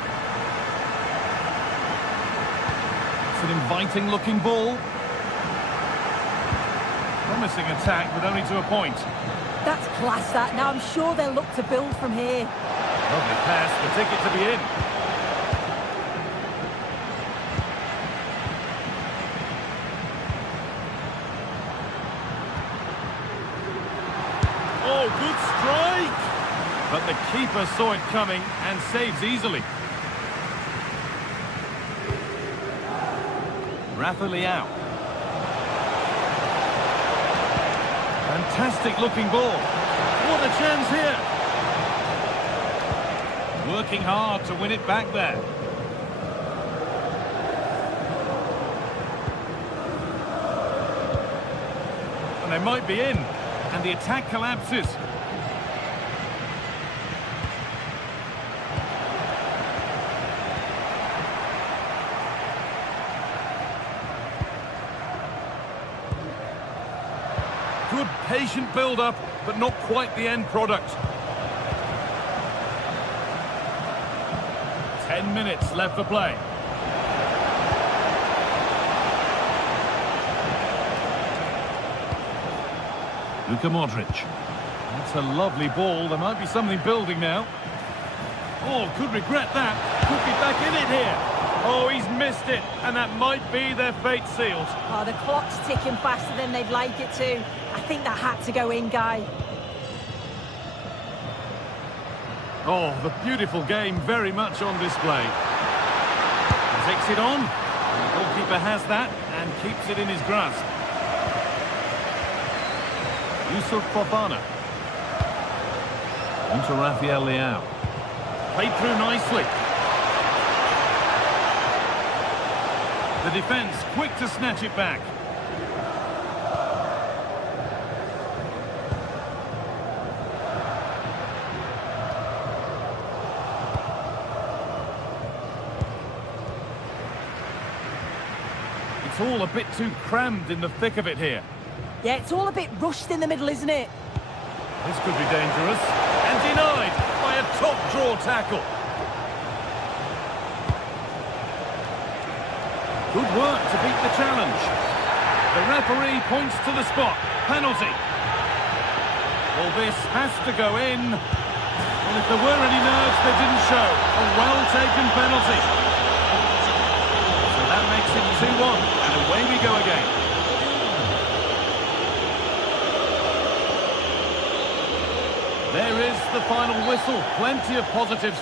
It's an inviting looking ball. Promising attack, but only to a point. That's class, that. Now I'm sure they'll look to build from here. Lovely pass, the ticket to be in. Oh, good strike! But the keeper saw it coming and saves easily. Rafa Leao. Fantastic looking ball. What a chance here. Working hard to win it back there. And they might be in. And the attack collapses. Good patient build-up, but not quite the end product. 10 minutes left for play. Luka Modric. That's a lovely ball. There might be something building now. Oh, could regret that. Could be back in it here. Oh, he's missed it, and that might be their fate sealed. Oh, the clock's ticking faster than they'd like it to. I think that had to go in, Guy. Oh, the beautiful game very much on display. He takes it on. The goalkeeper has that and keeps it in his grasp. Yusuf Fofana. Into Rafael Leao. Played through nicely. The defence quick to snatch it back. It's all a bit too crammed in the thick of it here. Yeah, it's all a bit rushed in the middle, isn't it? This could be dangerous. And denied by a top draw tackle. Good work to beat the challenge. The referee points to the spot. Penalty. Well, this has to go in. Well, if there were any nerves, they didn't show. A well-taken penalty. So that makes it 2-1. And away we go again. There is the final whistle. Plenty of positives.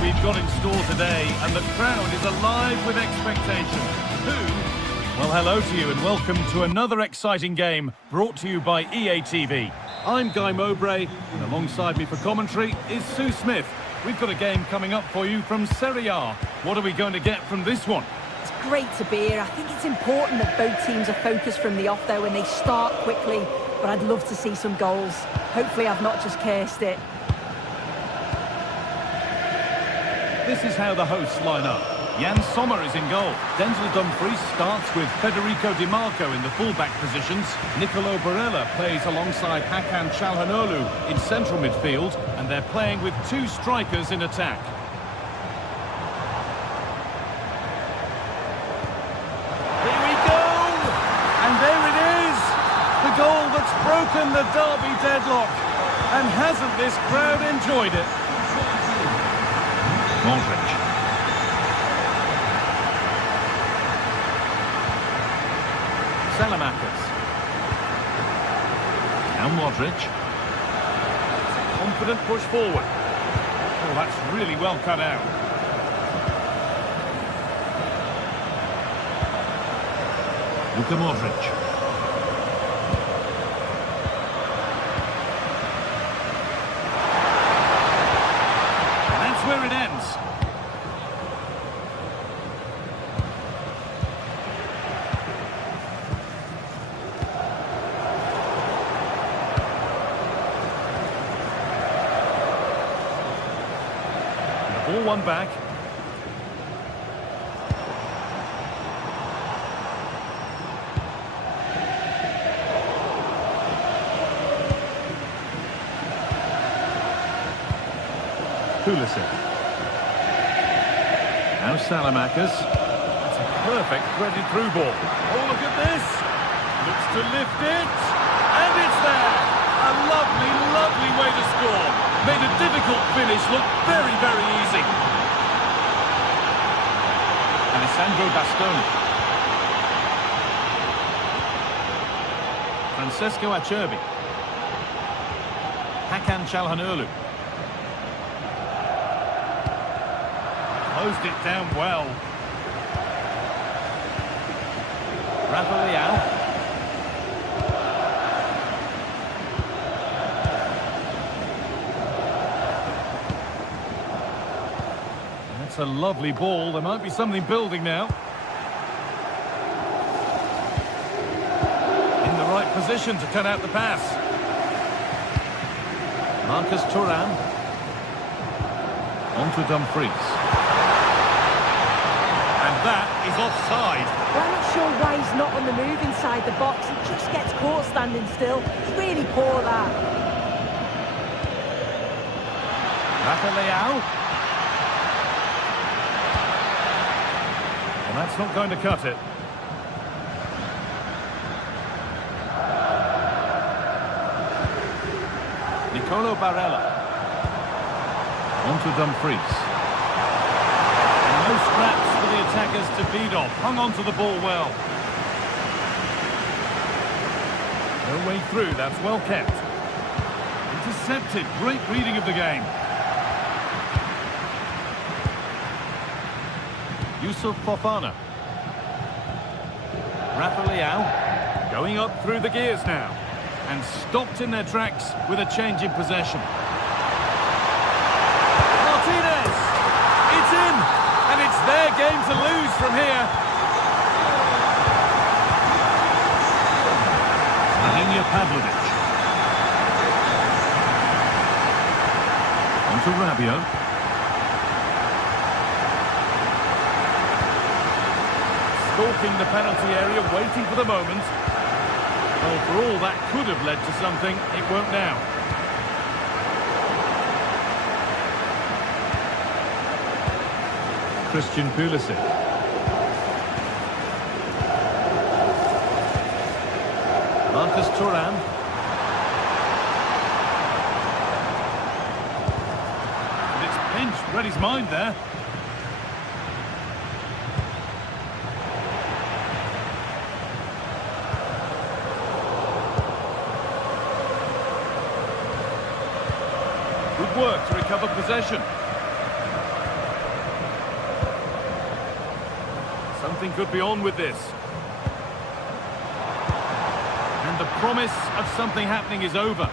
We've got in store today, and the crowd is alive with expectation. Well, hello to you and welcome to another exciting game brought to you by EA TV. I'm Guy Mowbray, and alongside me for commentary is Sue Smith. We've got a game coming up for you from Serie A. What are we going to get from this one? It's great to be here. I think it's important that both teams are focused from the off, though, and they start quickly. But I'd love to see some goals. Hopefully I've not just cursed it. This is how the hosts line up. Jan Sommer is in goal. Denzel Dumfries starts with Federico Di Marco in the full-back positions. Nicolo Barella plays alongside Hakan Çalhanoğlu in central midfield, and they're playing with two strikers in attack. Here we go! And there it is! The goal that's broken the derby deadlock. And hasn't this crowd enjoyed it? Modric. Salamakers. Now Modric. Confident push forward. Oh, that's really well cut out. Luka Modric. And that's where it ends. All one back. Pulisic. Now Salamakers. That's a perfect threaded through ball. Oh, look at this. Looks to lift it. And it's there. A lovely, lovely way to score. Made a difficult finish look very, very easy. Alessandro Bastoni. Francesco Acerbi. Hakan Çalhanoğlu. Closed it down well. Rafa Leao. That's a lovely ball. There might be something building now. In the right position to cut out the pass. Marcus Thuram. On to Dumfries. And that is offside. Well, I'm not sure why he's not on the move inside the box. He just gets caught standing still. It's really poor, that. Rafa Leao. That's not going to cut it. Nicolo Barella. On to Dumfries. And no scraps for the attackers to feed off. Hung on to the ball well. No way through, that's well kept. Intercepted, great reading of the game. Yusuf Fofana. Rafa Leao going up through the gears now and stopped in their tracks with a change in possession. Martinez! It's in! And it's their game to lose from here. Slavomir Pavlovic. On to Rabiot. Stalking the penalty area, waiting for the moment. Well, for all that could have led to something, it won't now. Christian Pulisic. Marcus Thuram. And it's pinched, read his mind there. Good work to recover possession. Something could be on with this. And the promise of something happening is over.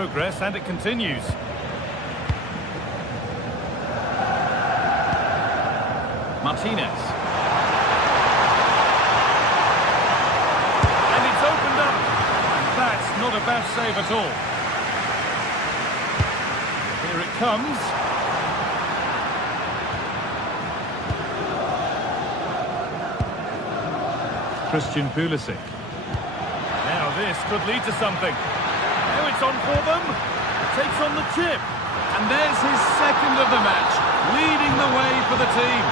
progress, and it continues. Martinez. And it's opened up. And that's not a bad save at all. Here it comes. Christian Pulisic. Now this could lead to something. Now it's on for them. Takes on the chip. And there's his second of the match, leading the way for the team.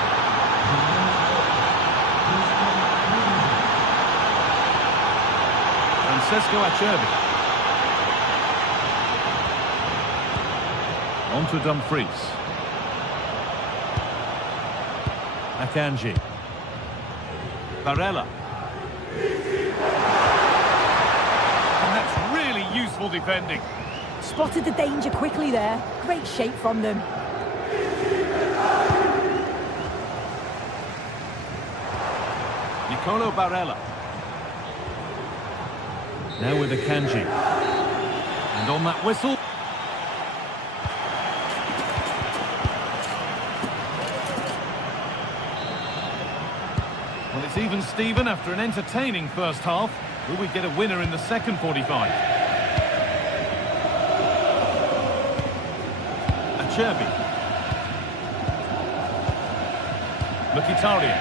Francesco Acerbi. On to Dumfries. Akanji. Barella. And that's really useful defending. Spotted the danger quickly there. Great shape from them. Nicolo Barella. Now with Akanji. And on that whistle. Well, it's even Steven after an entertaining first half. Will we get a winner in the second 45? Acerbi. Mkhitaryan.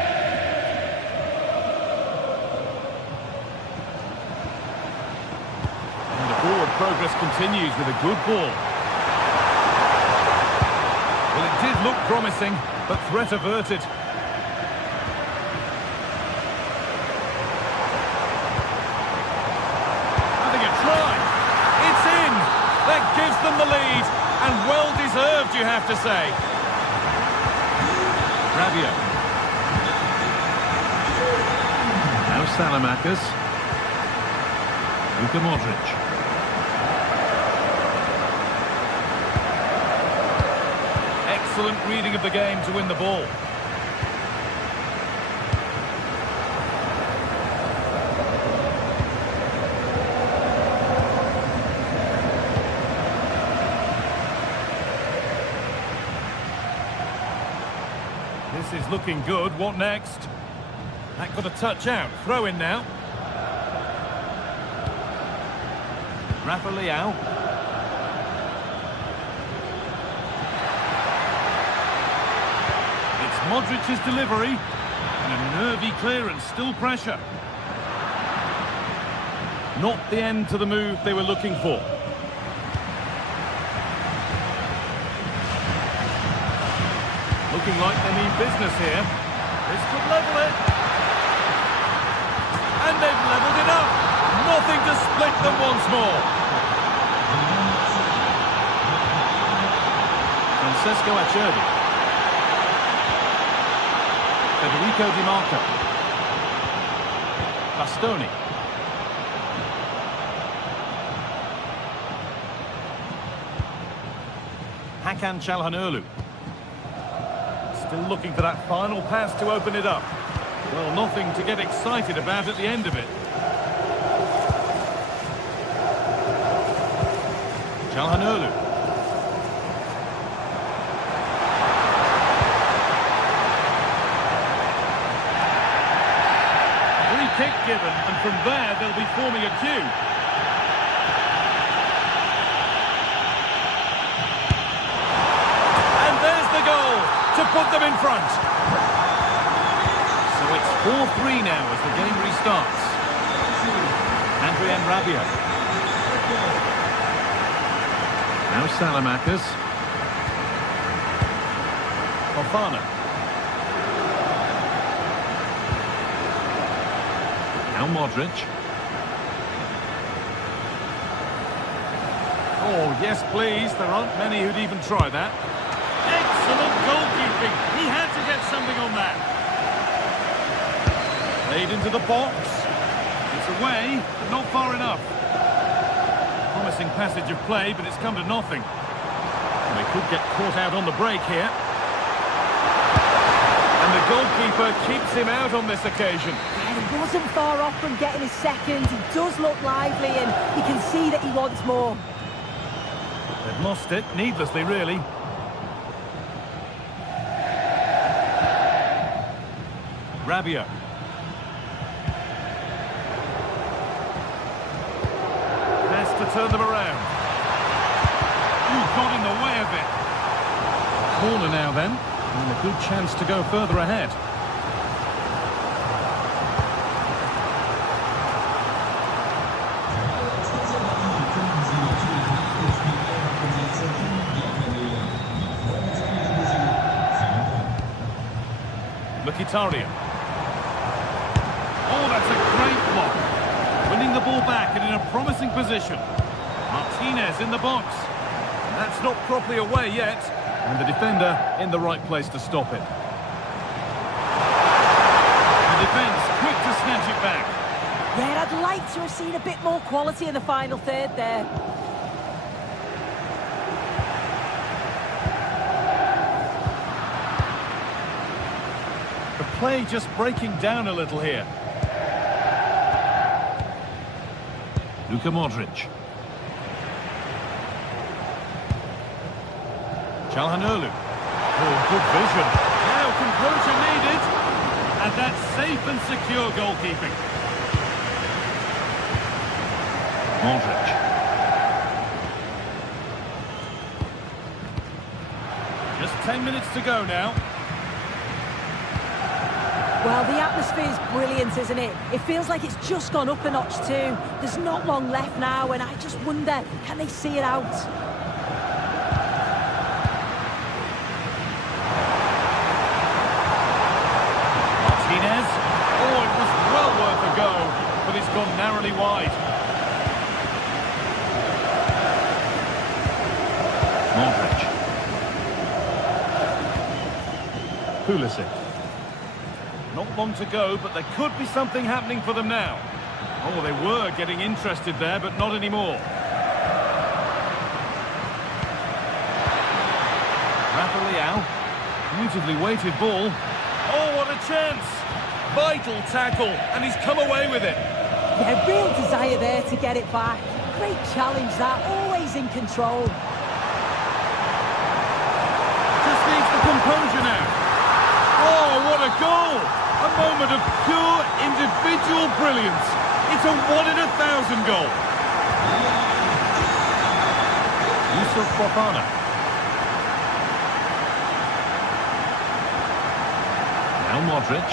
And the forward progress continues with a good ball. Well, it did look promising, but threat averted. That gives them the lead, and well-deserved, you have to say. Rabiot. Now Salamakers. Luka Modric. Excellent reading of the game to win the ball. This is looking good. What next? That got a touch out. Throw in now. Rafa Leao. It's Modric's delivery. And a nervy clearance. Still pressure. Not the end to the move they were looking for. Looking like they mean business here. This could level it. And they've levelled it up. Nothing to split them once more. Francesco Acerbi. Federico Di Marco. Bastoni. Hakan Çalhanoğlu. Still looking for that final pass to open it up. Well, nothing to get excited about at the end of it. Çalhanoğlu. Free kick given, and from there they'll be forming a queue. And there's the goal to put them in front. So it's 4-3 now as the game restarts. Adrien Rabiot. Now Salamakers. Fofana. Now Modric. Oh, yes, please. There aren't many who'd even try that. Excellent goalkeeping. He had to get something on that. Played into the box. It's away, but not far enough. Promising passage of play, but it's come to nothing. And they could get caught out on the break here. And the goalkeeper keeps him out on this occasion. Yeah, he wasn't far off from getting his second. He does look lively, and you can see that he wants more. They've lost it, needlessly really. Rabiot. Has to turn them around. Ooh, got in the way of it. Corner now then, and a good chance to go further ahead. Mkhitaryan. Oh, that's a great block. Winning the ball back and in a promising position. Martinez in the box. That's not properly away yet. And the defender in the right place to stop it. The defence quick to snatch it back. Yeah, I'd like to have seen a bit more quality in the final third there. The play just breaking down a little here. Luka Modric. Çalhanoğlu. Oh, good vision. Now composure needed. And that's safe and secure goalkeeping. Modric. Just 10 minutes to go now. Well, the atmosphere's brilliant, isn't it? It feels like it's just gone up a notch too. There's not long left now, and I just wonder, can they see it out? Martinez. Oh, it was well worth a go, but it's gone narrowly wide. Modric. Pulisic. Not long to go, but there could be something happening for them now. Oh, they were getting interested there, but not anymore. Rafa Leao. Beautifully weighted ball. Oh, what a chance! Vital tackle, and he's come away with it. Yeah, real desire there to get it back. Great challenge that, always in control. Just needs the composure now. Oh, what a goal! A moment of pure individual brilliance. It's a 1 in 1,000 goal. Yusuf Fofana. Now Modric.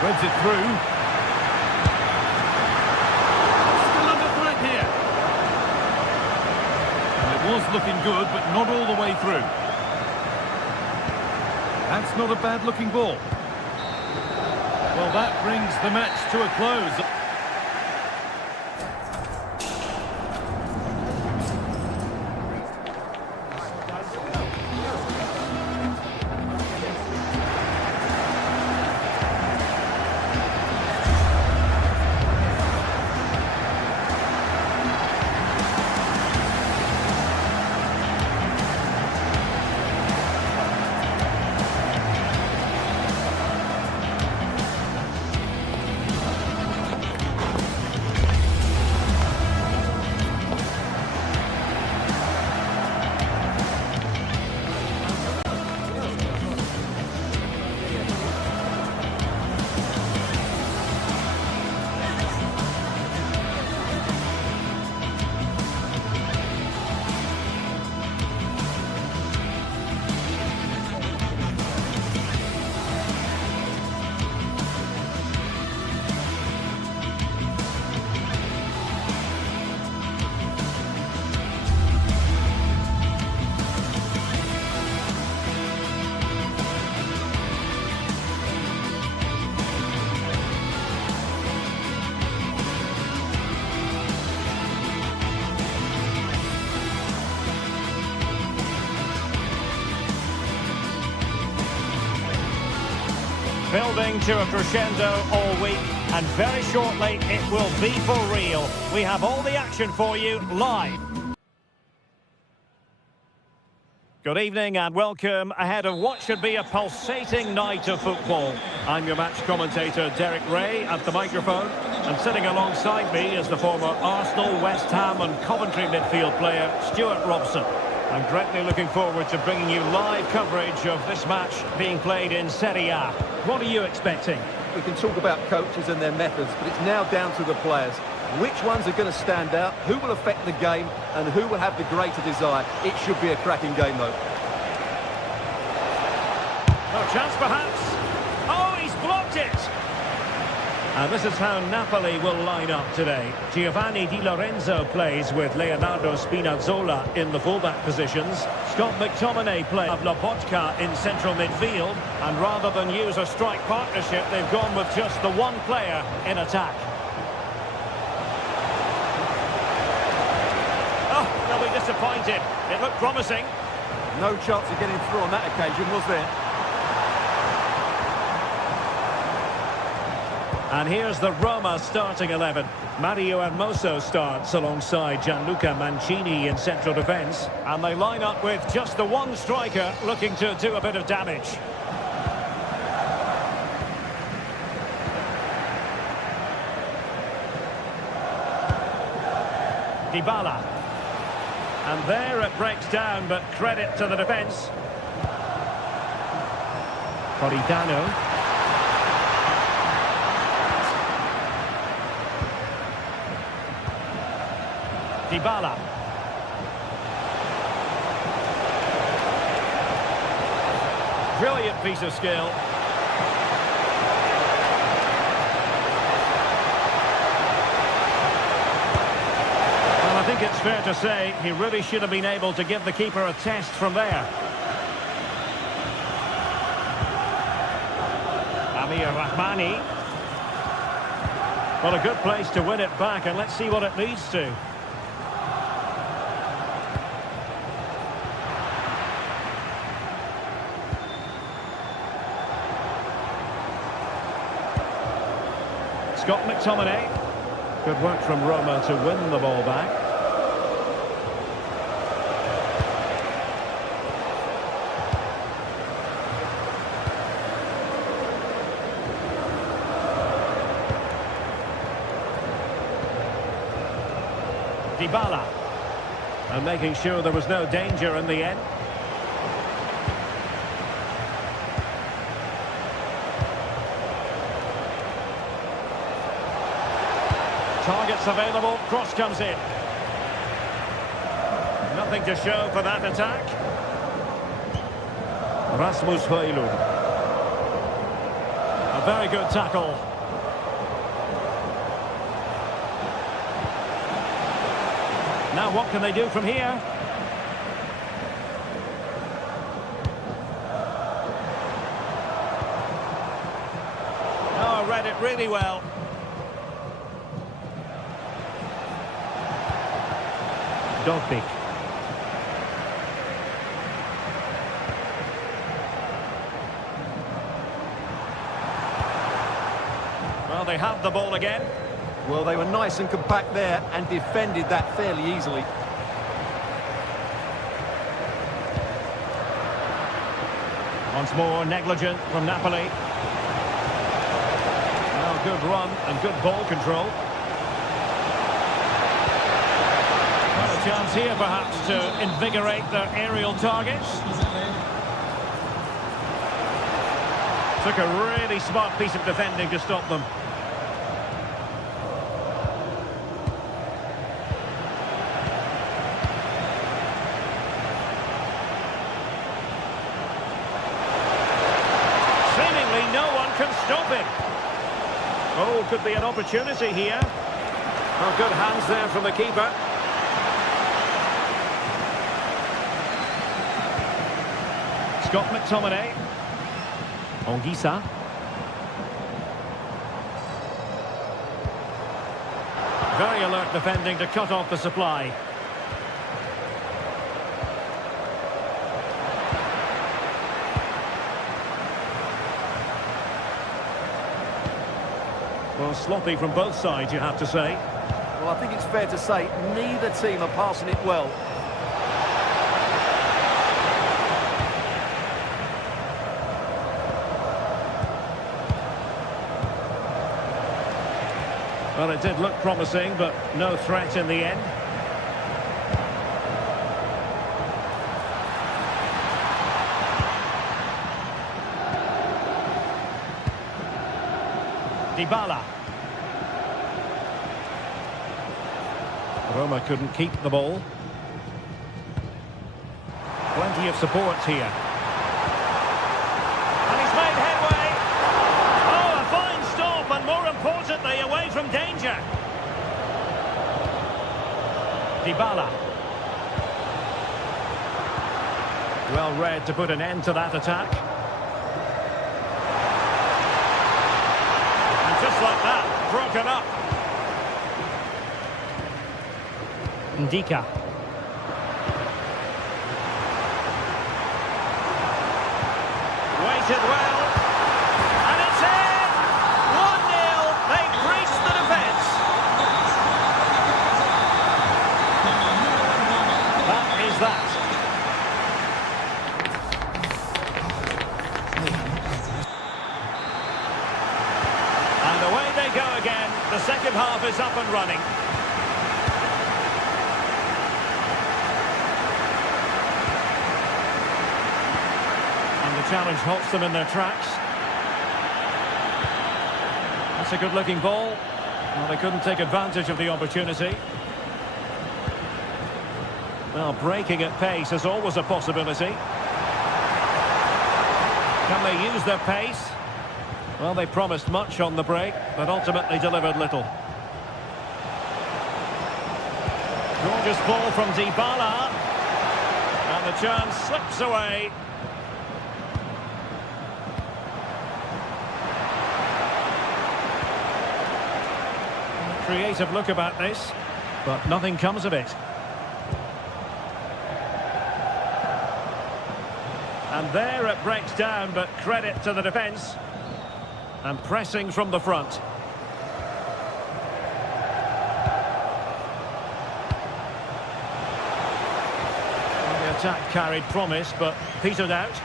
Threads it through. Still under threat here. And it was looking good, but not all the way through. That's not a bad-looking ball. Well, that brings the match to a close. Building to a crescendo all week, and very shortly it will be for real. We have all the action for you live. Good evening and welcome ahead of what should be a pulsating night of football. I'm your match commentator Derek Ray at the microphone. And sitting alongside me is the former Arsenal, West Ham and Coventry midfield player, Stuart Robson. I'm greatly looking forward to bringing you live coverage of this match being played in Serie A. What are you expecting? We can talk about coaches and their methods, but it's now down to the players. Which ones are going to stand out, who will affect the game, and who will have the greater desire. It should be a cracking game, though. No chance, perhaps. Oh, he's blocked it! And this is how Napoli will line up today. Giovanni Di Lorenzo plays with Leonardo Spinazzola in the fullback positions. Scott McTominay plays with Lobotka in central midfield. And rather than use a strike partnership, they've gone with just the one player in attack. Oh, they'll be disappointed. It looked promising. No chance of getting through on that occasion, was there? And here's the Roma starting 11. Mario Hermoso starts alongside Gianluca Mancini in central defence. And they line up with just the one striker looking to do a bit of damage. Dybala. And there it breaks down, but credit to the defence. Politano. Dybala. Brilliant piece of skill. Well, I think it's fair to say he really should have been able to give the keeper a test from there. Amir Rahmani. Well, a good place to win it back, and let's see what it leads to. Scott McTominay. Good work from Roma to win the ball back. Dybala. And making sure there was no danger in the end. Targets available, cross comes in. Nothing to show for that attack. Rasmus Højlund. A very good tackle. Now what can they do from here? Oh, read it really well. Dogbik. Well, they have the ball again. Well, they were nice and compact there and defended that fairly easily. Once more, negligent from Napoli. Well, good run and good ball control. A chance here, perhaps, to invigorate their aerial targets. Took a really smart piece of defending to stop them. Seemingly no one can stop him. Oh, could be an opportunity here. Oh, good hands there from the keeper. Scott McTominay. Onguissa. Very alert defending to cut off the supply. Well, sloppy from both sides, you have to say. Well, I think it's fair to say neither team are passing it well. Well, it did look promising, but no threat in the end. Dybala. Roma couldn't keep the ball. Plenty of support here. And he's made headway. Oh, a fine stop, and more importantly, away from danger. Dybala. Well read to put an end to that attack. And just like that, broken up. Ndika. Waited well. And it's in! 1-0. They breached the defence. That is that. And away they go again. The second half is up and running. Challenge halts them in their tracks. That's a good-looking ball. Well, they couldn't take advantage of the opportunity. Well, breaking at pace is always a possibility. Can they use their pace? Well, they promised much on the break, but ultimately delivered little. Gorgeous ball from Dybala. And the chance slips away. Creative look about this, but nothing comes of it. And there it breaks down, but credit to the defence. And pressing from the front. Well, the attack carried promise, but petered out.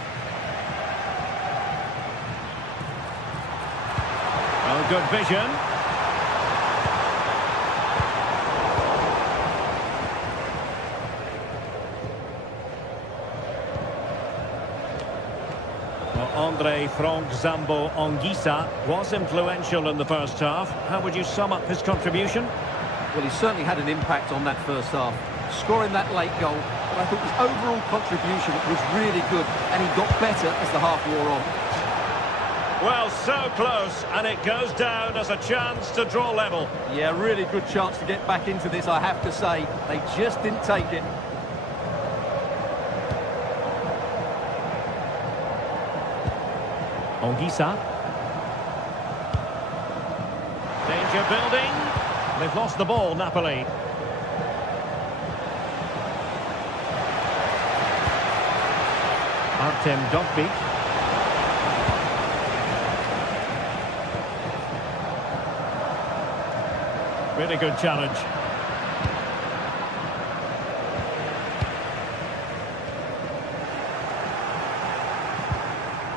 Oh, good vision. Andre Frank Zambo Anguissa was influential in the first half. How would you sum up his contribution? Well, he certainly had an impact on that first half, scoring that late goal. But I thought his overall contribution was really good, and he got better as the half wore on. Well, so close, and it goes down as a chance to draw level. Yeah, really good chance to get back into this, I have to say. They just didn't take it. Anguissa. Danger building. They've lost the ball, Napoli. Artem Dovbyk. Really good challenge.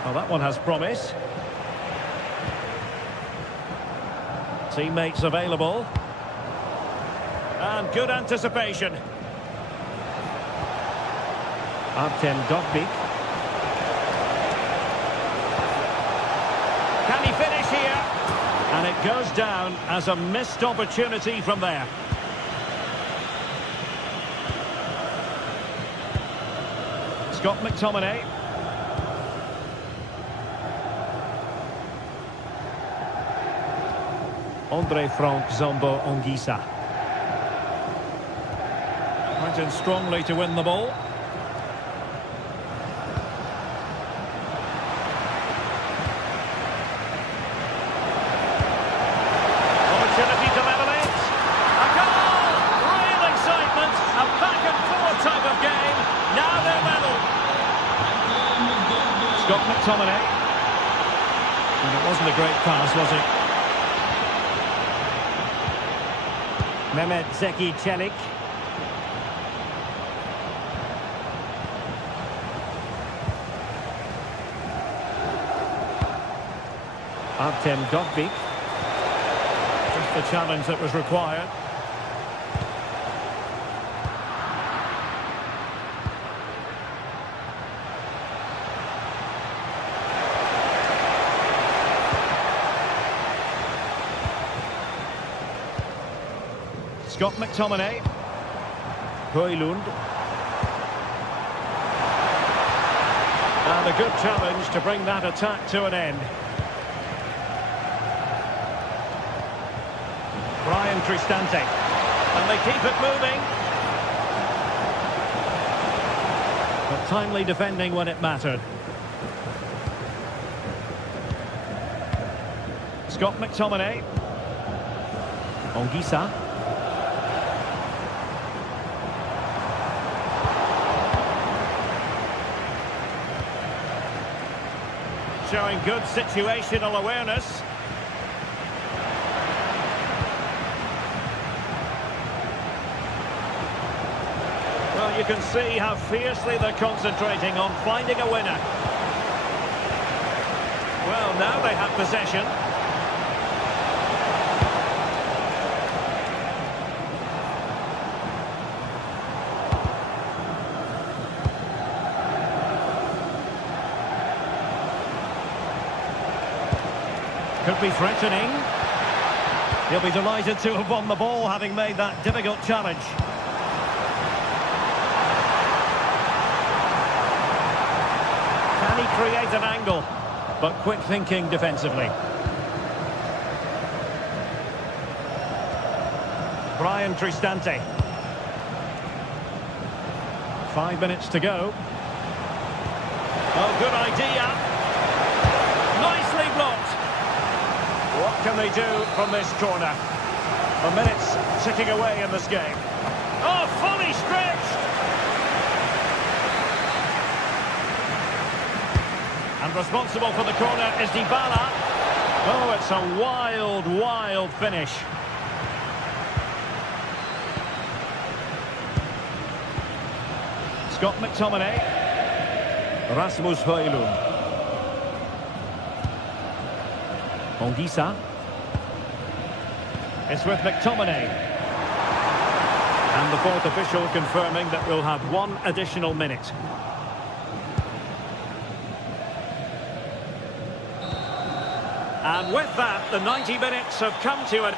Well, that one has promise. Teammates available. And good anticipation. Artem Dovbyk. Can he finish here? And it goes down as a missed opportunity from there. Scott McTominay. Andre Frank Zambo Anguissa. Went in strongly to win the ball. Opportunity to level it. A goal! Real excitement. A back and forth type of game. Now they're level. Scott McTominay. And it wasn't a great pass, was it? Mehmet Zeki Çelik. Artem Dovbyk. the challenge that was required. Scott McTominay. Højlund. And a good challenge to bring that attack to an end. Brian Cristante. And they keep it moving. But timely defending when it mattered. Scott McTominay. Ongisa. Showing good situational awareness. Well, you can see how fiercely they're concentrating on finding a winner. Well, now they have possession. Could be threatening. He'll be delighted to have won the ball, having made that difficult challenge. Can he create an angle? But quick thinking defensively. Brian Cristante. 5 minutes to go. Oh, good idea. Nicely blocked. What can they do from this corner? The minutes ticking away in this game. Oh, fully stretched! And responsible for the corner is Dybala. Oh, it's a wild, wild finish. Scott McTominay. Rasmus Højlund. Ongisa. It's with McTominay. And the fourth official confirming that we'll have one additional minute. And with that, the 90 minutes have come to an...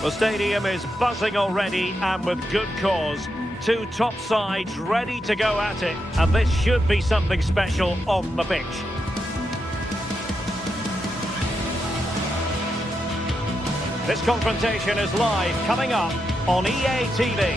The stadium is buzzing already, and with good cause. Two top sides ready to go at it, and this should be something special on the pitch. This confrontation is live, coming up on EA TV.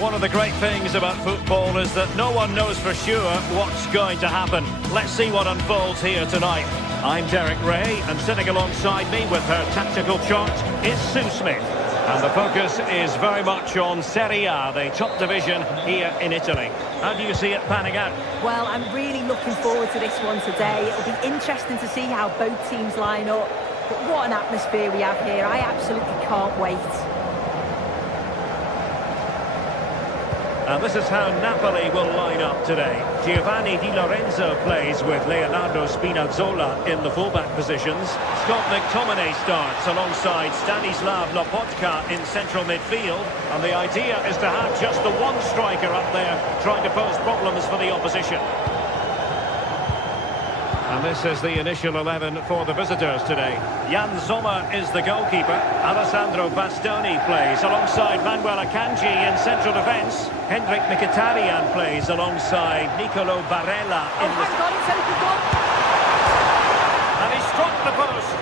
One of the great things about football is that no one knows for sure what's going to happen. Let's see what unfolds here tonight. I'm Derek Ray, and sitting alongside me with her tactical chart is Sue Smith. And the focus is very much on Serie A, the top division here in Italy. How do you see it panning out? Well, I'm really looking forward to this one today. It'll be interesting to see how both teams line up. But what an atmosphere we have here. I absolutely can't wait. And this is how Napoli will line up today. Giovanni Di Lorenzo plays with Leonardo Spinazzola in the fullback positions. Scott McTominay starts alongside Stanislav Lobotka in central midfield. And the idea is to have just the one striker up there trying to pose problems for the opposition. And this is the initial 11 for the visitors today. Jan Sommer is the goalkeeper. Alessandro Bastoni plays alongside Manuel Akanji in central defence. Hendrik Mkhitaryan plays alongside Nicolo Barella in the... Hang on, it's opened up. And he struck the post.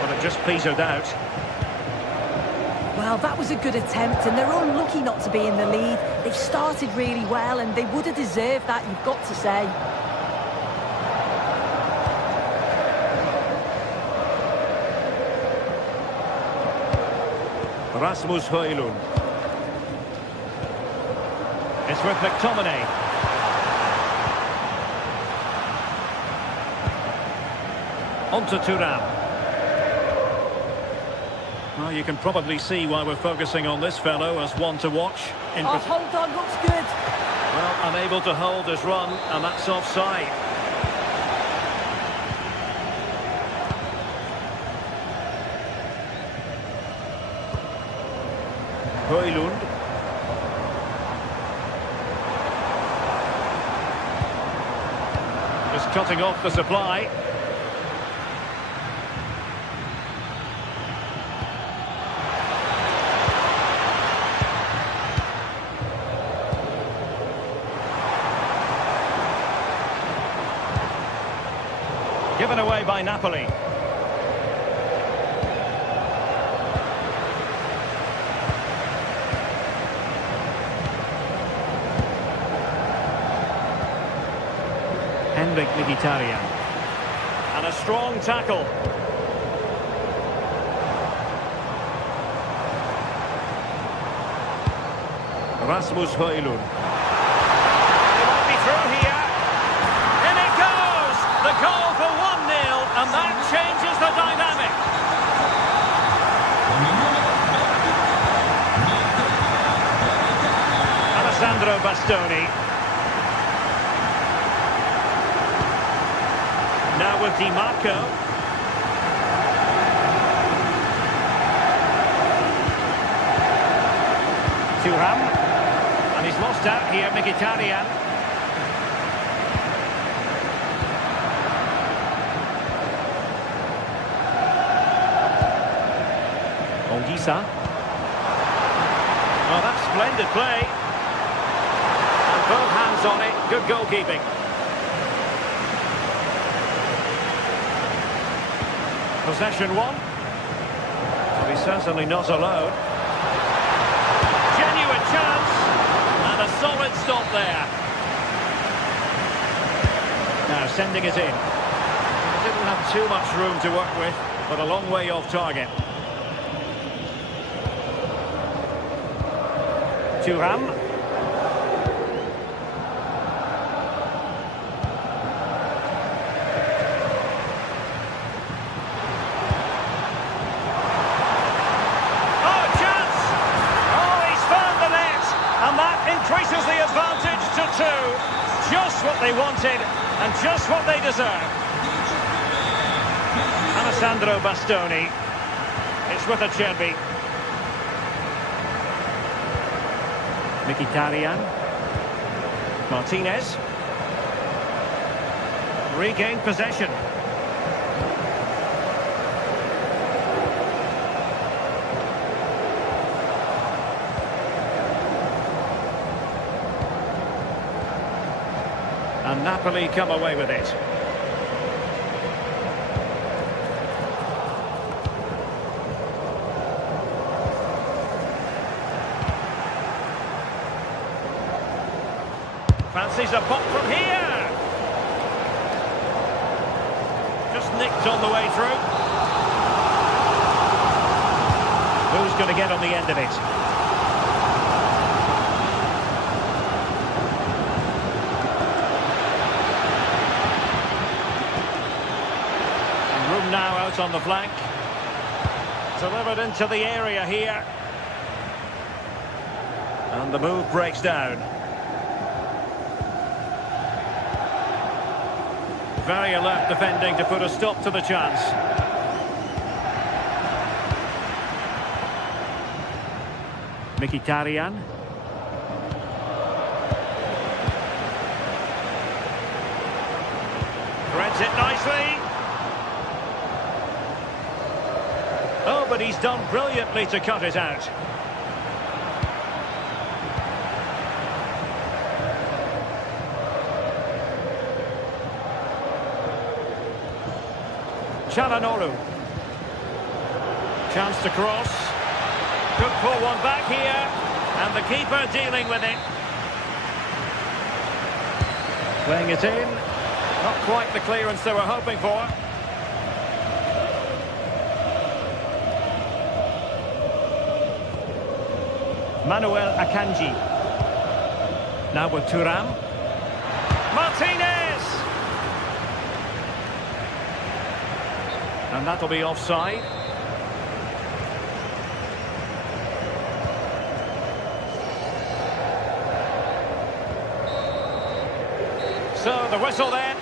But it just petered out. Well, that was a good attempt, and they're unlucky not to be in the lead. They've started really well, and they would have deserved that, you've got to say. Rasmus Højlund. It's with McTominay. On to Thuram. Well, you can probably see why we're focusing on this fellow as one to watch. Hold on, looks good. Well, unable to hold his run, and that's offside. Højlund. Just cutting off the supply. Given away by Napoli. Hendrik Mkhitaryan. And a strong tackle. Rasmus Højlund. He might be through here. In it goes! The goal for 1-0, and that changes the dynamic. Alessandro Bastoni. Now with Di Marco. Thuram. And he's lost out here, Mkhitaryan. Ongisa. Oh, that's splendid play. And both hands on it. Good goalkeeping. Possession one. Well, he's certainly not alone. Genuine chance. And a solid stop there. Now sending it in. Didn't have too much room to work with, but a long way off target. Thuram. Increases the advantage to 2. Just what they wanted and just what they deserve. Alessandro Bastoni. It's with Acerbi. Mkhitaryan. Martinez. Regained possession. And Napoli come away with it. Fancies a pop from here. Just nicked on the way through. going to get on the end of it. And room now out on the flank. Delivered into the area here. And the move breaks down. Very alert defending to put a stop to the chance. Mkhitaryan. Threads it nicely. Oh, but he's done brilliantly to cut it out. Çalhanoğlu. Chance to cross. Could pull one back here. And the keeper dealing with it. Playing it in. Not quite the clearance they were hoping for. Manuel Akanji. Now with Thuram. Martinez! And that'll be offside. So the whistle then.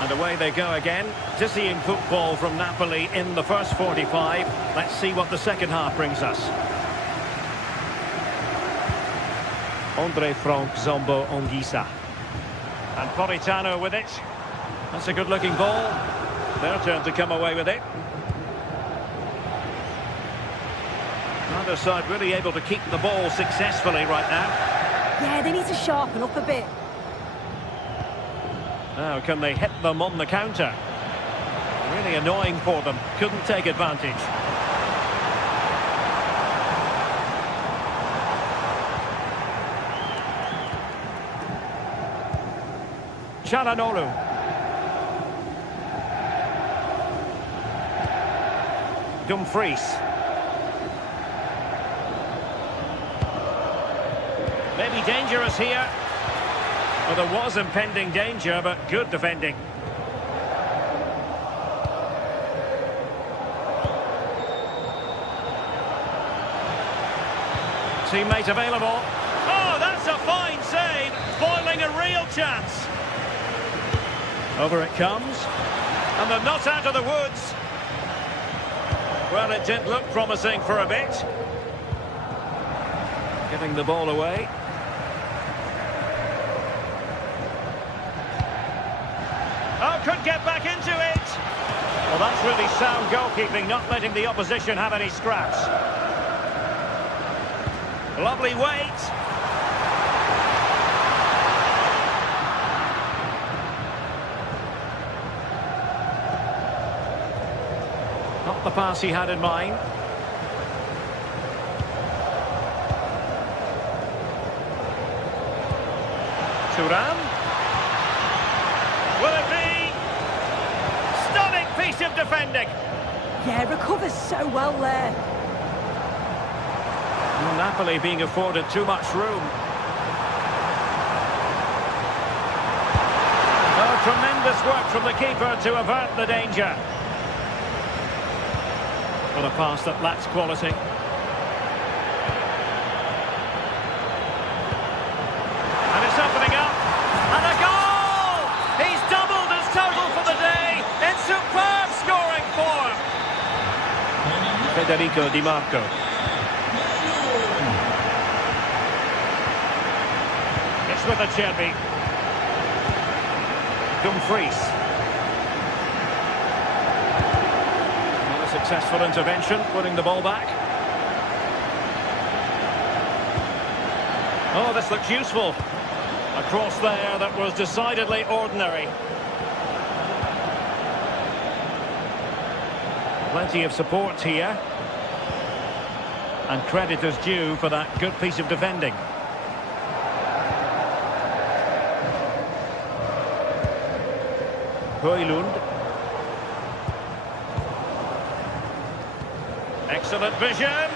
And away they go again. Dizzying football from Napoli in the first 45. Let's see what the second half brings us. Andre Frank Zombo Ongisa. And Politano with it. That's a good-looking ball. Their turn to come away with it. Neither side really able to keep the ball successfully right now. Yeah, they need to sharpen up a bit. Now, can they hit them on the counter? Really annoying for them. Couldn't take advantage. Çalhanoğlu. Dumfries. Maybe dangerous here. Well, there was impending danger, but good defending. Teammate available. Oh, that's a fine save. Spoiling a real chance. Over it comes. And they're not out of the woods. Well, it did look promising for a bit. Giving the ball away. Oh, could get back into it. Well, that's really sound goalkeeping, not letting the opposition have any scraps. Lovely weight. Not the pass he had in mind. Thuram. Will it be? Stunning piece of defending. Yeah, recovers so well there. Napoli being afforded too much room. Oh, tremendous work from the keeper to avert the danger. But a pass that lacks quality. And it's opening up. And a goal! He's doubled his total for the day in superb scoring form. Federico Di Marco. It's with Acerbi. Dumfries. Not a successful intervention, winning the ball back. Oh, this looks useful. A cross there that was decidedly ordinary. Plenty of support here. And credit is due for that good piece of defending. Højlund. Excellent vision.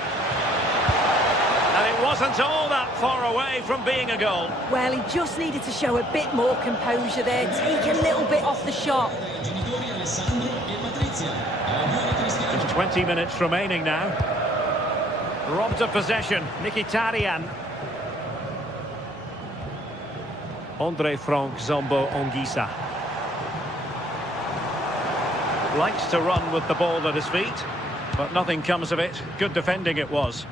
And it wasn't all that far away from being a goal. Well, he just needed to show a bit more composure there, take a little bit off the shot. Just 20 minutes remaining now. Robbed of possession, Mkhitaryan. Andre Frank Zombo Ongisa. Likes to run with the ball at his feet, but nothing comes of it. Good defending it was.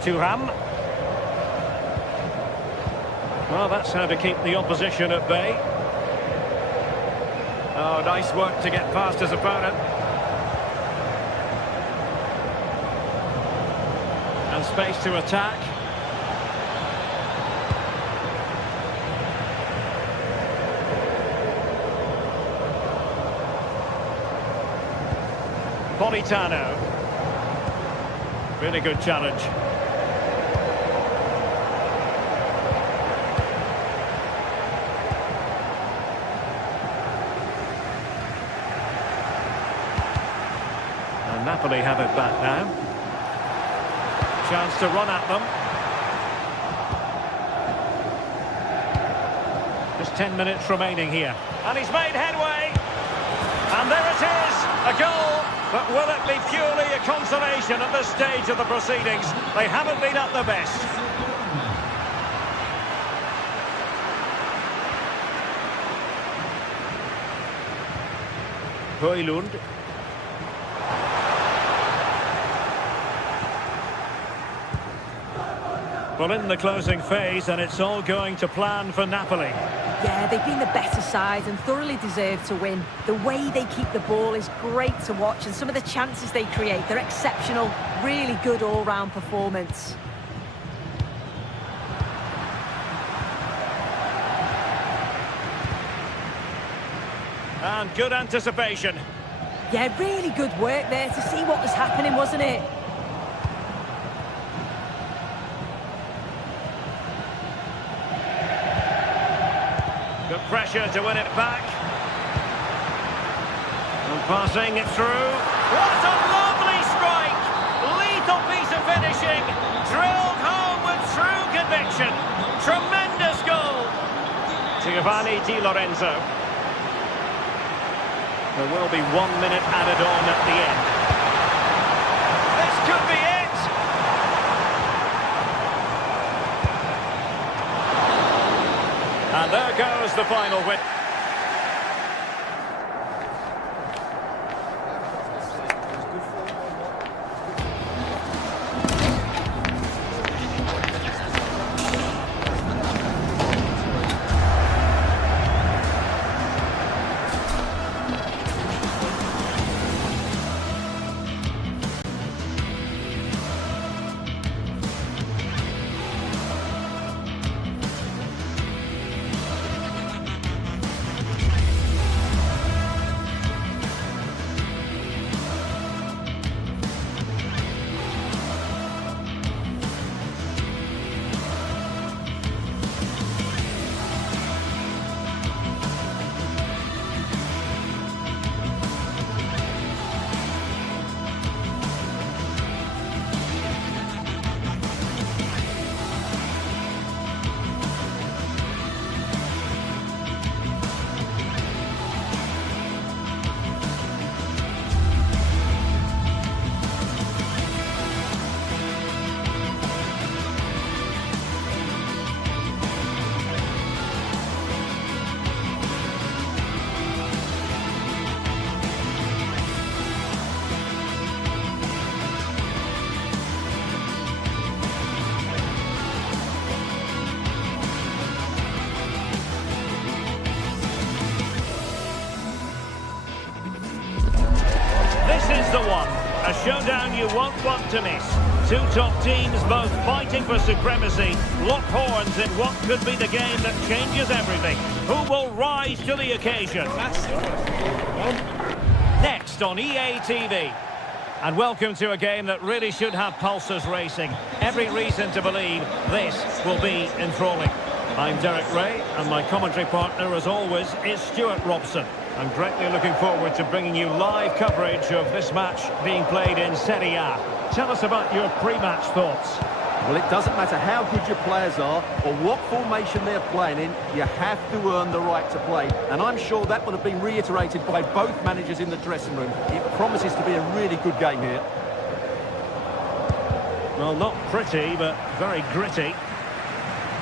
Thuram. Well, that's how to keep the opposition at bay. Oh, nice work to get past his opponent. And space to attack. Politano. Really good challenge. Napoli have it back now. Chance to run at them. Just 10 minutes remaining here. And he's made headway. And there it is, a goal. But will it be purely a consolation at this stage of the proceedings? They haven't been at their best. Højlund. Well, in the closing phase, and it's all going to plan for Napoli. Yeah, they've been the better side and thoroughly deserve to win. The way they keep the ball is great to watch, and some of the chances they create, they're exceptional. Really good all-round performance. And good anticipation. Yeah, really good work there to see what was happening, wasn't it? Good pressure to win it back. And passing it through. What a lovely strike! Lethal piece of finishing. Drilled home with true conviction. Tremendous goal. Giovanni Di Lorenzo. There will be 1 minute added on at the end. This could be it. And there goes the final win. The one, a showdown you won't want to miss. Two top teams both fighting for supremacy, lock horns in what could be the game that changes everything. Who will rise to the occasion? Next on EA TV. And welcome to a game that really should have pulses racing. Every reason to believe this will be enthralling. I'm Derek Ray, and my commentary partner, as always, is Stuart Robson. I'm greatly looking forward to bringing you live coverage of this match being played in Serie A. Tell us about your pre-match thoughts. Well, it doesn't matter how good your players are or what formation they're playing in, you have to earn the right to play. And I'm sure that would have been reiterated by both managers in the dressing room. It promises to be a really good game here. Well, not pretty, but very gritty.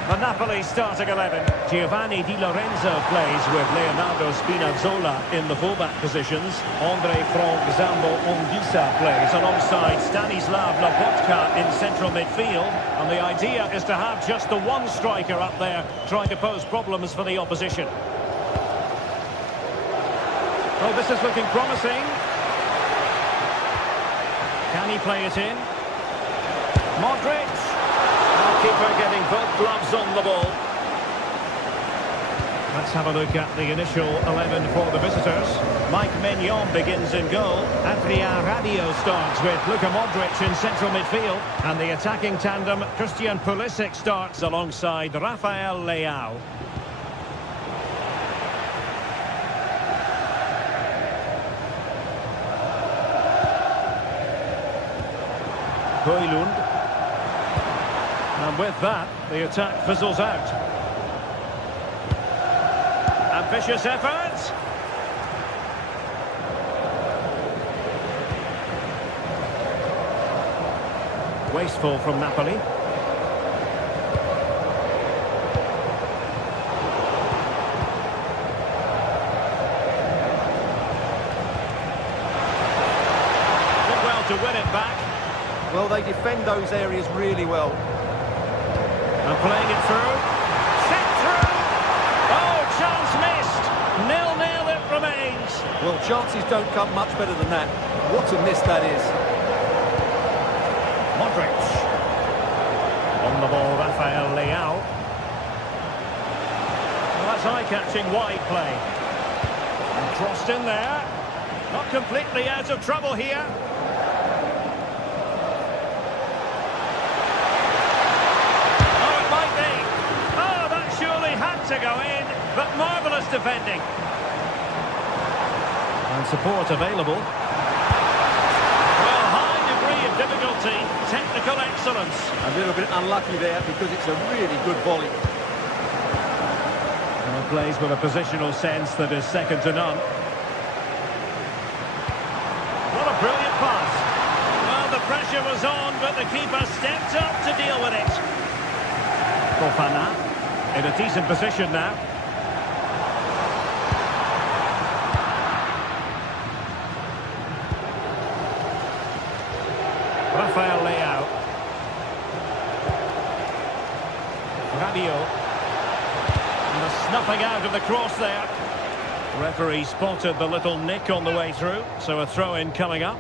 The Napoli starting 11. Giovanni Di Lorenzo plays with Leonardo Spinazzola in the fullback positions. Andre Frank Zambo-Anguissa plays alongside Stanislav Lobotka in central midfield. And the idea is to have just the one striker up there trying to pose problems for the opposition. Well, this is looking promising. Can he play it in? Modric. Keeper getting both gloves on the ball. Let's have a look at the initial 11 for the visitors. Mike Maignan begins in goal. Adrien Rabiot starts with Luka Modric in central midfield. And the attacking tandem, Christian Pulisic, starts alongside Rafael Leao. Højlund. And with that, the attack fizzles out. Ambitious effort. Wasteful from Napoli. Did well to win it back. Well, they defend those areas really well. And playing it through. Set through! Oh, chance missed! 0-0 it remains. Well, chances don't come much better than that. What a miss that is. Modric. On the ball, Rafael Leao. Well, that's eye-catching wide play. And crossed in there. Not completely out of trouble here. To go in, but marvellous defending. And support available. Well, high degree of difficulty, technical excellence. A little bit unlucky there because it's a really good volley. And plays with a positional sense that is second to none. What a brilliant pass. Well, the pressure was on, but the keeper stepped up to deal with it. Fofana. In a decent position now. Rafael Leao. Rabiot. And the snuffing out of the cross there. Referee spotted the little nick on the way through, so a throw-in coming up.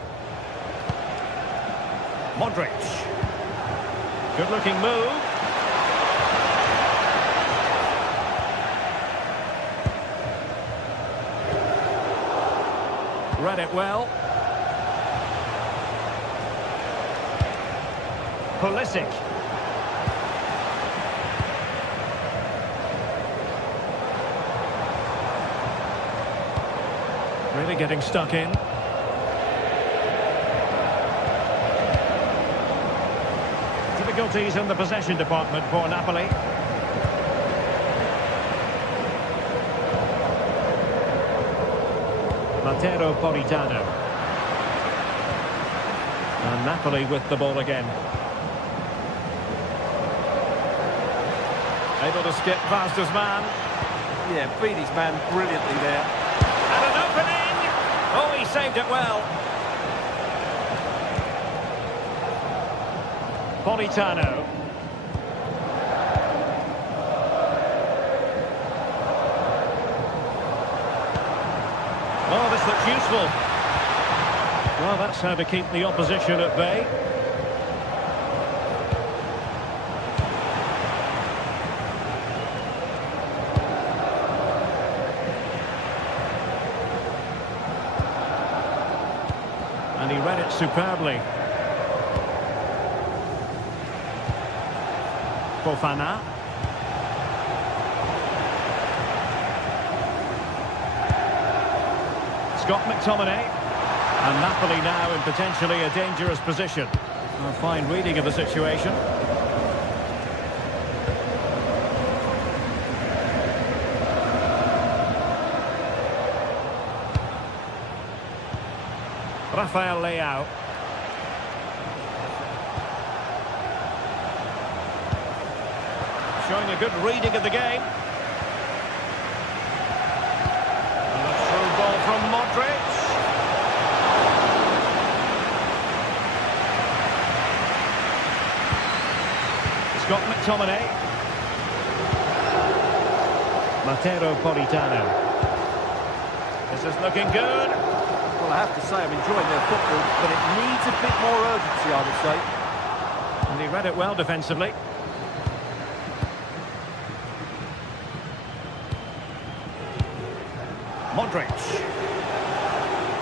Modric. Good-looking move. Read it well. Pulisic. Really getting stuck in. Difficulties in the possession department for Napoli. Matteo Politano. And Napoli with the ball again. Able to skip past his man. Yeah, beat his man brilliantly there. And an opening! Oh, he saved it well. Politano. Oh, this looks useful. Well, that's how to keep the opposition at bay. And he read it superbly. Fofana. Scott McTominay. And Napoli now in potentially a dangerous position. A fine reading of the situation. Rafael Leao. Showing a good reading of the game. And a through ball from Modric. Scott McTominay. Matteo Politano. This is looking good. Well, I have to say I'm enjoying their football, but it needs a bit more urgency, I would say. And he read it well defensively. Modric.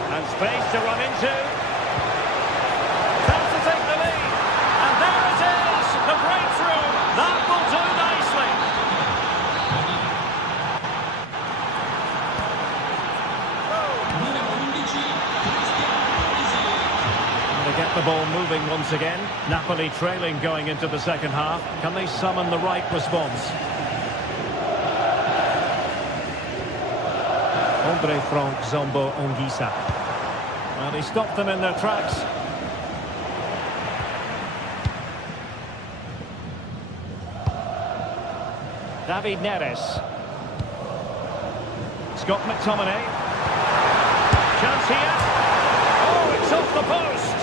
And space to run into. Tries to take the lead. And there it is! The breakthrough! That will do nicely. And they get the ball moving once again. Napoli trailing going into the second half. Can they summon the right response? Andre Frank Zombo Ongisa. Well, he stopped them in their tracks. David Neres. Scott McTominay. Chance here. Oh, it's off the post.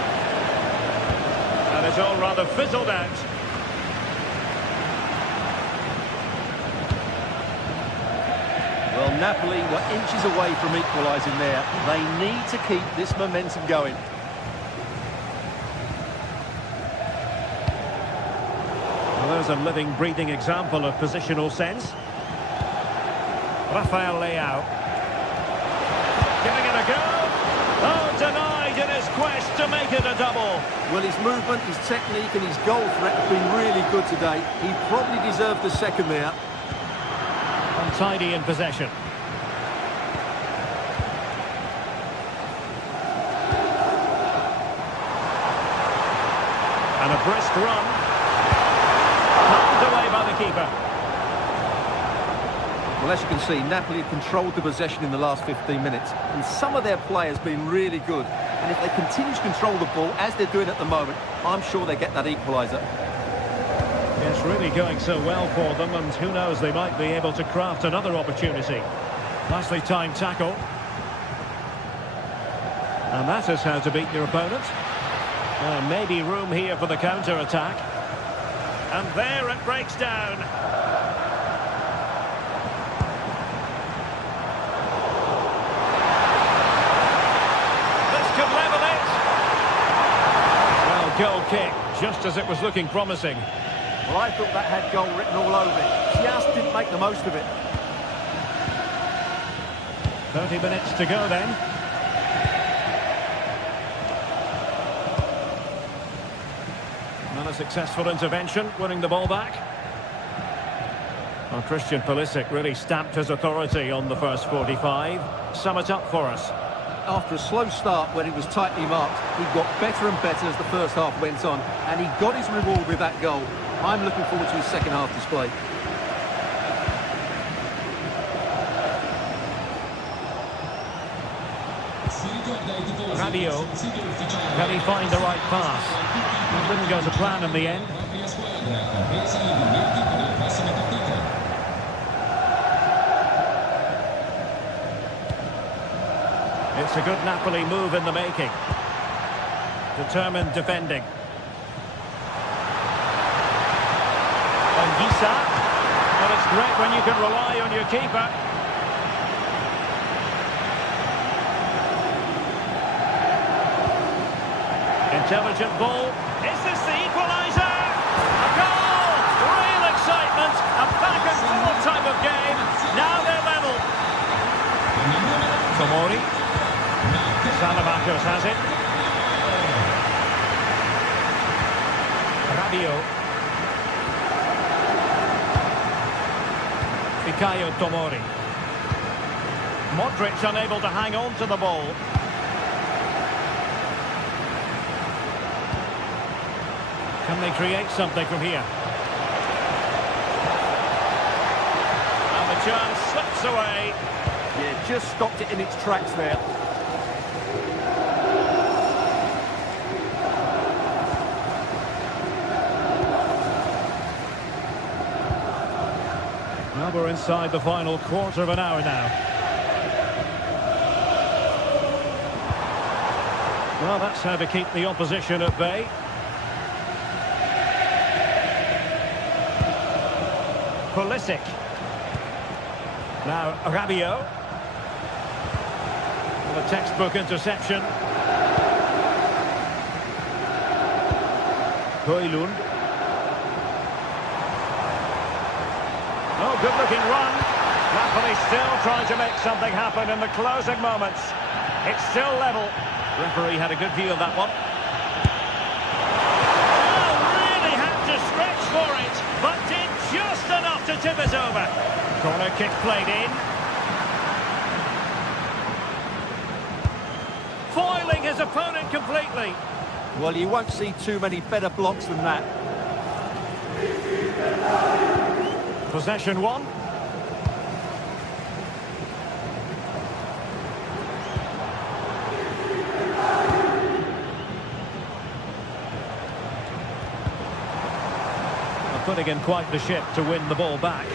And it's all rather fizzled out. Well, Napoli were inches away from equalising there. They need to keep this momentum going. Well, there's a living, breathing example of positional sense. Rafael Leao. Giving it a go. Oh, denied in his quest to make it a double. Well, his movement, his technique and his goal threat have been really good today. He probably deserved the second there. Untidy in possession. And a brisk run. Knocked away by the keeper. Well, as you can see, Napoli have controlled the possession in the last 15 minutes. And some of their players have been really good. And if they continue to control the ball, as they're doing at the moment, I'm sure they get that equaliser. It's really going so well for them, and who knows, they might be able to craft another opportunity. Nicely timed tackle. And that is how to beat your opponent. Maybe room here for the counter-attack. And there it breaks down. This could level it. Well, goal kick, just as it was looking promising. Well, I thought that had goal written all over it. Just didn't make the most of it. 30 minutes to go then. Not a successful intervention, winning the ball back. Well, Christian Pulisic really stamped his authority on the first 45. Sum it up for us. After a slow start when he was tightly marked, he got better and better as the first half went on. And he got his reward with that goal. I'm looking forward to his second half display. Radio. Can he find the right pass? It didn't go to plan in the end. It's a good Napoli move in the making. Determined defending. Ongisa. Well, it's great when you can rely on your keeper. Intelligent ball. Is this the equaliser? A goal! Real excitement. A back and forth type of game. Now they're level. Tomori. Salamakers has it. Rabiot. Fikayo Tomori. Modric unable to hang on to the ball. Can they create something from here? And the chance slips away. Yeah, just stopped it in its tracks there. Well, we're inside the final quarter of an hour now. Well, that's how to keep the opposition at bay. Pulisic. Now Rabiot. The textbook interception. Højlund. Oh, good-looking run. Napoli still trying to make something happen in the closing moments. It's still level. Referee had a good view of that one. Oh, really had to stretch for it, but did just enough to tip it over. Corner kick played in. Foiling his opponent completely. Well, you won't see too many better blocks than that. Possession one. Putting in quite the ship to win the ball back.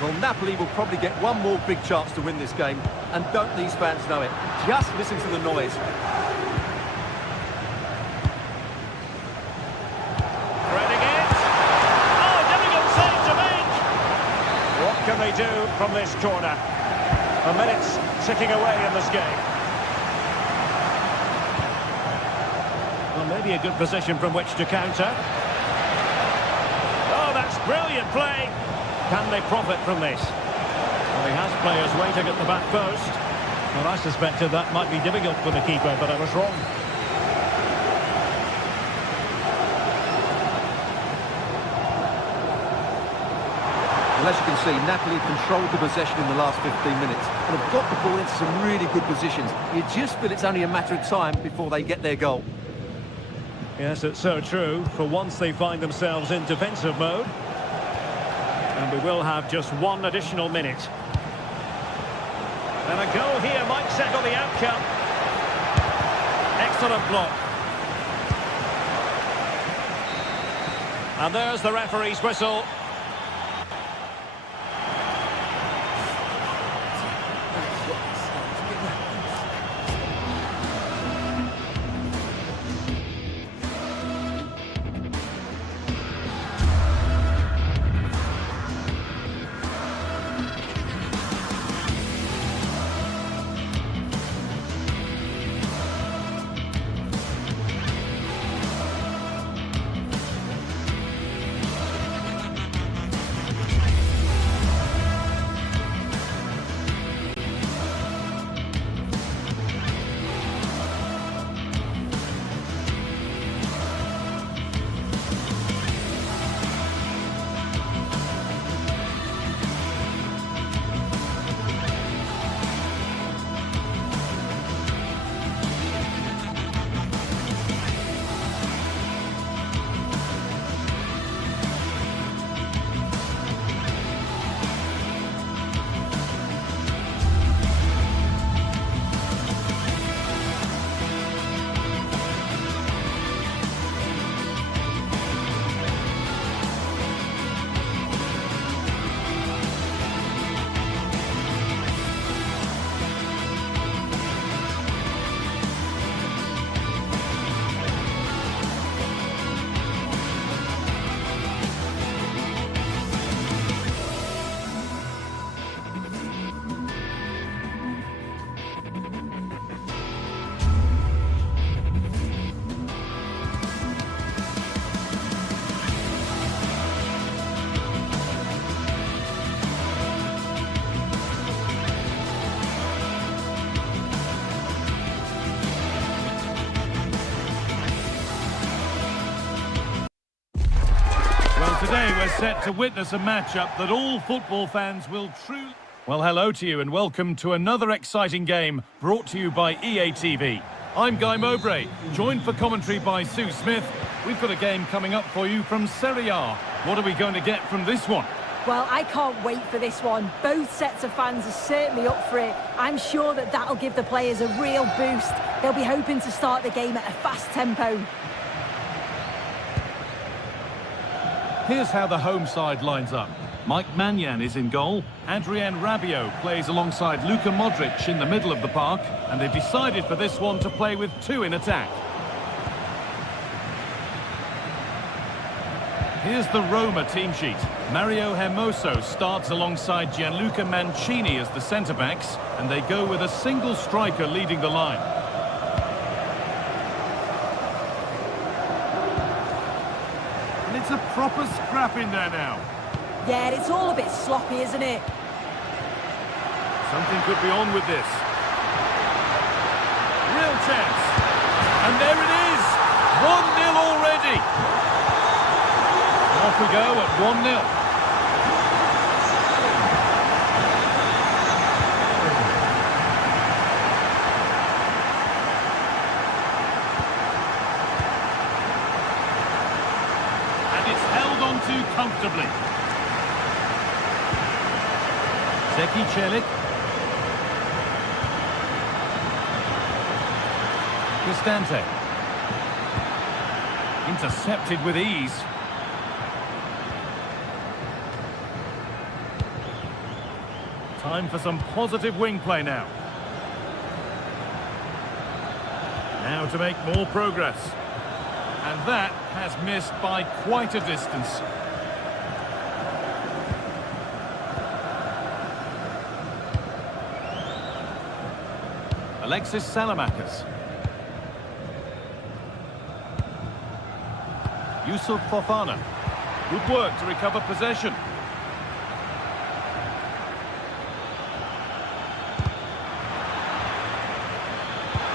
Well, Napoli will probably get one more big chance to win this game, and don't these fans know it? Just listen to the noise. Threading it. Oh, difficult save to make. What can they do from this corner? A minute's ticking away in this game. Well, maybe a good position from which to counter. Brilliant play. Can they profit from this? Well, he has players waiting at the back post. Well, I suspected that might be difficult for the keeper, but I was wrong. Well, as you can see, Napoli controlled the possession in the last 15 minutes and have got the ball into some really good positions. You just feel it's only a matter of time before they get their goal. Yes, it's so true. For once they find themselves in defensive mode. And we will have just one additional minute. And a goal here might settle the outcome. Excellent block. And there's the referee's whistle. set to witness a matchup that all football fans will truly... Well, hello to you and welcome to another exciting game brought to you by EA TV. I'm Guy Mowbray, joined for commentary by Sue Smith. We've got a game coming up for you from Serie A. What are we going to get from this one? Well, I can't wait for this one. Both sets of fans are certainly up for it. I'm sure that that'll give the players a real boost. They'll be hoping to start the game at a fast tempo. Here's how the home side lines up. Mike Maignan is in goal. Adrien Rabiot plays alongside Luka Modric in the middle of the park. And they've decided for this one to play with two in attack. Here's the Roma team sheet. Mario Hermoso starts alongside Gianluca Mancini as the centre-backs. And they go with a single striker leading the line. And it's a proper scrap in there now. Yeah, it's all a bit sloppy, isn't it? Something could be on with this. Real chance. And there it is! 1-0 already! Off we go at 1-0. And it's held on to comfortably. Zeki Celik. Cristante. Intercepted with ease. Time for some positive wing play now. Now to make more progress. And that has missed by quite a distance. Alexis Salamakers. Yusuf Fofana. Good work to recover possession.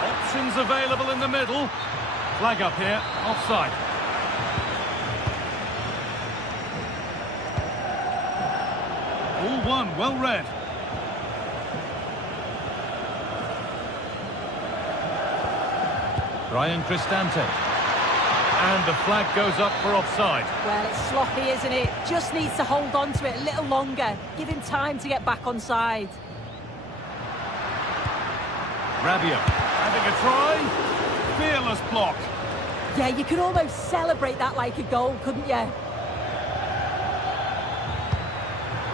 Options available in the middle. Flag up here, offside. All one, well read. Brian Cristante. And the flag goes up for offside. Well, it's sloppy, isn't it? Just needs to hold on to it a little longer. Give him time to get back on side. Rabiot having a try. Fearless block. Yeah, you could almost celebrate that like a goal, couldn't you?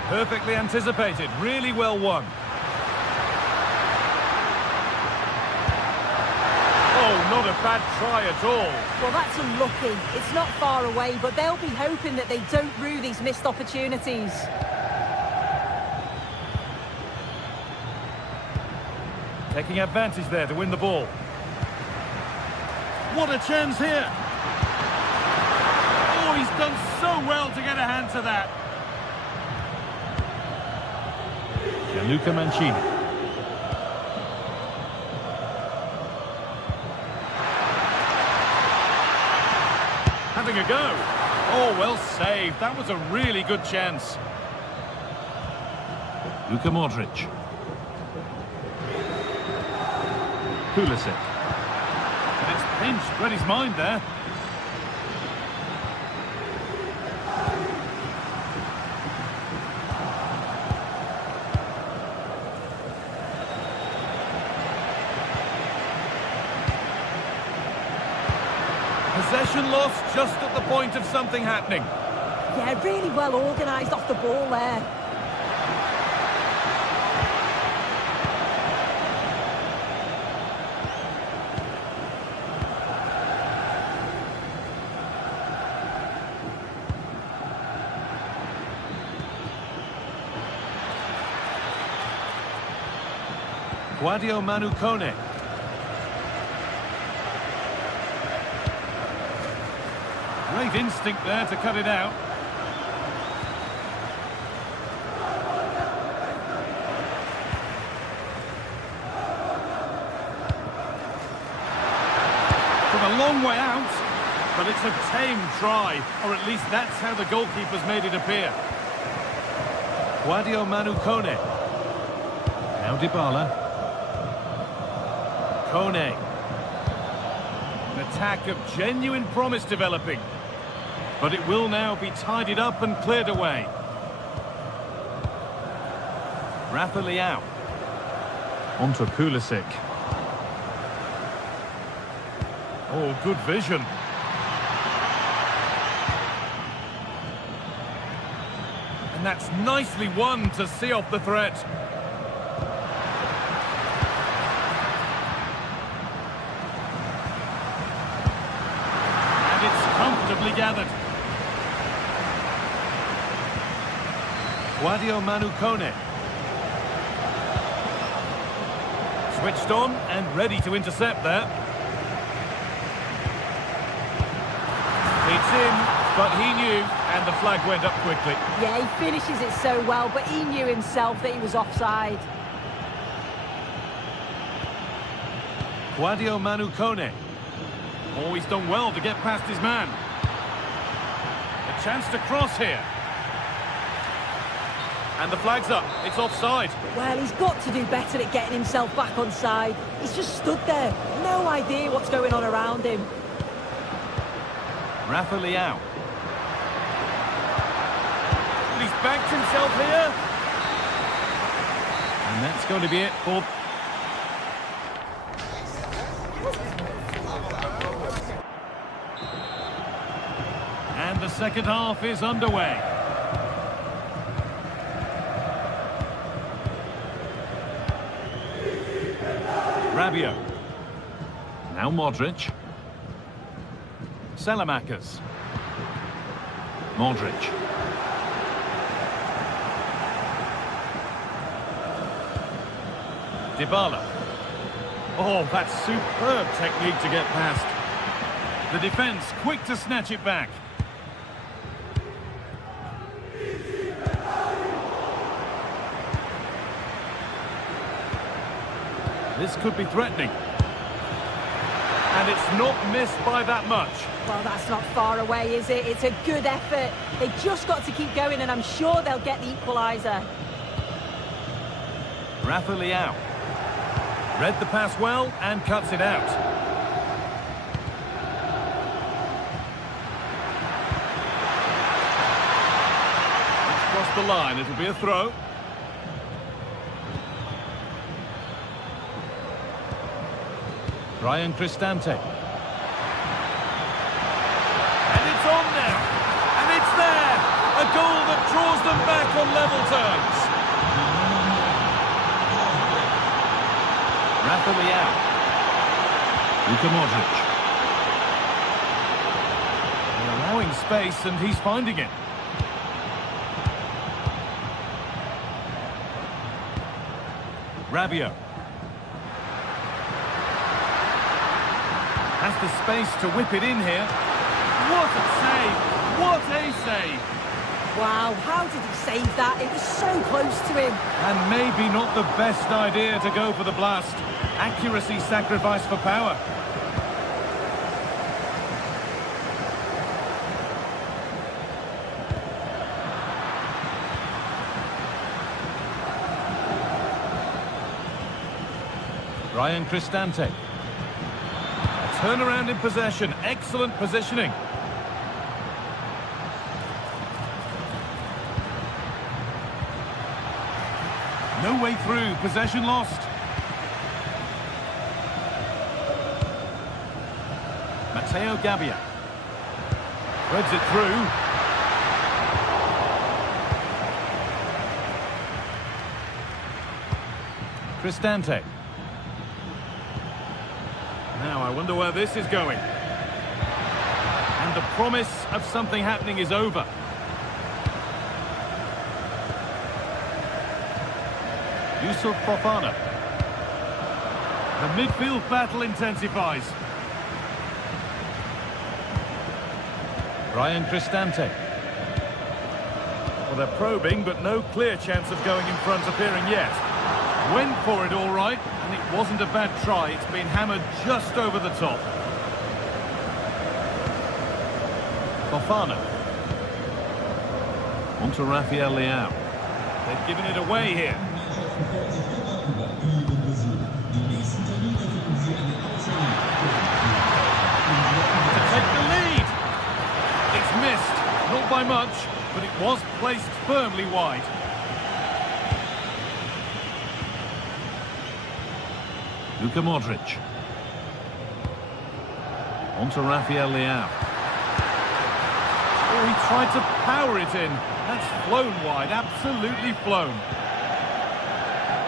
Perfectly anticipated. Really well won. Oh, not a bad try at all. Well, that's unlucky. It's not far away, but they'll be hoping that they don't rue these missed opportunities. Taking advantage there to win the ball. What a chance here. Oh, he's done so well to get a hand to that. Gianluca Mancini. Having a go. Oh, well saved. That was a really good chance. Luka Modric. Pulisic. And it's pinched. Read his mind there. Possession lost just at the point of something happening. Yeah, really well organised off the ball there. Guadio Manu Kone. Great instinct there to cut it out. From a long way out. But it's a tame try, or at least that's how the goalkeeper's made it appear. Sadio Manu Kone. Now Dybala. Kone. An attack of genuine promise developing. But it will now be tidied up and cleared away. Rafa Leao. On to Pulisic. Oh, good vision. And that's nicely won to see off the threat. And it's comfortably gathered. Sadio Manu Kone. Switched on and ready to intercept there. It's in, but he knew, and the flag went up quickly. Yeah, he finishes it so well, but he knew himself that he was offside. Sadio Manu Kone. Always done well to get past his man. A chance to cross here. And the flag's up. It's offside. Well, he's got to do better at getting himself back on side. He's just stood there. No idea what's going on around him. Rafa Leao. He's backed himself here. And that's going to be it for... And the second half is underway. Rabiot. Now Modric. Salamakers. Modric. Dybala. Oh, that's superb technique to get past. The defence quick to snatch it back. This could be threatening. And it's not missed by that much. Well, that's not far away, is it? It's a good effort. They've just got to keep going, and I'm sure they'll get the equaliser. Rafa Leao. Read the pass well and cuts it out. It's crossed the line. It'll be a throw. Ryan Cristante. And it's on now. And it's there. A goal that draws them back on level terms. Rafa Leao. Luka Modric. They're allowing space and he's finding it. Rabiot. Has the space to whip it in here. What a save! What a save! Wow, how did he save that? It was so close to him. And maybe not the best idea to go for the blast. Accuracy sacrificed for power. Ryan Cristante. Turnaround in possession, excellent positioning. No way through, possession lost. Matteo Gabbia. Threads it through. Cristante. Now, I wonder where this is going. And the promise of something happening is over. Yusuf Fofana. The midfield battle intensifies. Ryan Cristante. Well, they're probing, but no clear chance of going in front appearing yet. Went for it all right, and it wasn't a bad try. It's been hammered just over the top. Fofana. On to Rafael Leao. They've given it away here. To take the lead. It's missed. Not by much, but it was placed firmly wide. Luka Modric. On to Rafael Leao. Oh, he tried to power it in. That's flown wide, absolutely flown.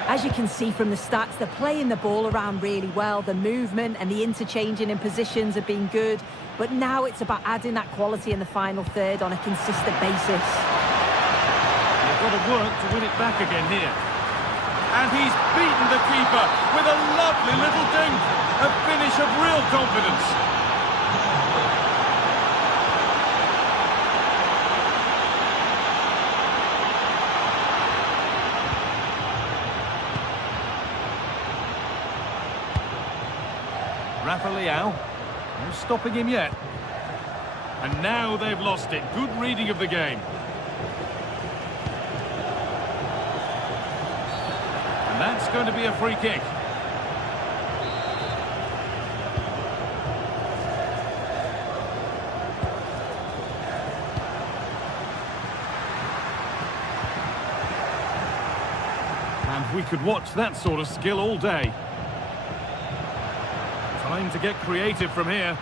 As you can see from the stats, they're playing the ball around really well. The movement and the interchanging in positions have been good. But now it's about adding that quality in the final third on a consistent basis. They've got to work to win it back again here. And he's beaten the keeper with a lovely little dink. A finish of real confidence. Rafa Leao, no stopping him yet. And now they've lost it. Good reading of the game. And that's going to be a free kick. And we could watch that sort of skill all day. Time to get creative from here.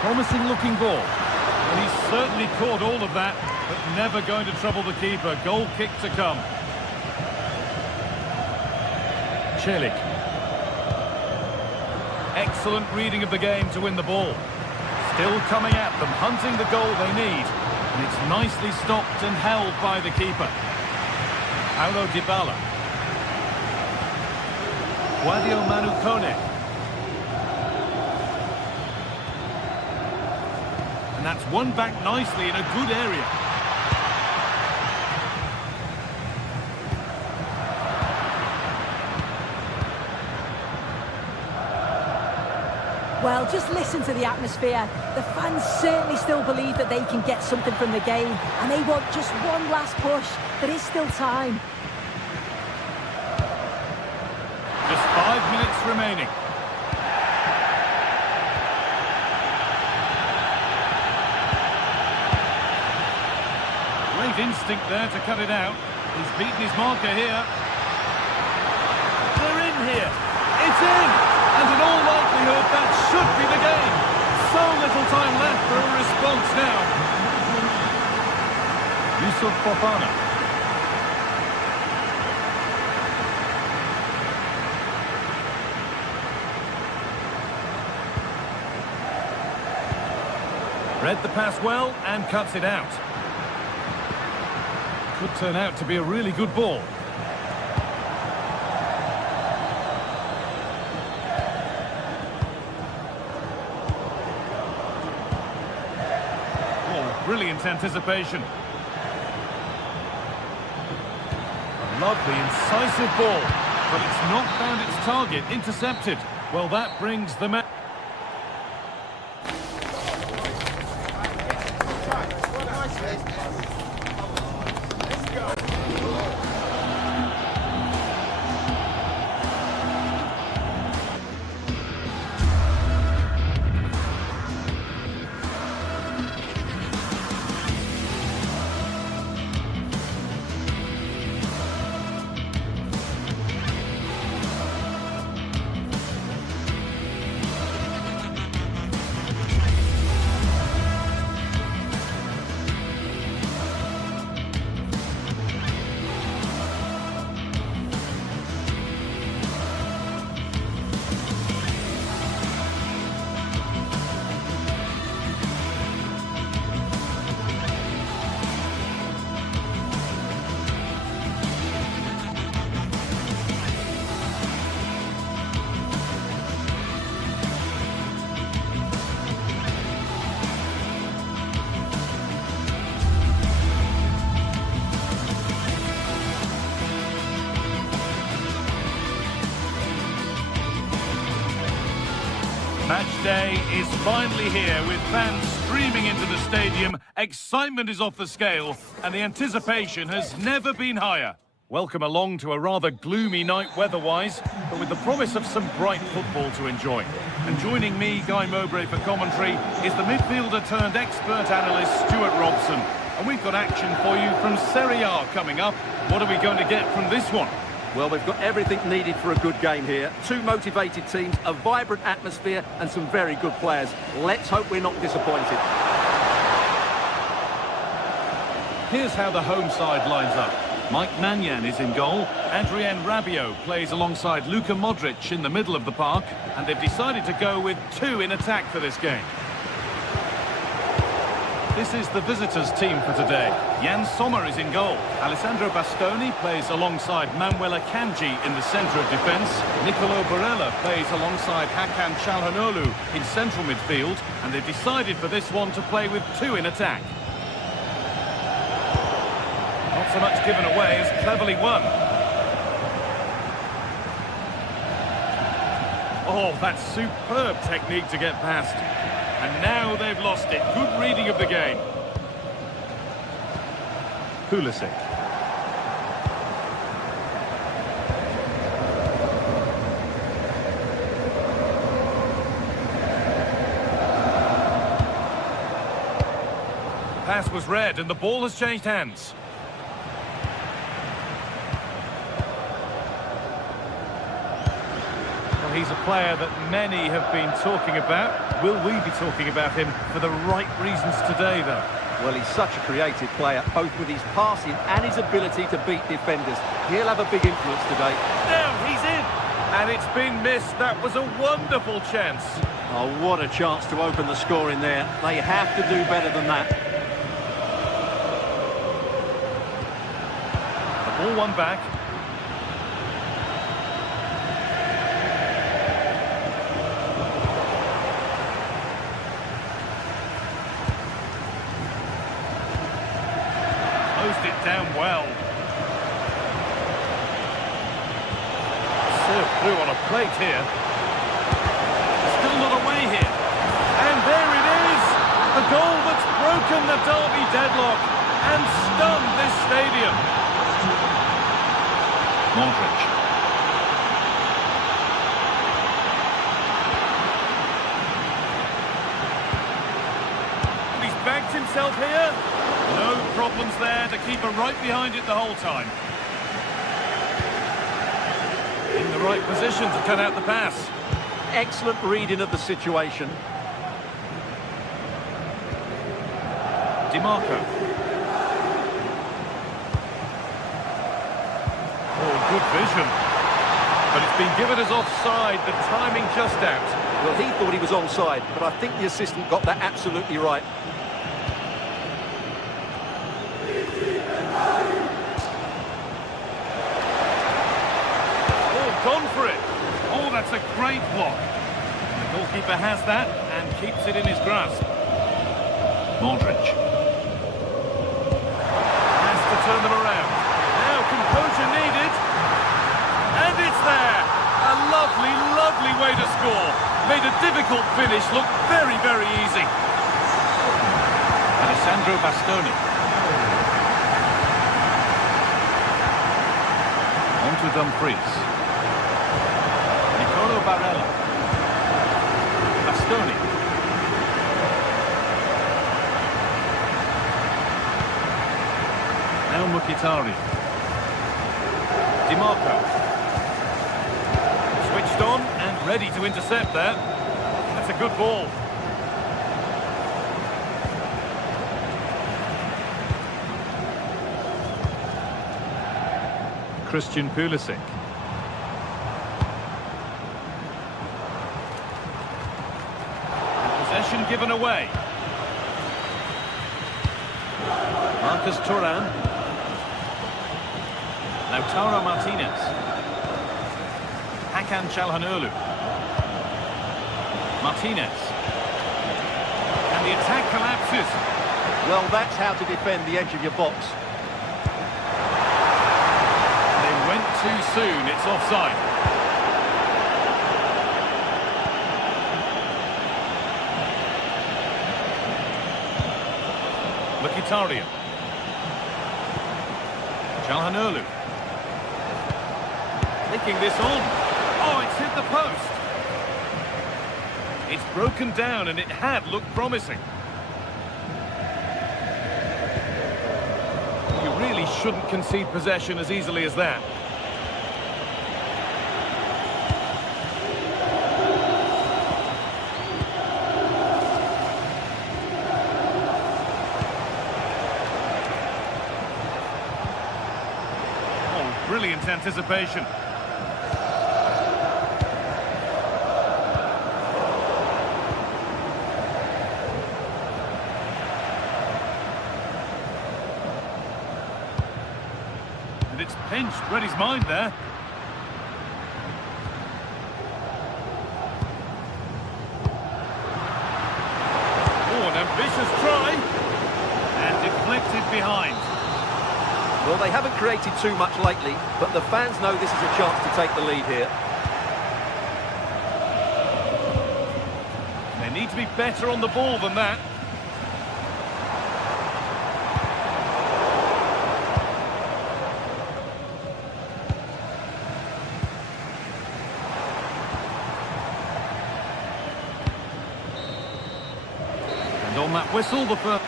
Promising looking ball. And he's certainly caught all of that, but never going to trouble the keeper. Goal kick to come. Celik. Excellent reading of the game to win the ball. Still coming at them, hunting the goal they need. And it's nicely stopped and held by the keeper. Paulo Dybala. Guadio Manu Kone. And that's won back nicely in a good area. Well, just listen to the atmosphere. The fans certainly still believe that they can get something from the game, and they want just one last push. There is still time. Just 5 minutes remaining. Great instinct there to cut it out. He's beaten his marker here. They're in here. It's in! And in all likelihood, that should be the game. So little time left for a response now. Yusuf Fofana. Read the pass well and cuts it out. Could turn out to be a really good ball. Oh, brilliant anticipation. A lovely, incisive ball, but it's not found its target. Intercepted. Well, that brings the match. Match day is finally here with fans streaming into the stadium. Excitement is off the scale and the anticipation has never been higher. Welcome along to a rather gloomy night weather-wise, but with the promise of some bright football to enjoy. And joining me, Guy Mowbray, for commentary is the midfielder turned expert analyst Stuart Robson. And we've got action for you from Serie A coming up. What are we going to get from this one? Well, we've got everything needed for a good game here. Two motivated teams, a vibrant atmosphere and some very good players. Let's hope we're not disappointed. Here's how the home side lines up. Mike Maignan is in goal. Adrien Rabiot plays alongside Luka Modric in the middle of the park. And they've decided to go with two in attack for this game. This is the visitors' team for today. Jan Sommer is in goal. Alessandro Bastoni plays alongside Manuel Akanji in the centre of defence. Nicolo Barella plays alongside Hakan Çalhanoğlu in central midfield. And they've decided for this one to play with two in attack. Not so much given away as cleverly won. Oh, that's superb technique to get past. And now they've lost it. Good reading of the game. Pulisic. Pass was read and the ball has changed hands. He's a player that many have been talking about. Will we be talking about him for the right reasons today, though? Well, he's such a creative player, both with his passing and his ability to beat defenders. He'll have a big influence today. Now he's in! And it's been missed. That was a wonderful chance. Oh, what a chance to open the score in there. They have to do better than that. The ball won back. Closed it down well. Served through on a plate here. Still not away here. And there it is! The goal that's broken the derby deadlock and stunned this stadium. Modric. He's backed himself here. No problems there, the keeper right behind it the whole time. In the right position to cut out the pass. Excellent reading of the situation. DiMarco. Oh, good vision. But it's been given as offside, the timing just out. Well, he thought he was onside, but I think the assistant got that absolutely right. Gone for it. Oh, that's a great block. The goalkeeper has that and keeps it in his grasp. Modric. Has to turn them around. Now composure needed. And it's there. A lovely, lovely way to score. Made a difficult finish look very, very easy. Alessandro Bastoni. On to Dumfries. Barella. Bastoni. Now Mkhitaryan. DiMarco. Switched on and ready to intercept there. That's a good ball. Christian Pulisic. Possession given away. Marcus Thuram. Lautaro Martinez. Hakan Çalhanoğlu. Martinez. And the attack collapses. Well, that's how to defend the edge of your box. They went too soon. It's offside. Mkhitaryan. Calhanoglu. Taking this on. Oh, it's hit the post. It's broken down and it had looked promising. You really shouldn't concede possession as easily as that. Oh, brilliant anticipation. And it's pinched, read his mind there. Oh, an ambitious try. And deflected behind. Well, they haven't created too much lately, but the fans know this is a chance to take the lead here. They need to be better on the ball than that. And on that whistle, the first...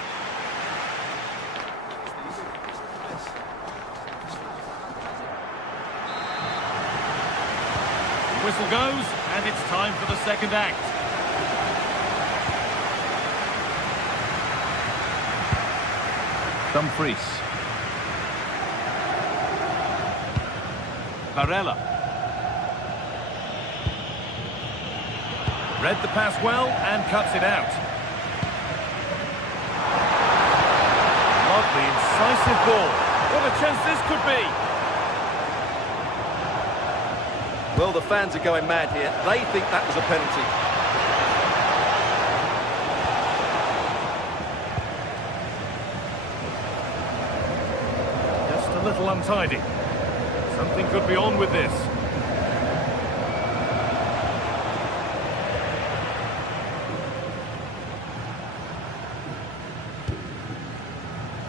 Whistle goes, and it's time for the second act. Dumfries. Barella. Read the pass well and cuts it out. Lovely, incisive ball. What a chance this could be. Well, the fans are going mad here. They think that was a penalty. Just a little untidy. Something could be on with this.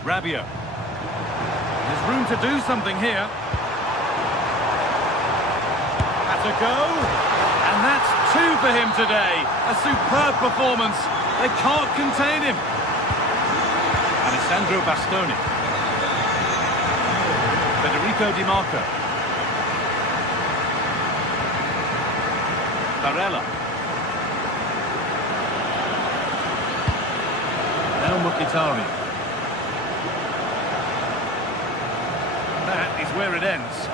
Rabiot. There's room to do something here. To go, and that's two for him today. A superb performance. They can't contain him. Alessandro Bastoni. Federico Di Marco. Barella. Now Mkhitaryan. That is where it ends.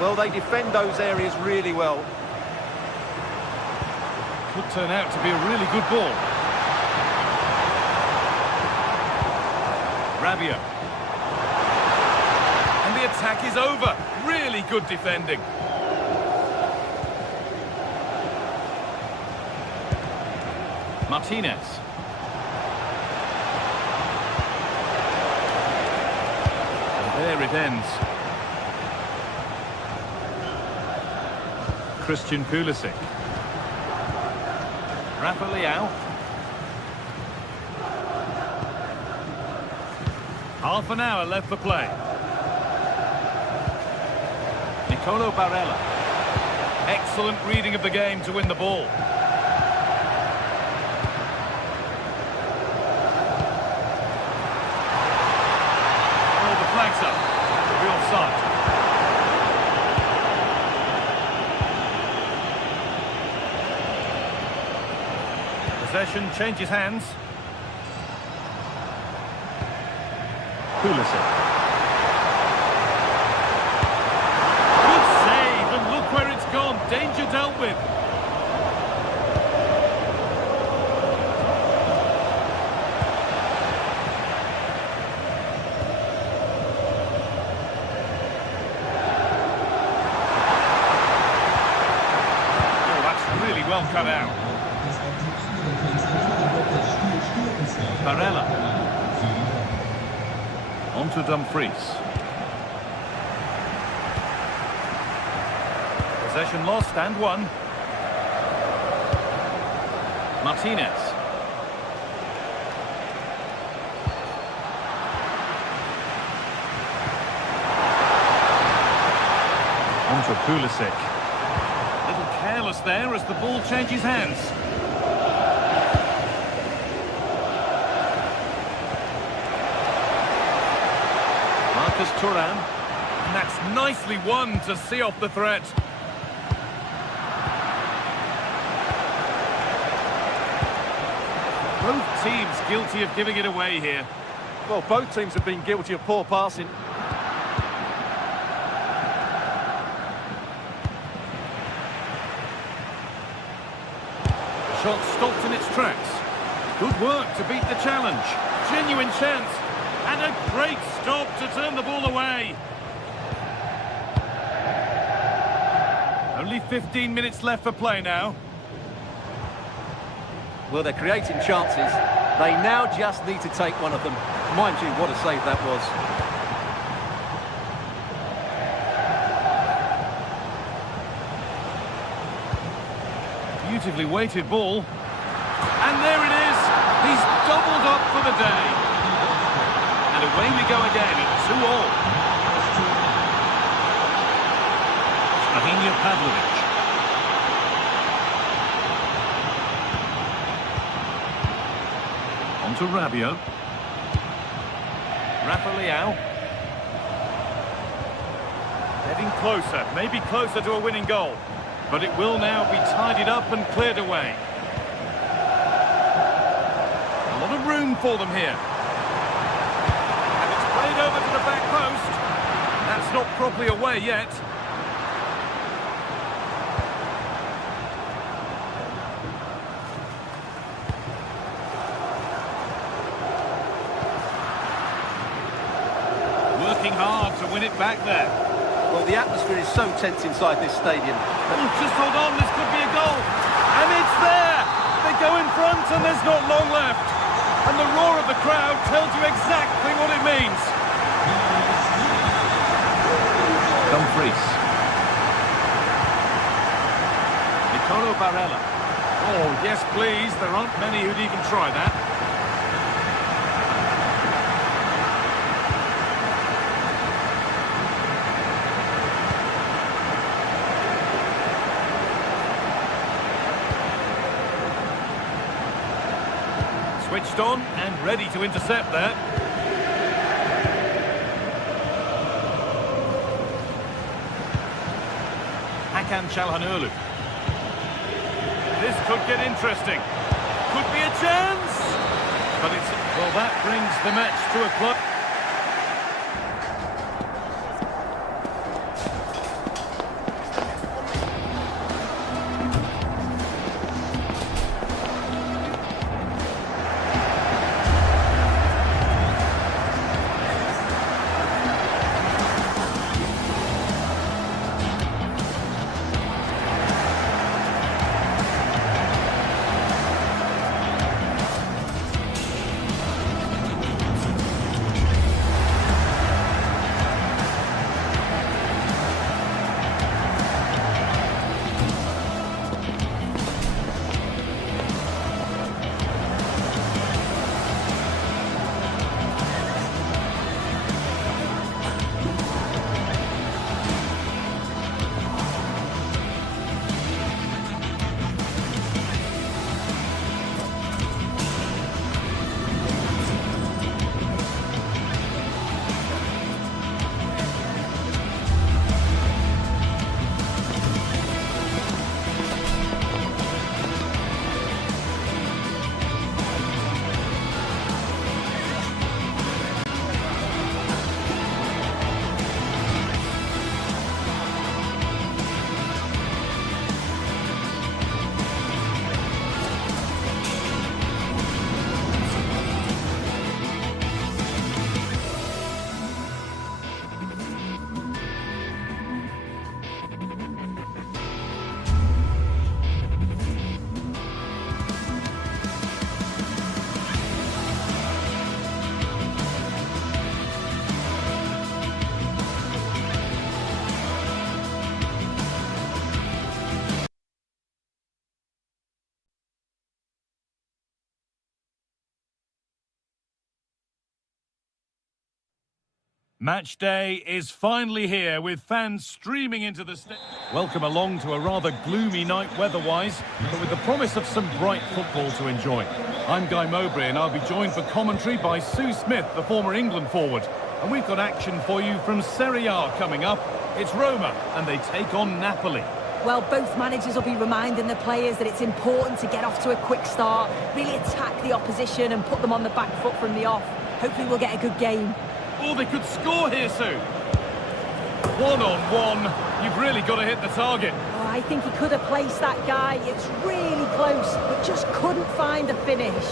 Well, they defend those areas really well. Could turn out to be a really good ball. Rabiot. And the attack is over. Really good defending. Martinez. And there it ends. Christian Pulisic. Rafa Leao. Half an hour left for play. Nicolo Barella. Excellent reading of the game to win the ball. Oh, the flag's up. Could be offside. Possession changes hands. Pulisic. Good save, and look where it's gone. Danger dealt with. Oh, that's really well cut out. Barella. On to Dumfries. Possession lost and won. Martinez. Pulisic. A little careless there as the ball changes hands. Marcus Thuram. And that's nicely won to see off the threat. Both teams guilty of giving it away here. Well, both teams have been guilty of poor passing. The shot stopped in its tracks. Good work to beat the challenge. Genuine chance. And a great stop to turn the ball away. Only 15 minutes left for play now. Well, they're creating chances. They now just need to take one of them. Mind you, what a save that was. Beautifully weighted ball. And there it is. He's doubled up for the day. And away we go again at 2-all. Raheem Pavlovic. On to Rabiot. Rafa Leao. Getting closer, maybe closer to a winning goal. But it will now be tidied up and cleared away. A lot of room for them here. And it's played over to the back post. That's not properly away yet. Working hard to win it back there. Well, the atmosphere is so tense inside this stadium. Oh, just hold on, this could be a goal. And it's there! They go in front and there's not long left. And the roar of the crowd tells you exactly what it means. Dumfries. Nicolo Barella. Oh, yes, please. There aren't many who'd even try that. Switched on and ready to intercept there. Hakan Çalhanoğlu. This could get interesting. Could be a chance. But it's... well, that brings the match to a close. Match day is finally here with fans streaming into the stadium. Welcome along to a rather gloomy night weather-wise, but with the promise of some bright football to enjoy. I'm Guy Mowbray and I'll be joined for commentary by Sue Smith, the former England forward. And we've got action for you from Serie A coming up. It's Roma and they take on Napoli. Well, both managers will be reminding the players that it's important to get off to a quick start, really attack the opposition and put them on the back foot from the off. Hopefully we'll get a good game. Oh, they could score here, Sue. One-on-one. You've really got to hit the target. Oh, I think he could have placed that guy. It's really close, but just couldn't find the finish.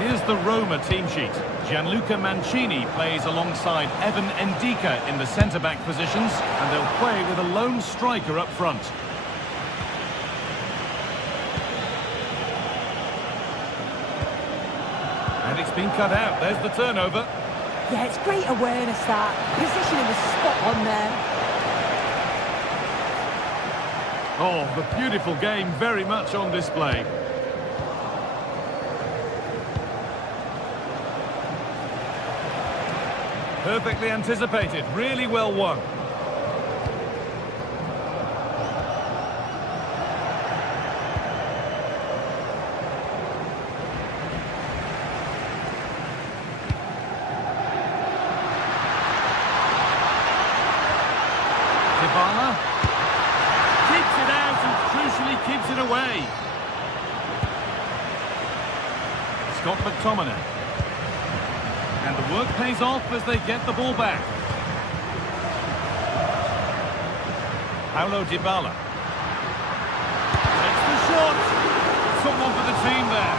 Here's the Roma team sheet. Gianluca Mancini plays alongside Evan Ndika in the centre-back positions, and they'll play with a lone striker up front. And it's been cut out. There's the turnover. Yeah, it's great awareness, that. Positioning was spot on there. Oh, the beautiful game very much on display. Perfectly anticipated, really well won. Dybala keeps it out and crucially keeps it away. Scott McTominay. And the work pays off as they get the ball back. Paulo Dybala. Takes the shot. Someone for the team there.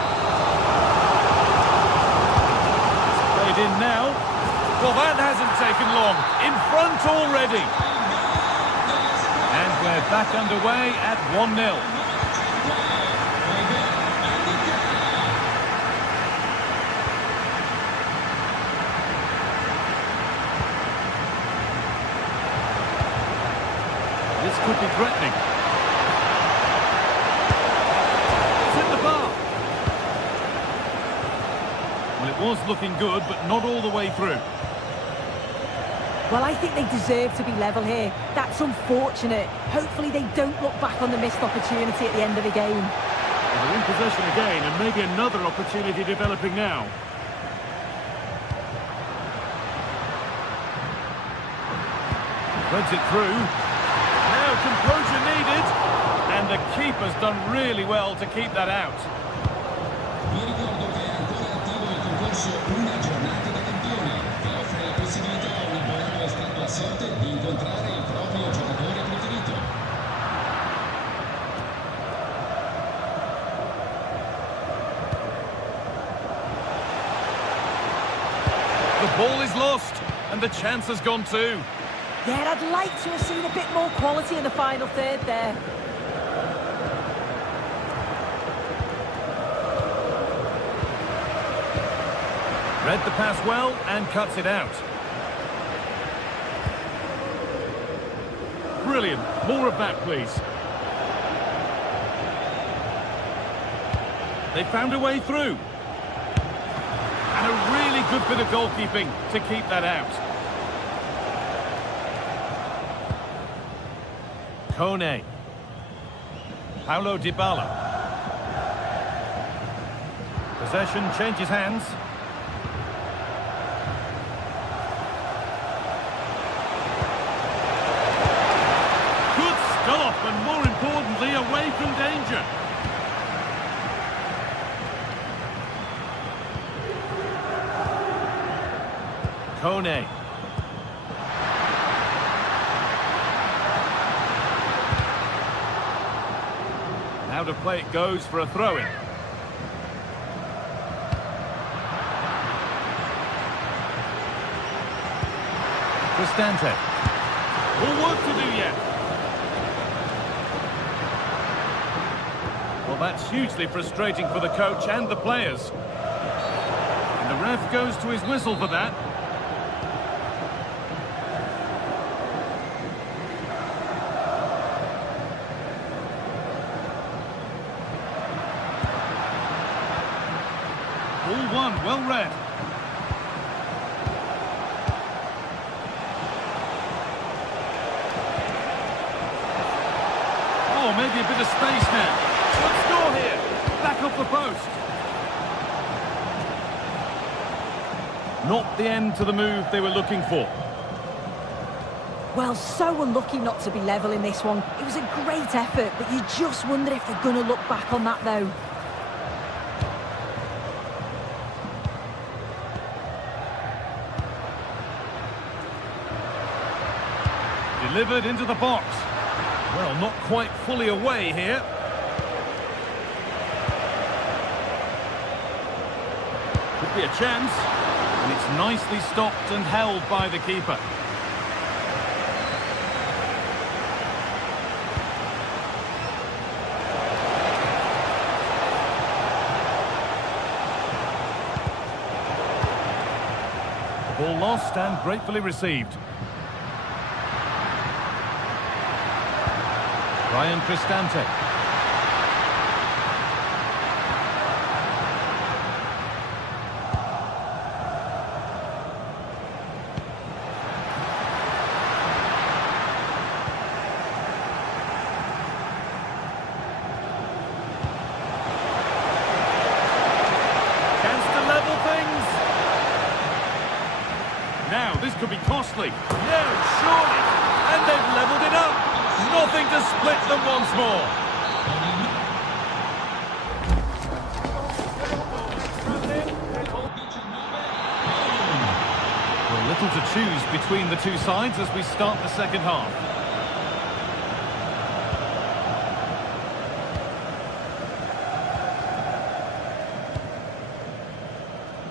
It's played in now. Well, that hasn't taken long. In front already. And we're back underway at 1-0. This could be threatening. It's in the bar. Well, it was looking good, but not all the way through. Well, I think they deserve to be level here. That's unfortunate. Hopefully they don't look back on the missed opportunity at the end of the game. Well, they're in possession again, and maybe another opportunity developing now. Threads it through. Now composure needed, and the keeper's done really well to keep that out. Vi ricordo che è ancora attivo il concorso Una giornata da campione, che offre la possibilità a un abbonato estratto a sorte di incontrare il proprio giocatore preferito. The ball is lost, and the chance has gone too. Yeah, I'd like to have seen a bit more quality in the final third there. Read the pass well and cuts it out. Brilliant. More of that, please. They found a way through. And a really good bit of goalkeeping to keep that out. Kone. Paulo Dybala. Possession changes hands. Good stop, and more importantly, away from danger. Kone. Now to play it goes for a throw-in. Cristante. More work to do yet. Well, that's hugely frustrating for the coach and the players. And the ref goes to his whistle for that. Ball one, well read. of space now. Good score here. Back off the post. Not the end to the move they were looking for. Well, so unlucky not to be level in this one. It was a great effort, but you just wonder if they're going to look back on that, though. Delivered into the box. Well, not quite fully away here. Could be a chance. And it's nicely stopped and held by the keeper. Ball lost and gratefully received. Ryan Cristante. Chance to level things. Now, this could be costly. No, surely. And they've levelled it up. Nothing to split them once more. Well, little to choose between the two sides as we start the second half.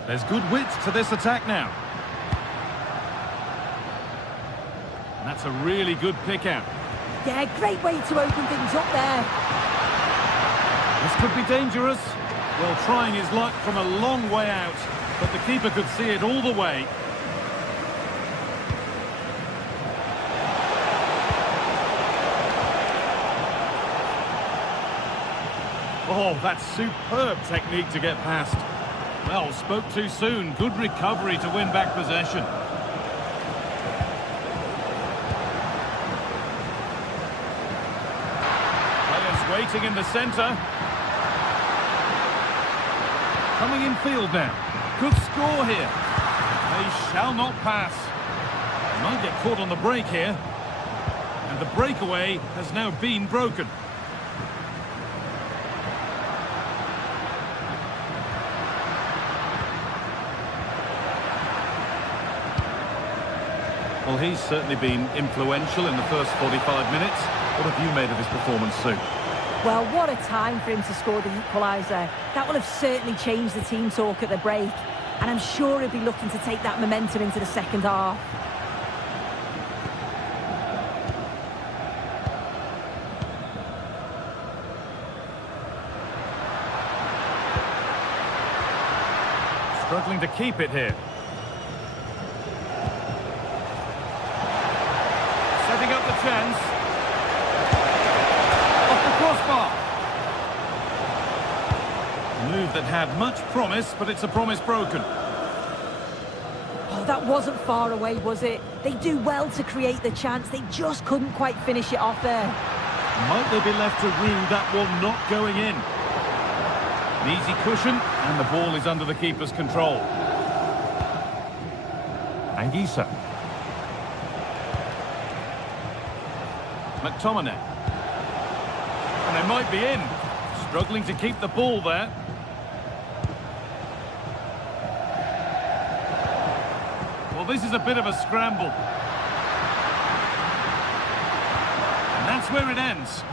There's good width to this attack now. And that's a really good pick out. Yeah, great way to open things up there. This could be dangerous. Well, trying his luck from a long way out, but the keeper could see it all the way. Oh, that's superb technique to get past. Well, spoke too soon. Good recovery to win back possession. Waiting in the centre. Coming in field now. Good score here. They shall not pass. Might get caught on the break here. And the breakaway has now been broken. Well, he's certainly been influential in the first 45 minutes. What have you made of his performance, Sue? Well, what a time for him to score the equaliser. That will have certainly changed the team talk at the break. And I'm sure he'll be looking to take that momentum into the second half. Struggling to keep it here. Setting up the chance. Crossbar. A move that had much promise, but it's a promise broken. Oh, that wasn't far away, was it? They do well to create the chance. They just couldn't quite finish it off there. Might they be left to rue that one not going in? An easy cushion, and the ball is under the keeper's control. Anguissa. McTominay. And they might be in. Struggling to keep the ball there. Well, this is a bit of a scramble. And that's where it ends.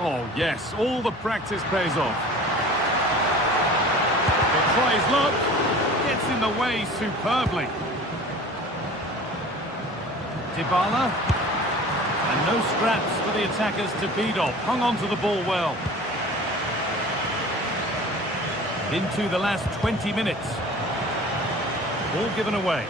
Oh, yes, all the practice pays off. He'll try his luck. Gets in the way superbly. Dybala. And no scraps for the attackers to beat off. Hung on to the ball well. Into the last 20 minutes. Ball given away.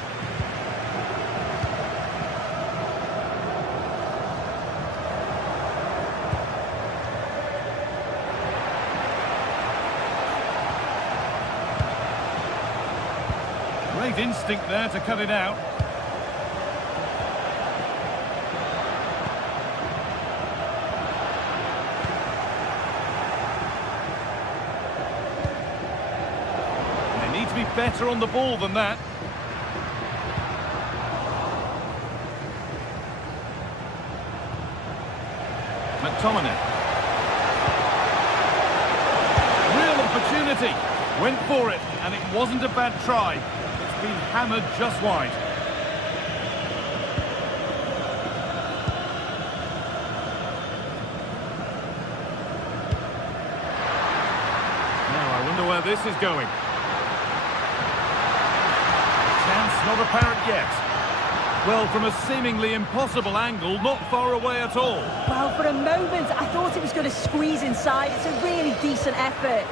Great instinct there to cut it out. They need to be better on the ball than that. McTominay. Real opportunity. Went for it, and it wasn't a bad try. It's been hammered just wide. Now, I wonder where this is going. Chance not apparent yet. Well, from a seemingly impossible angle, not far away at all. Well, for a moment, I thought it was going to squeeze inside. It's a really decent effort.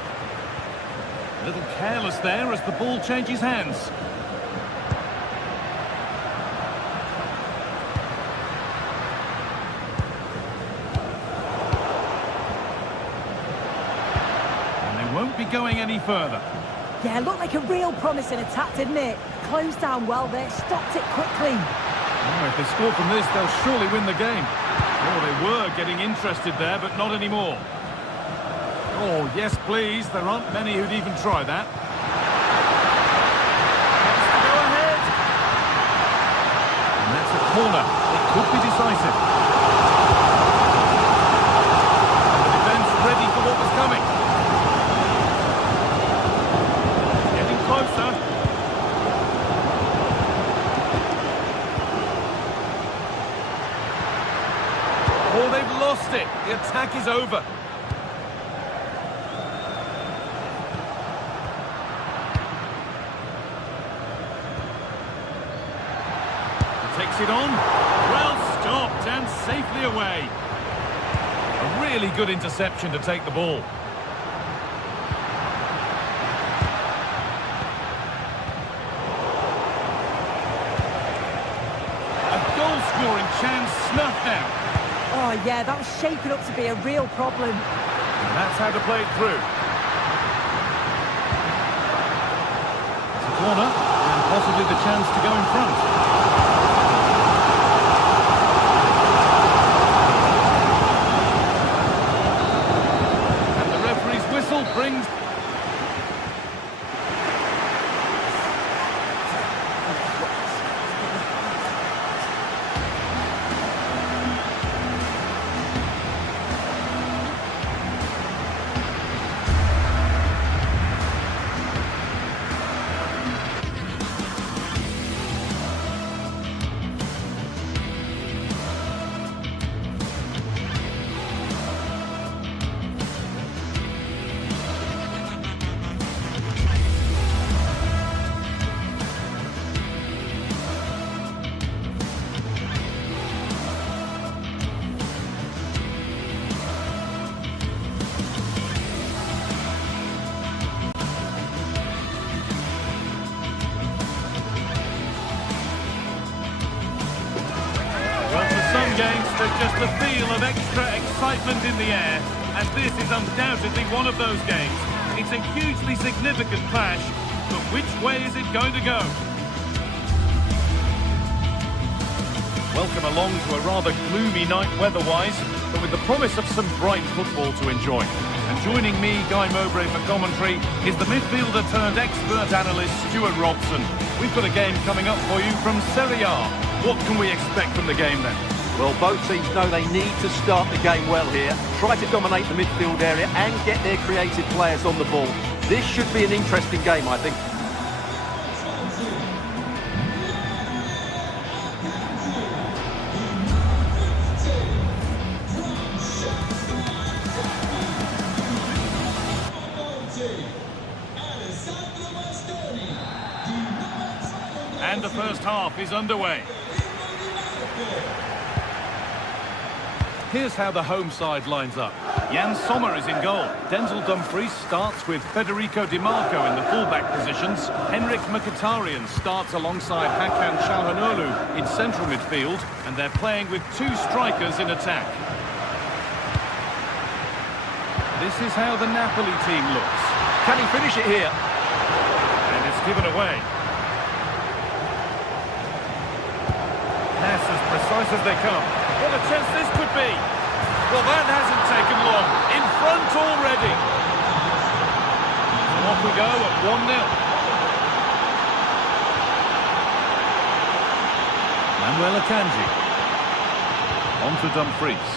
A little careless there as the ball changes hands. And they won't be going any further. Yeah, looked like a real promising attack, didn't it? Closed down well there, stopped it quickly. Oh, if they score from this, they'll surely win the game. Oh, they were getting interested there, but not anymore. Oh, yes, please. There aren't many who'd even try that. Has to go ahead. And that's a corner. It could be decisive. And the defence ready for what was coming. Getting closer. Oh, they've lost it. The attack is over. Takes it on. Well stopped and safely away. A really good interception to take the ball. A goal-scoring chance snuffed out. Oh, yeah, that was shaping up to be a real problem. And that's how to play it through. It's a corner and possibly the chance to go in front. Brings games, there's just a feel of extra excitement in the air, and this is undoubtedly one of those games. It's a hugely significant clash, but which way is it going to go? Welcome along to a rather gloomy night weather-wise, but with the promise of some bright football to enjoy. And joining me, Guy Mowbray, for commentary, is the midfielder-turned-expert analyst, Stuart Robson. We've got a game coming up for you from Serie A. What can we expect from the game then? Well, both teams know they need to start the game well here, try to dominate the midfield area and get their creative players on the ball. This should be an interesting game, I think. And the first half is underway. Here's how the home side lines up. Jan Sommer is in goal. Denzel Dumfries starts with Federico Di Marco in the fullback positions. Henrik Mkhitaryan starts alongside Hakan Çalhanoğlu in central midfield, and they're playing with two strikers in attack. This is how the Napoli team looks. Can he finish it here? And it's given away. Nice as they come. What a chance this could be. Well, that hasn't taken long. In front already. So off we go at 1-0. Manuel Akanji. On to Dumfries.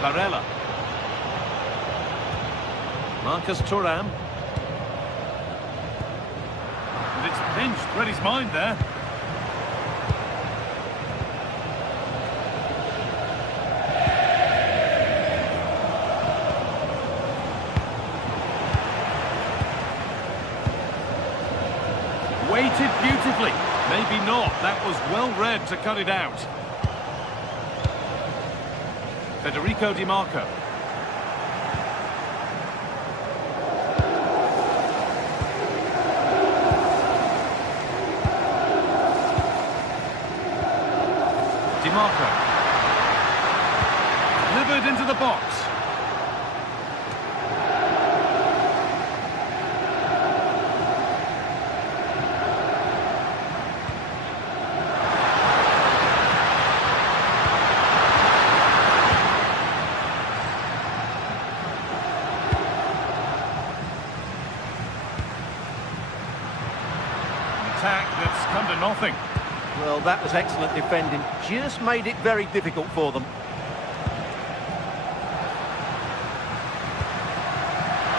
Barella. Marcus Thuram. And it's pinched. Read his mind there. Weighted beautifully. Maybe not. That was well read to cut it out. Federico Di Marco. Di Marco. Delivered into the box. Attack that's come to nothing. Well, that was excellent defending. Just made it very difficult for them.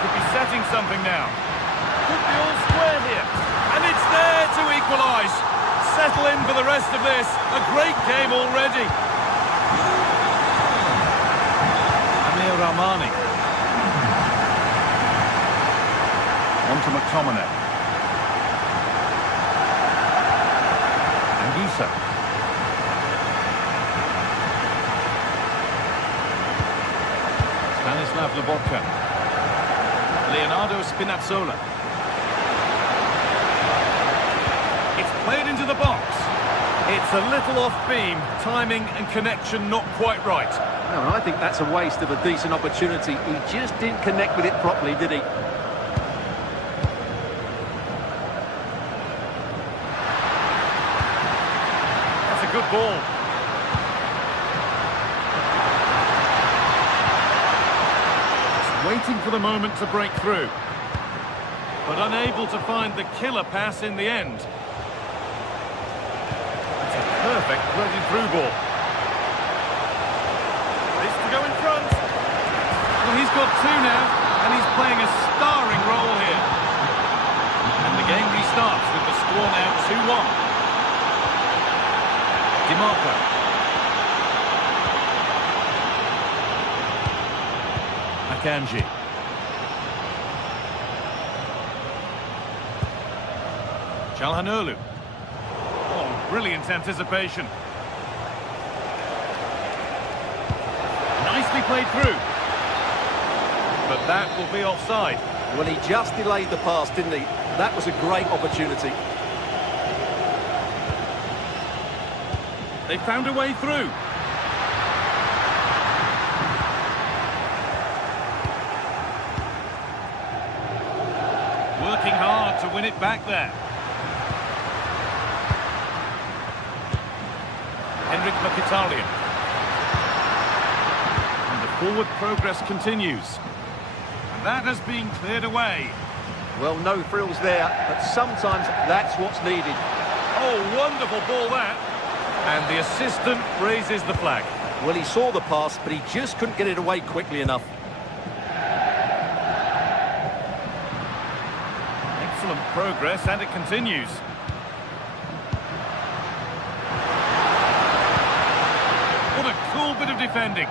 Could be setting something now. Could be all square here. And it's there to equalise. Settle in for the rest of this. A great game already. Amir Rahmani. On to McTominay. Anguissa. Stanislav Lobotka. Leonardo Spinazzola. It's played into the box. It's a little off beam. Timing and connection not quite right. No, I think that's a waste of a decent opportunity. He just didn't connect with it properly, did he? Good ball. Just waiting for the moment to break through. But unable to find the killer pass in the end. It's a perfect threaded through ball. This to go in front. Well, he's got two now, and he's playing a starring role here. And the game restarts with the score now 2-1. Di Marco. Akanji. Çalhanoğlu. Oh, brilliant anticipation. Nicely played through. But that will be offside. Well, he just delayed the pass, didn't he? That was a great opportunity. They found a way through. Working hard to win it back there. Henrik Mkhitaryan. And the forward progress continues. And that has been cleared away. Well, no frills there, but sometimes that's what's needed. Oh, wonderful ball that. And the assistant raises the flag. Well, he saw the pass, but he just couldn't get it away quickly enough. Excellent progress, and it continues. What a cool bit of defending.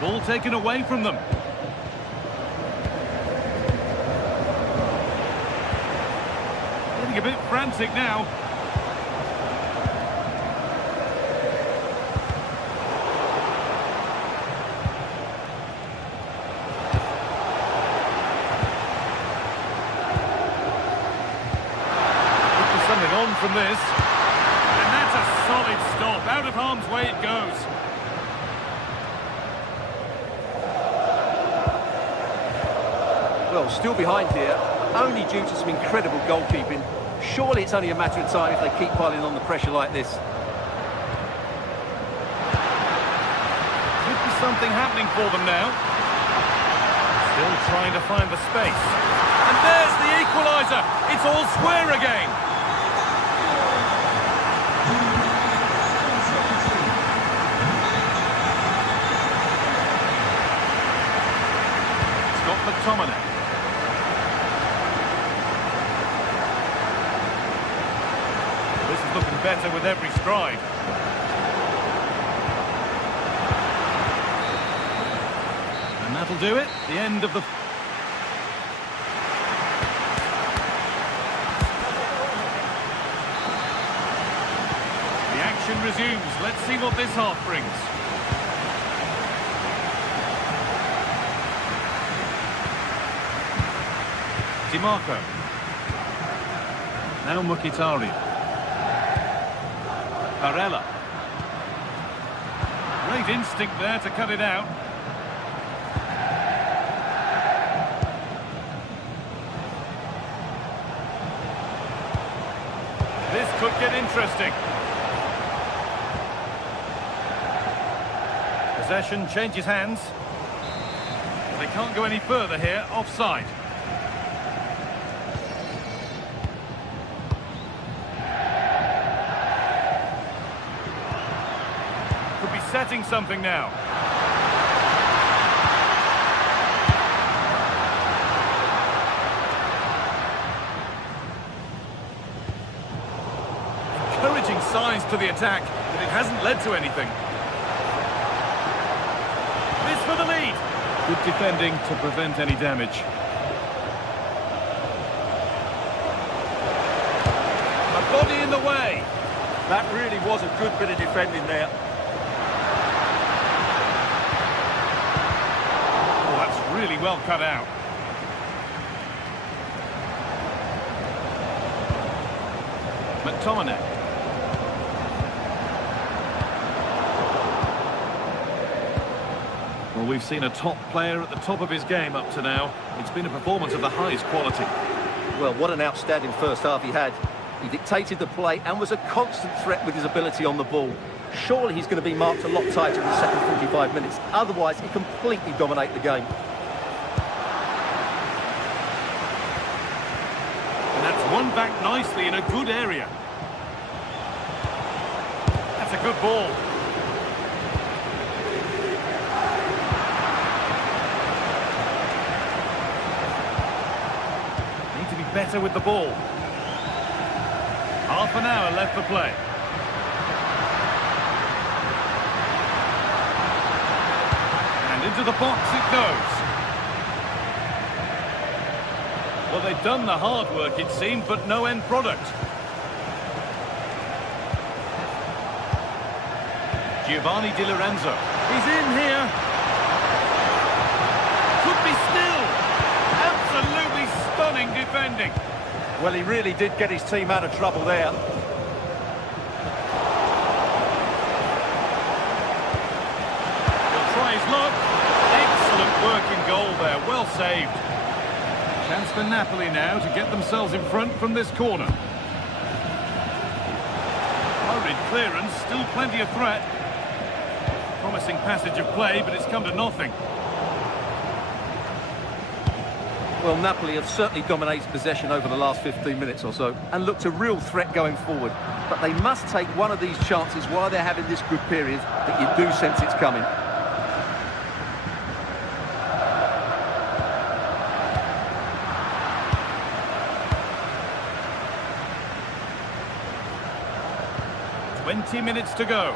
Ball taken away from them. Getting a bit frantic now. Looking something on from this. And that's a solid solid stop. Out of harm's way it goes. Well, still behind here, only due to some incredible goalkeeping. Surely it's only a matter of time if they keep piling on the pressure like this. Could be something happening for them now. Still trying to find the space. And there's the equaliser. It's all square again. Scott McTominay. This is looking better with every stride. And that'll do it. The end of the... The action resumes. Let's see what this half brings. DiMarco. Now Mkhitaryan. Barella. Great instinct there to cut it out. This could get interesting. Possession changes hands. They can't go any further here. Offside. Could be setting something now. Encouraging signs to the attack, but it hasn't led to anything. This for the lead. Good defending to prevent any damage. A body in the way. That really was a good bit of defending there. Oh, that's really well cut out. McTominay. Well, we've seen a top player at the top of his game up to now. It's been a performance of the highest quality. Well, what an outstanding first half he had. He dictated the play and was a constant threat with his ability on the ball. Surely he's going to be marked a lot tighter in the second 45 minutes. Otherwise, he completely dominate the game. And that's won back nicely in a good area. That's a good ball. Need to be better with the ball. Half an hour left for play. And into the box it goes. Well, they've done the hard work, it seemed, but no end product. Giovanni Di Lorenzo. He's in here. Could be still. Absolutely stunning defending. Well, he really did get his team out of trouble there. He'll try his luck. Excellent work in goal there. Well saved. Chance for Napoli now to get themselves in front from this corner. Hurried clearance. Still plenty of threat. Promising passage of play, but it's come to nothing. Well, Napoli have certainly dominated possession over the last 15 minutes or so and looked a real threat going forward. But they must take one of these chances while they're having this good period that you do sense it's coming. Minutes to go.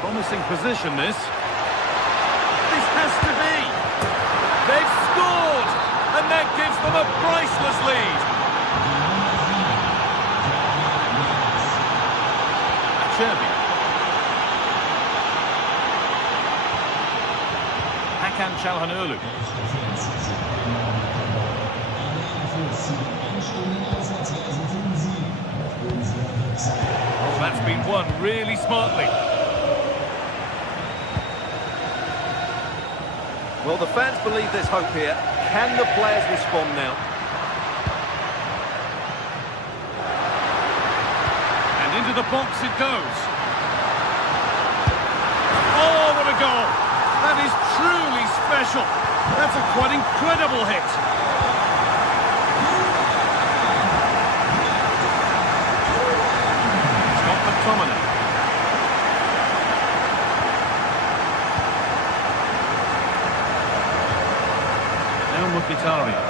Promising position, this. This has to be. They've scored, and that gives them a priceless lead. Acerbi. Hakan Çalhanoğlu. That's been won really smartly. Well, the fans believe there's hope here. Can the players respond now? And into the box it goes. Oh, what a goal! That is truly special. That's a quite incredible hit. Scott McTominay. Now Mkhitaryan.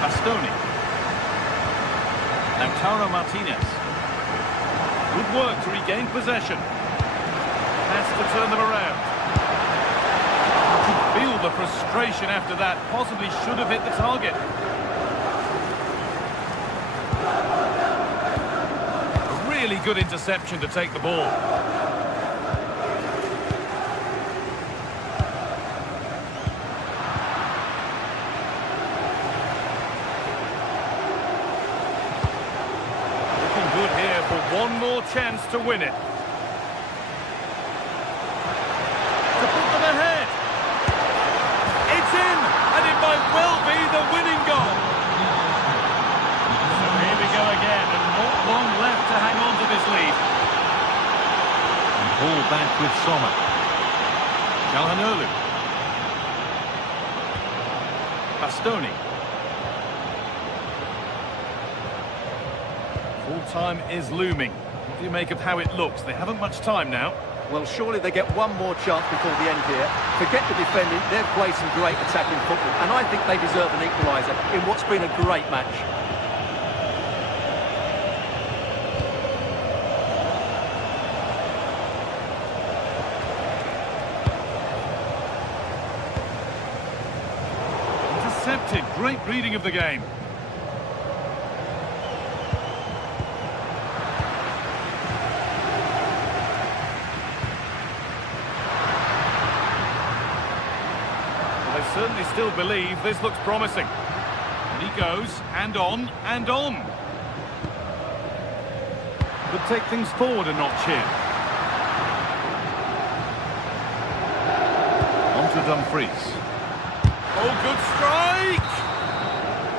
Bastoni. Lautaro Martinez. Good work to regain possession. Has to turn them around. You can feel the frustration after that. Possibly should have hit the target. A really good interception to take the ball. Looking good here for one more chance to win it. Will be the winning goal. So here we go again, and not long left to hang on to this lead. And ball back with Sommer. Calhanoglu. Bastoni. Full time is looming. What do you make of how it looks? They haven't much time now. Well, surely they get one more chance before the end here. Forget the defending, they've played some great attacking football, and I think they deserve an equaliser in what's been a great match. Intercepted, great reading of the game. Certainly still believe this looks promising. And he goes, and on, and on. Could take things forward a notch here. On to Dumfries. Oh, good strike!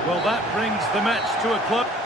Well, that brings the match to a close.